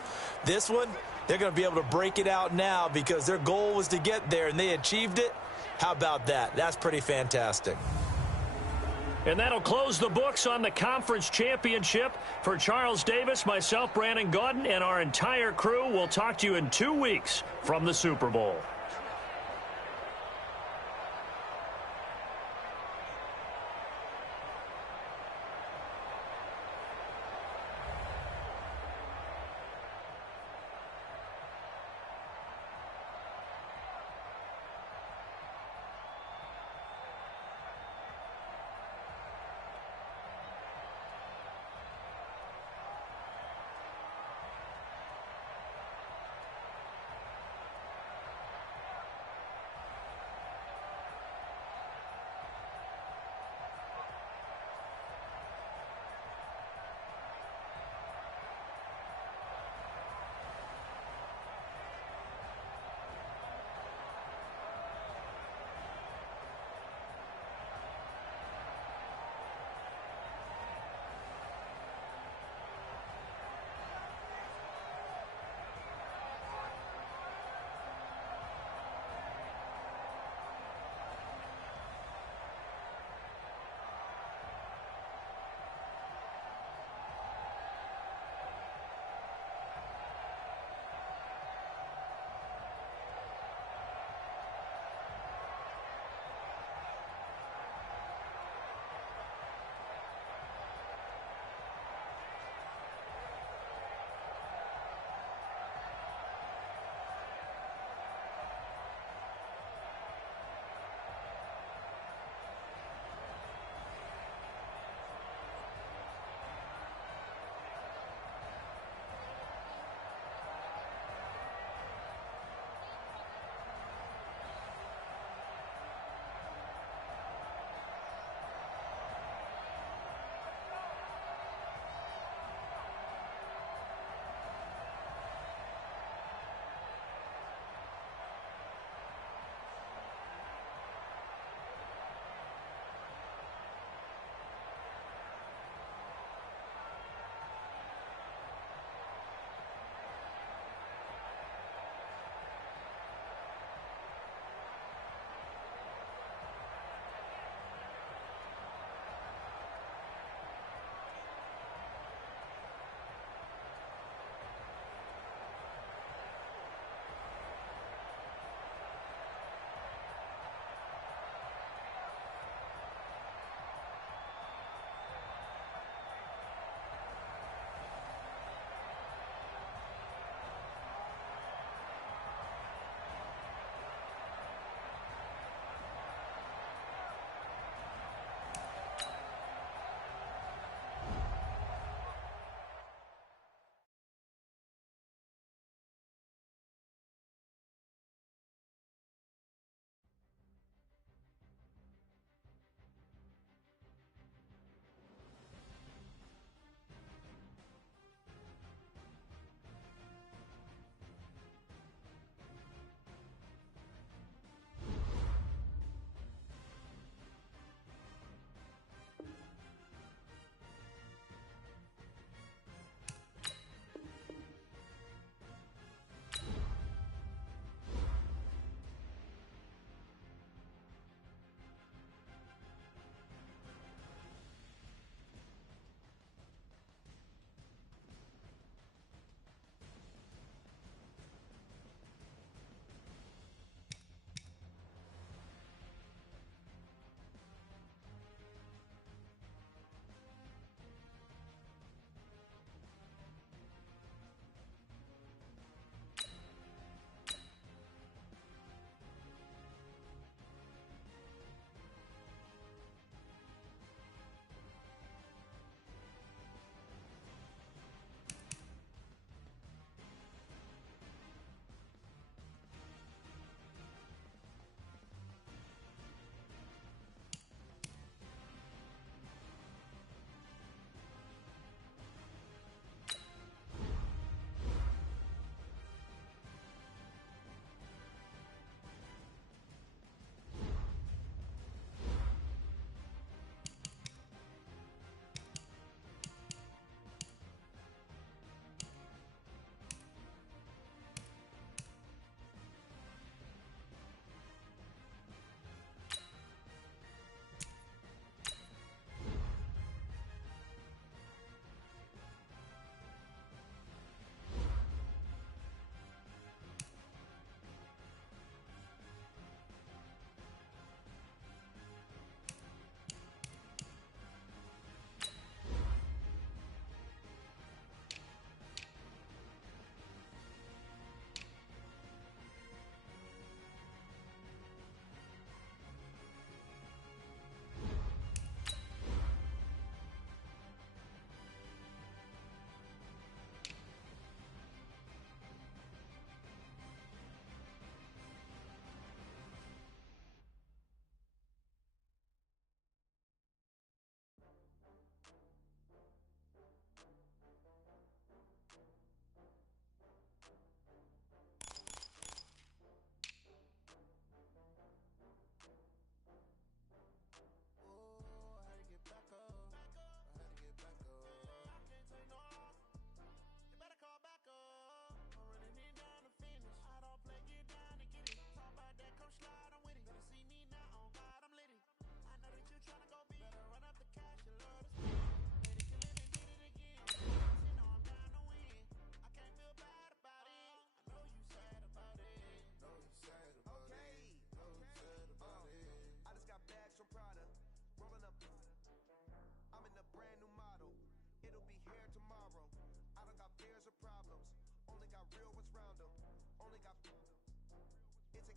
This one, they're going to be able to break it out now because their goal was to get there, and they achieved it. How about that? That's pretty fantastic. And that'll close the books on the conference championship. For Charles Davis, myself, Brandon Gaudin, and our entire crew, we'll talk to you in 2 weeks from the Super Bowl.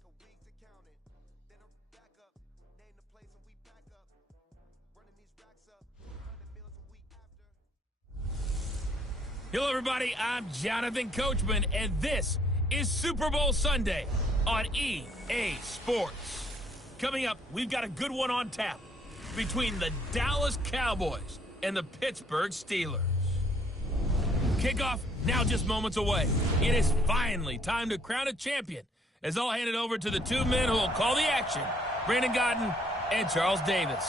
take a week to count it. Then I'm back up, name the place and we pack up. Running these racks up, 100 meals a week after. Hello, everybody. I'm Jonathan Coachman, and this is Super Bowl Sunday on EA Sports. Coming up, we've got a good one on tap between the Dallas Cowboys and the Pittsburgh Steelers. Kickoff now just moments away. It is finally time to crown a champion, as I'll hand it over to the two men who will call the action, Brandon Godden and Charles Davis.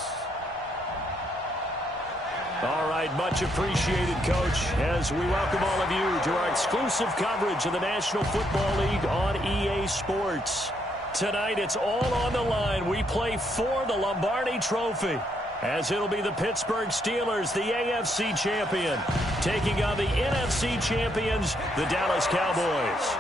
All right, much appreciated, Coach, as we welcome all of you to our exclusive coverage of the National Football League on EA Sports. Tonight, it's all on the line. We play for the Lombardi Trophy, as it'll be the Pittsburgh Steelers, the AFC champion, taking on the NFC champions, the Dallas Cowboys.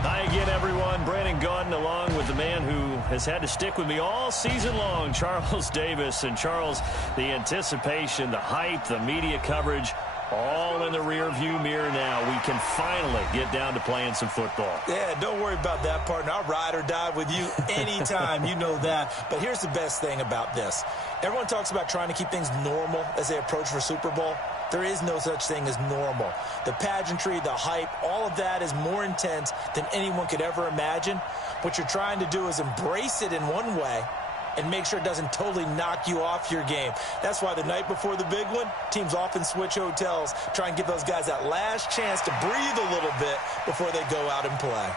Hi again, everyone. Brandon Godden, along with the man who has had to stick with me all season long, Charles Davis. And Charles, the anticipation, the hype, the media coverage, all in the rear-view mirror now. We can finally get down to playing some football. Yeah, don't worry about that, partner. I'll ride or die with you anytime. You know that. But here's the best thing about this. Everyone talks about trying to keep things normal as they approach for Super Bowl. There is no such thing as normal. The pageantry, the hype, all of that is more intense than anyone could ever imagine. What you're trying to do is embrace it in one way and make sure it doesn't totally knock you off your game. That's why the night before the big one, teams often switch hotels, try and give those guys that last chance to breathe a little bit before they go out and play.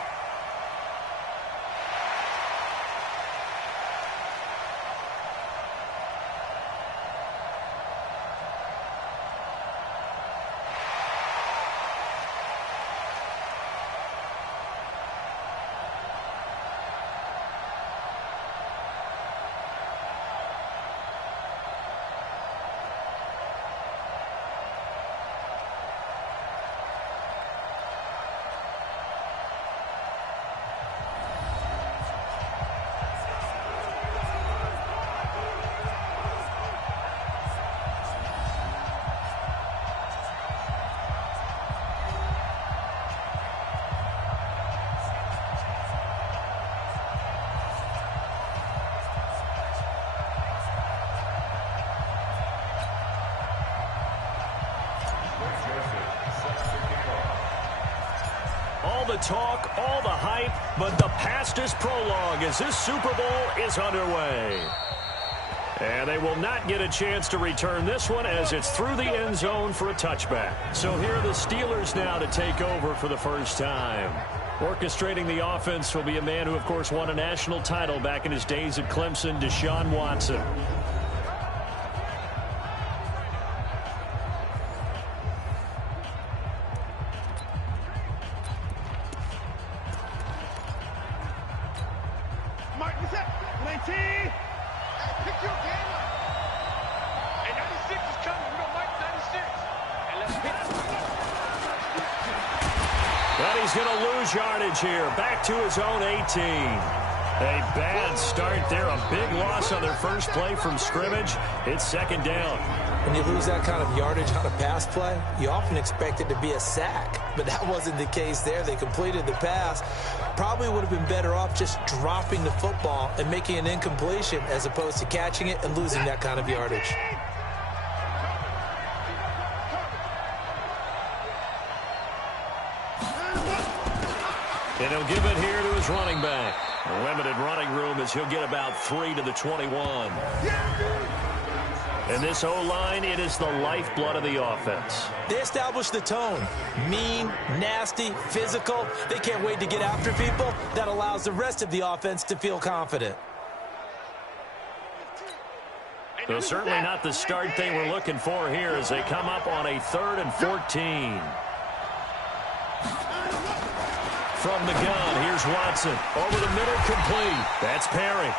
All the talk, all the hype, but the past is prologue as this Super Bowl is underway. And they will not get a chance to return this one as it's through the end zone for a touchback. So here are the Steelers now to take over for the first time. Orchestrating the offense will be a man who, of course, won a national title back in his days at Clemson, Deshaun Watson. Yardage here, back to his own 18. A bad start there, a big loss on their first play from scrimmage. It's second down. When you lose that kind of yardage on a pass play, you often expect it to be a sack, but that wasn't the case there. They completed the pass. Probably would have been better off just dropping the football and making an incompletion as opposed to catching it and losing that kind of yardage. And he'll give it here to his running back. A limited running room as he'll get about 3 to the 21. And this O-line, it is the lifeblood of the offense. They establish the tone. Mean, nasty, physical. They can't wait to get after people. That allows the rest of the offense to feel confident. So certainly not the start they were looking for here as they come up on a 3rd and 14. From the gun, here's Watson. Over the middle, complete. That's Perry.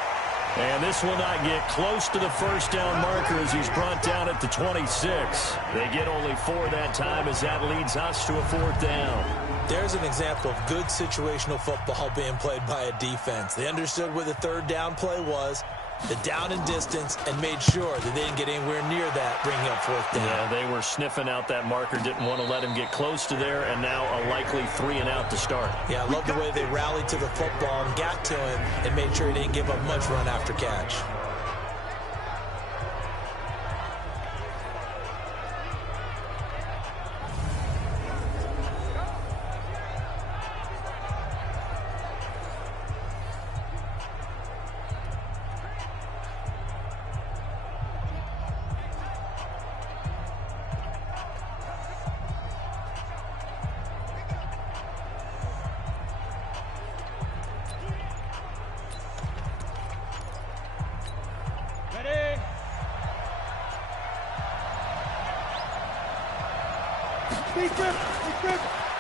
And this will not get close to the first down marker as he's brought down at the 26. They get only 4 that time as that leads us to a 4th down. There's an example of good situational football being played by a defense. They understood where the 3rd down play was, the down and distance, and made sure that they didn't get anywhere near that, bringing up fourth down. Yeah, they were sniffing out that marker, didn't want to let him get close to there, and now a likely 3 and out to start. Yeah, I love the way they rallied to the football and got to him and made sure he didn't give up much run after catch.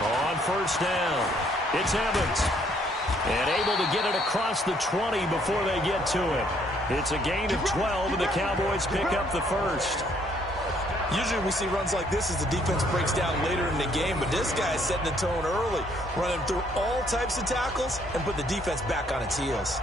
On first down, it's Evans. And able to get it across the 20 before they get to it. It's a gain of 12, and the Cowboys pick up the first. Usually we see runs like this as the defense breaks down later in the game, but this guy is setting the tone early, running through all types of tackles and put the defense back on its heels.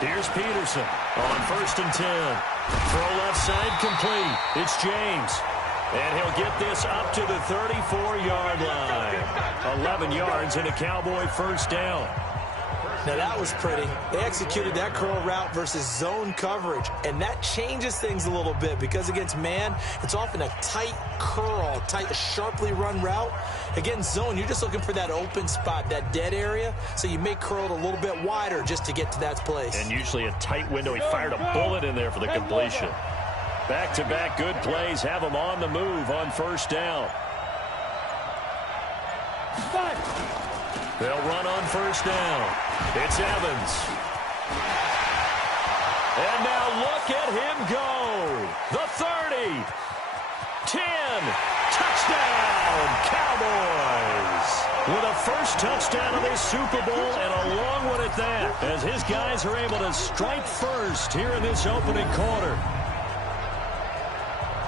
Here's Peterson on 1st and 10. Throw left side complete. It's James. And he'll get this up to the 34-yard line. 11 yards and a Cowboy first down. Now that was pretty. They executed that curl route versus zone coverage, and that changes things a little bit because against man, it's often a tight curl, tight, sharply run route. Against zone, you're just looking for that open spot, that dead area, so you may curl it a little bit wider just to get to that place. And usually a tight window. He fired a bullet in there for the completion. Back-to-back good plays have him on the move on first down. They'll run on first down. It's Evans. And now look at him go. The 30. 10. Touchdown, Cowboys. With a first touchdown of this Super Bowl and a long one at that, as his guys are able to strike first here in this opening quarter.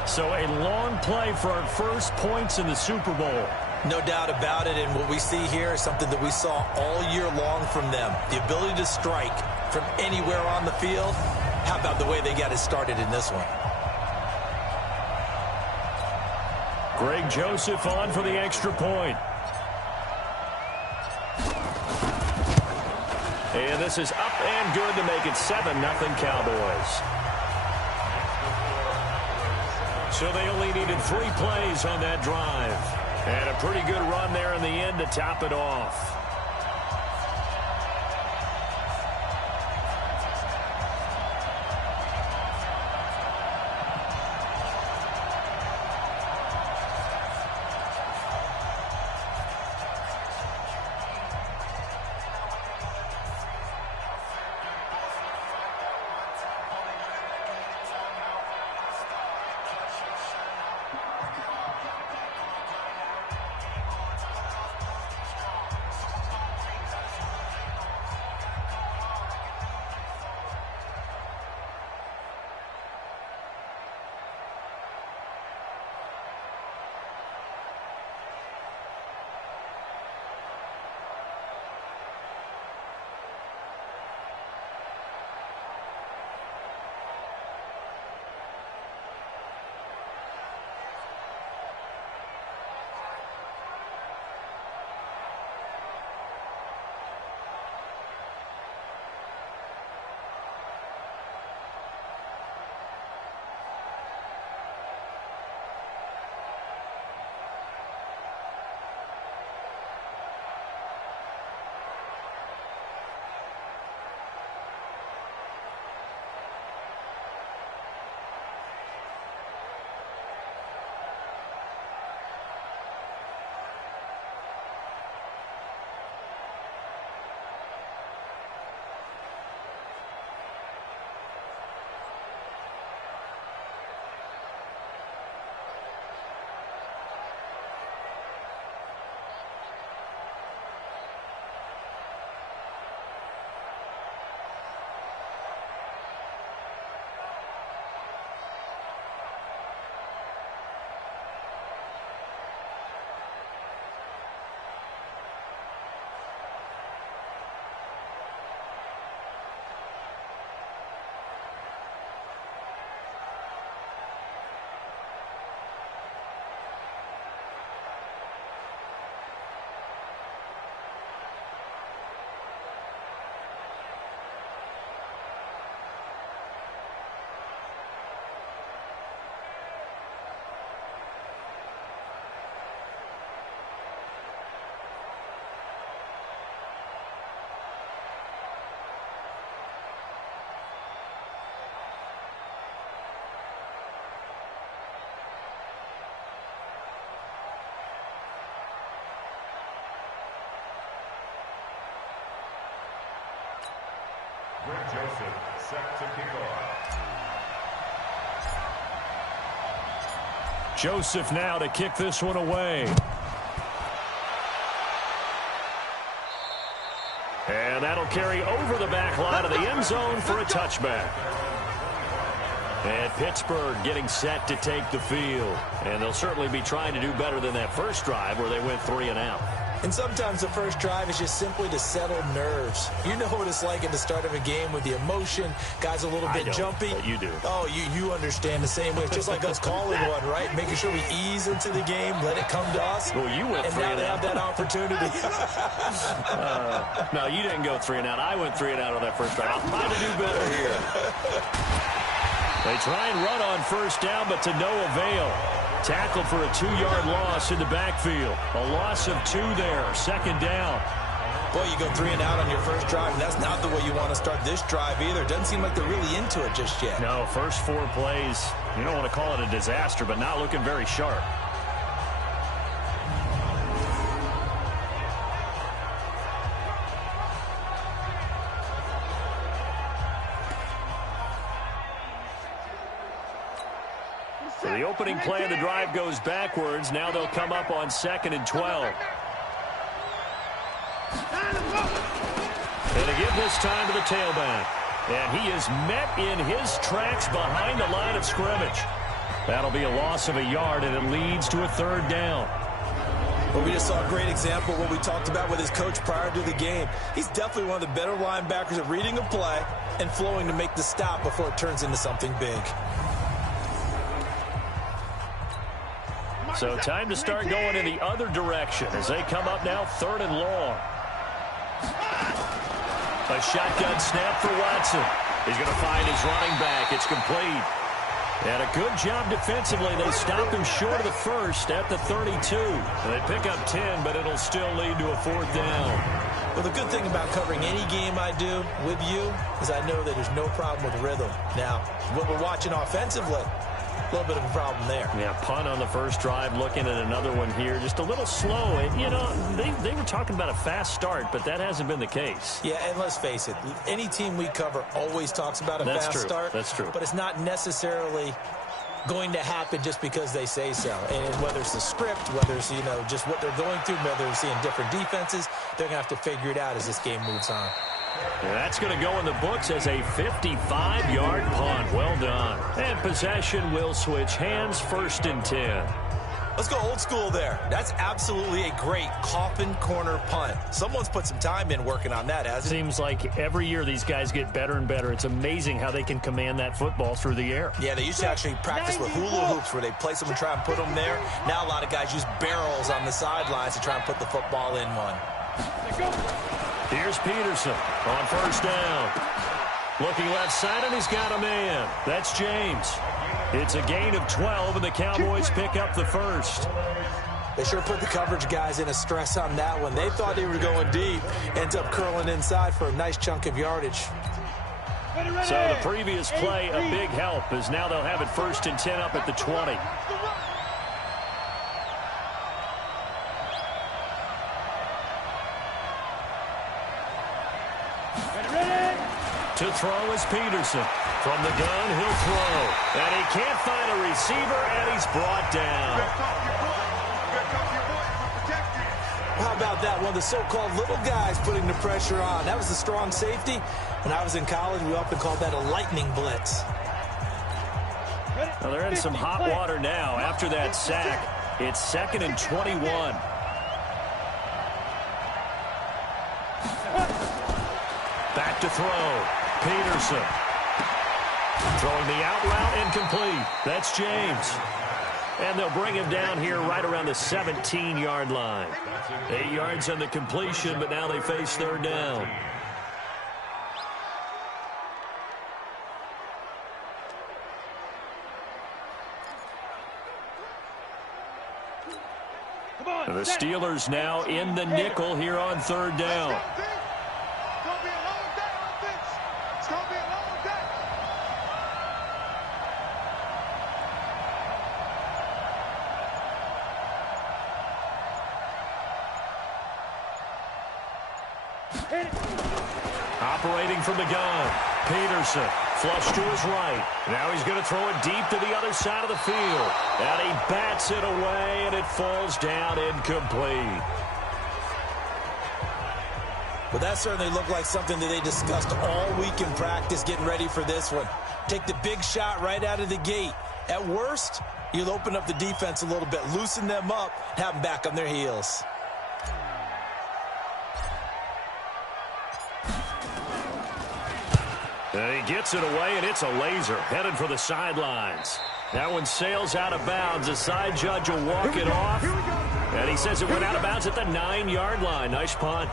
So a long play for our first points in the Super Bowl. No doubt about it, and what we see here is something that we saw all year long from them. The ability to strike from anywhere on the field. How about the way they got it started in this one? Greg Joseph on for the extra point. And this is up and good to make it 7-0 Cowboys. So they only needed 3 plays on that drive. And a pretty good run there in the end to top it off. Greg Joseph set to kick off. Joseph now to kick this one away. And that'll carry over the back line of the end zone for a touchback. And Pittsburgh getting set to take the field. And they'll certainly be trying to do better than that first drive where they went 3 and out. And sometimes the first drive is just simply to settle nerves. You know what it's like at the start of a game with the emotion. Guys a little bit jumpy. But you do. Oh, you understand the same way. It's just like us calling one, right? Making sure we ease into the game, let it come to us. Well, you went 3 and out. And now they have that opportunity. No, you didn't go 3 and out. I went 3 and out on that first drive. I'll try to do better here. They try and run on first down, but to no avail. Tackled for a 2-yard loss in the backfield. A loss of 2 there. Second down. Boy, you go 3 and out on your first drive, and that's not the way you want to start this drive either. Doesn't seem like they're really into it just yet. No, first 4 plays, you don't want to call it a disaster, but not looking very sharp. So the opening play of the drive goes backwards. Now they'll come up on 2nd and 12. And they give this time to the tailback. And he is met in his tracks behind the line of scrimmage. That'll be a loss of a yard, and it leads to a 3rd down. Well, we just saw a great example of what we talked about with his coach prior to the game. He's definitely one of the better linebackers at reading a play and flowing to make the stop before it turns into something big. So time to start going in the other direction as they come up now 3rd and long. A shotgun snap for Watson. He's going to find his running back. It's complete. And a good job defensively. They stop him short of the first at the 32. And they pick up 10, but it'll still lead to a 4th down. Well, the good thing about covering any game I do with you is I know that there's no problem with rhythm. Now, what we're watching offensively, a little bit of a problem there. Yeah, punt on the first drive, looking at another one here. Just a little slow. And, you know, they were talking about a fast start, but that hasn't been the case. Yeah, and let's face it, any team we cover always talks about a fast start. That's true. But it's not necessarily going to happen just because they say so. And whether it's the script, whether it's, you know, just what they're going through, whether they're seeing different defenses, they're going to have to figure it out as this game moves on. And that's going to go in the books as a 55-yard punt. Well done. And possession will switch hands, 1st and 10. Let's go old school there. That's absolutely a great coffin corner punt. Someone's put some time in working on that, hasn't it? Seems like every year these guys get better and better. It's amazing how they can command that football through the air. Yeah, they used to actually practice with hula hoops where they place them and try and put them there. Now a lot of guys use barrels on the sidelines to try and put the football in one. Here's Peterson on first down. Looking left side, and he's got a man. That's James. It's a gain of 12, and the Cowboys pick up the first. They sure put the coverage guys in a stress on that one. They thought they were going deep. Ends up curling inside for a nice chunk of yardage. So the previous play, a big help, as now they'll have it 1st and 10 up at the 20. To throw is Peterson. From the gun, he'll throw. And he can't find a receiver, and he's brought down. How about that? One of the so-called little guys putting the pressure on. That was the strong safety. When I was in college, we often called that a lightning blitz. Well, they're in some hot water now. After that sack, it's 2nd and 21. Back to throw. Peterson. Throwing the out route, incomplete. That's James. And they'll bring him down here right around the 17-yard line. 8 yards on the completion, but now they face 3rd down. And the Steelers now in the nickel here on 3rd down. Operating from the gun. Peterson, flush to his right. Now he's going to throw it deep to the other side of the field. And he bats it away, and it falls down incomplete. Well, that certainly looked like something that they discussed all week in practice getting ready for this one. Take the big shot right out of the gate. At worst, you'll open up the defense a little bit, loosen them up, have them back on their heels. And he gets it away, and it's a laser headed for the sidelines. That one sails out of bounds. The side judge will walk it off. And he says it went out of bounds at the 9-yard line. Nice punt.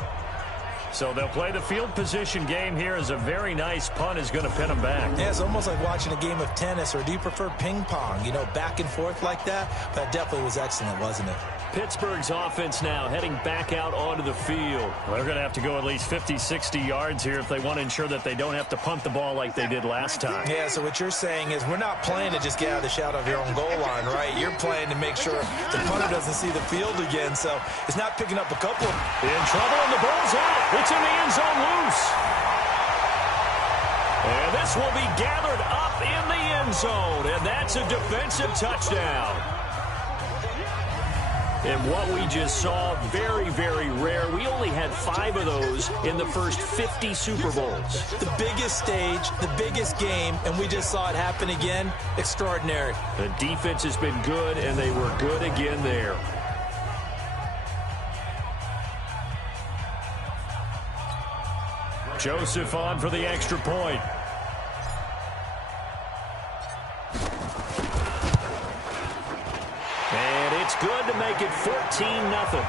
So they'll play the field position game here as a very nice punt is going to pin them back. Yeah, it's almost like watching a game of tennis, or do you prefer ping pong? You know, back and forth like that? That definitely was excellent, wasn't it? Pittsburgh's offense now heading back out onto the field. Well, they're going to have to go at least 50, 60 yards here if they want to ensure that they don't have to punt the ball like they did last time. Yeah, so what you're saying is we're not playing to just get out of the shadow of your own goal line, right? You're playing to make sure the punter doesn't see the field again, so it's not picking up a couple. In trouble, and the ball's out. It's in the end zone loose. And this will be gathered up in the end zone, and that's a defensive touchdown. And what we just saw, very, very rare. We only had 5 of those in the first 50 Super Bowls. The biggest stage, the biggest game, and we just saw it happen again. Extraordinary. The defense has been good, and they were good again there. Joseph on for the extra point. And it's good to make it 14-0.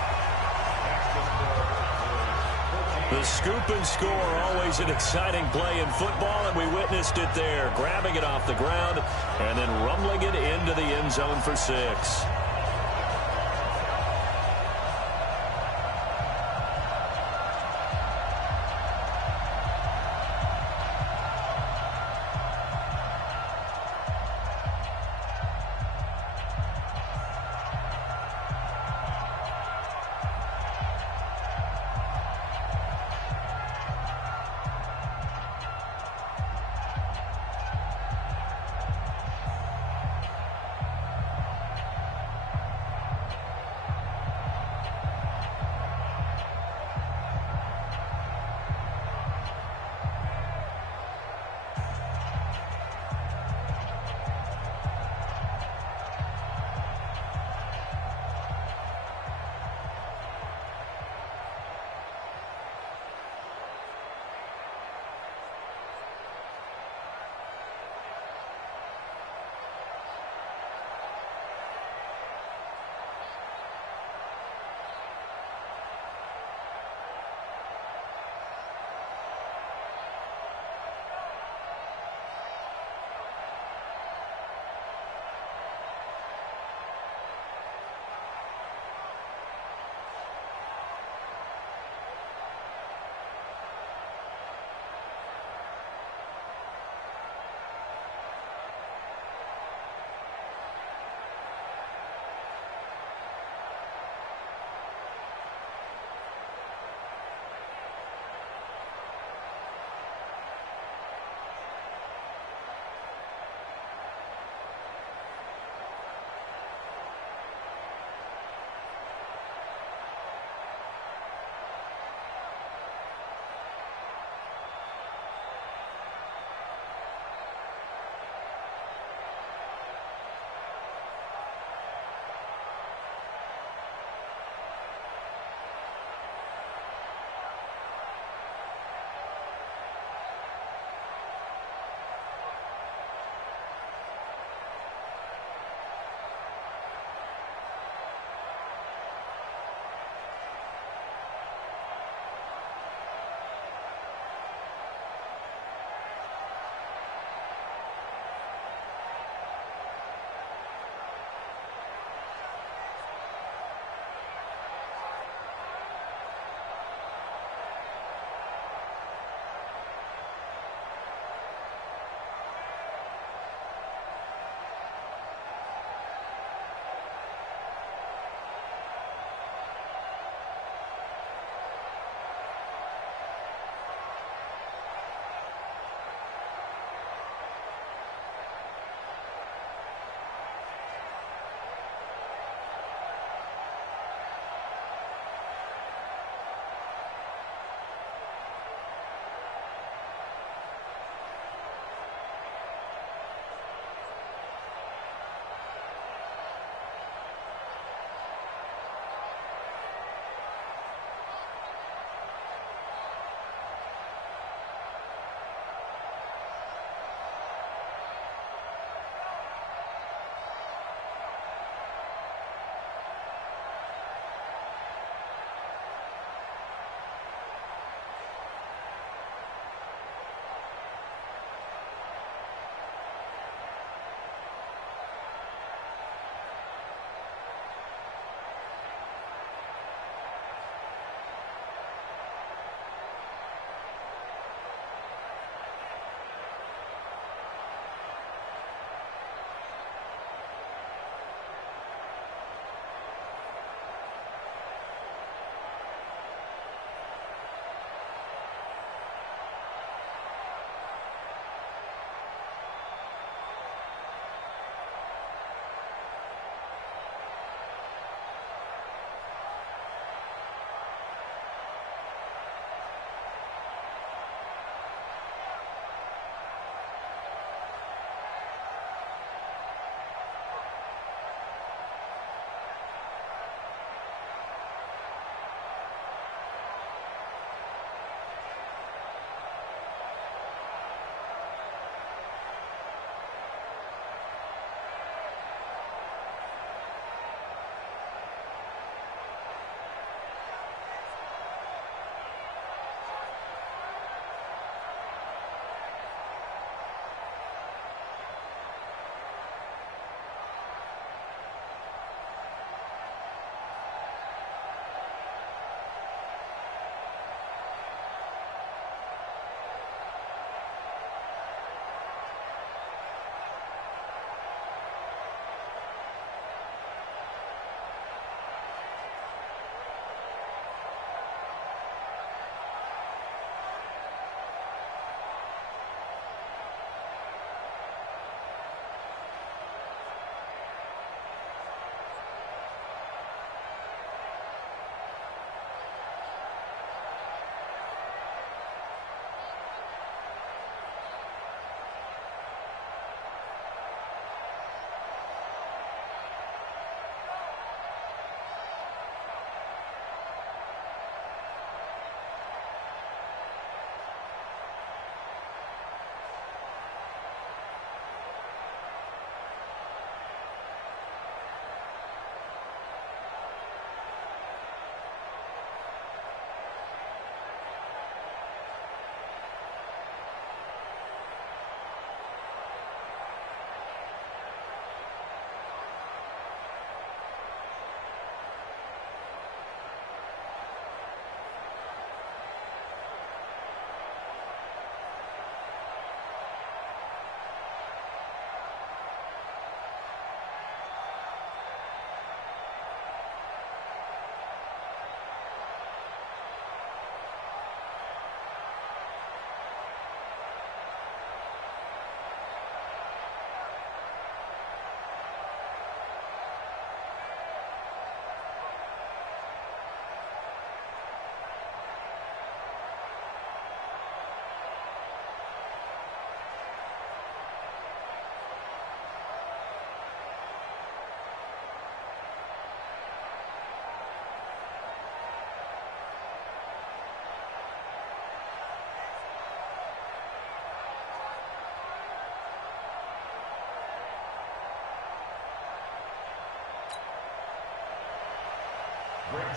The scoop and score, always an exciting play in football, and we witnessed it there, grabbing it off the ground and then rumbling it into the end zone for 6.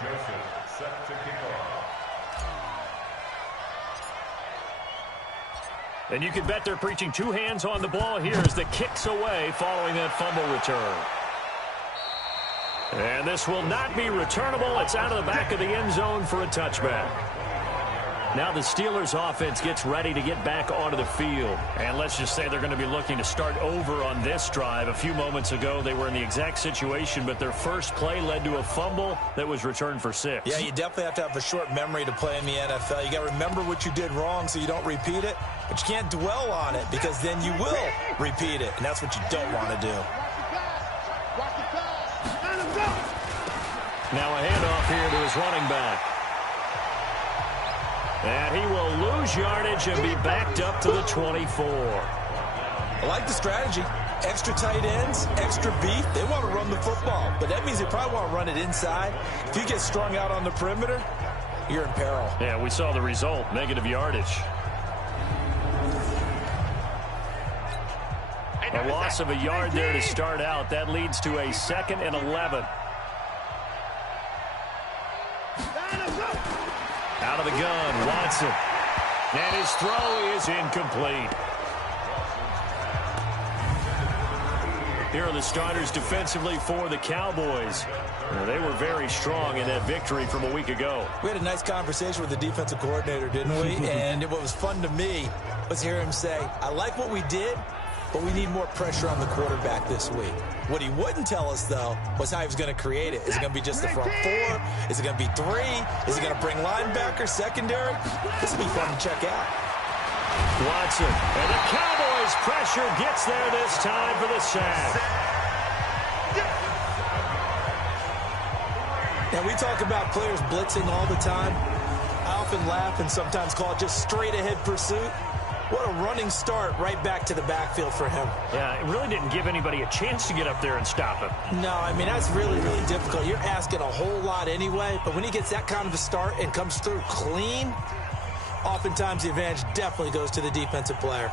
Joseph set to kick off. And you can bet they're preaching two hands on the ball here as the kick's away following that fumble return. And this will not be returnable. It's out of the back of the end zone for a touchback. Now the Steelers offense gets ready to get back onto the field. And let's just say they're going to be looking to start over on this drive. A few moments ago, they were in the exact situation, but their first play led to a fumble that was returned for 6. Yeah, you definitely have to have a short memory to play in the NFL. You got to remember what you did wrong so you don't repeat it, but you can't dwell on it because then you will repeat it, and that's what you don't want to do. Now a handoff here to his running back. And he will lose yardage and be backed up to the 24. I like the strategy. Extra tight ends, extra beef. They want to run the football, but that means they probably want to run it inside. If you get strung out on the perimeter, you're in peril. Yeah, we saw the result, negative yardage. A loss of a yard there to start out. That leads to a 2nd and 11. Out of the gun, Watson. And his throw is incomplete. Here are the starters defensively for the Cowboys. They were very strong in that victory from a week ago. We had a nice conversation with the defensive coordinator, didn't we? And what was fun to me was hear him say, I like what we did, but we need more pressure on the quarterback this week. What he wouldn't tell us, though, was how he was going to create it. Is it going to be just the front 4? Is it going to be 3? Is he going to bring linebacker, secondary? This will be fun to check out. Watson, and the Cowboys' pressure gets there this time for the sack. Now, we talk about players blitzing all the time. I often laugh and sometimes call it just straight-ahead pursuit. What a running start right back to the backfield for him. Yeah, it really didn't give anybody a chance to get up there and stop him. No, I mean, that's really, really difficult. You're asking a whole lot anyway, but when he gets that kind of a start and comes through clean, oftentimes the advantage definitely goes to the defensive player.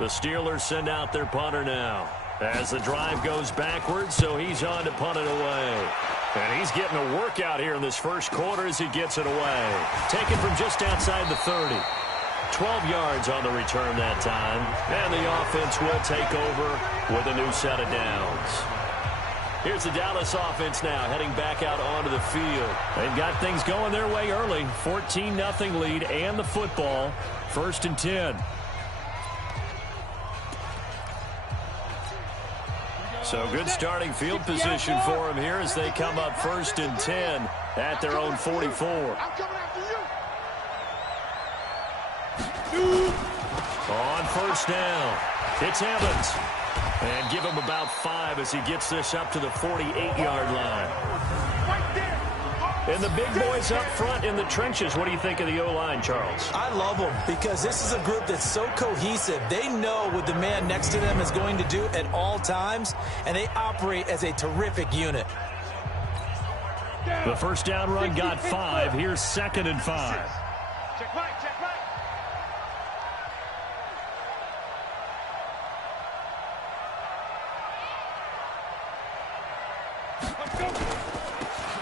The Steelers send out their punter now as the drive goes backwards, so he's on to punt it away. And he's getting a workout here in this first quarter as he gets it away. Taken from just outside the 30. 12 yards on the return that time. And the offense will take over with a new set of downs. Here's the Dallas offense now heading back out onto the field. They've got things going their way early. 14-0 lead and the football. 1st and 10. So good starting field position for them here as they come up 1st and 10 at their own 44. On 1st down, it's Evans. And give him about 5 as he gets this up to the 48-yard line. And the big boys up front in the trenches. What do you think of the O-line, Charles? I love them because this is a group that's so cohesive. They know what the man next to them is going to do at all times, and they operate as a terrific unit. The 1st down run got 5. Here's 2nd and 5. Check right, check right.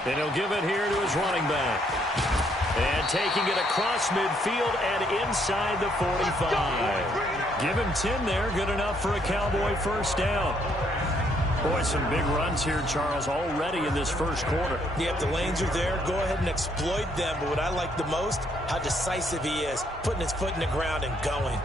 And he'll give it here to his running back. And taking it across midfield and inside the 45. Give him 10 there. Good enough for a Cowboy 1st down. Boy, some big runs here, Charles, already in this first quarter. Yeah, if the lanes are there, go ahead and exploit them. But what I like the most, how decisive he is, putting his foot in the ground and going.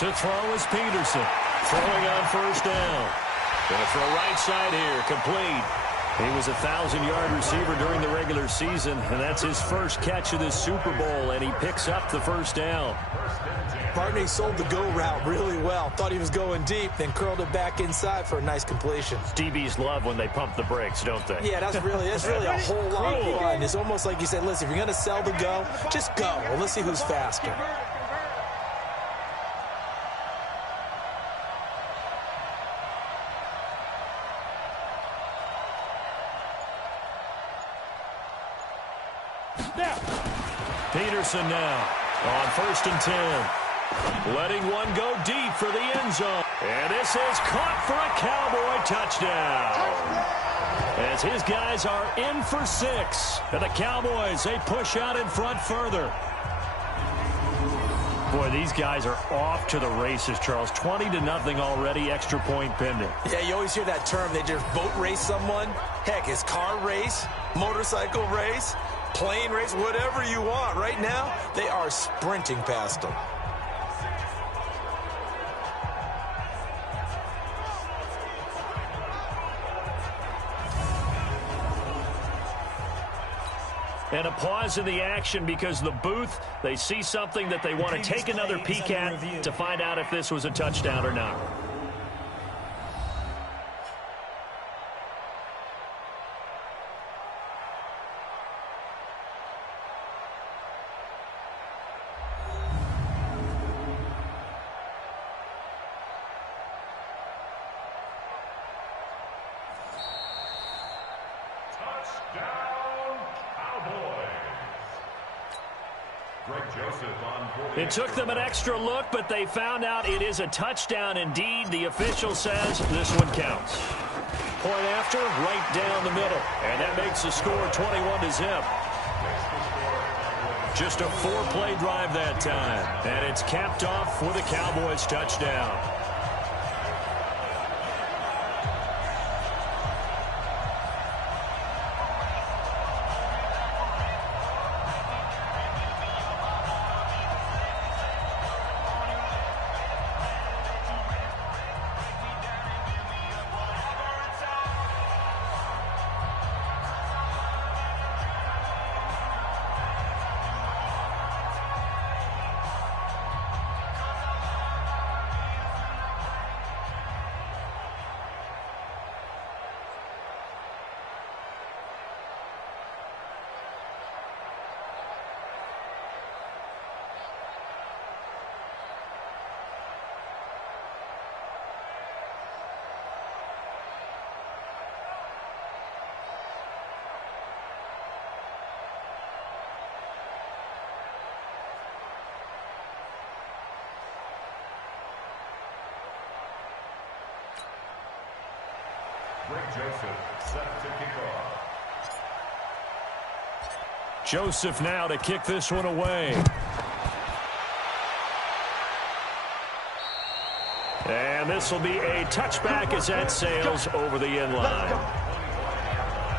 To throw is Peterson. Throwing on 1st down. Gonna throw right side here. Complete. He was a 1,000-yard receiver during the regular season, and that's his first catch of this Super Bowl, and he picks up the first down. Partner, he sold the go route really well. Thought he was going deep, then curled it back inside for a nice completion. DBs love when they pump the brakes, don't they? Yeah, that's really a whole lot of fun. It's almost like you said, listen, if you're going to sell the go, just go. Well, let's see who's faster. Peterson now on 1st and 10. Letting one go deep for the end zone. And this is caught for a Cowboy touchdown. As his guys are in for 6. And the Cowboys, they push out in front further. Boy, these guys are off to the races, Charles. 20-0 already, extra point pending. Yeah, you always hear that term. They just boat race someone. Heck, it's car race, motorcycle race, plane race, whatever you want. Right now, they are sprinting past them. And a pause in the action because the booth, they see something that they want to take another peek at to find out if this was a touchdown or not. It took them an extra look, but they found out it is a touchdown indeed. The official says this one counts. Point after, right down the middle. And that makes the score 21-0. Just a 4-play drive that time. And it's capped off with a Cowboys touchdown. Joseph now to kick this one away. And this will be a touchback as that sails over the end line.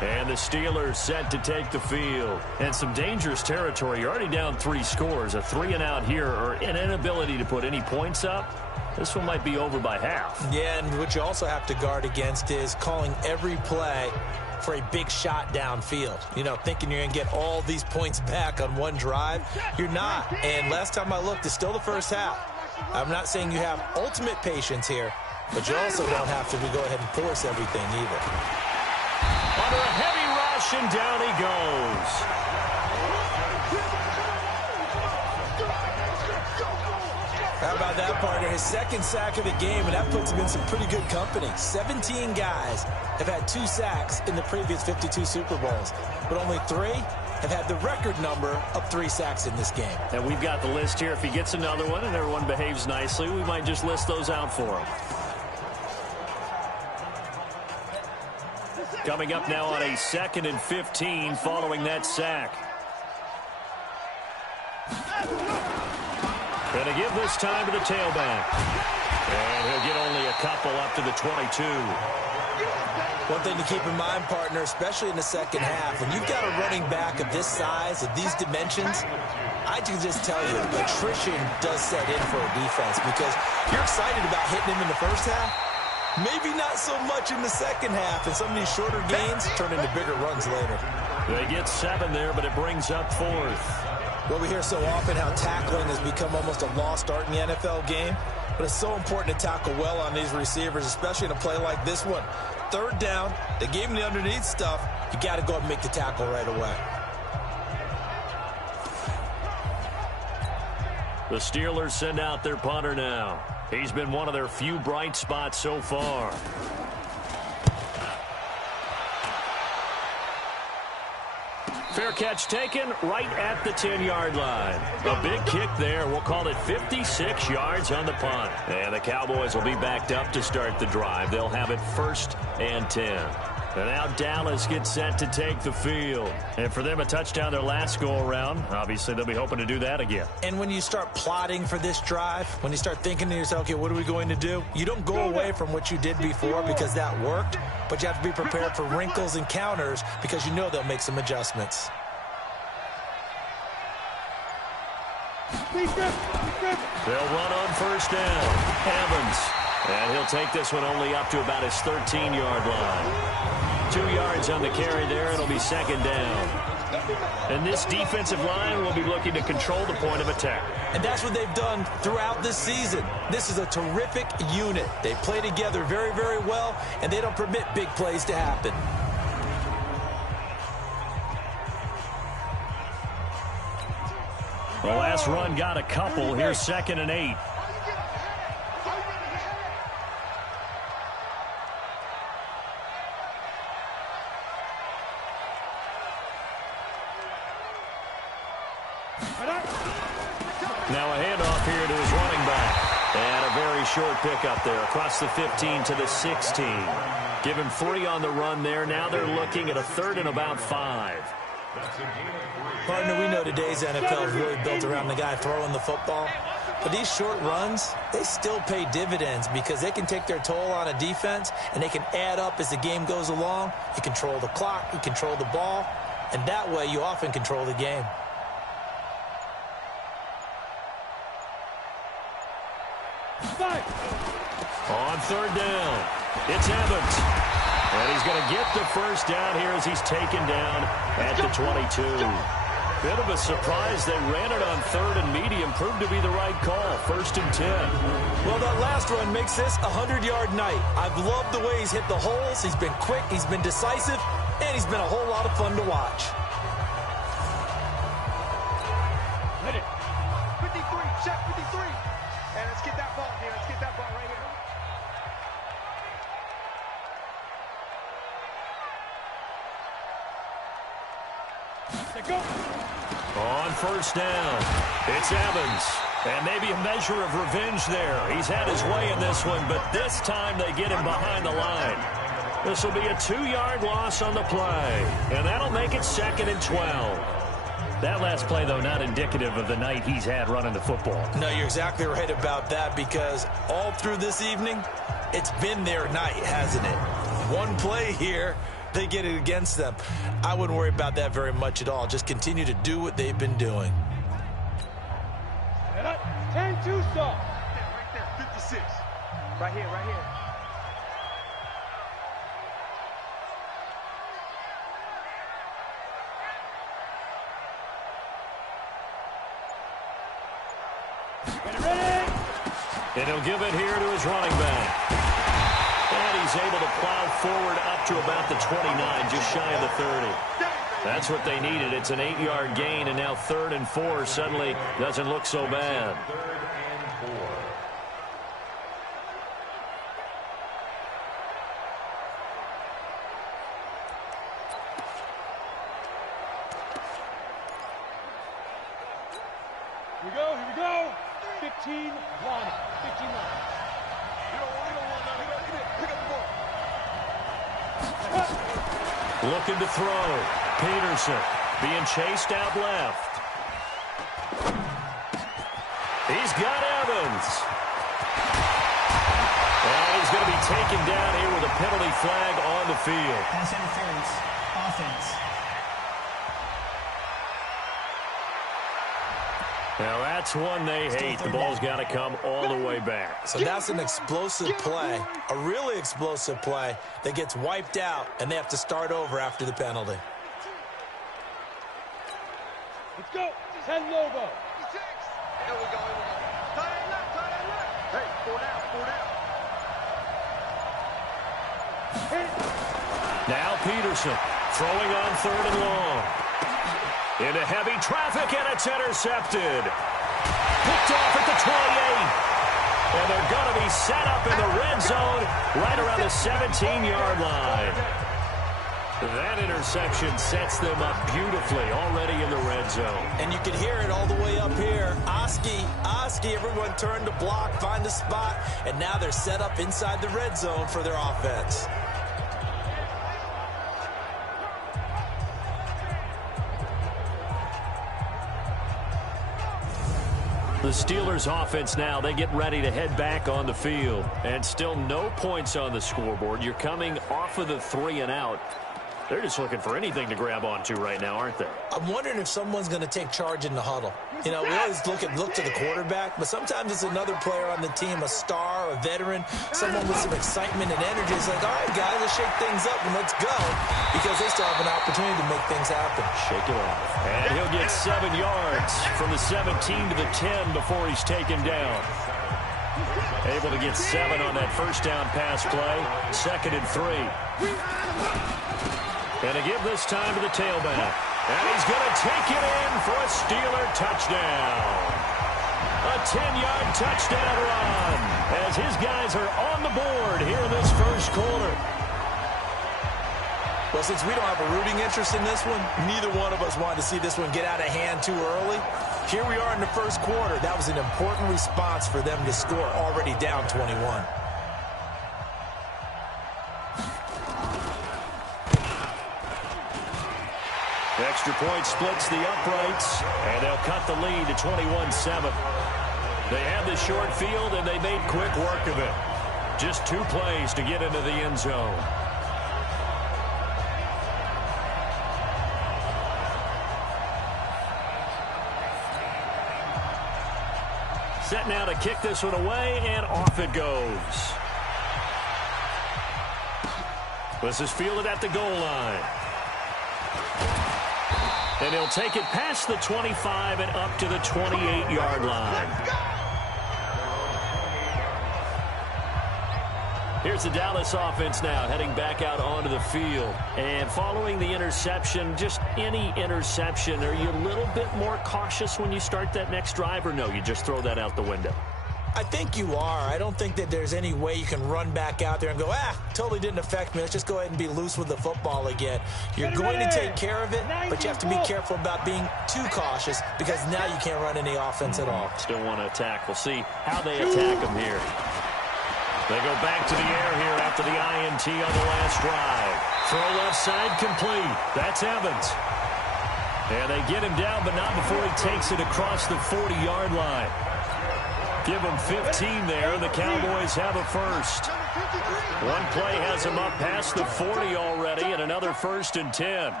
And the Steelers set to take the field. And some dangerous territory. You're already down 3 scores. A 3-and-out here or an inability to put any points up. This one might be over by half. Yeah, and what you also have to guard against is calling every play for a big shot downfield. You know, thinking you're going to get all these points back on one drive. You're not. And last time I looked, it's still the first half. I'm not saying you have ultimate patience here, but you also don't have to go ahead and force everything either. Under a heavy rush, and down he goes. How about that, partner? His 2nd sack of the game, and that puts him in some pretty good company. 17 guys have had 2 sacks in the previous 52 Super Bowls, but only 3 have had the record number of 3 sacks in this game. And we've got the list here. If he gets another one and everyone behaves nicely, we might just list those out for him. Coming up now on a 2nd and 15 following that sack. Going to give this time to the tailback. And he'll get only a couple up to the 22. One thing to keep in mind, partner, especially in the second half, when you've got a running back of this size, of these dimensions, I can just tell you, attrition does set in for a defense because you're excited about hitting him in the first half, Maybe not so much in the second half, and some of these shorter gains turn into bigger runs later. They get 7 there, but it brings up 4th. Well, we hear so often how tackling has become almost a lost art in the NFL game, but it's so important to tackle well on these receivers, especially in a play like this one. 3rd down, they gave him the underneath stuff. You got to go and make the tackle right away. The Steelers send out their punter now. He's been one of their few bright spots so far. Fair catch taken right at the 10-yard line. A big kick there. We'll call it 56 yards on the punt. And the Cowboys will be backed up to start the drive. They'll have it 1st and 10. And now Dallas gets set to take the field. And for them, a touchdown their last go-around. Obviously, they'll be hoping to do that again. And when you start plotting for this drive, when you start thinking to yourself, okay, what are we going to do? You don't go away from what you did before because that worked, but you have to be prepared for wrinkles and counters because you know they'll make some adjustments. They'll run on 1st down. Evans. And he'll take this one only up to about his 13-yard line. 2 yards on the carry there. It'll be 2nd down. And this defensive line will be looking to control the point of attack. And that's what they've done throughout this season. This is a terrific unit. They play together very, very well, and they don't permit big plays to happen. The last run got a couple. Here's 2nd and 8. Now a handoff here to his running back. And a very short pickup there across the 15 to the 16. Give him 3 on the run there. Now they're looking at a 3rd and about 5. Partner, we know today's NFL is really built around the guy throwing the football. But these short runs, they still pay dividends because they can take their toll on a defense and they can add up as the game goes along. You control the clock, you control the ball, and that way you often control the game. On 3rd down, it's Evans. And he's going to get the 1st down here as he's taken down at the 22. Bit of a surprise. They ran it on 3rd and medium. Proved to be the right call. 1st and 10. Well, that last run makes this a 100-yard night. I've loved the way he's hit the holes. He's been quick. He's been decisive. And he's been a whole lot of fun to watch. Hit it. 53. Check 53. And let's get that ball here. Let's get that ball right here. Go. On 1st down, it's Evans. And maybe a measure of revenge there. He's had his way in this one, but this time they get him behind the line. This will be a 2-yard loss on the play. And that'll make it 2nd and 12. That last play, though, not indicative of the night he's had running the football. No, you're exactly right about that because all through this evening, it's been their night, hasn't it? One play here, they get it against them. I wouldn't worry about that very much at all. Just continue to do what they've been doing. 10-2 stop. Right there, 56. Right here, right here. And he'll give it here to his running back. And he's able to plow forward up to about the 29, just shy of the 30. That's what they needed. It's an 8-yard gain, and now 3rd and 4 suddenly doesn't look so bad. 3rd and 4. Here we go, here we go. 15 line. 15 line. You don't want pick up the ball. Looking to throw. Peterson being chased out left. He's got Evans. And he's going to be taken down here with a penalty flag on the field. Pass interference. Offense. Now that's one they hate. The ball's got to come all the way back. So that's an explosive play, a really explosive play that gets wiped out, and they have to start over after the penalty. Let's go. 10 Lobo. Here we go. Tight left. Hey, 4 down. Now Peterson throwing on 3rd and long. Into heavy traffic, and it's intercepted. Picked off at the 28. And they're going to be set up in the red zone right around the 17-yard line. That interception sets them up beautifully already in the red zone. And you can hear it all the way up here. Oski, everyone turned to block, find a spot, and now they're set up inside the red zone for their offense. The Steelers offense now, they get ready to head back on the field. And still no points on the scoreboard. You're coming off of the 3 and out. They're just looking for anything to grab onto right now, aren't they? I'm wondering if someone's going to take charge in the huddle. You know, we always look to the quarterback, but sometimes it's another player on the team, a star, a veteran, someone with some excitement and energy. It's like, all right, guys, let's shake things up and let's go, because they still have an opportunity to make things happen. Shake it off. And he'll get 7 yards from the 17 to the 10 before he's taken down. Able to get 7 on that first down pass play. 2nd and 3. And to give this time to the tailback. And he's going to take it in for a Steeler touchdown. A 10-yard touchdown run as his guys are on the board here in this first quarter. Well, since we don't have a rooting interest in this one, neither one of us wanted to see this one get out of hand too early. Here we are in the first quarter. That was an important response for them to score, already down 21. Extra point splits the uprights, and they'll cut the lead to 21-7. They had the short field, and they made quick work of it. Just 2 plays to get into the end zone. Set now to kick this one away, and off it goes. This is fielded at the goal line. And he'll take it past the 25 and up to the 28-yard line. Here's the Dallas offense now heading back out onto the field. And following the interception, just any interception, are you a little bit more cautious when you start that next drive, or no, you just throw that out the window? I think you are. I don't think that there's any way you can run back out there and go, totally didn't affect me. Let's just go ahead and be loose with the football again. You're going to take care of it, but you have to be careful about being too cautious, because now you can't run any offense at all. Still want to attack. We'll see how they attack them here. They go back to the air here after the INT on the last drive. Throw left side complete. That's Evans. And they get him down, but not before he takes it across the 40-yard line. Give them 15 there. The Cowboys have a first. One play has them up past the 40 already, and another 1st and 10.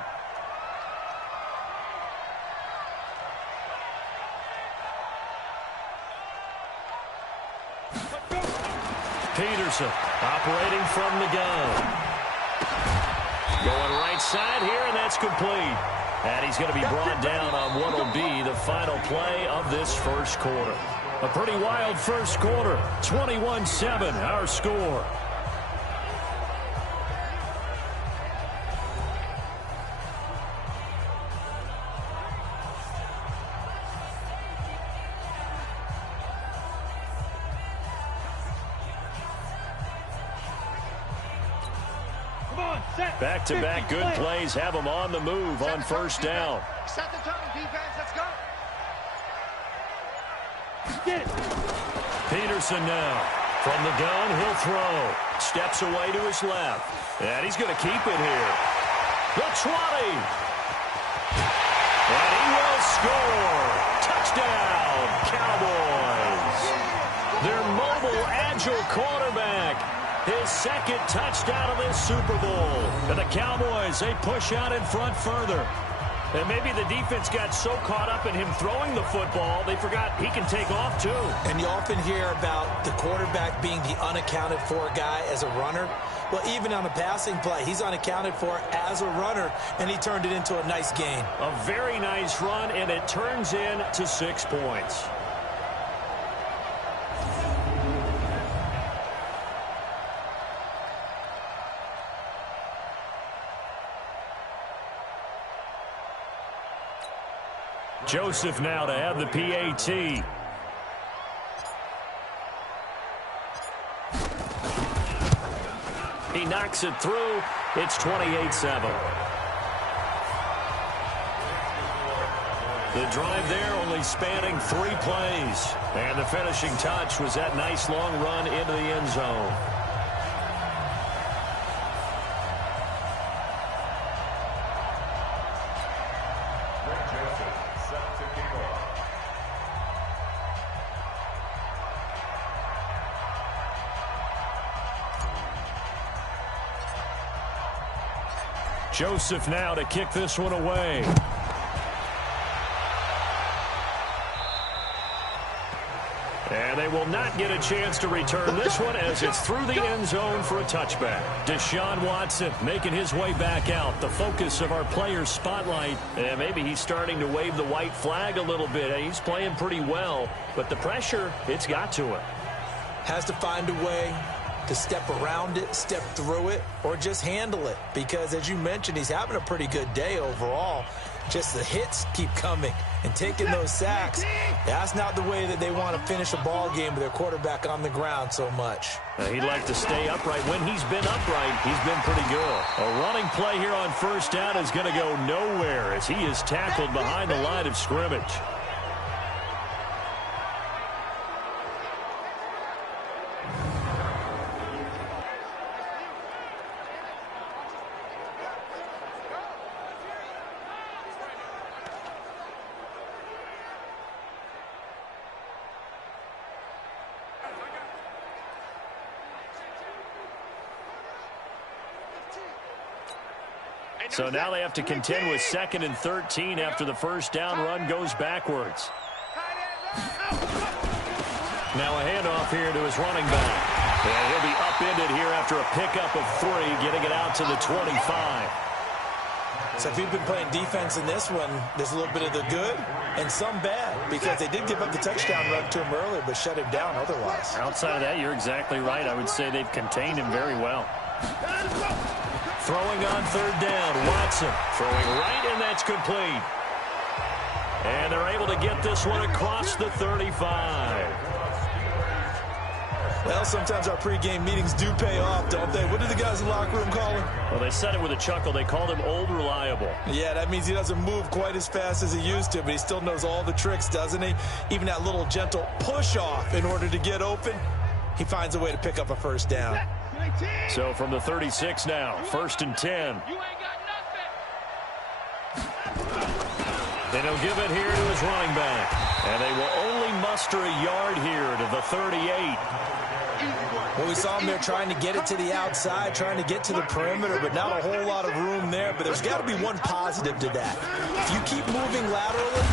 Peterson operating from the gun. Going right side here, and that's complete. And he's going to be brought down on what will be the final play of this first quarter. A pretty wild first quarter. 21-7, our score. Back-to-back good plays have them on the move on first down. Set the tone, defense. Let's go. Peterson now. From the gun, he'll throw. Steps away to his left. And he's going to keep it here. The 20. And he will score. Touchdown, Cowboys. Their mobile, agile quarterback. His 2nd touchdown of this Super Bowl. And the Cowboys, they push out in front further. And maybe the defense got so caught up in him throwing the football, they forgot he can take off too. And you often hear about the quarterback being the unaccounted for guy as a runner. Well, even on a passing play, he's unaccounted for as a runner, and he turned it into a nice gain. A very nice run, and it turns into 6 points. Joseph now to have the PAT. He knocks it through. It's 28-7. The drive there only spanning 3 plays. And the finishing touch was that nice long run into the end zone. Joseph now to kick this one away. And they will not get a chance to return this one as it's through the end zone for a touchback. Deshaun Watson making his way back out. The focus of our players' spotlight. And maybe he's starting to wave the white flag a little bit. He's playing pretty well. But the pressure, it's got to him. Has to find a way to step around it, step through it, or just handle it. Because, as you mentioned, he's having a pretty good day overall. Just the hits keep coming and taking those sacks. That's not the way that they want to finish a ball game with their quarterback on the ground so much. He'd like to stay upright. When he's been upright, he's been pretty good. A running play here on first down is going to go nowhere as he is tackled behind the line of scrimmage. So now they have to contend with 2nd and 13 after the first down run goes backwards. Now a handoff here to his running back. And he'll be upended here after a pickup of 3, getting it out to the 25. So if you've been playing defense in this one, there's a little bit of the good and some bad, because they did give up the touchdown run to him earlier, but shut him down otherwise. Outside of that, you're exactly right. I would say they've contained him very well. Throwing on 3rd down, Watson throwing right, and that's complete. And they're able to get this one across the 35. Well, sometimes our pregame meetings do pay off, don't they? What do the guys in the locker room call him? Well, they said it with a chuckle. They called him Old Reliable. Yeah, that means he doesn't move quite as fast as he used to, but he still knows all the tricks, doesn't he? Even that little gentle push-off in order to get open, he finds a way to pick up a first down. So from the 36 now, 1st and 10. Then he'll give it here to his running back. And they will only muster a yard here to the 38. Well, we saw him there trying to get it to the outside, trying to get to the perimeter, but not a whole lot of room there. But there's got to be one positive to that. If you keep moving laterally,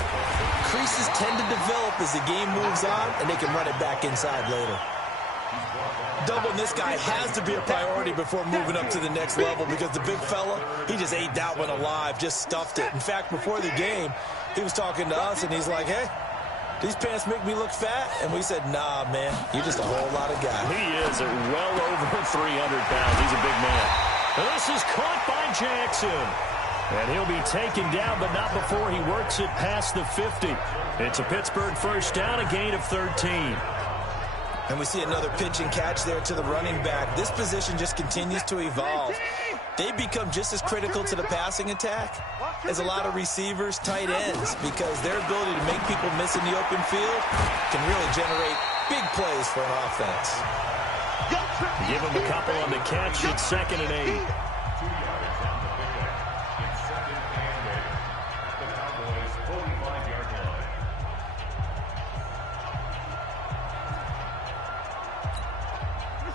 creases tend to develop as the game moves on, and they can run it back inside later. Doubling this guy has to be a priority before moving up to the next level, because the big fella, he just ate that one alive, just stuffed it. In fact, before the game, he was talking to us, and he's like, hey, these pants make me look fat. And we said, nah, man, you're just a whole lot of guy. He is well over 300 pounds. He's a big man. And this is caught by Jackson. And he'll be taken down, but not before he works it past the 50. It's a Pittsburgh first down, a gain of 13. And we see another pitch and catch there to the running back. This position just continues to evolve. They become just as critical to the passing attack as a lot of receivers, tight ends, because their ability to make people miss in the open field can really generate big plays for an offense. Give him a couple on the catch. It's 2nd and 8. 2 yards on the pickup. It's 2nd and 8. The Cowboys' 45-yard line.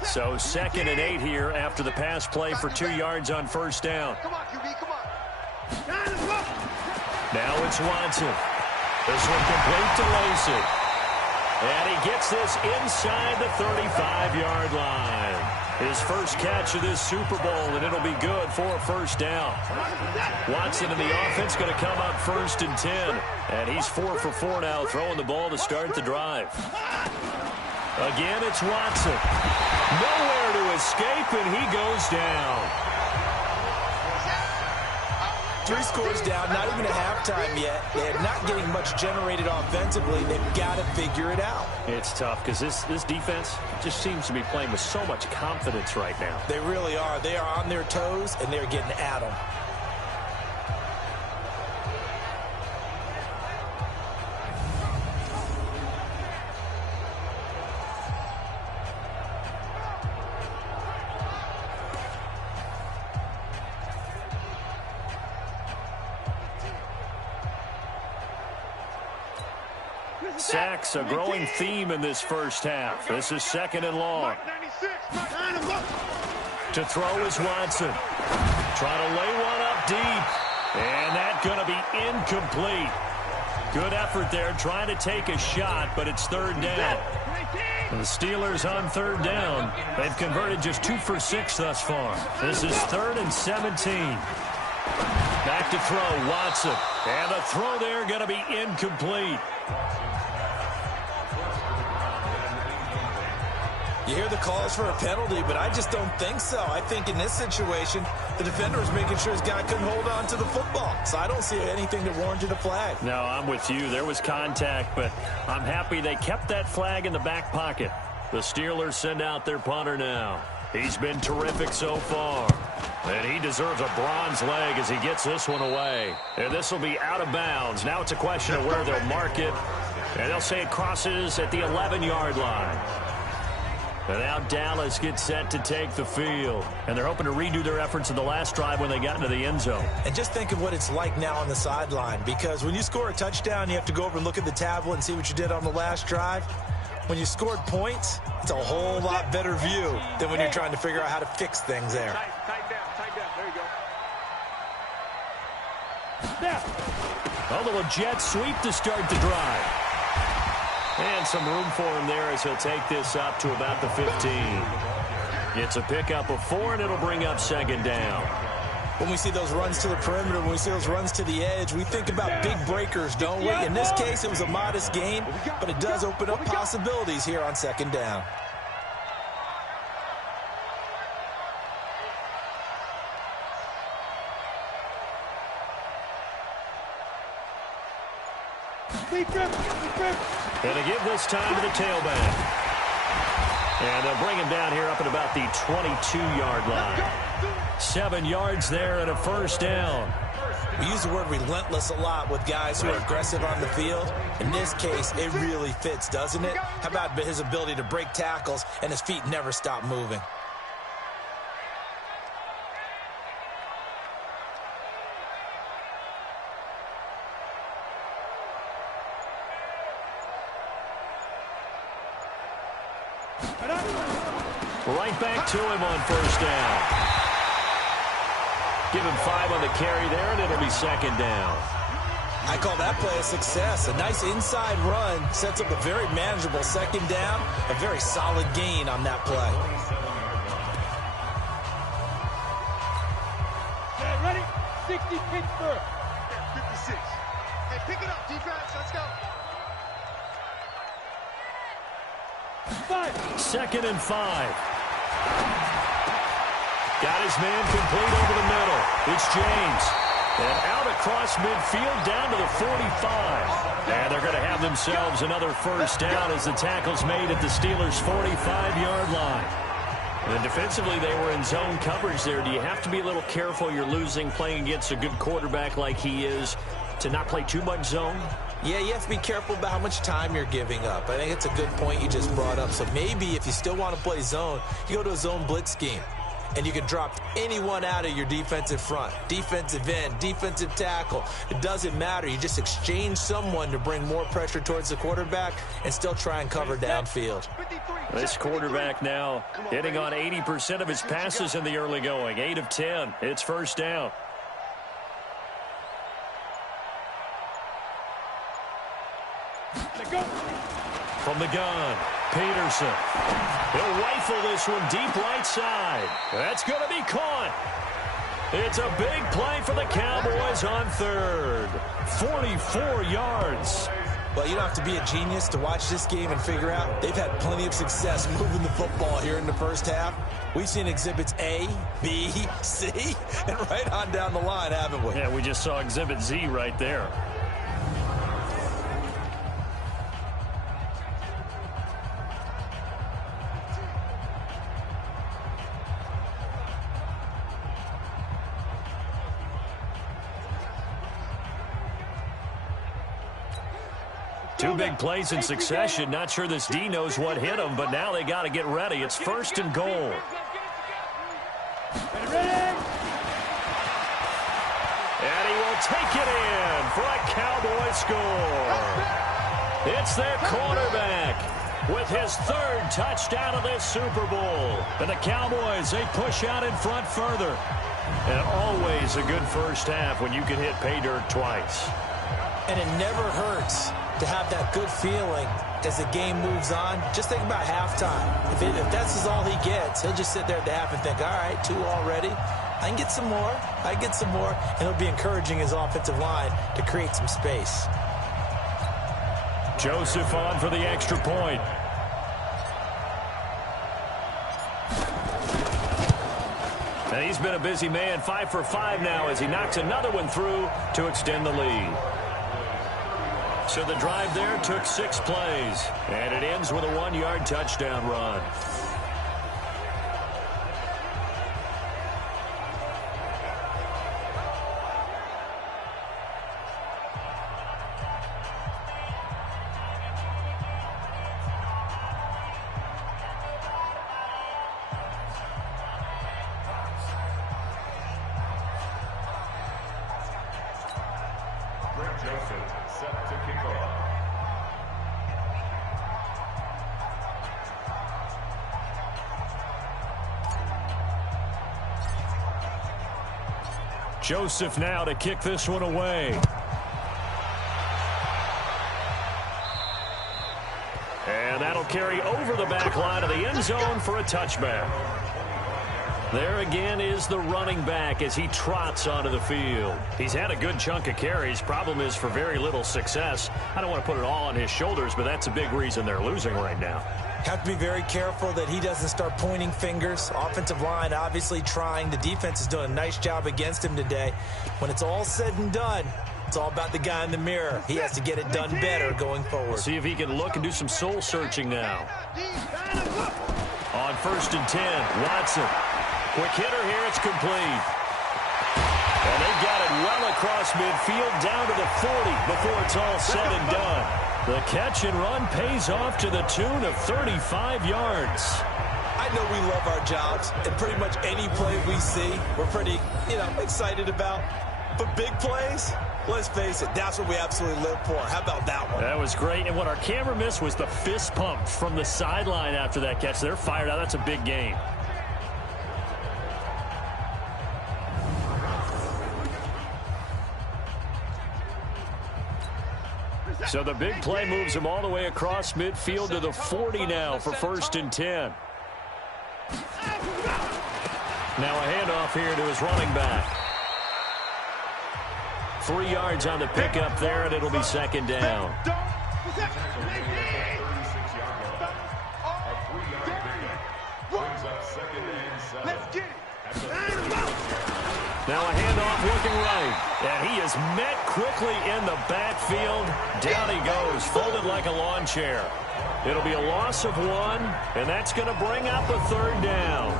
So 2nd and 8 here after the pass play for 2 yards on first down. Come on, QB, come on. Now it's Watson. This one complete to Lacey. And he gets this inside the 35-yard line. His first catch of this Super Bowl, and it'll be good for a first down. Watson and the offense going to come up 1st and 10. And he's 4 for 4 now, throwing the ball to start the drive. Again, it's Watson. Nowhere to escape, and he goes down. 3 scores down, not even at halftime yet. They're not getting much generated offensively. They've got to figure it out. It's tough because this defense just seems to be playing with so much confidence right now. They really are. They are on their toes, and they're getting at them. Sacks, a growing theme in this first half. This is 2nd and long. To throw is Watson. Trying to lay one up deep. And that's going to be incomplete. Good effort there trying to take a shot, but it's 3rd down. And the Steelers on 3rd down. They've converted just 2 for 6 thus far. This is 3rd and 17. Back to throw, Watson. And the throw there going to be incomplete. You hear the calls for a penalty, but I just don't think so. I think in this situation, the defender was making sure his guy couldn't hold on to the football. So I don't see anything that warranted a flag. No, I'm with you. There was contact, but I'm happy they kept that flag in the back pocket. The Steelers send out their punter now. He's been terrific so far. And he deserves a bronze leg as he gets this one away. And this will be out of bounds. Now it's a question of where they'll mark it. And they'll say it crosses at the 11-yard line. And now Dallas gets set to take the field. And they're hoping to redo their efforts in the last drive when they got into the end zone. And just think of what it's like now on the sideline. Because when you score a touchdown, you have to go over and look at the tablet and see what you did on the last drive. When you scored points, it's a whole lot better view than when you're trying to figure out how to fix things there. Tight down. There you go. A little jet sweep to start the drive. And some room for him there as he'll take this up to about the 15. It's a pickup of 4, and it'll bring up 2nd down. When we see those runs to the perimeter, when we see those runs to the edge, we think about big breakers, don't we? In this case, it was a modest gain, but it does open up possibilities here on 2nd down. And they give this time to the tailback. And they'll bring him down here up at about the 22-yard line. 7 yards there and a first down. We use the word relentless a lot with guys who are aggressive on the field. In this case, it really fits, doesn't it? How about his ability to break tackles and his feet never stop moving? Right back to him on first down. Give him 5 on the carry there, and it'll be 2nd down. I call that play a success. A nice inside run sets up a very manageable 2nd down. A very solid gain on that play. Okay, ready? 60 Pittsburgh. 56. Hey, pick it up, defense. Let's go. 5. 2nd and 5. Got his man complete over the middle. It's James. And out across midfield down to the 45. And they're going to have themselves another first down as the tackle's made at the Steelers' 45-yard line. And defensively, they were in zone coverage there. Do you have to be a little careful? You're losing playing against a good quarterback like he is to not play too much zone? Yeah, you have to be careful about how much time you're giving up. I think it's a good point you just brought up. So maybe if you still want to play zone, you go to a zone blitz scheme. And you can drop anyone out of your defensive front, defensive end, defensive tackle. It doesn't matter. You just exchange someone to bring more pressure towards the quarterback and still try and cover downfield. This quarterback now hitting on 80% of his passes in the early going. 8 of 10. It's first down. From the gun, Peterson. He'll rifle this one deep right side. That's going to be caught. It's a big play for the Cowboys on third. 44 yards. Well, you don't have to be a genius to watch this game and figure out they've had plenty of success moving the football here in the first half. We've seen exhibits A, B, C, and right on down the line, haven't we? Yeah, we just saw exhibit Z right there. Two big plays in succession. Not sure this D knows what hit him, but now they got to get ready. It's first and goal. And he will take it in for a Cowboy score. It's their quarterback with his third touchdown of this Super Bowl. And the Cowboys, they push out in front further. And always a good first half when you can hit pay dirt twice. And it never hurts to have that good feeling as the game moves on. Just think about halftime. If that's all he gets, he'll just sit there at the half and think, all right, 2 already. I can get some more. I can get some more. And he'll be encouraging his offensive line to create some space. Joseph on for the extra point. And he's been a busy man, 5 for 5 now as he knocks another one through to extend the lead. So the drive there took 6 plays, and it ends with a 1-yard touchdown run. Joseph now to kick this one away. And that'll carry over the back line of the end zone for a touchback. There again is the running back as he trots onto the field. He's had a good chunk of carries. Problem is for very little success. I don't want to put it all on his shoulders, but that's a big reason they're losing right now. Have to be very careful that he doesn't start pointing fingers. Offensive line obviously trying. The defense is doing a nice job against him today. When it's all said and done, it's all about the guy in the mirror. He has to get it done better going forward. See if he can look and do some soul searching now. On 1st and 10, Watson. Quick hitter here, it's complete. And they got it well across midfield down to the 40 before it's all said and done. The catch and run pays off to the tune of 35 yards. I know we love our jobs, and pretty much any play we see, we're pretty, excited about. But big plays, let's face it, that's what we absolutely live for. How about that one? That was great, and what our camera missed was the fist pump from the sideline after that catch. They're fired out. That's a big game. So the big play moves him all the way across midfield to the 40 now for 1st and 10. Now a handoff here to his running back. 3 yards on the pickup there, and it'll be 2nd down. Now a handoff looking right. And he is met quickly in the backfield. Down he goes, folded like a lawn chair. It'll be a loss of 1, and that's going to bring up a 3rd down.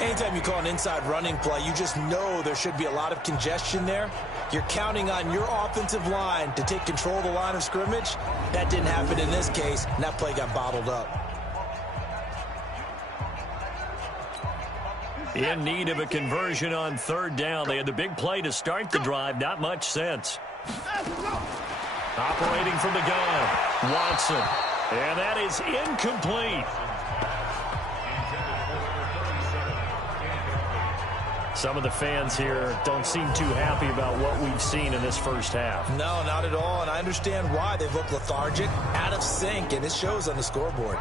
Anytime you call an inside running play, you just know there should be a lot of congestion there. You're counting on your offensive line to take control of the line of scrimmage. That didn't happen in this case, and that play got bottled up. In need of a conversion on 3rd down. They had the big play to start the drive. Not much sense. Operating from the gun, Watson. And that is incomplete. Some of the fans here don't seem too happy about what we've seen in this first half. No, not at all, and I understand why. They've looked lethargic, out of sync, and it shows on the scoreboard.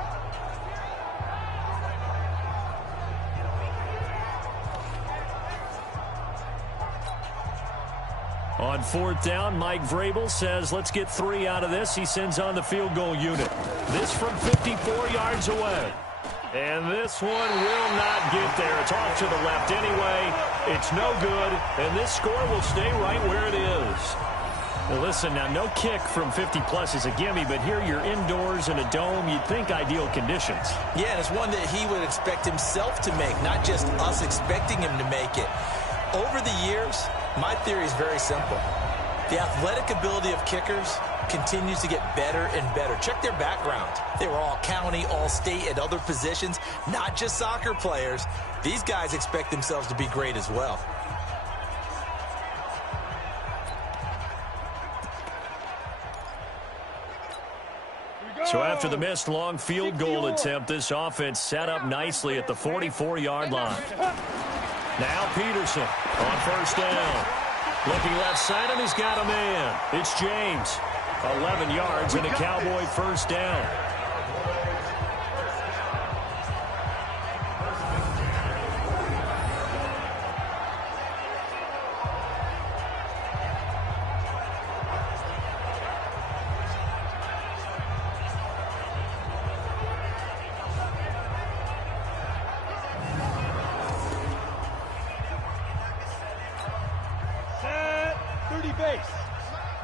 On fourth down, Mike Vrabel says, let's get 3 out of this. He sends on the field goal unit. This from 54 yards away. And this one will not get there. It's off to the left anyway. It's no good, and this score will stay right where it is. Now listen, now no kick from 50-plus is a gimme, but here you're indoors in a dome. You'd think ideal conditions. Yeah, and it's one that he would expect himself to make, not just us expecting him to make it. Over the years, my theory is very simple. The athletic ability of kickers continues to get better and better. Check their background. They were all county, all state, at other positions, not just soccer players. These guys expect themselves to be great as well. So after the missed long field goal attempt, this offense set up nicely at the 44-yard line. Now Peterson on first down. Looking left side, and he's got a man. It's James. 11 yards and a Cowboy first down. Set 30 base.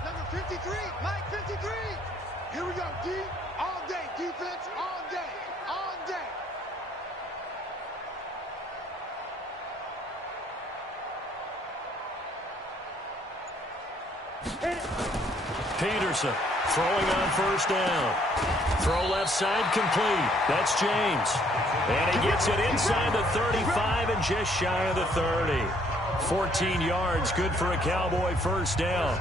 Number 53, Mike 53. Here we go, D. All day, defense, all day, all day. Peterson throwing on first down. Throw left side complete. That's James. And he gets it inside the 35 and just shy of the 30. 14 yards, good for a Cowboy first down.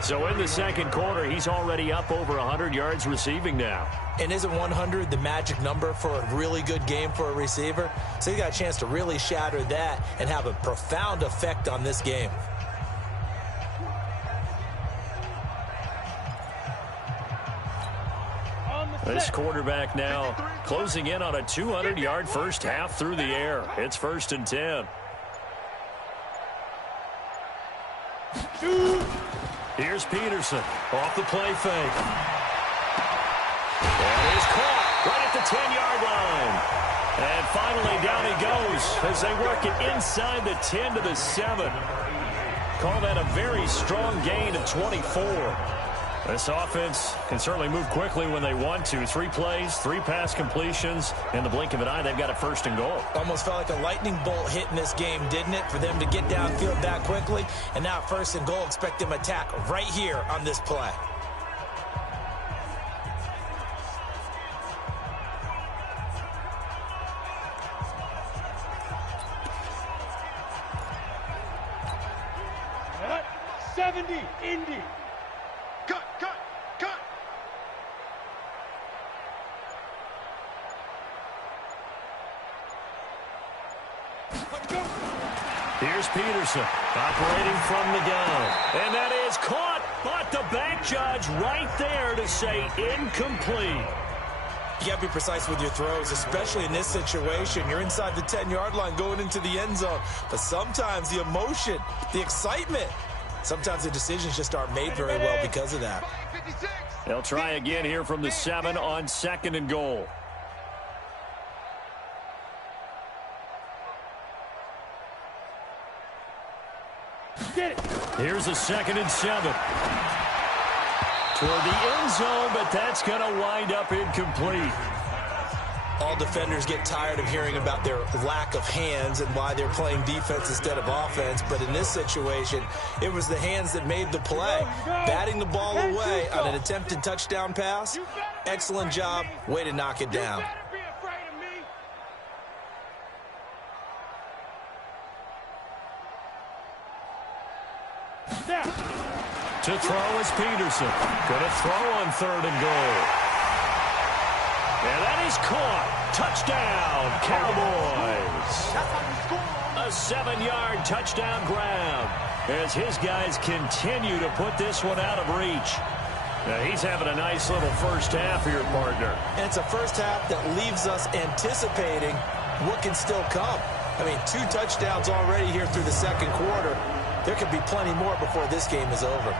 So in the second quarter, he's already up over 100 yards receiving now. And isn't 100 the magic number for a really good game for a receiver? So he got a chance to really shatter that and have a profound effect on this game. This quarterback now closing in on a 200-yard first half through the air. It's 1st and 10. Here's Peterson off the play fake. And he's caught right at the 10-yard line. And finally down he goes as they work it inside the 10 to the 7. Call that a very strong gain of 24. This offense can certainly move quickly when they want to. 3 plays, 3 pass completions. In the blink of an eye, they've got a 1st and goal. Almost felt like a lightning bolt hit in this game, didn't it? For them to get downfield that quickly. And now 1st and goal, expect them to attack right here on this play. Cut. 70, Indy. Cut, cut, cut. Let's go. Here's Peterson operating from the gun. And that is caught, but the back judge right there to say incomplete. You got to be precise with your throws, especially in this situation. You're inside the 10-yard line going into the end zone. But sometimes the emotion, the excitement, sometimes the decisions just aren't made very well because of that. They'll try again here from the 7 on 2nd and goal. Here's a 2nd and 7. Toward the end zone, but that's going to wind up incomplete. All defenders get tired of hearing about their lack of hands and why they're playing defense instead of offense. But in this situation, it was the hands that made the play. Batting the ball away on an attempted touchdown pass. Excellent job. Way to knock it down. To throw is Peterson. Going to throw on 3rd and goal. And that is caught. Touchdown, Cowboys. That's how you score on A 7-yard touchdown grab as his guys continue to put this one out of reach. Now, he's having a nice little first half here, partner. And it's a first half that leaves us anticipating what can still come. I mean, 2 touchdowns already here through the second quarter. There could be plenty more before this game is over.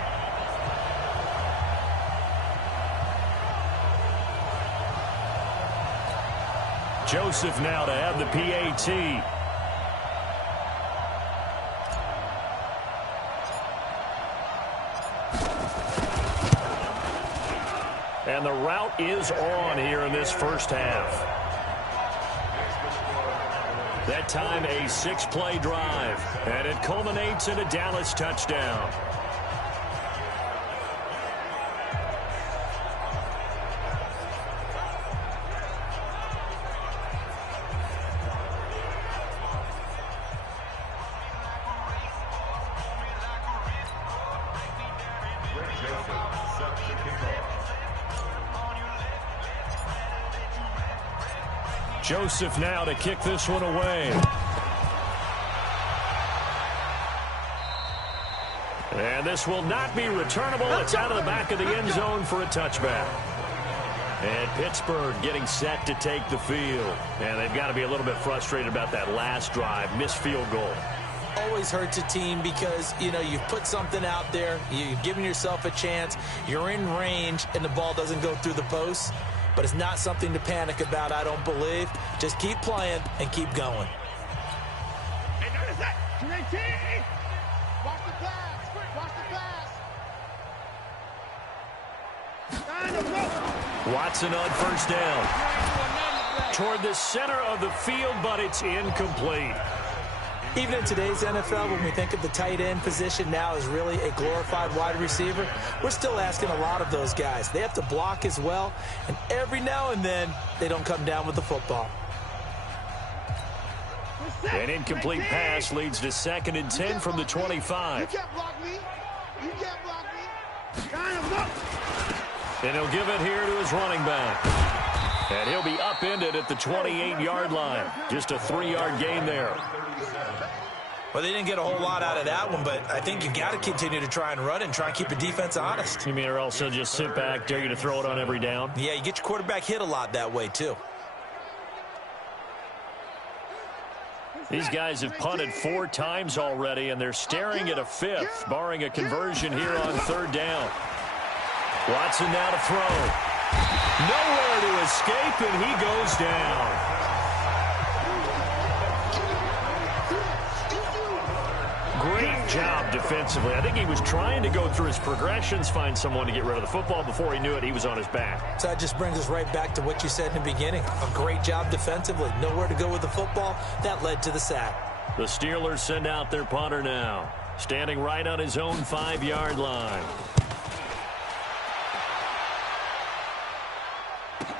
Joseph now to have the PAT. And the route is on here in this first half. That time a 6-play drive. And it culminates in a Dallas touchdown. Joseph now to kick this one away. And this will not be returnable. It's out of the back of the end zone for a touchback. And Pittsburgh getting set to take the field. And they've got to be a little bit frustrated about that last drive. Missed field goal. Always hurts a team because, you know, you've put something out there. You've given yourself a chance. You're in range, and the ball doesn't go through the posts. But it's not something to panic about, I don't believe. Just keep playing and keep going. Hey, notice that. Watch the pass. Watch the pass. Watson on first down. Toward the center of the field, but it's incomplete. Even in today's NFL, when we think of the tight end position now as really a glorified wide receiver, we're still asking a lot of those guys. They have to block as well, and every now and then, they don't come down with the football. An incomplete pass leads to 2nd and 10 from the 25. You can't block me. You can't block me. And he'll give it here to his running back. And he'll be upended at the 28-yard line. Just a 3-yard gain there. Well, they didn't get a whole lot out of that one, but I think you've got to continue to try and run and try and keep the defense honest. You mean or also just sit back, dare you to throw it on every down? Yeah, you get your quarterback hit a lot that way, too. These guys have punted 4 times already, and they're staring at a 5th, barring a conversion here on 3rd down. Watson now to throw. Nowhere to escape, and he goes down. Great job defensively. I think he was trying to go through his progressions, find someone to get rid of the football. Before he knew it, he was on his back. So that just brings us right back to what you said in the beginning. A great job defensively. Nowhere to go with the football. That led to the sack. The Steelers send out their punter now, standing right on his own 5-yard line.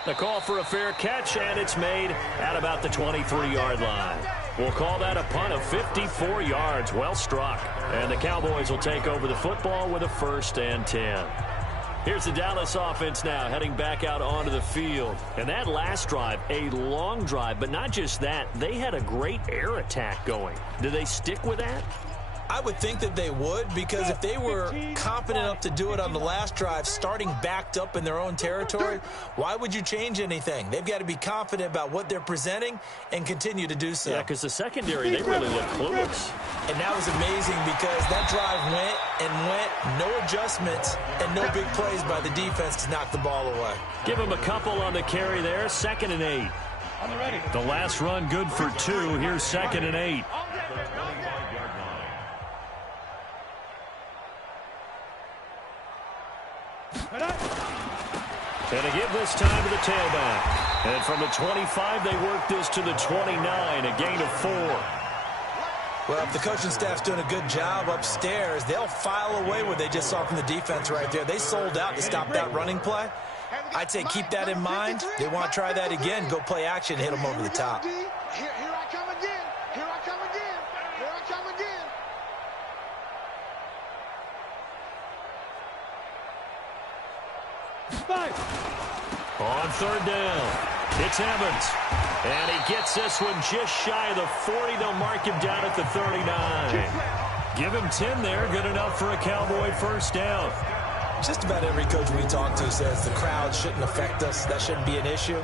The call for a fair catch, and it's made at about the 23-yard line. We'll call that a punt of 54 yards. Well struck. And the Cowboys will take over the football with a 1st and 10. Here's the Dallas offense now heading back out onto the field. And that last drive, a long drive, but not just that. They had a great air attack going. Do they stick with that? I would think that they would, because if they were confident enough to do it on the last drive, starting backed up in their own territory, why would you change anything? They've got to be confident about what they're presenting and continue to do so. Yeah, because the secondary, they really look clueless. And that was amazing because that drive went and went, no adjustments, and no big plays by the defense to knock the ball away. Give him a couple on the carry there, 2nd and 8. The last run good for 2. Here's 2nd and 8. And a give this time to the tailback. And from the 25, they work this to the 29, a gain of 4. Well, if the coaching staff's doing a good job upstairs, they'll file away what they just saw from the defense right there. They sold out to stop that running play. I'd say keep that in mind. They want to try that again, go play action, hit them over the top. Here I come again. Here I come again. Here I come again. On 3rd down. It's Evans. And he gets this one just shy of the 40. They'll mark him down at the 39. Give him 10 there. Good enough for a Cowboy first down. Just about every coach we talk to says the crowd shouldn't affect us. That shouldn't be an issue.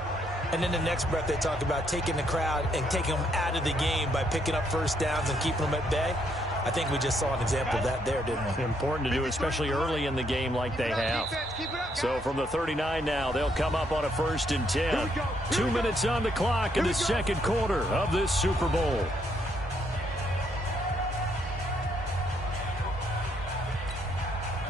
And in the next breath, they talk about taking the crowd and taking them out of the game by picking up first downs and keeping them at bay. I think we just saw an example of that there, didn't we? Important to do, especially early in the game like they have. So from the 39 now, they'll come up on a 1st and 10. 2 minutes on the clock in the second quarter of this Super Bowl.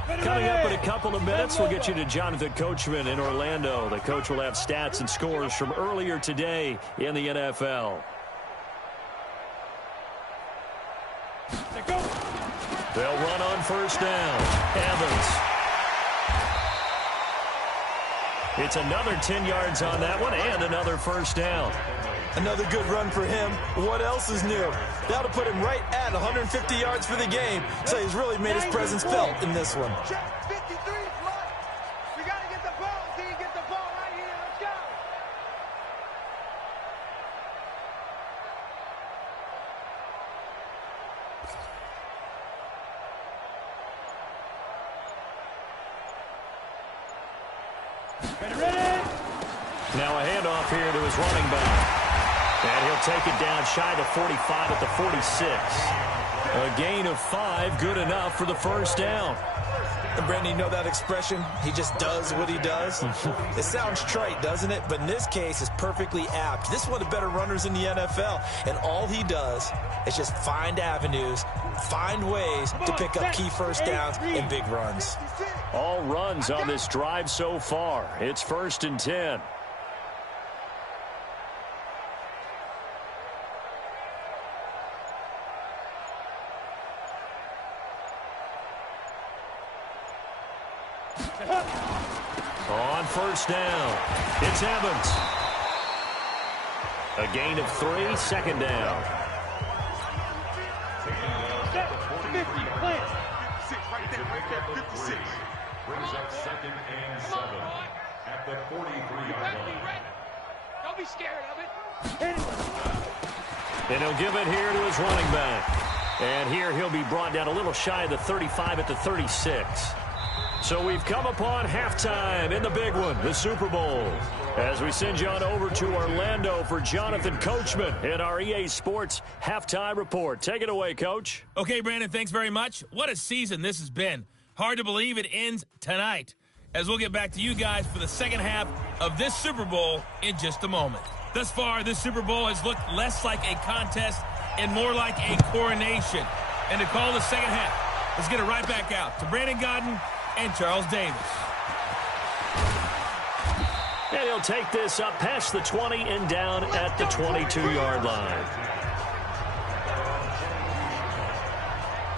Coming up in a couple of minutes, we'll get you to Jonathan Coachman in Orlando. The coach will have stats and scores from earlier today in the NFL. They'll run on first down. Evans. It's another 10 yards on that one and another first down. Another good run for him. What else is new? That'll put him right at 150 yards for the game. So he's really made his presence felt in this one. Check 53 plus. We got to get the ball. Can you get the ball right here? Let's go. Ready. Now a handoff here to his running back. And he'll take it down shy of 45 at the 46. A gain of 5, good enough for the first down. And Brandon, you know that expression? He just does what he does. It sounds trite, doesn't it? But in this case, it's perfectly apt. This is one of the better runners in the NFL. And all he does is just find avenues, find ways to pick up key first downs and big runs. All runs on this drive so far. It's 1st and 10. On first down, it's Evans. A gain of 3, 2nd down. 50, plant. 56, right there, 56. Brings up 2nd and 7 at the 43-yard line. Don't be scared of it. And he'll give it here to his running back. And here he'll be brought down a little shy of the 35 at the 36. So we've come upon halftime in the big one, the Super Bowl. As we send you on over to Orlando for Jonathan Coachman in our EA Sports Halftime Report. Take it away, Coach. Okay, Brandon, thanks very much. What a season this has been. Hard to believe it ends tonight, as we'll get back to you guys for the second half of this Super Bowl in just a moment. Thus far, this Super Bowl has looked less like a contest and more like a coronation. And to call the second half, let's get it right back out to Brandon Godden and Charles Davis. And he'll take this up past the 20 and down at the 22-yard line.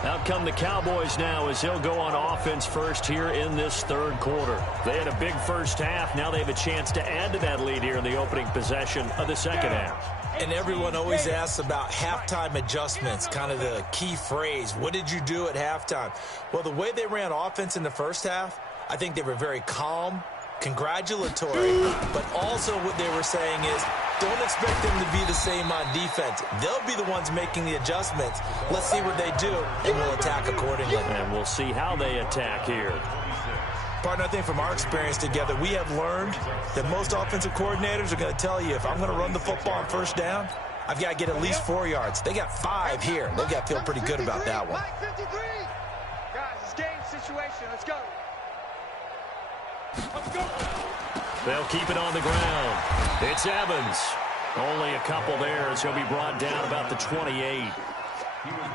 Out come the Cowboys now as they'll go on offense first here in this third quarter. They had a big first half. Now they have a chance to add to that lead here in the opening possession of the second half. And everyone always asks about halftime adjustments, kind of the key phrase. What did you do at halftime? Well, the way they ran offense in the first half, I think they were very calm, congratulatory, but also what they were saying is don't expect them to be the same on defense. They'll be the ones making the adjustments. Let's see what they do, and we'll attack accordingly. And we'll see how they attack here. Partner, I think from our experience together, we have learned that most offensive coordinators are going to tell you, if I'm going to run the football on first down, I've got to get at least 4 yards. They got 5 here. They've got to feel pretty good about that one. Guys, it's game situation. Let's go. Let's go. They'll keep it on the ground. It's Evans. Only a couple there as he'll be brought down about the 28. He was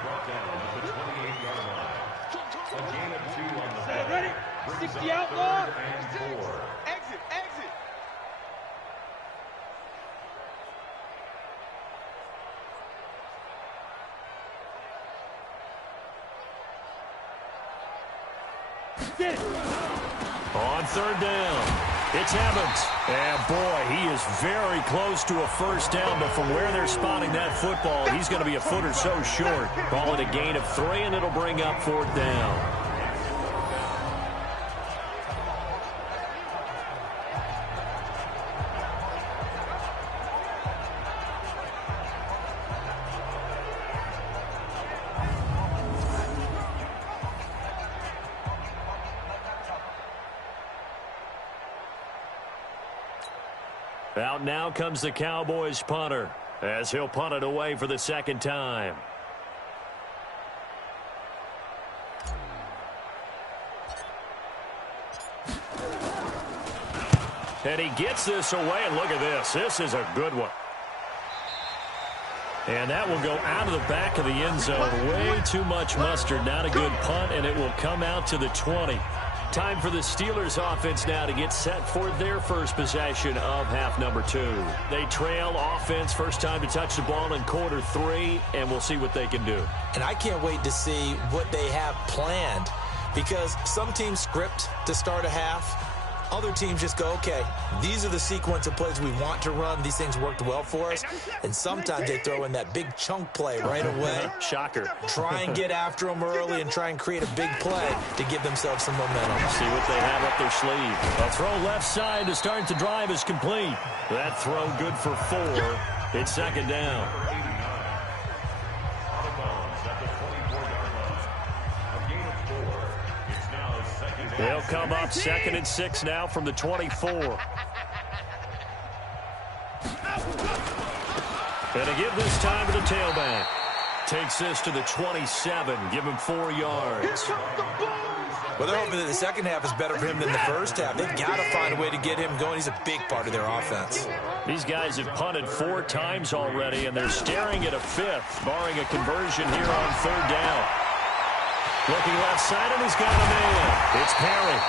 brought down at the 28-yard line. A gain of 2 on the play. Ready? 60 outlaw. 3rd and 4. Exit, exit. On 3rd down, it's Evans. And boy, he is very close to a first down, but from where they're spotting that football, he's going to be a foot or so short. Call it a gain of 3, and it'll bring up 4th down. Out now comes the Cowboys punter as he'll punt it away for the second time. And he gets this away, and look at this. This is a good one. And that will go out of the back of the end zone. Way too much mustard. Not a good punt, and it will come out to the 20. Time for the Steelers offense now to get set for their first possession of half number 2. They trail offense, first time to touch the ball in quarter 3, and we'll see what they can do. And I can't wait to see what they have planned, because some teams script to start a half. Other teams just go, okay, these are the sequence of plays we want to run. These things worked well for us. And sometimes they throw in that big chunk play right away. Shocker. Try and get after them early and try and create a big play to give themselves some momentum. See what they have up their sleeve. A throw left side to start the drive is complete. That throw good for 4. It's second down. They'll come up 2nd and 6 now from the 24. And a give this time to the tailback. Takes this to the 27. Give him 4 yards. Well, they're hoping that the second half is better for him than the first half. They've got to find a way to get him going. He's a big part of their offense. These guys have punted 4 times already, and they're staring at a 5th, barring a conversion here on 3rd down. Looking left side, and he's got a man. It's Perry.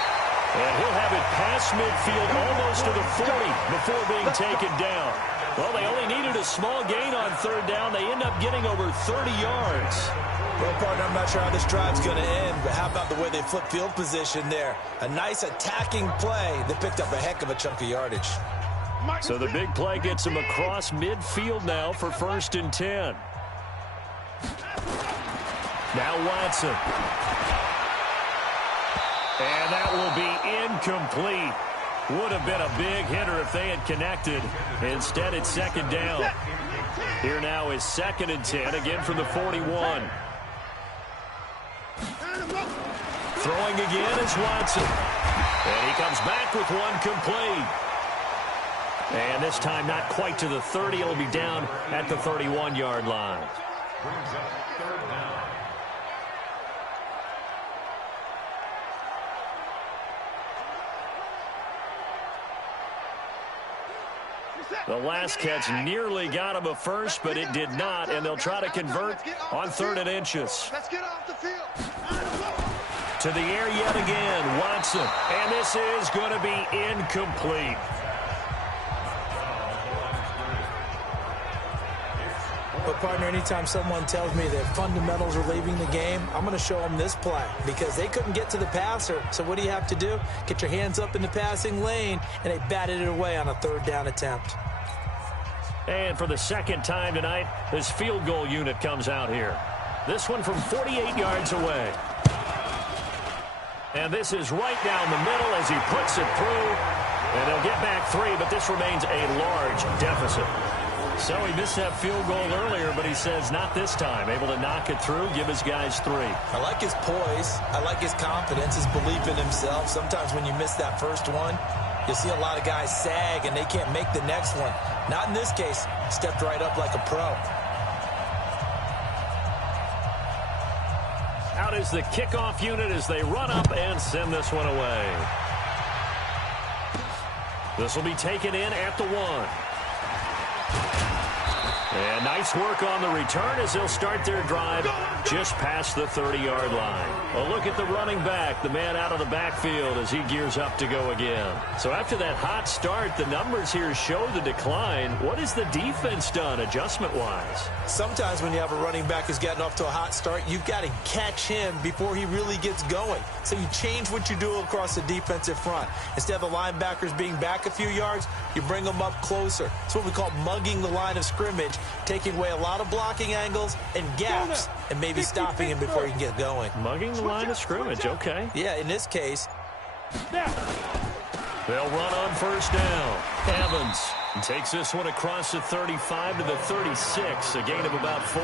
And he'll have it past midfield almost to the 40 before being taken down. Well, they only needed a small gain on 3rd down. They end up getting over 30 yards. Well, partner, I'm not sure how this drive's going to end, but how about the way they flip field position there? A nice attacking play that picked up a heck of a chunk of yardage. So the big play gets him across midfield now for 1st and 10. Now Watson. And that will be incomplete. Would have been a big hitter if they had connected. Instead, it's 2nd down. Here now is 2nd and 10, again from the 41. Throwing again is Watson. And he comes back with one complete. And this time not quite to the 30. It'll be down at the 31-yard line. Brings up 3rd down. The last catch nearly got him a first, but it did not, and they'll try to convert on 3rd and inches. Let's get off the field. To the air yet again, Watson. And this is going to be incomplete. But, partner, anytime someone tells me that fundamentals are leaving the game, I'm going to show them this play because they couldn't get to the passer. So what do you have to do? Get your hands up in the passing lane, and they batted it away on a 3rd down attempt. And for the 2nd time tonight, this field goal unit comes out here. This one from 48 yards away. And this is right down the middle as he puts it through. And they'll get back 3, but this remains a large deficit. So he missed that field goal earlier, but he says not this time. Able to knock it through, give his guys 3. I like his poise. I like his confidence, his belief in himself. Sometimes when you miss that first one, you'll see a lot of guys sag and they can't make the next one. Not in this case. Stepped right up like a pro. Out is the kickoff unit as they run up and send this one away. This will be taken in at the 1. And nice work on the return as they'll start their drive just past the 30-yard line. A look at the running back, the man out of the backfield as he gears up to go again. So after that hot start, the numbers here show the decline. What has the defense done adjustment-wise? Sometimes when you have a running back who's gotten off to a hot start, you've got to catch him before he really gets going. So you change what you do across the defensive front. Instead of the linebackers being back a few yards, you bring them up closer. It's what we call mugging the line of scrimmage, taking away a lot of blocking angles and gaps and maybe stopping him before he can get going. Mugging the line of scrimmage, okay. Yeah, in this case. They'll run on 1st down. Evans takes this one across the 35 to the 36, a gain of about 4.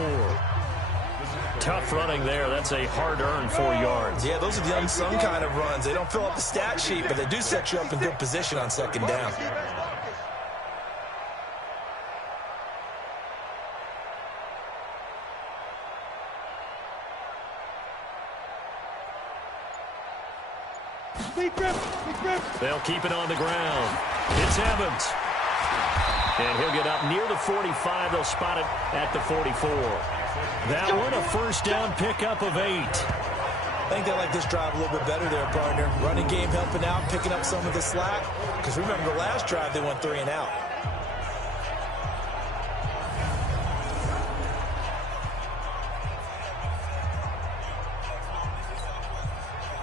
Tough running there. That's a hard-earned 4 yards. Yeah, those are the unsung kind of runs. They don't fill up the stat sheet, but they do set you up in good position on 2nd down. They'll keep it on the ground. It's Evans. And he'll get up near the 45. They'll spot it at the 44. That one, a first down pickup of 8. I think they like this drive a little bit better there, partner. Running game helping out, picking up some of the slack. Because remember, the last drive, they went 3 and out.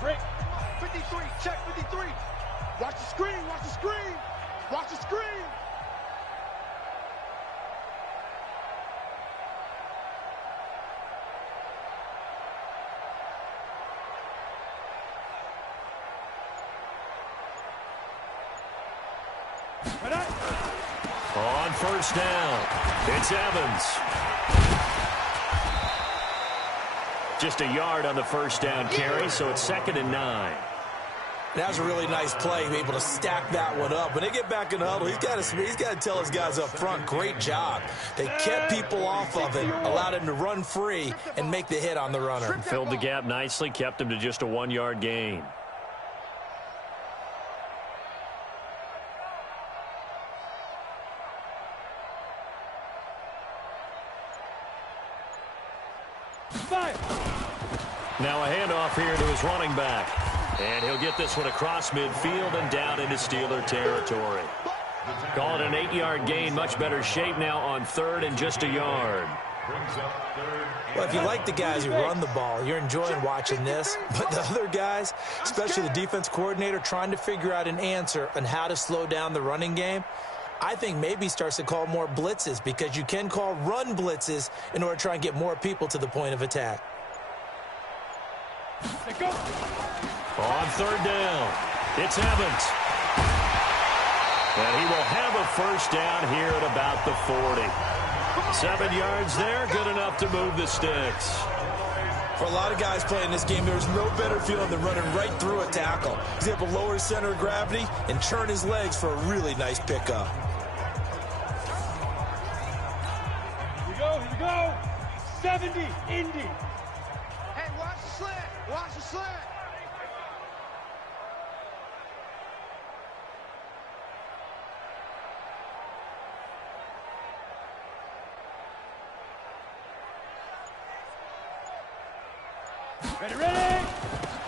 Break. 53. Check 53. Watch the screen. Watch the screen. Watch the screen. On first down, it's Evans. Just a yard on the first down carry, so it's 2nd and 9. That was a really nice play, able to stack that one up. When they get back in the huddle, he's got to tell his guys up front, great job. They kept people off of it, allowed him to run free and make the hit on the runner. Filled the gap nicely, kept him to just a 1-yard gain. Now a handoff here to his running back. And he'll get this one across midfield and down into Steeler territory. Call it an 8-yard gain. Much better shape now on 3rd and just a yard. Well, if you like the guys who run the ball, you're enjoying watching this. But the other guys, especially the defense coordinator, trying to figure out an answer on how to slow down the running game, I think maybe starts to call more blitzes, because you can call run blitzes in order to try and get more people to the point of attack. On 3rd down, it's Evans. And he will have a first down here at about the 40. 7 yards there, good enough to move the sticks. For a lot of guys playing this game, there's no better feeling than running right through a tackle. He's able to lower his center of gravity and turn his legs for a really nice pickup. Here we go. 70, Indy. Hey, watch the slant. Watch the slant. Ready.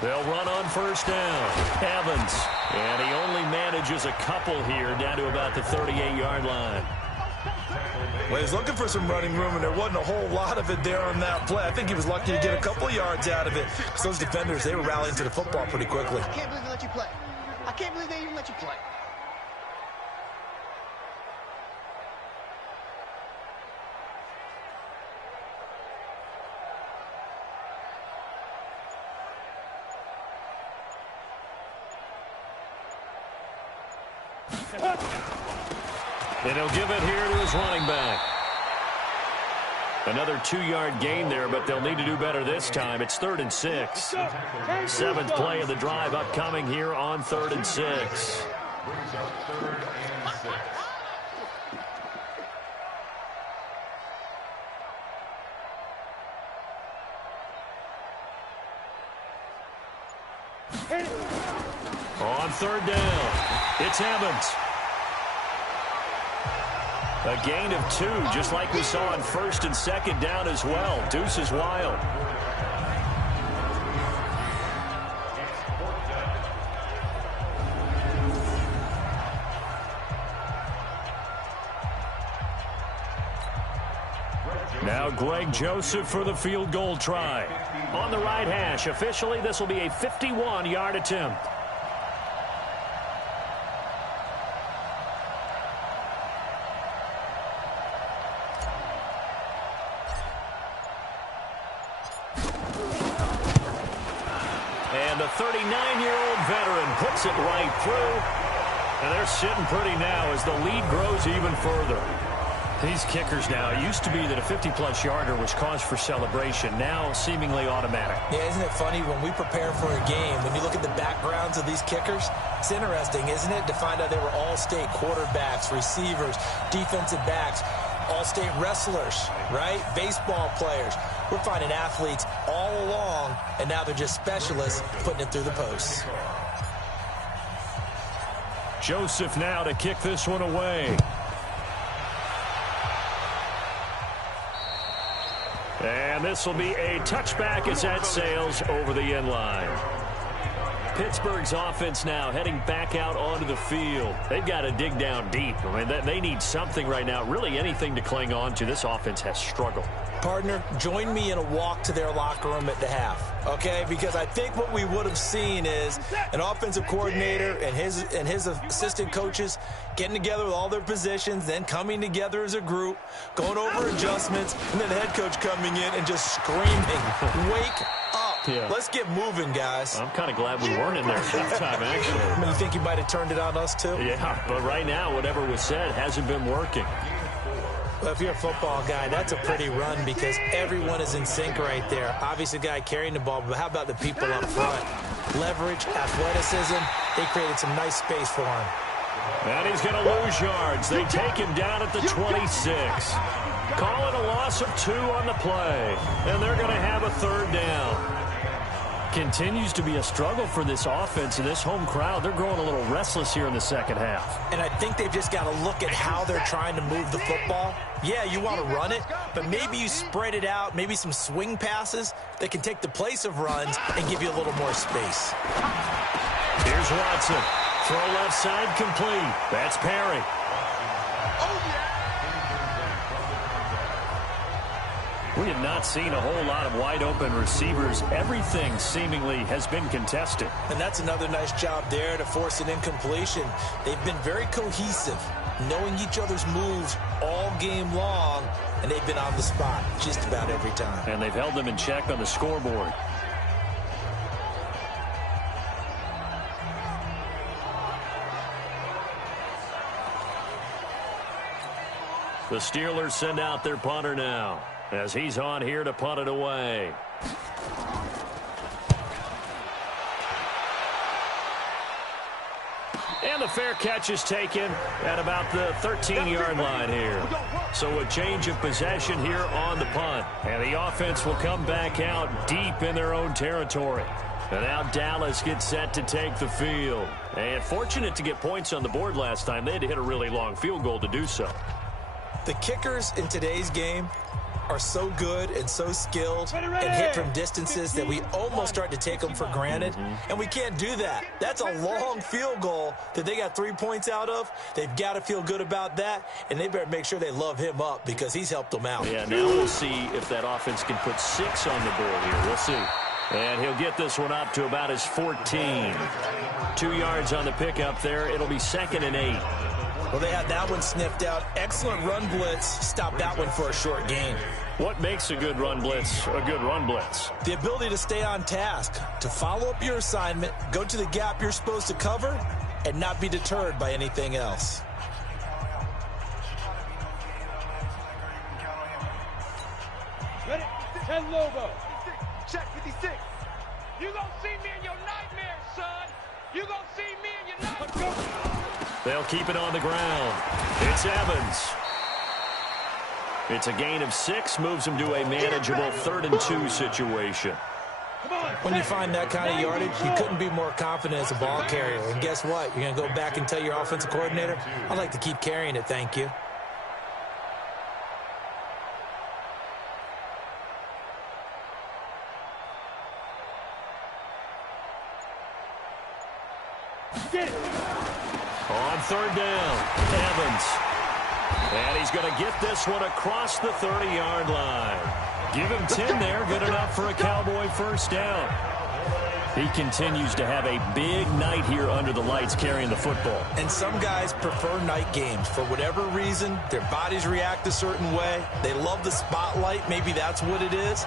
They'll run on first down. Evans. And he only manages a couple here down to about the 38-yard line. Well, he's looking for some running room, and there wasn't a whole lot of it there on that play. I think he was lucky to get a couple of yards out of it. So those defenders, they were rallying to the football pretty quickly. I can't believe they let you play. I can't believe they even let you play. And he'll give it here to his running back. Another 2-yard gain there, but they'll need to do better this time. It's 3rd and 6. 7th play of the drive upcoming here on 3rd and 6. On 3rd down, it's Evans. A gain of 2, just like we saw on 1st and 2nd down as well. Deuce is wild. Now Greg Joseph for the field goal try. On the right hash, officially this will be a 51-yard attempt. And the 39-year-old veteran puts it right through. And they're sitting pretty now as the lead grows even further. These kickers now, it used to be that a 50-plus yarder was cause for celebration. Now seemingly automatic. Yeah, isn't it funny when we prepare for a game, when you look at the backgrounds of these kickers, it's interesting, isn't it, to find out they were all-state quarterbacks, receivers, defensive backs, all-state wrestlers, right? Baseball players. We're finding athletes all along, and now they're just specialists putting it through the posts. Joseph now to kick this one away. And this will be a touchback as that sails over the end line. Pittsburgh's offense now heading back out onto the field. They've got to dig down deep. I mean, they need something right now, really anything to cling on to. This offense has struggled. Partner, join me in a walk to their locker room at the half, okay? Because I think what we would have seen is an offensive coordinator and his assistant coaches getting together with all their positions, then coming together as a group, going over adjustments, and then the head coach coming in and just screaming, wake up. Yeah. Let's get moving, guys. I'm kind of glad we weren't in there at halftime, actually. I mean, you think you might have turned it on us, too? Yeah, but right now, whatever was said hasn't been working. Well, if you're a football guy, that's a pretty run because everyone is in sync right there. Obviously, the guy carrying the ball, but how about the people up front? Leverage, athleticism, they created some nice space for him. And he's going to lose yards. They take him down at the 26. Call it a loss of 2 on the play. And they're going to have a third down. Continues to be a struggle for this offense and this home crowd. They're growing a little restless here in the second half. And I think they've just got to look at how they're trying to move the football. Yeah, you want to run it, but maybe you spread it out, maybe some swing passes that can take the place of runs and give you a little more space. Here's Watson. Throw left side complete. That's Perry. We have not seen a whole lot of wide-open receivers. Everything seemingly has been contested. And that's another nice job there to force an incompletion. They've been very cohesive, knowing each other's moves all game long, and they've been on the spot just about every time. And they've held them in check on the scoreboard. The Steelers send out their punter now, as he's on here to punt it away. And the fair catch is taken at about the 13-yard line here. So a change of possession here on the punt. And the offense will come back out deep in their own territory. And now Dallas gets set to take the field. And fortunate to get points on the board last time. They had to hit a really long field goal to do so. The kickers in today's game are so good and so skilled and hit from distances that we almost start to take them for granted, and we can't do that. That's a long field goal that they got 3 points out of. They've got to feel good about that, and they better make sure they love him up because he's helped them out. Yeah, now we'll see if that offense can put 6 on the board here. We'll see. And he'll get this one up to about his 14. 2 yards on the pickup there. It'll be 2nd and 8. Well, they had that one sniffed out. Excellent run blitz. Stop that one for a short gain. What makes a good run blitz a good run blitz? The ability to stay on task, to follow up your assignment, go to the gap you're supposed to cover, and not be deterred by anything else. Ready? 10 logo. Check 56. You gonna see me in your nightmares, son. You gonna see me in your nightmares. They'll keep it on the ground. It's Evans. It's a gain of 6, moves him to a manageable 3rd and 2 situation. When you find that kind of yardage, you couldn't be more confident as a ball carrier. And guess what? You're going to go back and tell your offensive coordinator, I'd like to keep carrying it, thank you. On 3rd down, Evans. And he's going to get this one across the 30-yard line. Give him 10 there, good enough for a Cowboy first down. He continues to have a big night here under the lights carrying the football. And some guys prefer night games. For whatever reason, their bodies react a certain way. They love the spotlight. Maybe that's what it is.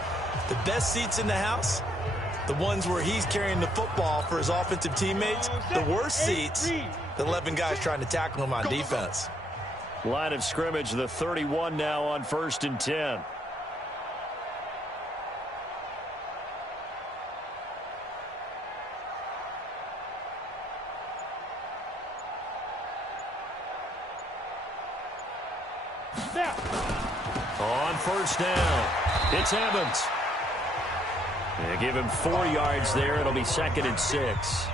The best seats in the house, the ones where he's carrying the football for his offensive teammates. The worst seats, the 11 guys trying to tackle him on defense. Line of scrimmage, the 31 now on 1st and 10. On 1st down, it's Evans. They give him 4 yards there. It'll be 2nd and 6.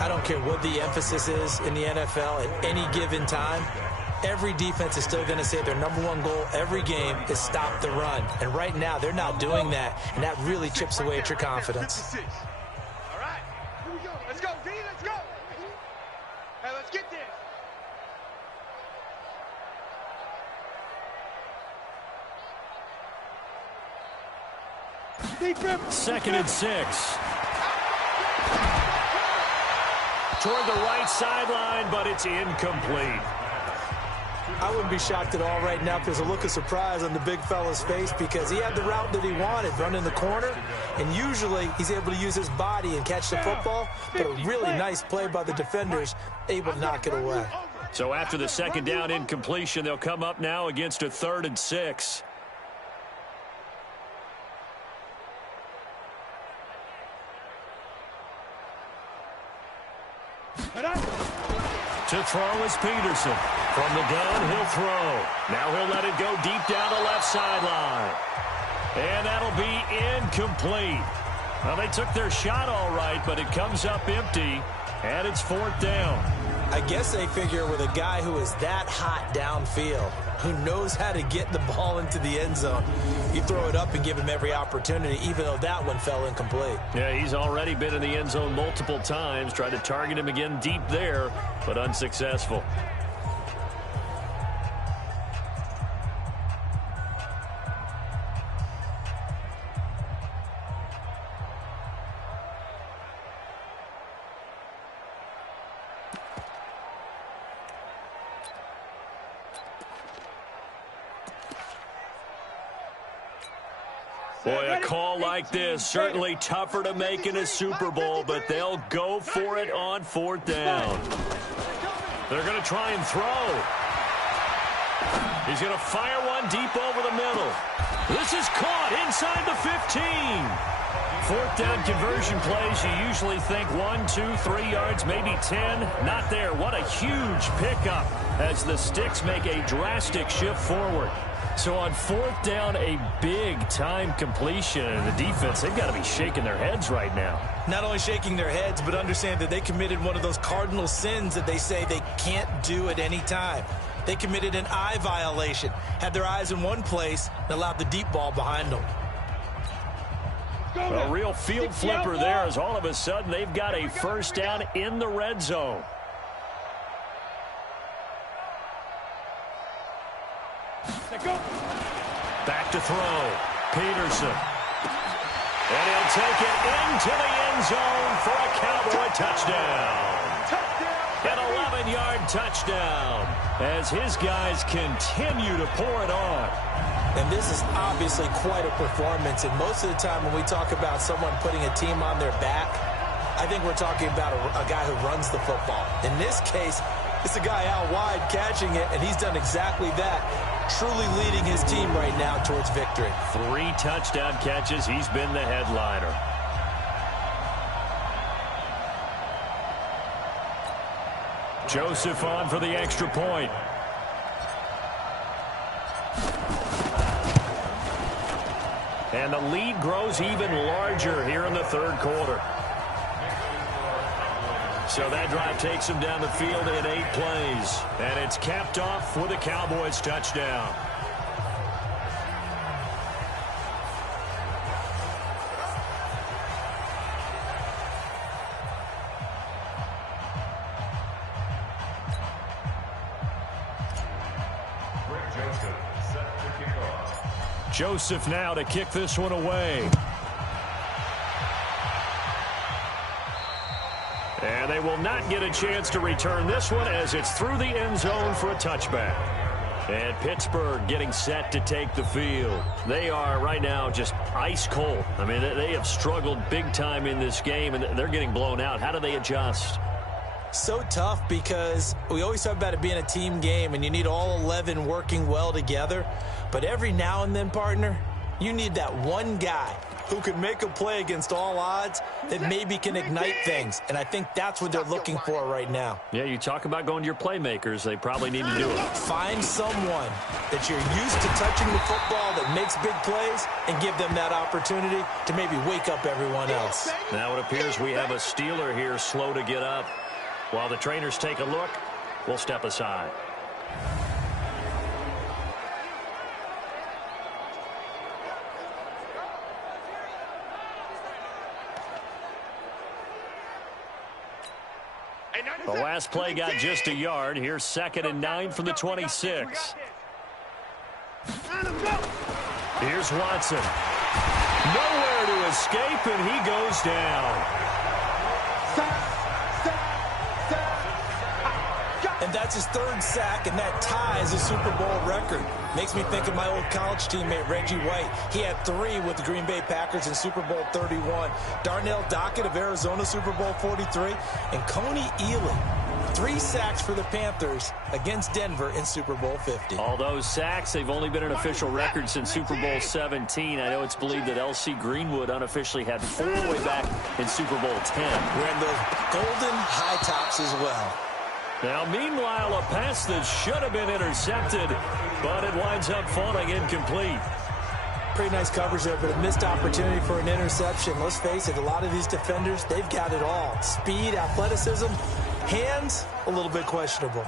I don't care what the emphasis is in the NFL at any given time. Every defense is still going to say their #1 goal every game is stop the run. And right now, they're not doing that, and that really chips away at your confidence. All right, here we go. Let's go, D, let's go. Hey, let's get this. Second and 6. Toward the right sideline, but it's incomplete. I wouldn't be shocked at all right now if there's a look of surprise on the big fella's face because he had the route that he wanted, running the corner, and usually he's able to use his body and catch the football, but a really nice play by the defenders, able to knock it away. So after the second down incompletion, they'll come up now against a 3rd and 6. To throw is Peterson. From the gun, he'll throw. Now he'll let it go deep down the left sideline. And that'll be incomplete. Well, they took their shot all right, but it comes up empty, and it's 4th down. I guess they figure with a guy who is that hot downfield, who knows how to get the ball into the end zone, you throw it up and give him every opportunity, even though that one fell incomplete. Yeah, he's already been in the end zone multiple times, tried to target him again deep there, but unsuccessful. Boy, a call like this, certainly tougher to make in a Super Bowl, but they'll go for it on 4th down. They're going to try and throw. He's going to fire one deep over the middle. This is caught inside the 15. 4th down conversion plays, you usually think 1, 2, 3 yards, maybe 10. Not there. What a huge pickup as the Sticks make a drastic shift forward. So on 4th down, a big-time completion. And the defense, they've got to be shaking their heads right now. Not only shaking their heads, but understand that they committed one of those cardinal sins that they say they can't do at any time. They committed an eye violation, had their eyes in one place, and allowed the deep ball behind them. A real field flipper there as all of a sudden they've got a 1st down in the red zone. Back to throw. Peterson. And he'll take it into the end zone for a Cowboy touchdown. An 11-yard touchdown as his guys continue to pour it on. And this is obviously quite a performance. And most of the time when we talk about someone putting a team on their back, I think we're talking about a guy who runs the football. In this case, it's a guy out wide catching it, and he's done exactly that, truly leading his team right now towards victory. 3 touchdown catches. He's been the headliner. Joseph on for the extra point. And the lead grows even larger here in the 3rd quarter. So that drive takes them down the field in 8 plays. And it's capped off with a Cowboys touchdown. Joseph now to kick this one away. And they will not get a chance to return this one as it's through the end zone for a touchback. And Pittsburgh getting set to take the field. They are right now just ice cold. I mean, they have struggled big time in this game, and they're getting blown out. How do they adjust? So tough because we always talk about it being a team game, and you need all 11 working well together. But every now and then, partner, You need that one guy who can make a play against all odds that maybe can ignite things. And I think that's what they're looking for right now. Yeah, you talk about going to your playmakers. They probably need to do it. Find someone that you're used to touching the football that makes big plays and give them that opportunity to maybe wake up everyone else. Now it appears we have a Steeler here slow to get up. While the trainers take a look, we'll step aside. The last play got just a yard. Here's 2nd and 9 from the 26. Here's Watson. Nowhere to escape, and he goes down. And that's his 3rd sack, and that ties a Super Bowl record. Makes me think of my old college teammate, Reggie White. He had 3 with the Green Bay Packers in Super Bowl 31. Darnell Dockett of Arizona, Super Bowl 43. And Coney Ealy, 3 sacks for the Panthers against Denver in Super Bowl 50. All those sacks, they've only been an official record since Super Bowl 17. I know it's believed that L.C. Greenwood unofficially had 4 way back in Super Bowl 10. Wearing those golden high tops as well. Now, meanwhile, a pass that should have been intercepted, but it winds up falling incomplete. Pretty nice coverage there, but a missed opportunity for an interception. Let's face it, a lot of these defenders, they've got it all. Speed, athleticism, hands, a little bit questionable.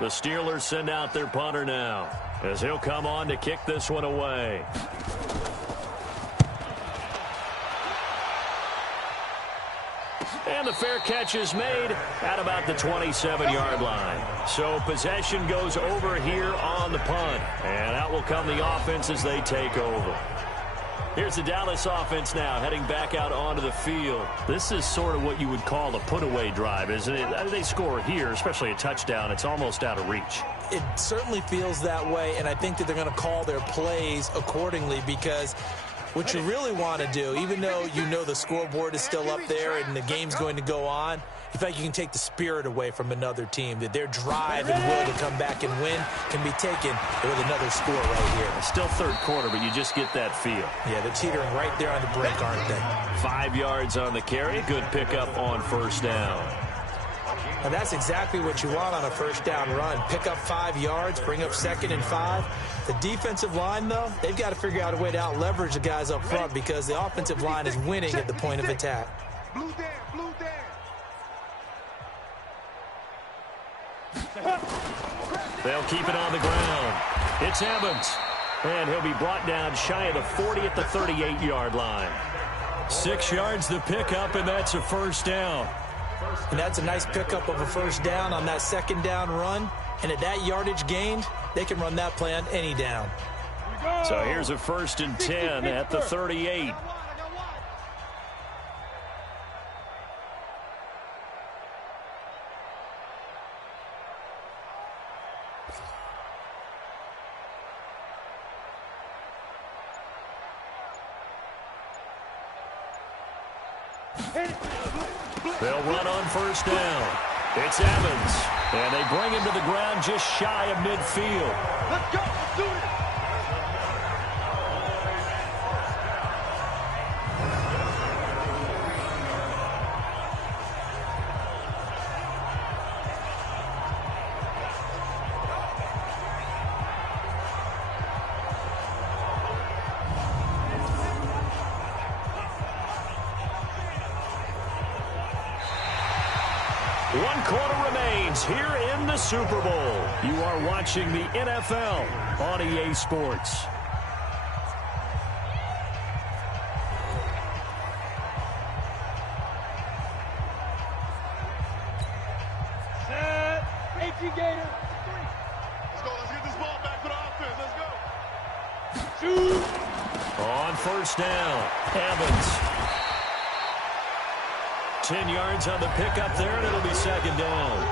The Steelers send out their punter now, as he'll come on to kick this one away. And the fair catch is made at about the 27-yard line. So possession goes over here on the punt. And out will come the offense as they take over. Here's the Dallas offense now, heading back out onto the field. This is sort of what you would call a put-away drive, isn't it? They score here, especially a touchdown. It's almost out of reach. It certainly feels that way, and I think that they're going to call their plays accordingly, because what you really want to do, even though you know the scoreboard is still up there and the game's going to go on, in fact, you can take the spirit away from another team, that their drive and will to come back and win can be taken with another score right here. It's still 3rd quarter, but you just get that feel. Yeah, they're teetering right there on the brink, aren't they? 5 yards on the carry. Good pickup on 1st down. And that's exactly what you want on a 1st down run. Pick up 5 yards, bring up 2nd and 5. The defensive line, though, they've got to figure out a way to out-leverage the guys up front, because the offensive line is winning at the point of attack. Blue down, blue down. They'll keep it on the ground. It's Evans. And he'll be brought down shy of the 40 at the 38-yard line. 6 yards the pickup, and that's a 1st down. And that's a nice pickup of a 1st down on that 2nd down run. And at that yardage gained, they can run that play on any down. So here's a 1st and 10 at the 38. They'll run on 1st down. It's Evans. And they bring him to the ground just shy of midfield. Let's go. Let's do it. One quarter remains here in the Super Bowl. You are watching the NFL on EA Sports. Set. AT Gator. Let's go. Let's get this ball back for the offense. Let's go. Shoot. On 1st down, Evans. 10 yards on the pickup there, and it'll be 2nd down.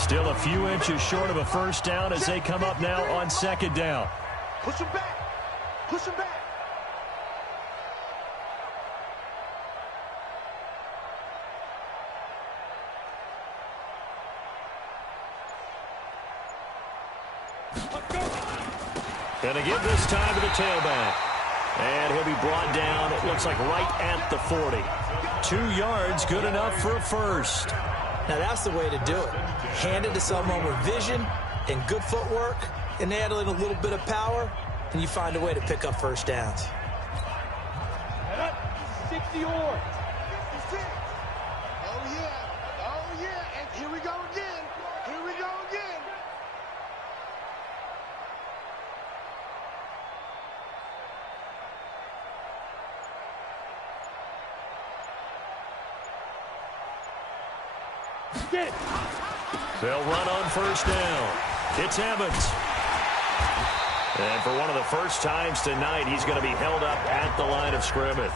Still a few inches short of a first down as they come up now on second down. Push him back. Push him back. Going to give this time to the tailback. And he'll be brought down, it looks like right at the 40. 2 yards, good enough for a first. Now that's the way to do it. Hand it to someone with vision and good footwork, and add in a little bit of power, and you find a way to pick up first downs. 60 yards. 56. Oh, yeah. Oh, yeah. And here we go again. Here we go again. Get it. They'll run on first down. It's Evans. And for one of the first times tonight, he's going to be held up at the line of scrimmage.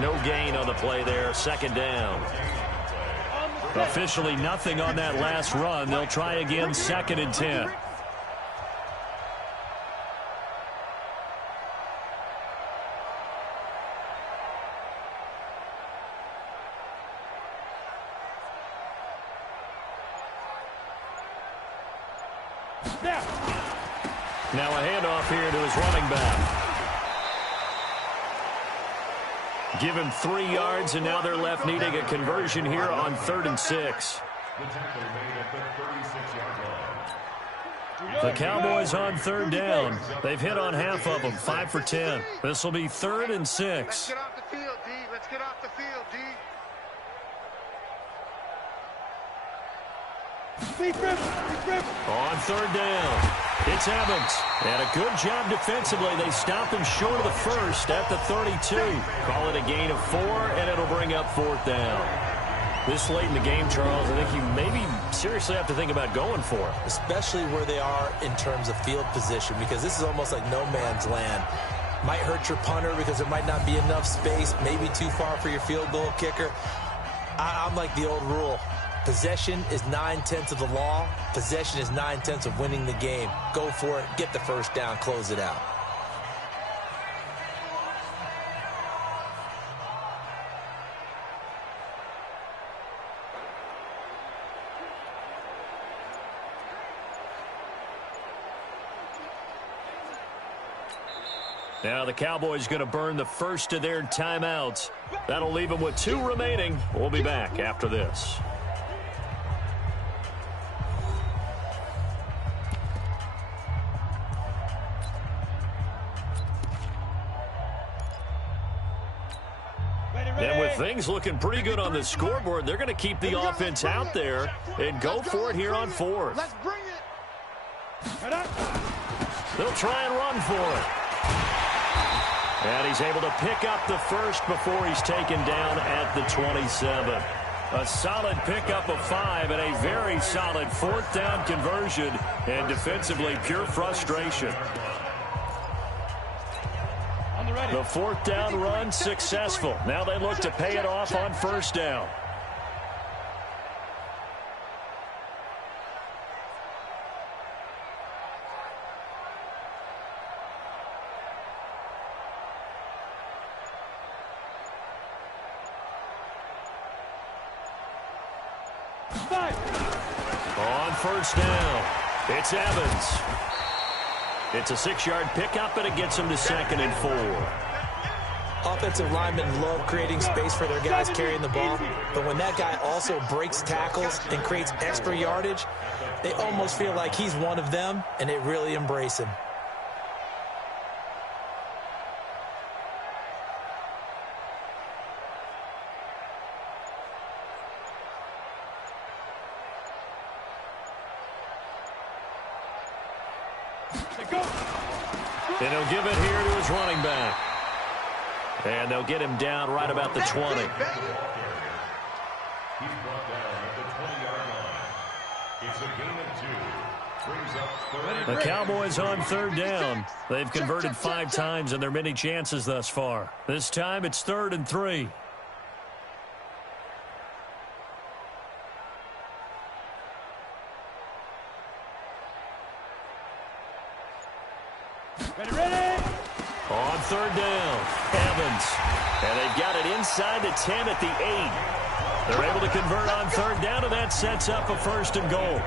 No gain on the play there. Second down. Officially nothing on that last run. They'll try again, 2nd and 10. Now a handoff here to his running back. Give him 3 yards, and now they're left needing a conversion here on 3rd and 6. The Cowboys on 3rd down. They've hit on half of them, 5 for 10. This will be 3rd and 6. Let's get off the field, D. Let's get off the field, D. On 3rd down, it's Evans. And a good job defensively. They stop him short of the first at the 32. Call it a gain of 4, and it'll bring up 4th down. This late in the game, Charles, I think you maybe seriously have to think about going for it. Especially where they are in terms of field position, because this is almost like no man's land. Might hurt your punter because there might not be enough space, maybe too far for your field goal kicker. I'm like the old rule. Possession is 9/10 of the law. Possession is 9/10 of winning the game. Go for it. Get the first down. Close it out. Now the Cowboys going to burn the first of their timeouts. That'll leave them with 2 remaining. We'll be back after this. And with things looking pretty good on the scoreboard, they're going to keep the offense out there and go for it here on 4th. Let's bring it. They'll try and run for it. And he's able to pick up the first before he's taken down at the 27. A solid pickup of 5 and a very solid 4th down conversion. And defensively, pure frustration. The 4th down run successful. Now they look to pay it off on first down. On first down, it's Evans. It's a 6-yard pickup, and it gets him to 2nd and 4. Offensive linemen love creating space for their guys carrying the ball, but when that guy also breaks tackles and creates extra yardage, they almost feel like he's one of them, and they really embrace him. And he'll give it here to his running back. And they'll get him down right about the 20. He's brought down at the 20-yard line. It's a gain of 2. Brings up 3rd. The Cowboys on 3rd down. They've converted 5 times in their many chances thus far. This time it's 3rd and 3. Ready. On third down, Evans. And they've got it inside the 10 at the 8. They're able to convert on third down, and that sets up a first and goal.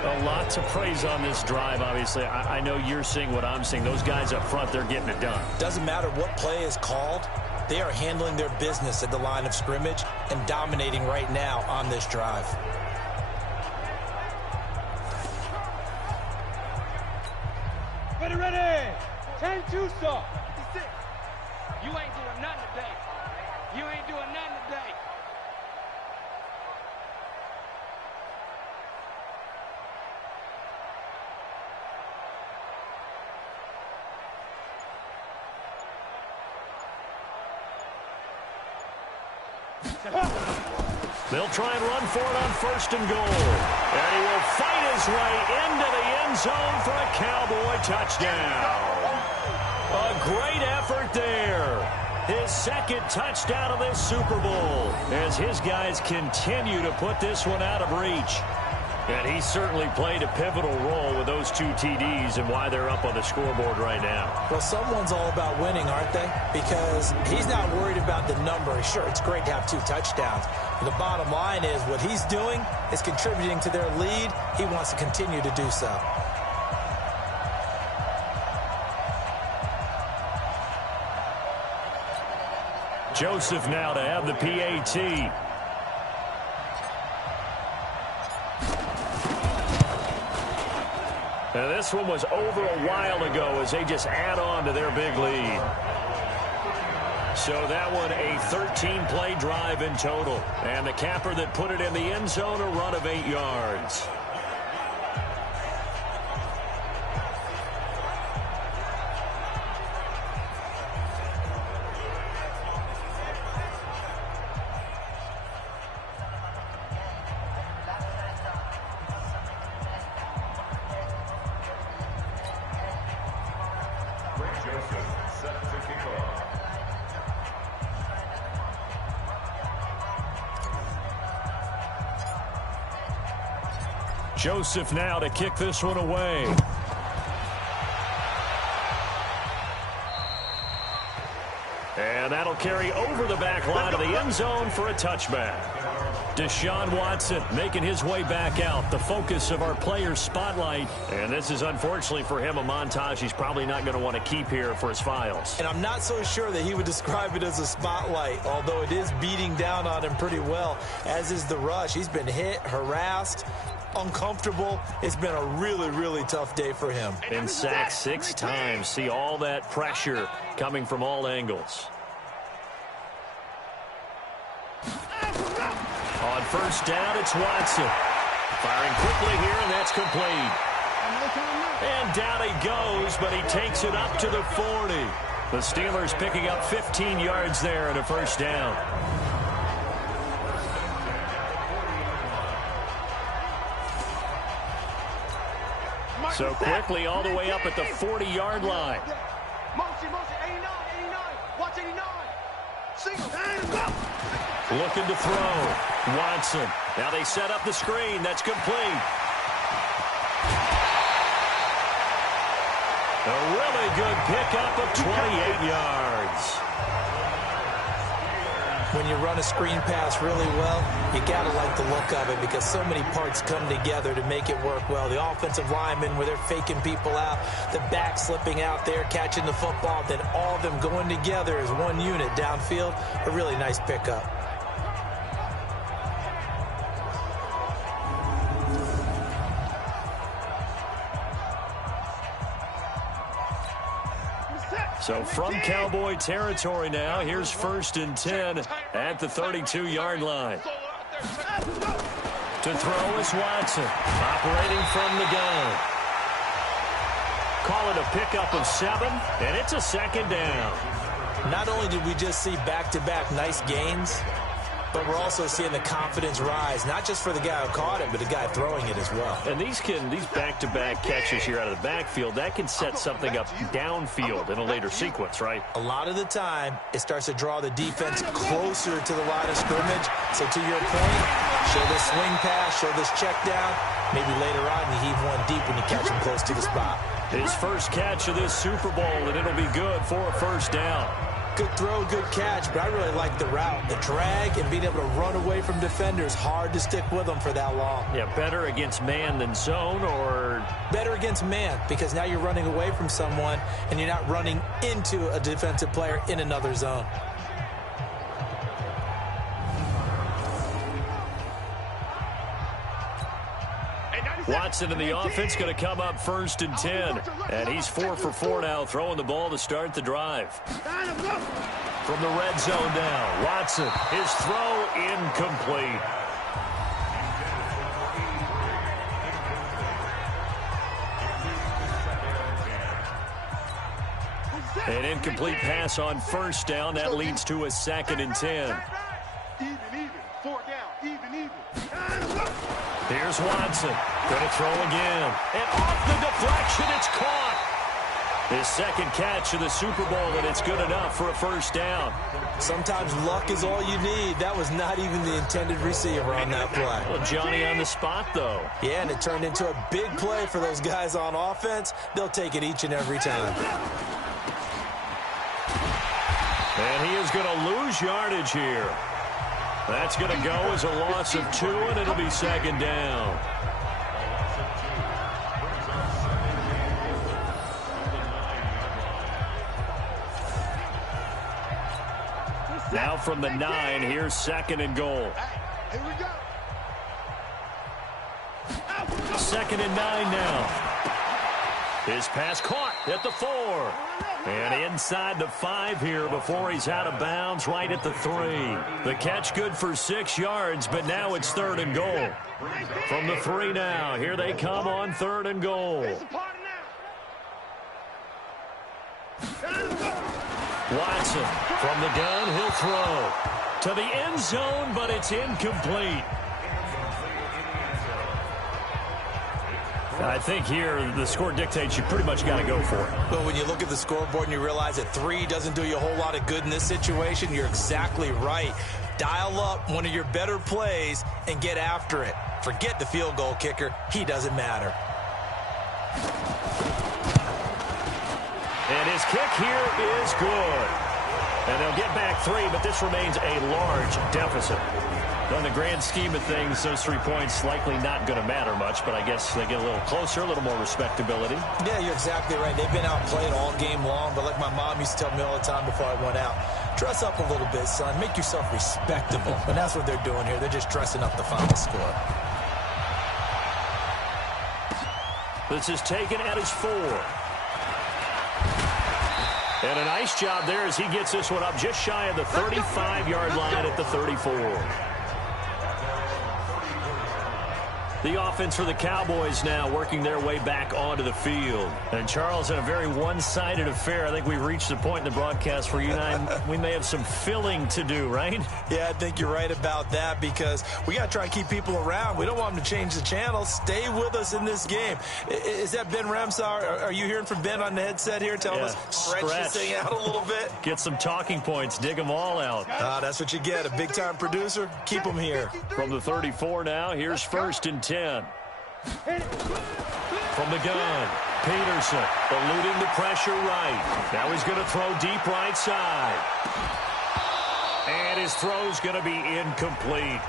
A lot to praise on this drive, obviously. I know you're seeing what I'm seeing. Those guys up front, they're getting it done. Doesn't matter what play is called. They are handling their business at the line of scrimmage and dominating right now on this drive. Ready. 10-2, sir. You ain't doing nothing today. You ain't doing nothing today. They'll try and run for it on first and goal. And he will fight his way into the end zone for a Cowboy touchdown. A great effort there. His second touchdown of this Super Bowl as his guys continue to put this one out of reach. And he certainly played a pivotal role with those 2 TDs and why they're up on the scoreboard right now. Well, someone's all about winning, aren't they? Because he's not worried about the number. Sure, it's great to have 2 touchdowns. But the bottom line is what he's doing is contributing to their lead. He wants to continue to do so. Joseph now to have the PAT. And this one was over a while ago as they just add on to their big lead. So that one a 13-play drive in total. And the capper that put it in the end zone, a run of 8 yards. Joseph now to kick this one away. And that'll carry over the back line of the end zone for a touchback. Deshaun Watson making his way back out, the focus of our players' spotlight. And this is, unfortunately for him, a montage he's probably not going to want to keep here for his files. And I'm not so sure that he would describe it as a spotlight, although it is beating down on him pretty well, as is the rush. He's been hit, harassed, uncomfortable. It's been a really, really tough day for him. Been sacked 6 times. See all that pressure coming from all angles. On first down, it's Watson. Firing quickly here, and that's complete. And down he goes, but he takes it up to the 40. The Steelers picking up 15 yards there and a first down. So quickly all the way up at the 40-yard line. Motion, 89, watch 89. Looking to throw. Watson. Now they set up the screen. That's complete. A really good pickup of 28 yards. When you run a screen pass really well, you got to like the look of it because so many parts come together to make it work well. The offensive linemen where they're faking people out, the back slipping out there, catching the football, then all of them going together as one unit downfield. A really nice pickup. So from Cowboy territory now, here's 1st and 10 at the 32-yard line. To throw is Watson, operating from the gun. Call it a pickup of 7, and it's a second down. Not only did we just see back-to-back nice gains, but we're also seeing the confidence rise, not just for the guy who caught it, but the guy throwing it as well. And these back-to-back catches here out of the backfield, that can set something up downfield in a later sequence, right? A lot of the time, it starts to draw the defense closer to the line of scrimmage. So to your point, show this swing pass, show this check down. Maybe later on you heave one deep when you catch him close to the spot. His first catch of this Super Bowl, and it'll be good for a first down. Good throw, good catch, but I really like the route. The drag and being able to run away from defenders, hard to stick with them for that long. Yeah, better against man than zone, or? Better against man, because now you're running away from someone and you're not running into a defensive player in another zone. Watson in the offense going to come up first and 10. And he's 4 for 4 now, throwing the ball to start the drive. From the red zone now, Watson, his throw incomplete. An incomplete pass on first down. That leads to a 2nd and 10. Even. 4 down. Even. Here's Watson. Going to throw again. And off the deflection, it's caught. His second catch of the Super Bowl, and it's good enough for a first down. Sometimes luck is all you need. That was not even the intended receiver on that play. Well, Johnny on the spot, though. Yeah, and it turned into a big play for those guys on offense. They'll take it each and every time. And he is going to lose yardage here. That's going to go as a loss of 2, and it'll be 2nd down. Now from the 9, here's 2nd and goal. Here we go. 2nd and 9 now. His pass caught at the 4. And inside the 5 here before he's out of bounds, right at the 3. The catch good for 6 yards, but now it's 3rd and goal. From the 3 now, here they come on 3rd and goal. Watson from the gun, he'll throw to the end zone, but it's incomplete. I think here the score dictates you pretty much got to go for it. But when you look at the scoreboard and you realize that 3 doesn't do you a whole lot of good in this situation, you're exactly right. Dial up one of your better plays and get after it. Forget the field goal kicker. He doesn't matter. And his kick here is good. And they'll get back 3, but this remains a large deficit. In the grand scheme of things, those 3 points likely not going to matter much, but I guess they get a little closer, a little more respectability. Yeah, you're exactly right. They've been outplayed all game long, but like my mom used to tell me all the time before I went out, dress up a little bit, son. Make yourself respectable. And that's what they're doing here. They're just dressing up the final score. This is taken at his 4. And a nice job there as he gets this one up just shy of the 35-yard line at the 34. The offense for the Cowboys now working their way back onto the field. And, Charles, in a very one-sided affair, I think we've reached the point in the broadcast where you and I, we may have some filling to do, right? Yeah, I think you're right about that because we got to try and keep people around. We don't want them to change the channel. Stay with us in this game. Is that Ben Ramsar? Are you hearing from Ben on the headset here? Tell us, stretch this thing out a little bit. Get some talking points. Dig them all out. That's what you get. A big-time producer. Keep them here. From the 34 now, here's 1st and 10. From the gun, Peterson eluding the pressure right. Now he's going to throw deep right side. And his throw's going to be incomplete.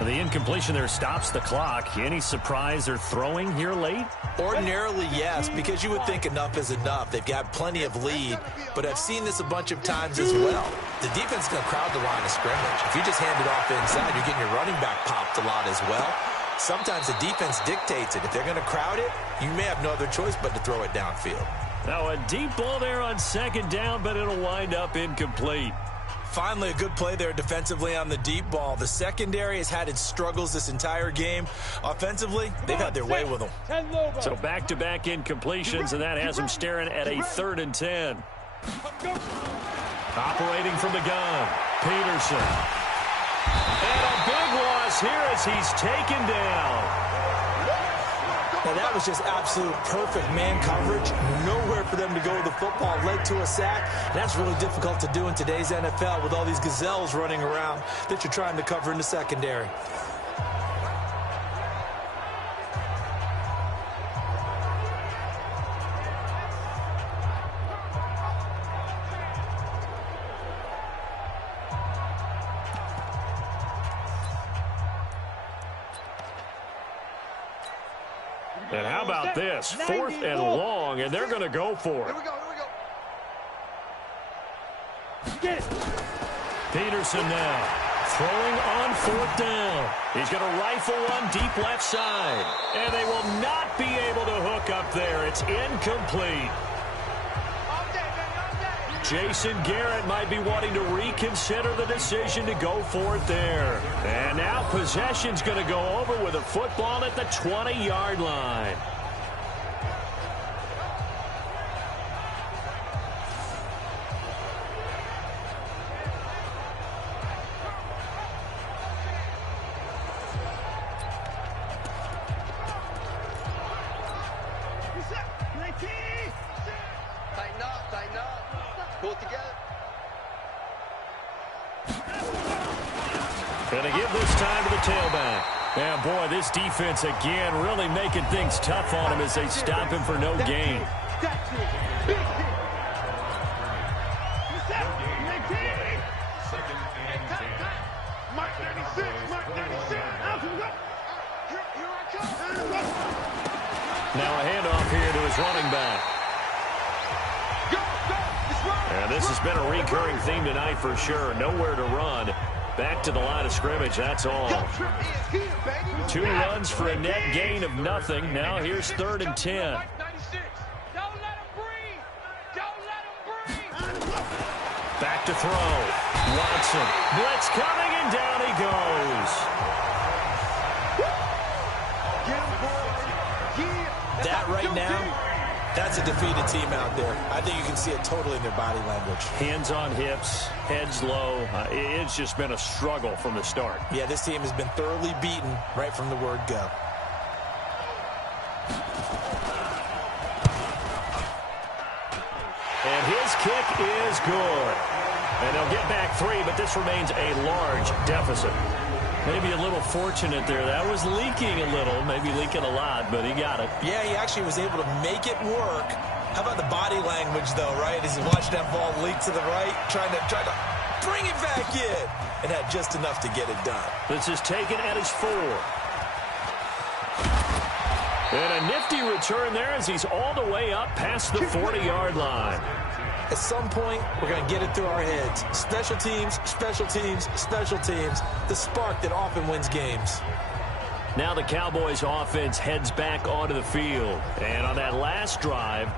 The incompletion there stops the clock. Any surprise they're throwing here late? Ordinarily, yes, because you would think enough is enough. They've got plenty of lead, but I've seen this a bunch of times as well. The defense is going to crowd the line of scrimmage. If you just hand it off inside, you're getting your running back popped a lot as well. Sometimes the defense dictates it. If they're going to crowd it, you may have no other choice but to throw it downfield. Now a deep ball there on 2nd down, but it'll wind up incomplete. Finally, a good play there defensively on the deep ball. The secondary has had its struggles this entire game. Offensively, they've had their way with them. So back-to-back incompletions, and that has them staring at a 3rd and 10. Operating from the gun, Peterson. And a big loss here as he's taken down. Well, that was just absolute perfect man coverage. Nowhere for them to go with the football. Led to a sack. That's really difficult to do in today's NFL with all these gazelles running around that you're trying to cover in the secondary. And how about this? 4th and long, and they're going to go for it. Here we go. Get it. Peterson now throwing on 4th down. He's going to rifle one deep left side. And they will not be able to hook up there. It's incomplete. Jason Garrett might be wanting to reconsider the decision to go for it there. And now possession's going to go over with a football at the 20-yard line. Tighten up. Pull it together. Going to give this time to the tailback. And boy, this defense again really making things tough on him as they stop him for no gain. That's it. Big hit. Mark 96. Out we go. Here I come. Now a handoff here to his running back. And this has been a recurring theme tonight for sure. Nowhere to run. Back to the line of scrimmage, that's all. 2 runs for a net gain of nothing. Now here's 3rd and 10. Don't let him breathe. Back to throw. Watson. Blitz coming, and down he goes. That right now, that's a defeated team out there. I think you can see it totally in their body language. Hands on hips, heads low. It's just been a struggle from the start. Yeah, this team has been thoroughly beaten right from the word go. And his kick is good. And they'll get back 3, but this remains a large deficit. Maybe a little fortunate there. That was leaking a little, maybe leaking a lot, but he got it. Yeah, he actually was able to make it work. How about the body language, though, right? As he watched that ball leak to the right, trying to bring it back in, and had just enough to get it done. This is taken at his 4. And a nifty return there as he's all the way up past the 40-yard line. At some point, we're going to get it through our heads. Special teams, special teams, special teams. The spark that often wins games. Now the Cowboys offense heads back onto the field. And on that last drive,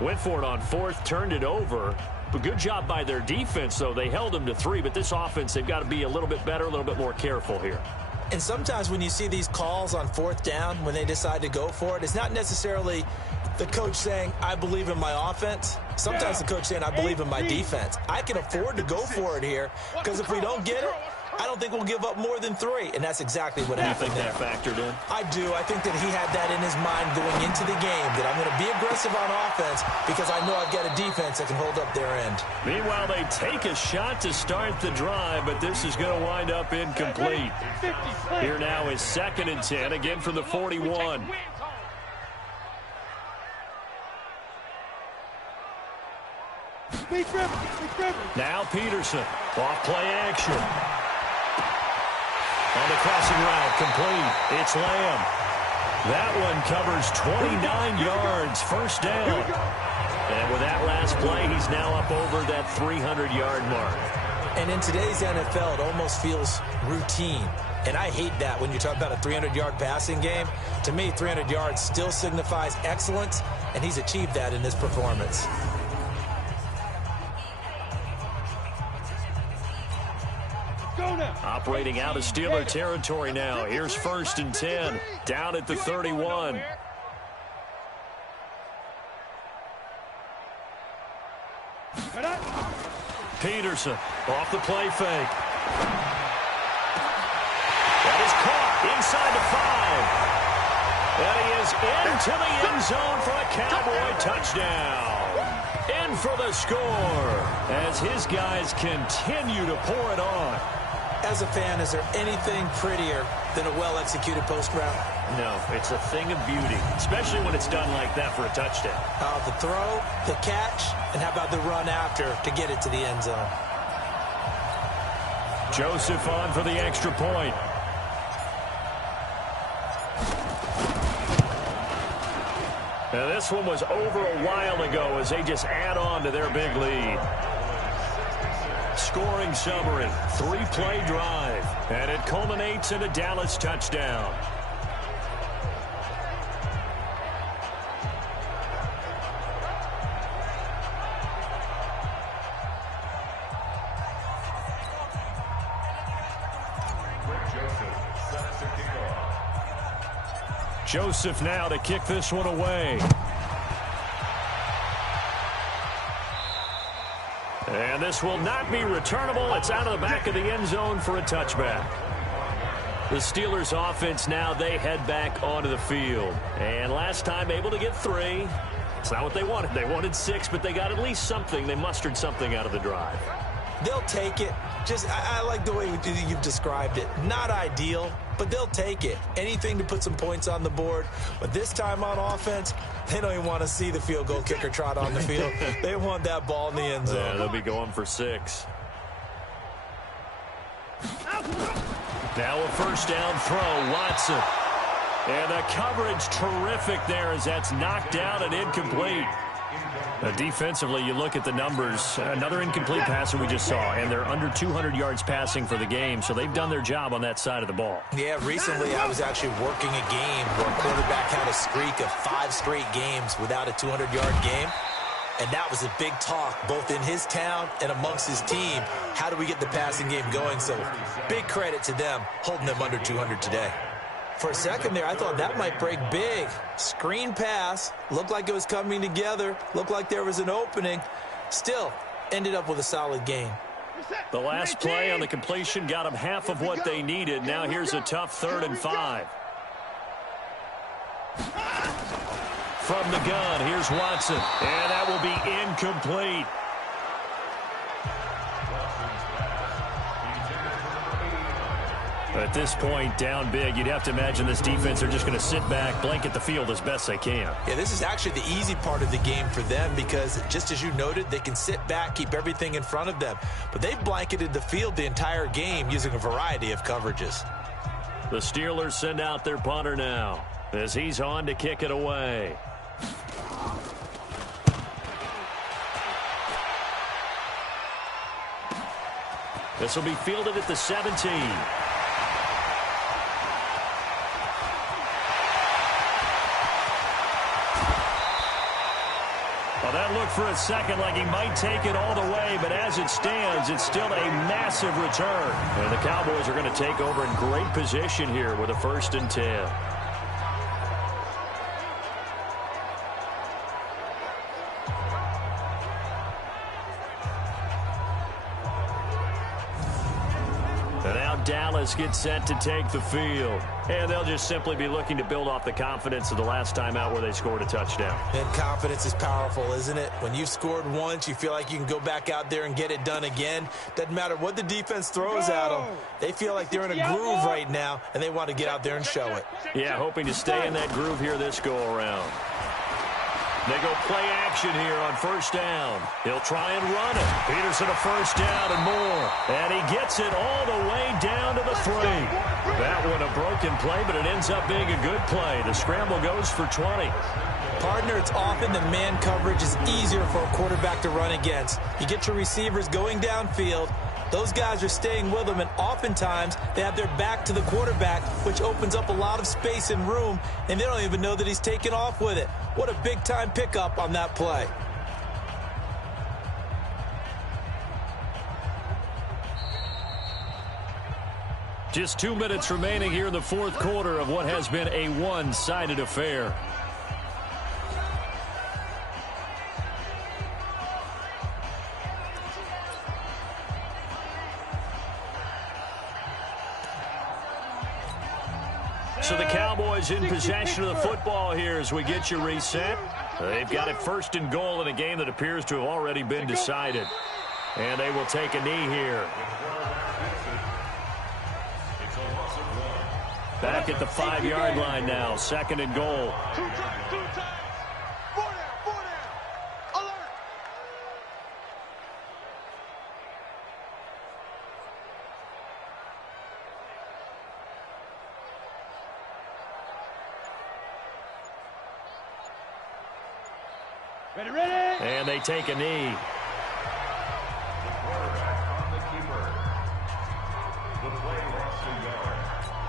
went for it on 4th, turned it over. But good job by their defense, though. They held them to 3, but this offense, they've got to be a little bit better, a little bit more careful here. And sometimes when you see these calls on 4th down, when they decide to go for it, it's not necessarily the coach saying, I believe in my offense. Sometimes the coach saying, I believe in my defense. I can afford to go for it here because if we don't get it, I don't think we'll give up more than 3. And that's exactly what happened. You think that factored in? I do. I think that he had that in his mind going into the game, that I'm going to be aggressive on offense because I know I've got a defense that can hold up their end. Meanwhile, they take a shot to start the drive, but this is going to wind up incomplete. Here now is 2nd and 10, again from the 41. Now Peterson, off play action. On the crossing route, complete. It's Lamb. That one covers 29 yards, 1st down. And with that last play, he's now up over that 300-yard mark. And in today's NFL, it almost feels routine. And I hate that when you talk about a 300-yard passing game. To me, 300 yards still signifies excellence, and he's achieved that in this performance. Operating out of Steeler territory now. Here's 1st and 10, down at the 31. Peterson off the play fake. That is caught inside the 5. And he is into the end zone for a Cowboy touchdown. In for the score as his guys continue to pour it on. As a fan, is there anything prettier than a well-executed post route? No, it's a thing of beauty, especially when it's done like that for a touchdown. The throw, the catch, and how about the run after to get it to the end zone? Joseph on for the extra point. Now, this one was over a while ago as they just add on to their big lead. Scoring summary, 3-play drive, and it culminates in a Dallas touchdown. Joseph now to kick this one away. And this will not be returnable. It's out of the back of the end zone for a touchback. The Steelers offense now, they head back onto the field. And last time able to get 3. It's not what they wanted. They wanted 6, but they got at least something. They mustered something out of the drive. They'll take it. I like the way you've described it. Not ideal, but they'll take it. Anything to put some points on the board. But this time on offense, they don't even want to see the field goal kicker trot on the field. They want that ball in the end zone. Yeah, they'll be going for 6. Now a first down throw, Watson. And the coverage terrific there as that's knocked down and incomplete. Defensively, you look at the numbers. Another incomplete pass that we just saw, and they're under 200 yards passing for the game, so they've done their job on that side of the ball. Yeah, recently I was actually working a game where a quarterback had a streak of 5 straight games without a 200-yard game, and that was a big talk both in his town and amongst his team. How do we get the passing game going? So big credit to them holding them under 200 today. For a second there, I thought that might break big. Screen pass, looked like it was coming together, looked like there was an opening. Still, ended up with a solid gain. The last play on the completion got them half of what they needed. Now here's a tough 3rd and 5. From the gun, here's Watson. And that will be incomplete. At this point, down big, you'd have to imagine this defense are just going to sit back, blanket the field as best they can. Yeah, this is actually the easy part of the game for them because, just as you noted, they can sit back, keep everything in front of them. But they've blanketed the field the entire game using a variety of coverages. The Steelers send out their punter now as he's on to kick it away. This will be fielded at the 17. Well, that looked for a second like he might take it all the way, but as it stands, it's still a massive return. And the Cowboys are going to take over in great position here with a 1st and 10. And now Dallas gets set to take the field. And they'll just simply be looking to build off the confidence of the last time out where they scored a touchdown. And confidence is powerful, isn't it? When you've scored once, you feel like you can go back out there and get it done again. Doesn't matter what the defense throws at them. They feel like they're in a groove right now, and they want to get out there and show it. Yeah, hoping to stay in that groove here this go-around. They go play action here on 1st down. He'll try and run it. Peterson a 1st down and more. And he gets it all the way down to the 3. That one a broken play, but it ends up being a good play. The scramble goes for 20. Partner, it's often the man coverage is easier for a quarterback to run against. You get your receivers going downfield. Those guys are staying with them, and oftentimes they have their back to the quarterback, which opens up a lot of space and room, and they don't even know that he's taken off with it. What a big-time pickup on that play. Just 2 minutes remaining here in the 4th quarter of what has been a one-sided affair. So the Cowboys in possession of the football here as we get you reset. They've got it 1st and goal in a game that appears to have already been decided. And they will take a knee here. Back at the 5-yard line now, 2nd and goal. Ready, ready. And they take a knee. The quarterback on the keeper. The play lost a yard.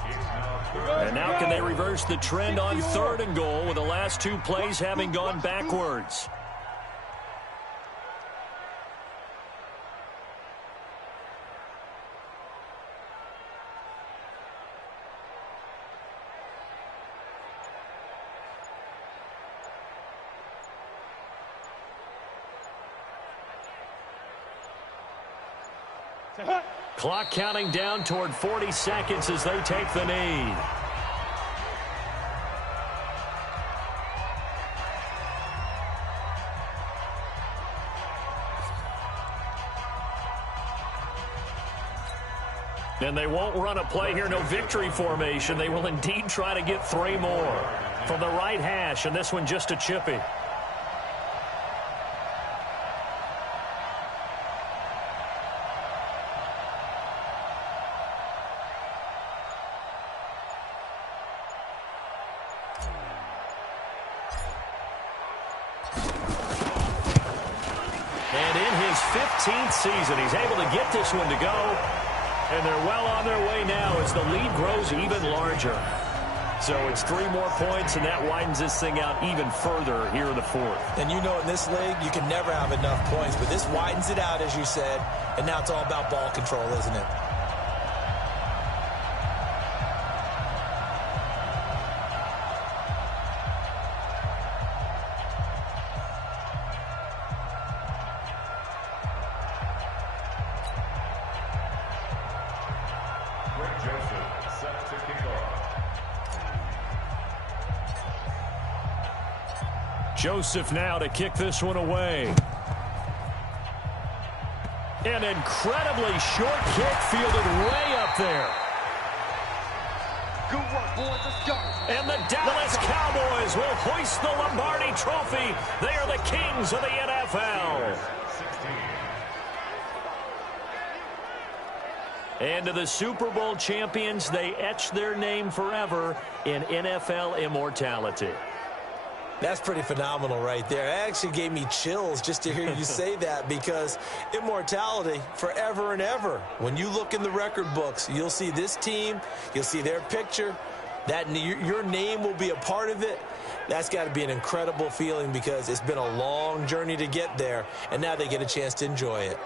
It's now third. And now can they reverse the trend on 3rd and goal with the last 2 plays having gone backwards? Clock counting down toward 40 seconds as they take the knee. And they won't run a play here, no victory formation. They will indeed try to get 3 more. From the right hash, and this one just a chippy. And in his 15th season, he's able to get this one to go. And they're well on their way now as the lead grows even larger. So it's 3 more points, and that widens this thing out even further here in the 4th. And you know in this league, you can never have enough points, but this widens it out, as you said, and now it's all about ball control, isn't it? Joseph set to kick off. Joseph now to kick this one away. An incredibly short kick fielded way up there. Good work, boys. Let's go. And the Dallas Cowboys will hoist the Lombardi Trophy. They are the kings of the NFL. 16. And to the Super Bowl champions, they etch their name forever in NFL immortality. That's pretty phenomenal right there. It actually gave me chills just to hear you say that, because immortality forever and ever. When you look in the record books, you'll see this team, you'll see their picture, that your name will be a part of it. That's got to be an incredible feeling, because it's been a long journey to get there, and now they get a chance to enjoy it.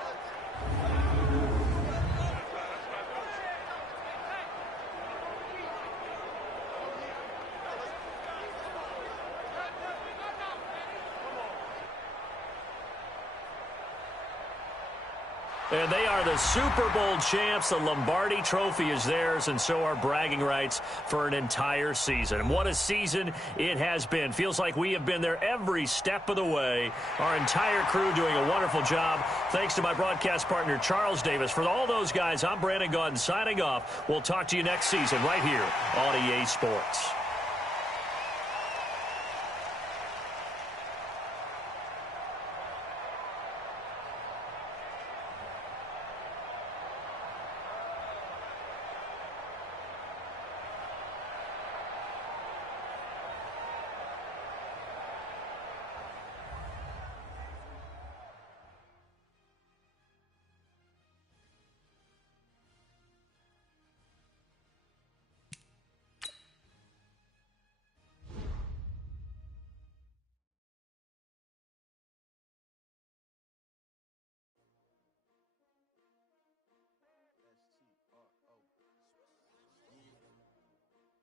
And they are the Super Bowl champs. The Lombardi Trophy is theirs, and so are bragging rights for an entire season. And what a season it has been. Feels like we have been there every step of the way. Our entire crew doing a wonderful job. Thanks to my broadcast partner, Charles Davis. For all those guys, I'm Brandon Gaudin signing off. We'll talk to you next season right here on EA Sports.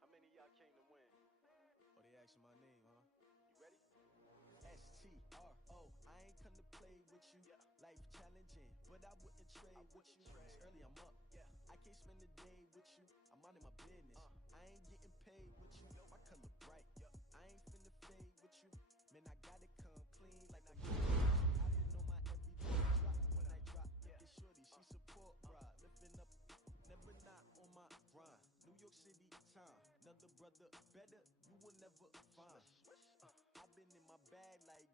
How many of y'all came to win? Oh, they asking my name, huh? You ready? S-T-R-O. I ain't come to play with you. Life challenging, but I wouldn't trade with you. It's early, I'm up. I can't spend the day with you. I'm out in my business. I ain't getting paid with you. My color bright. I ain't finna fade with you. Man, I gotta come clean like I got I've been on my everyday drop. When I drop, look at shorty, she support ride. Lifting up, never not on my grind. New York City time. Another brother better, you will never find. I've been in my bag like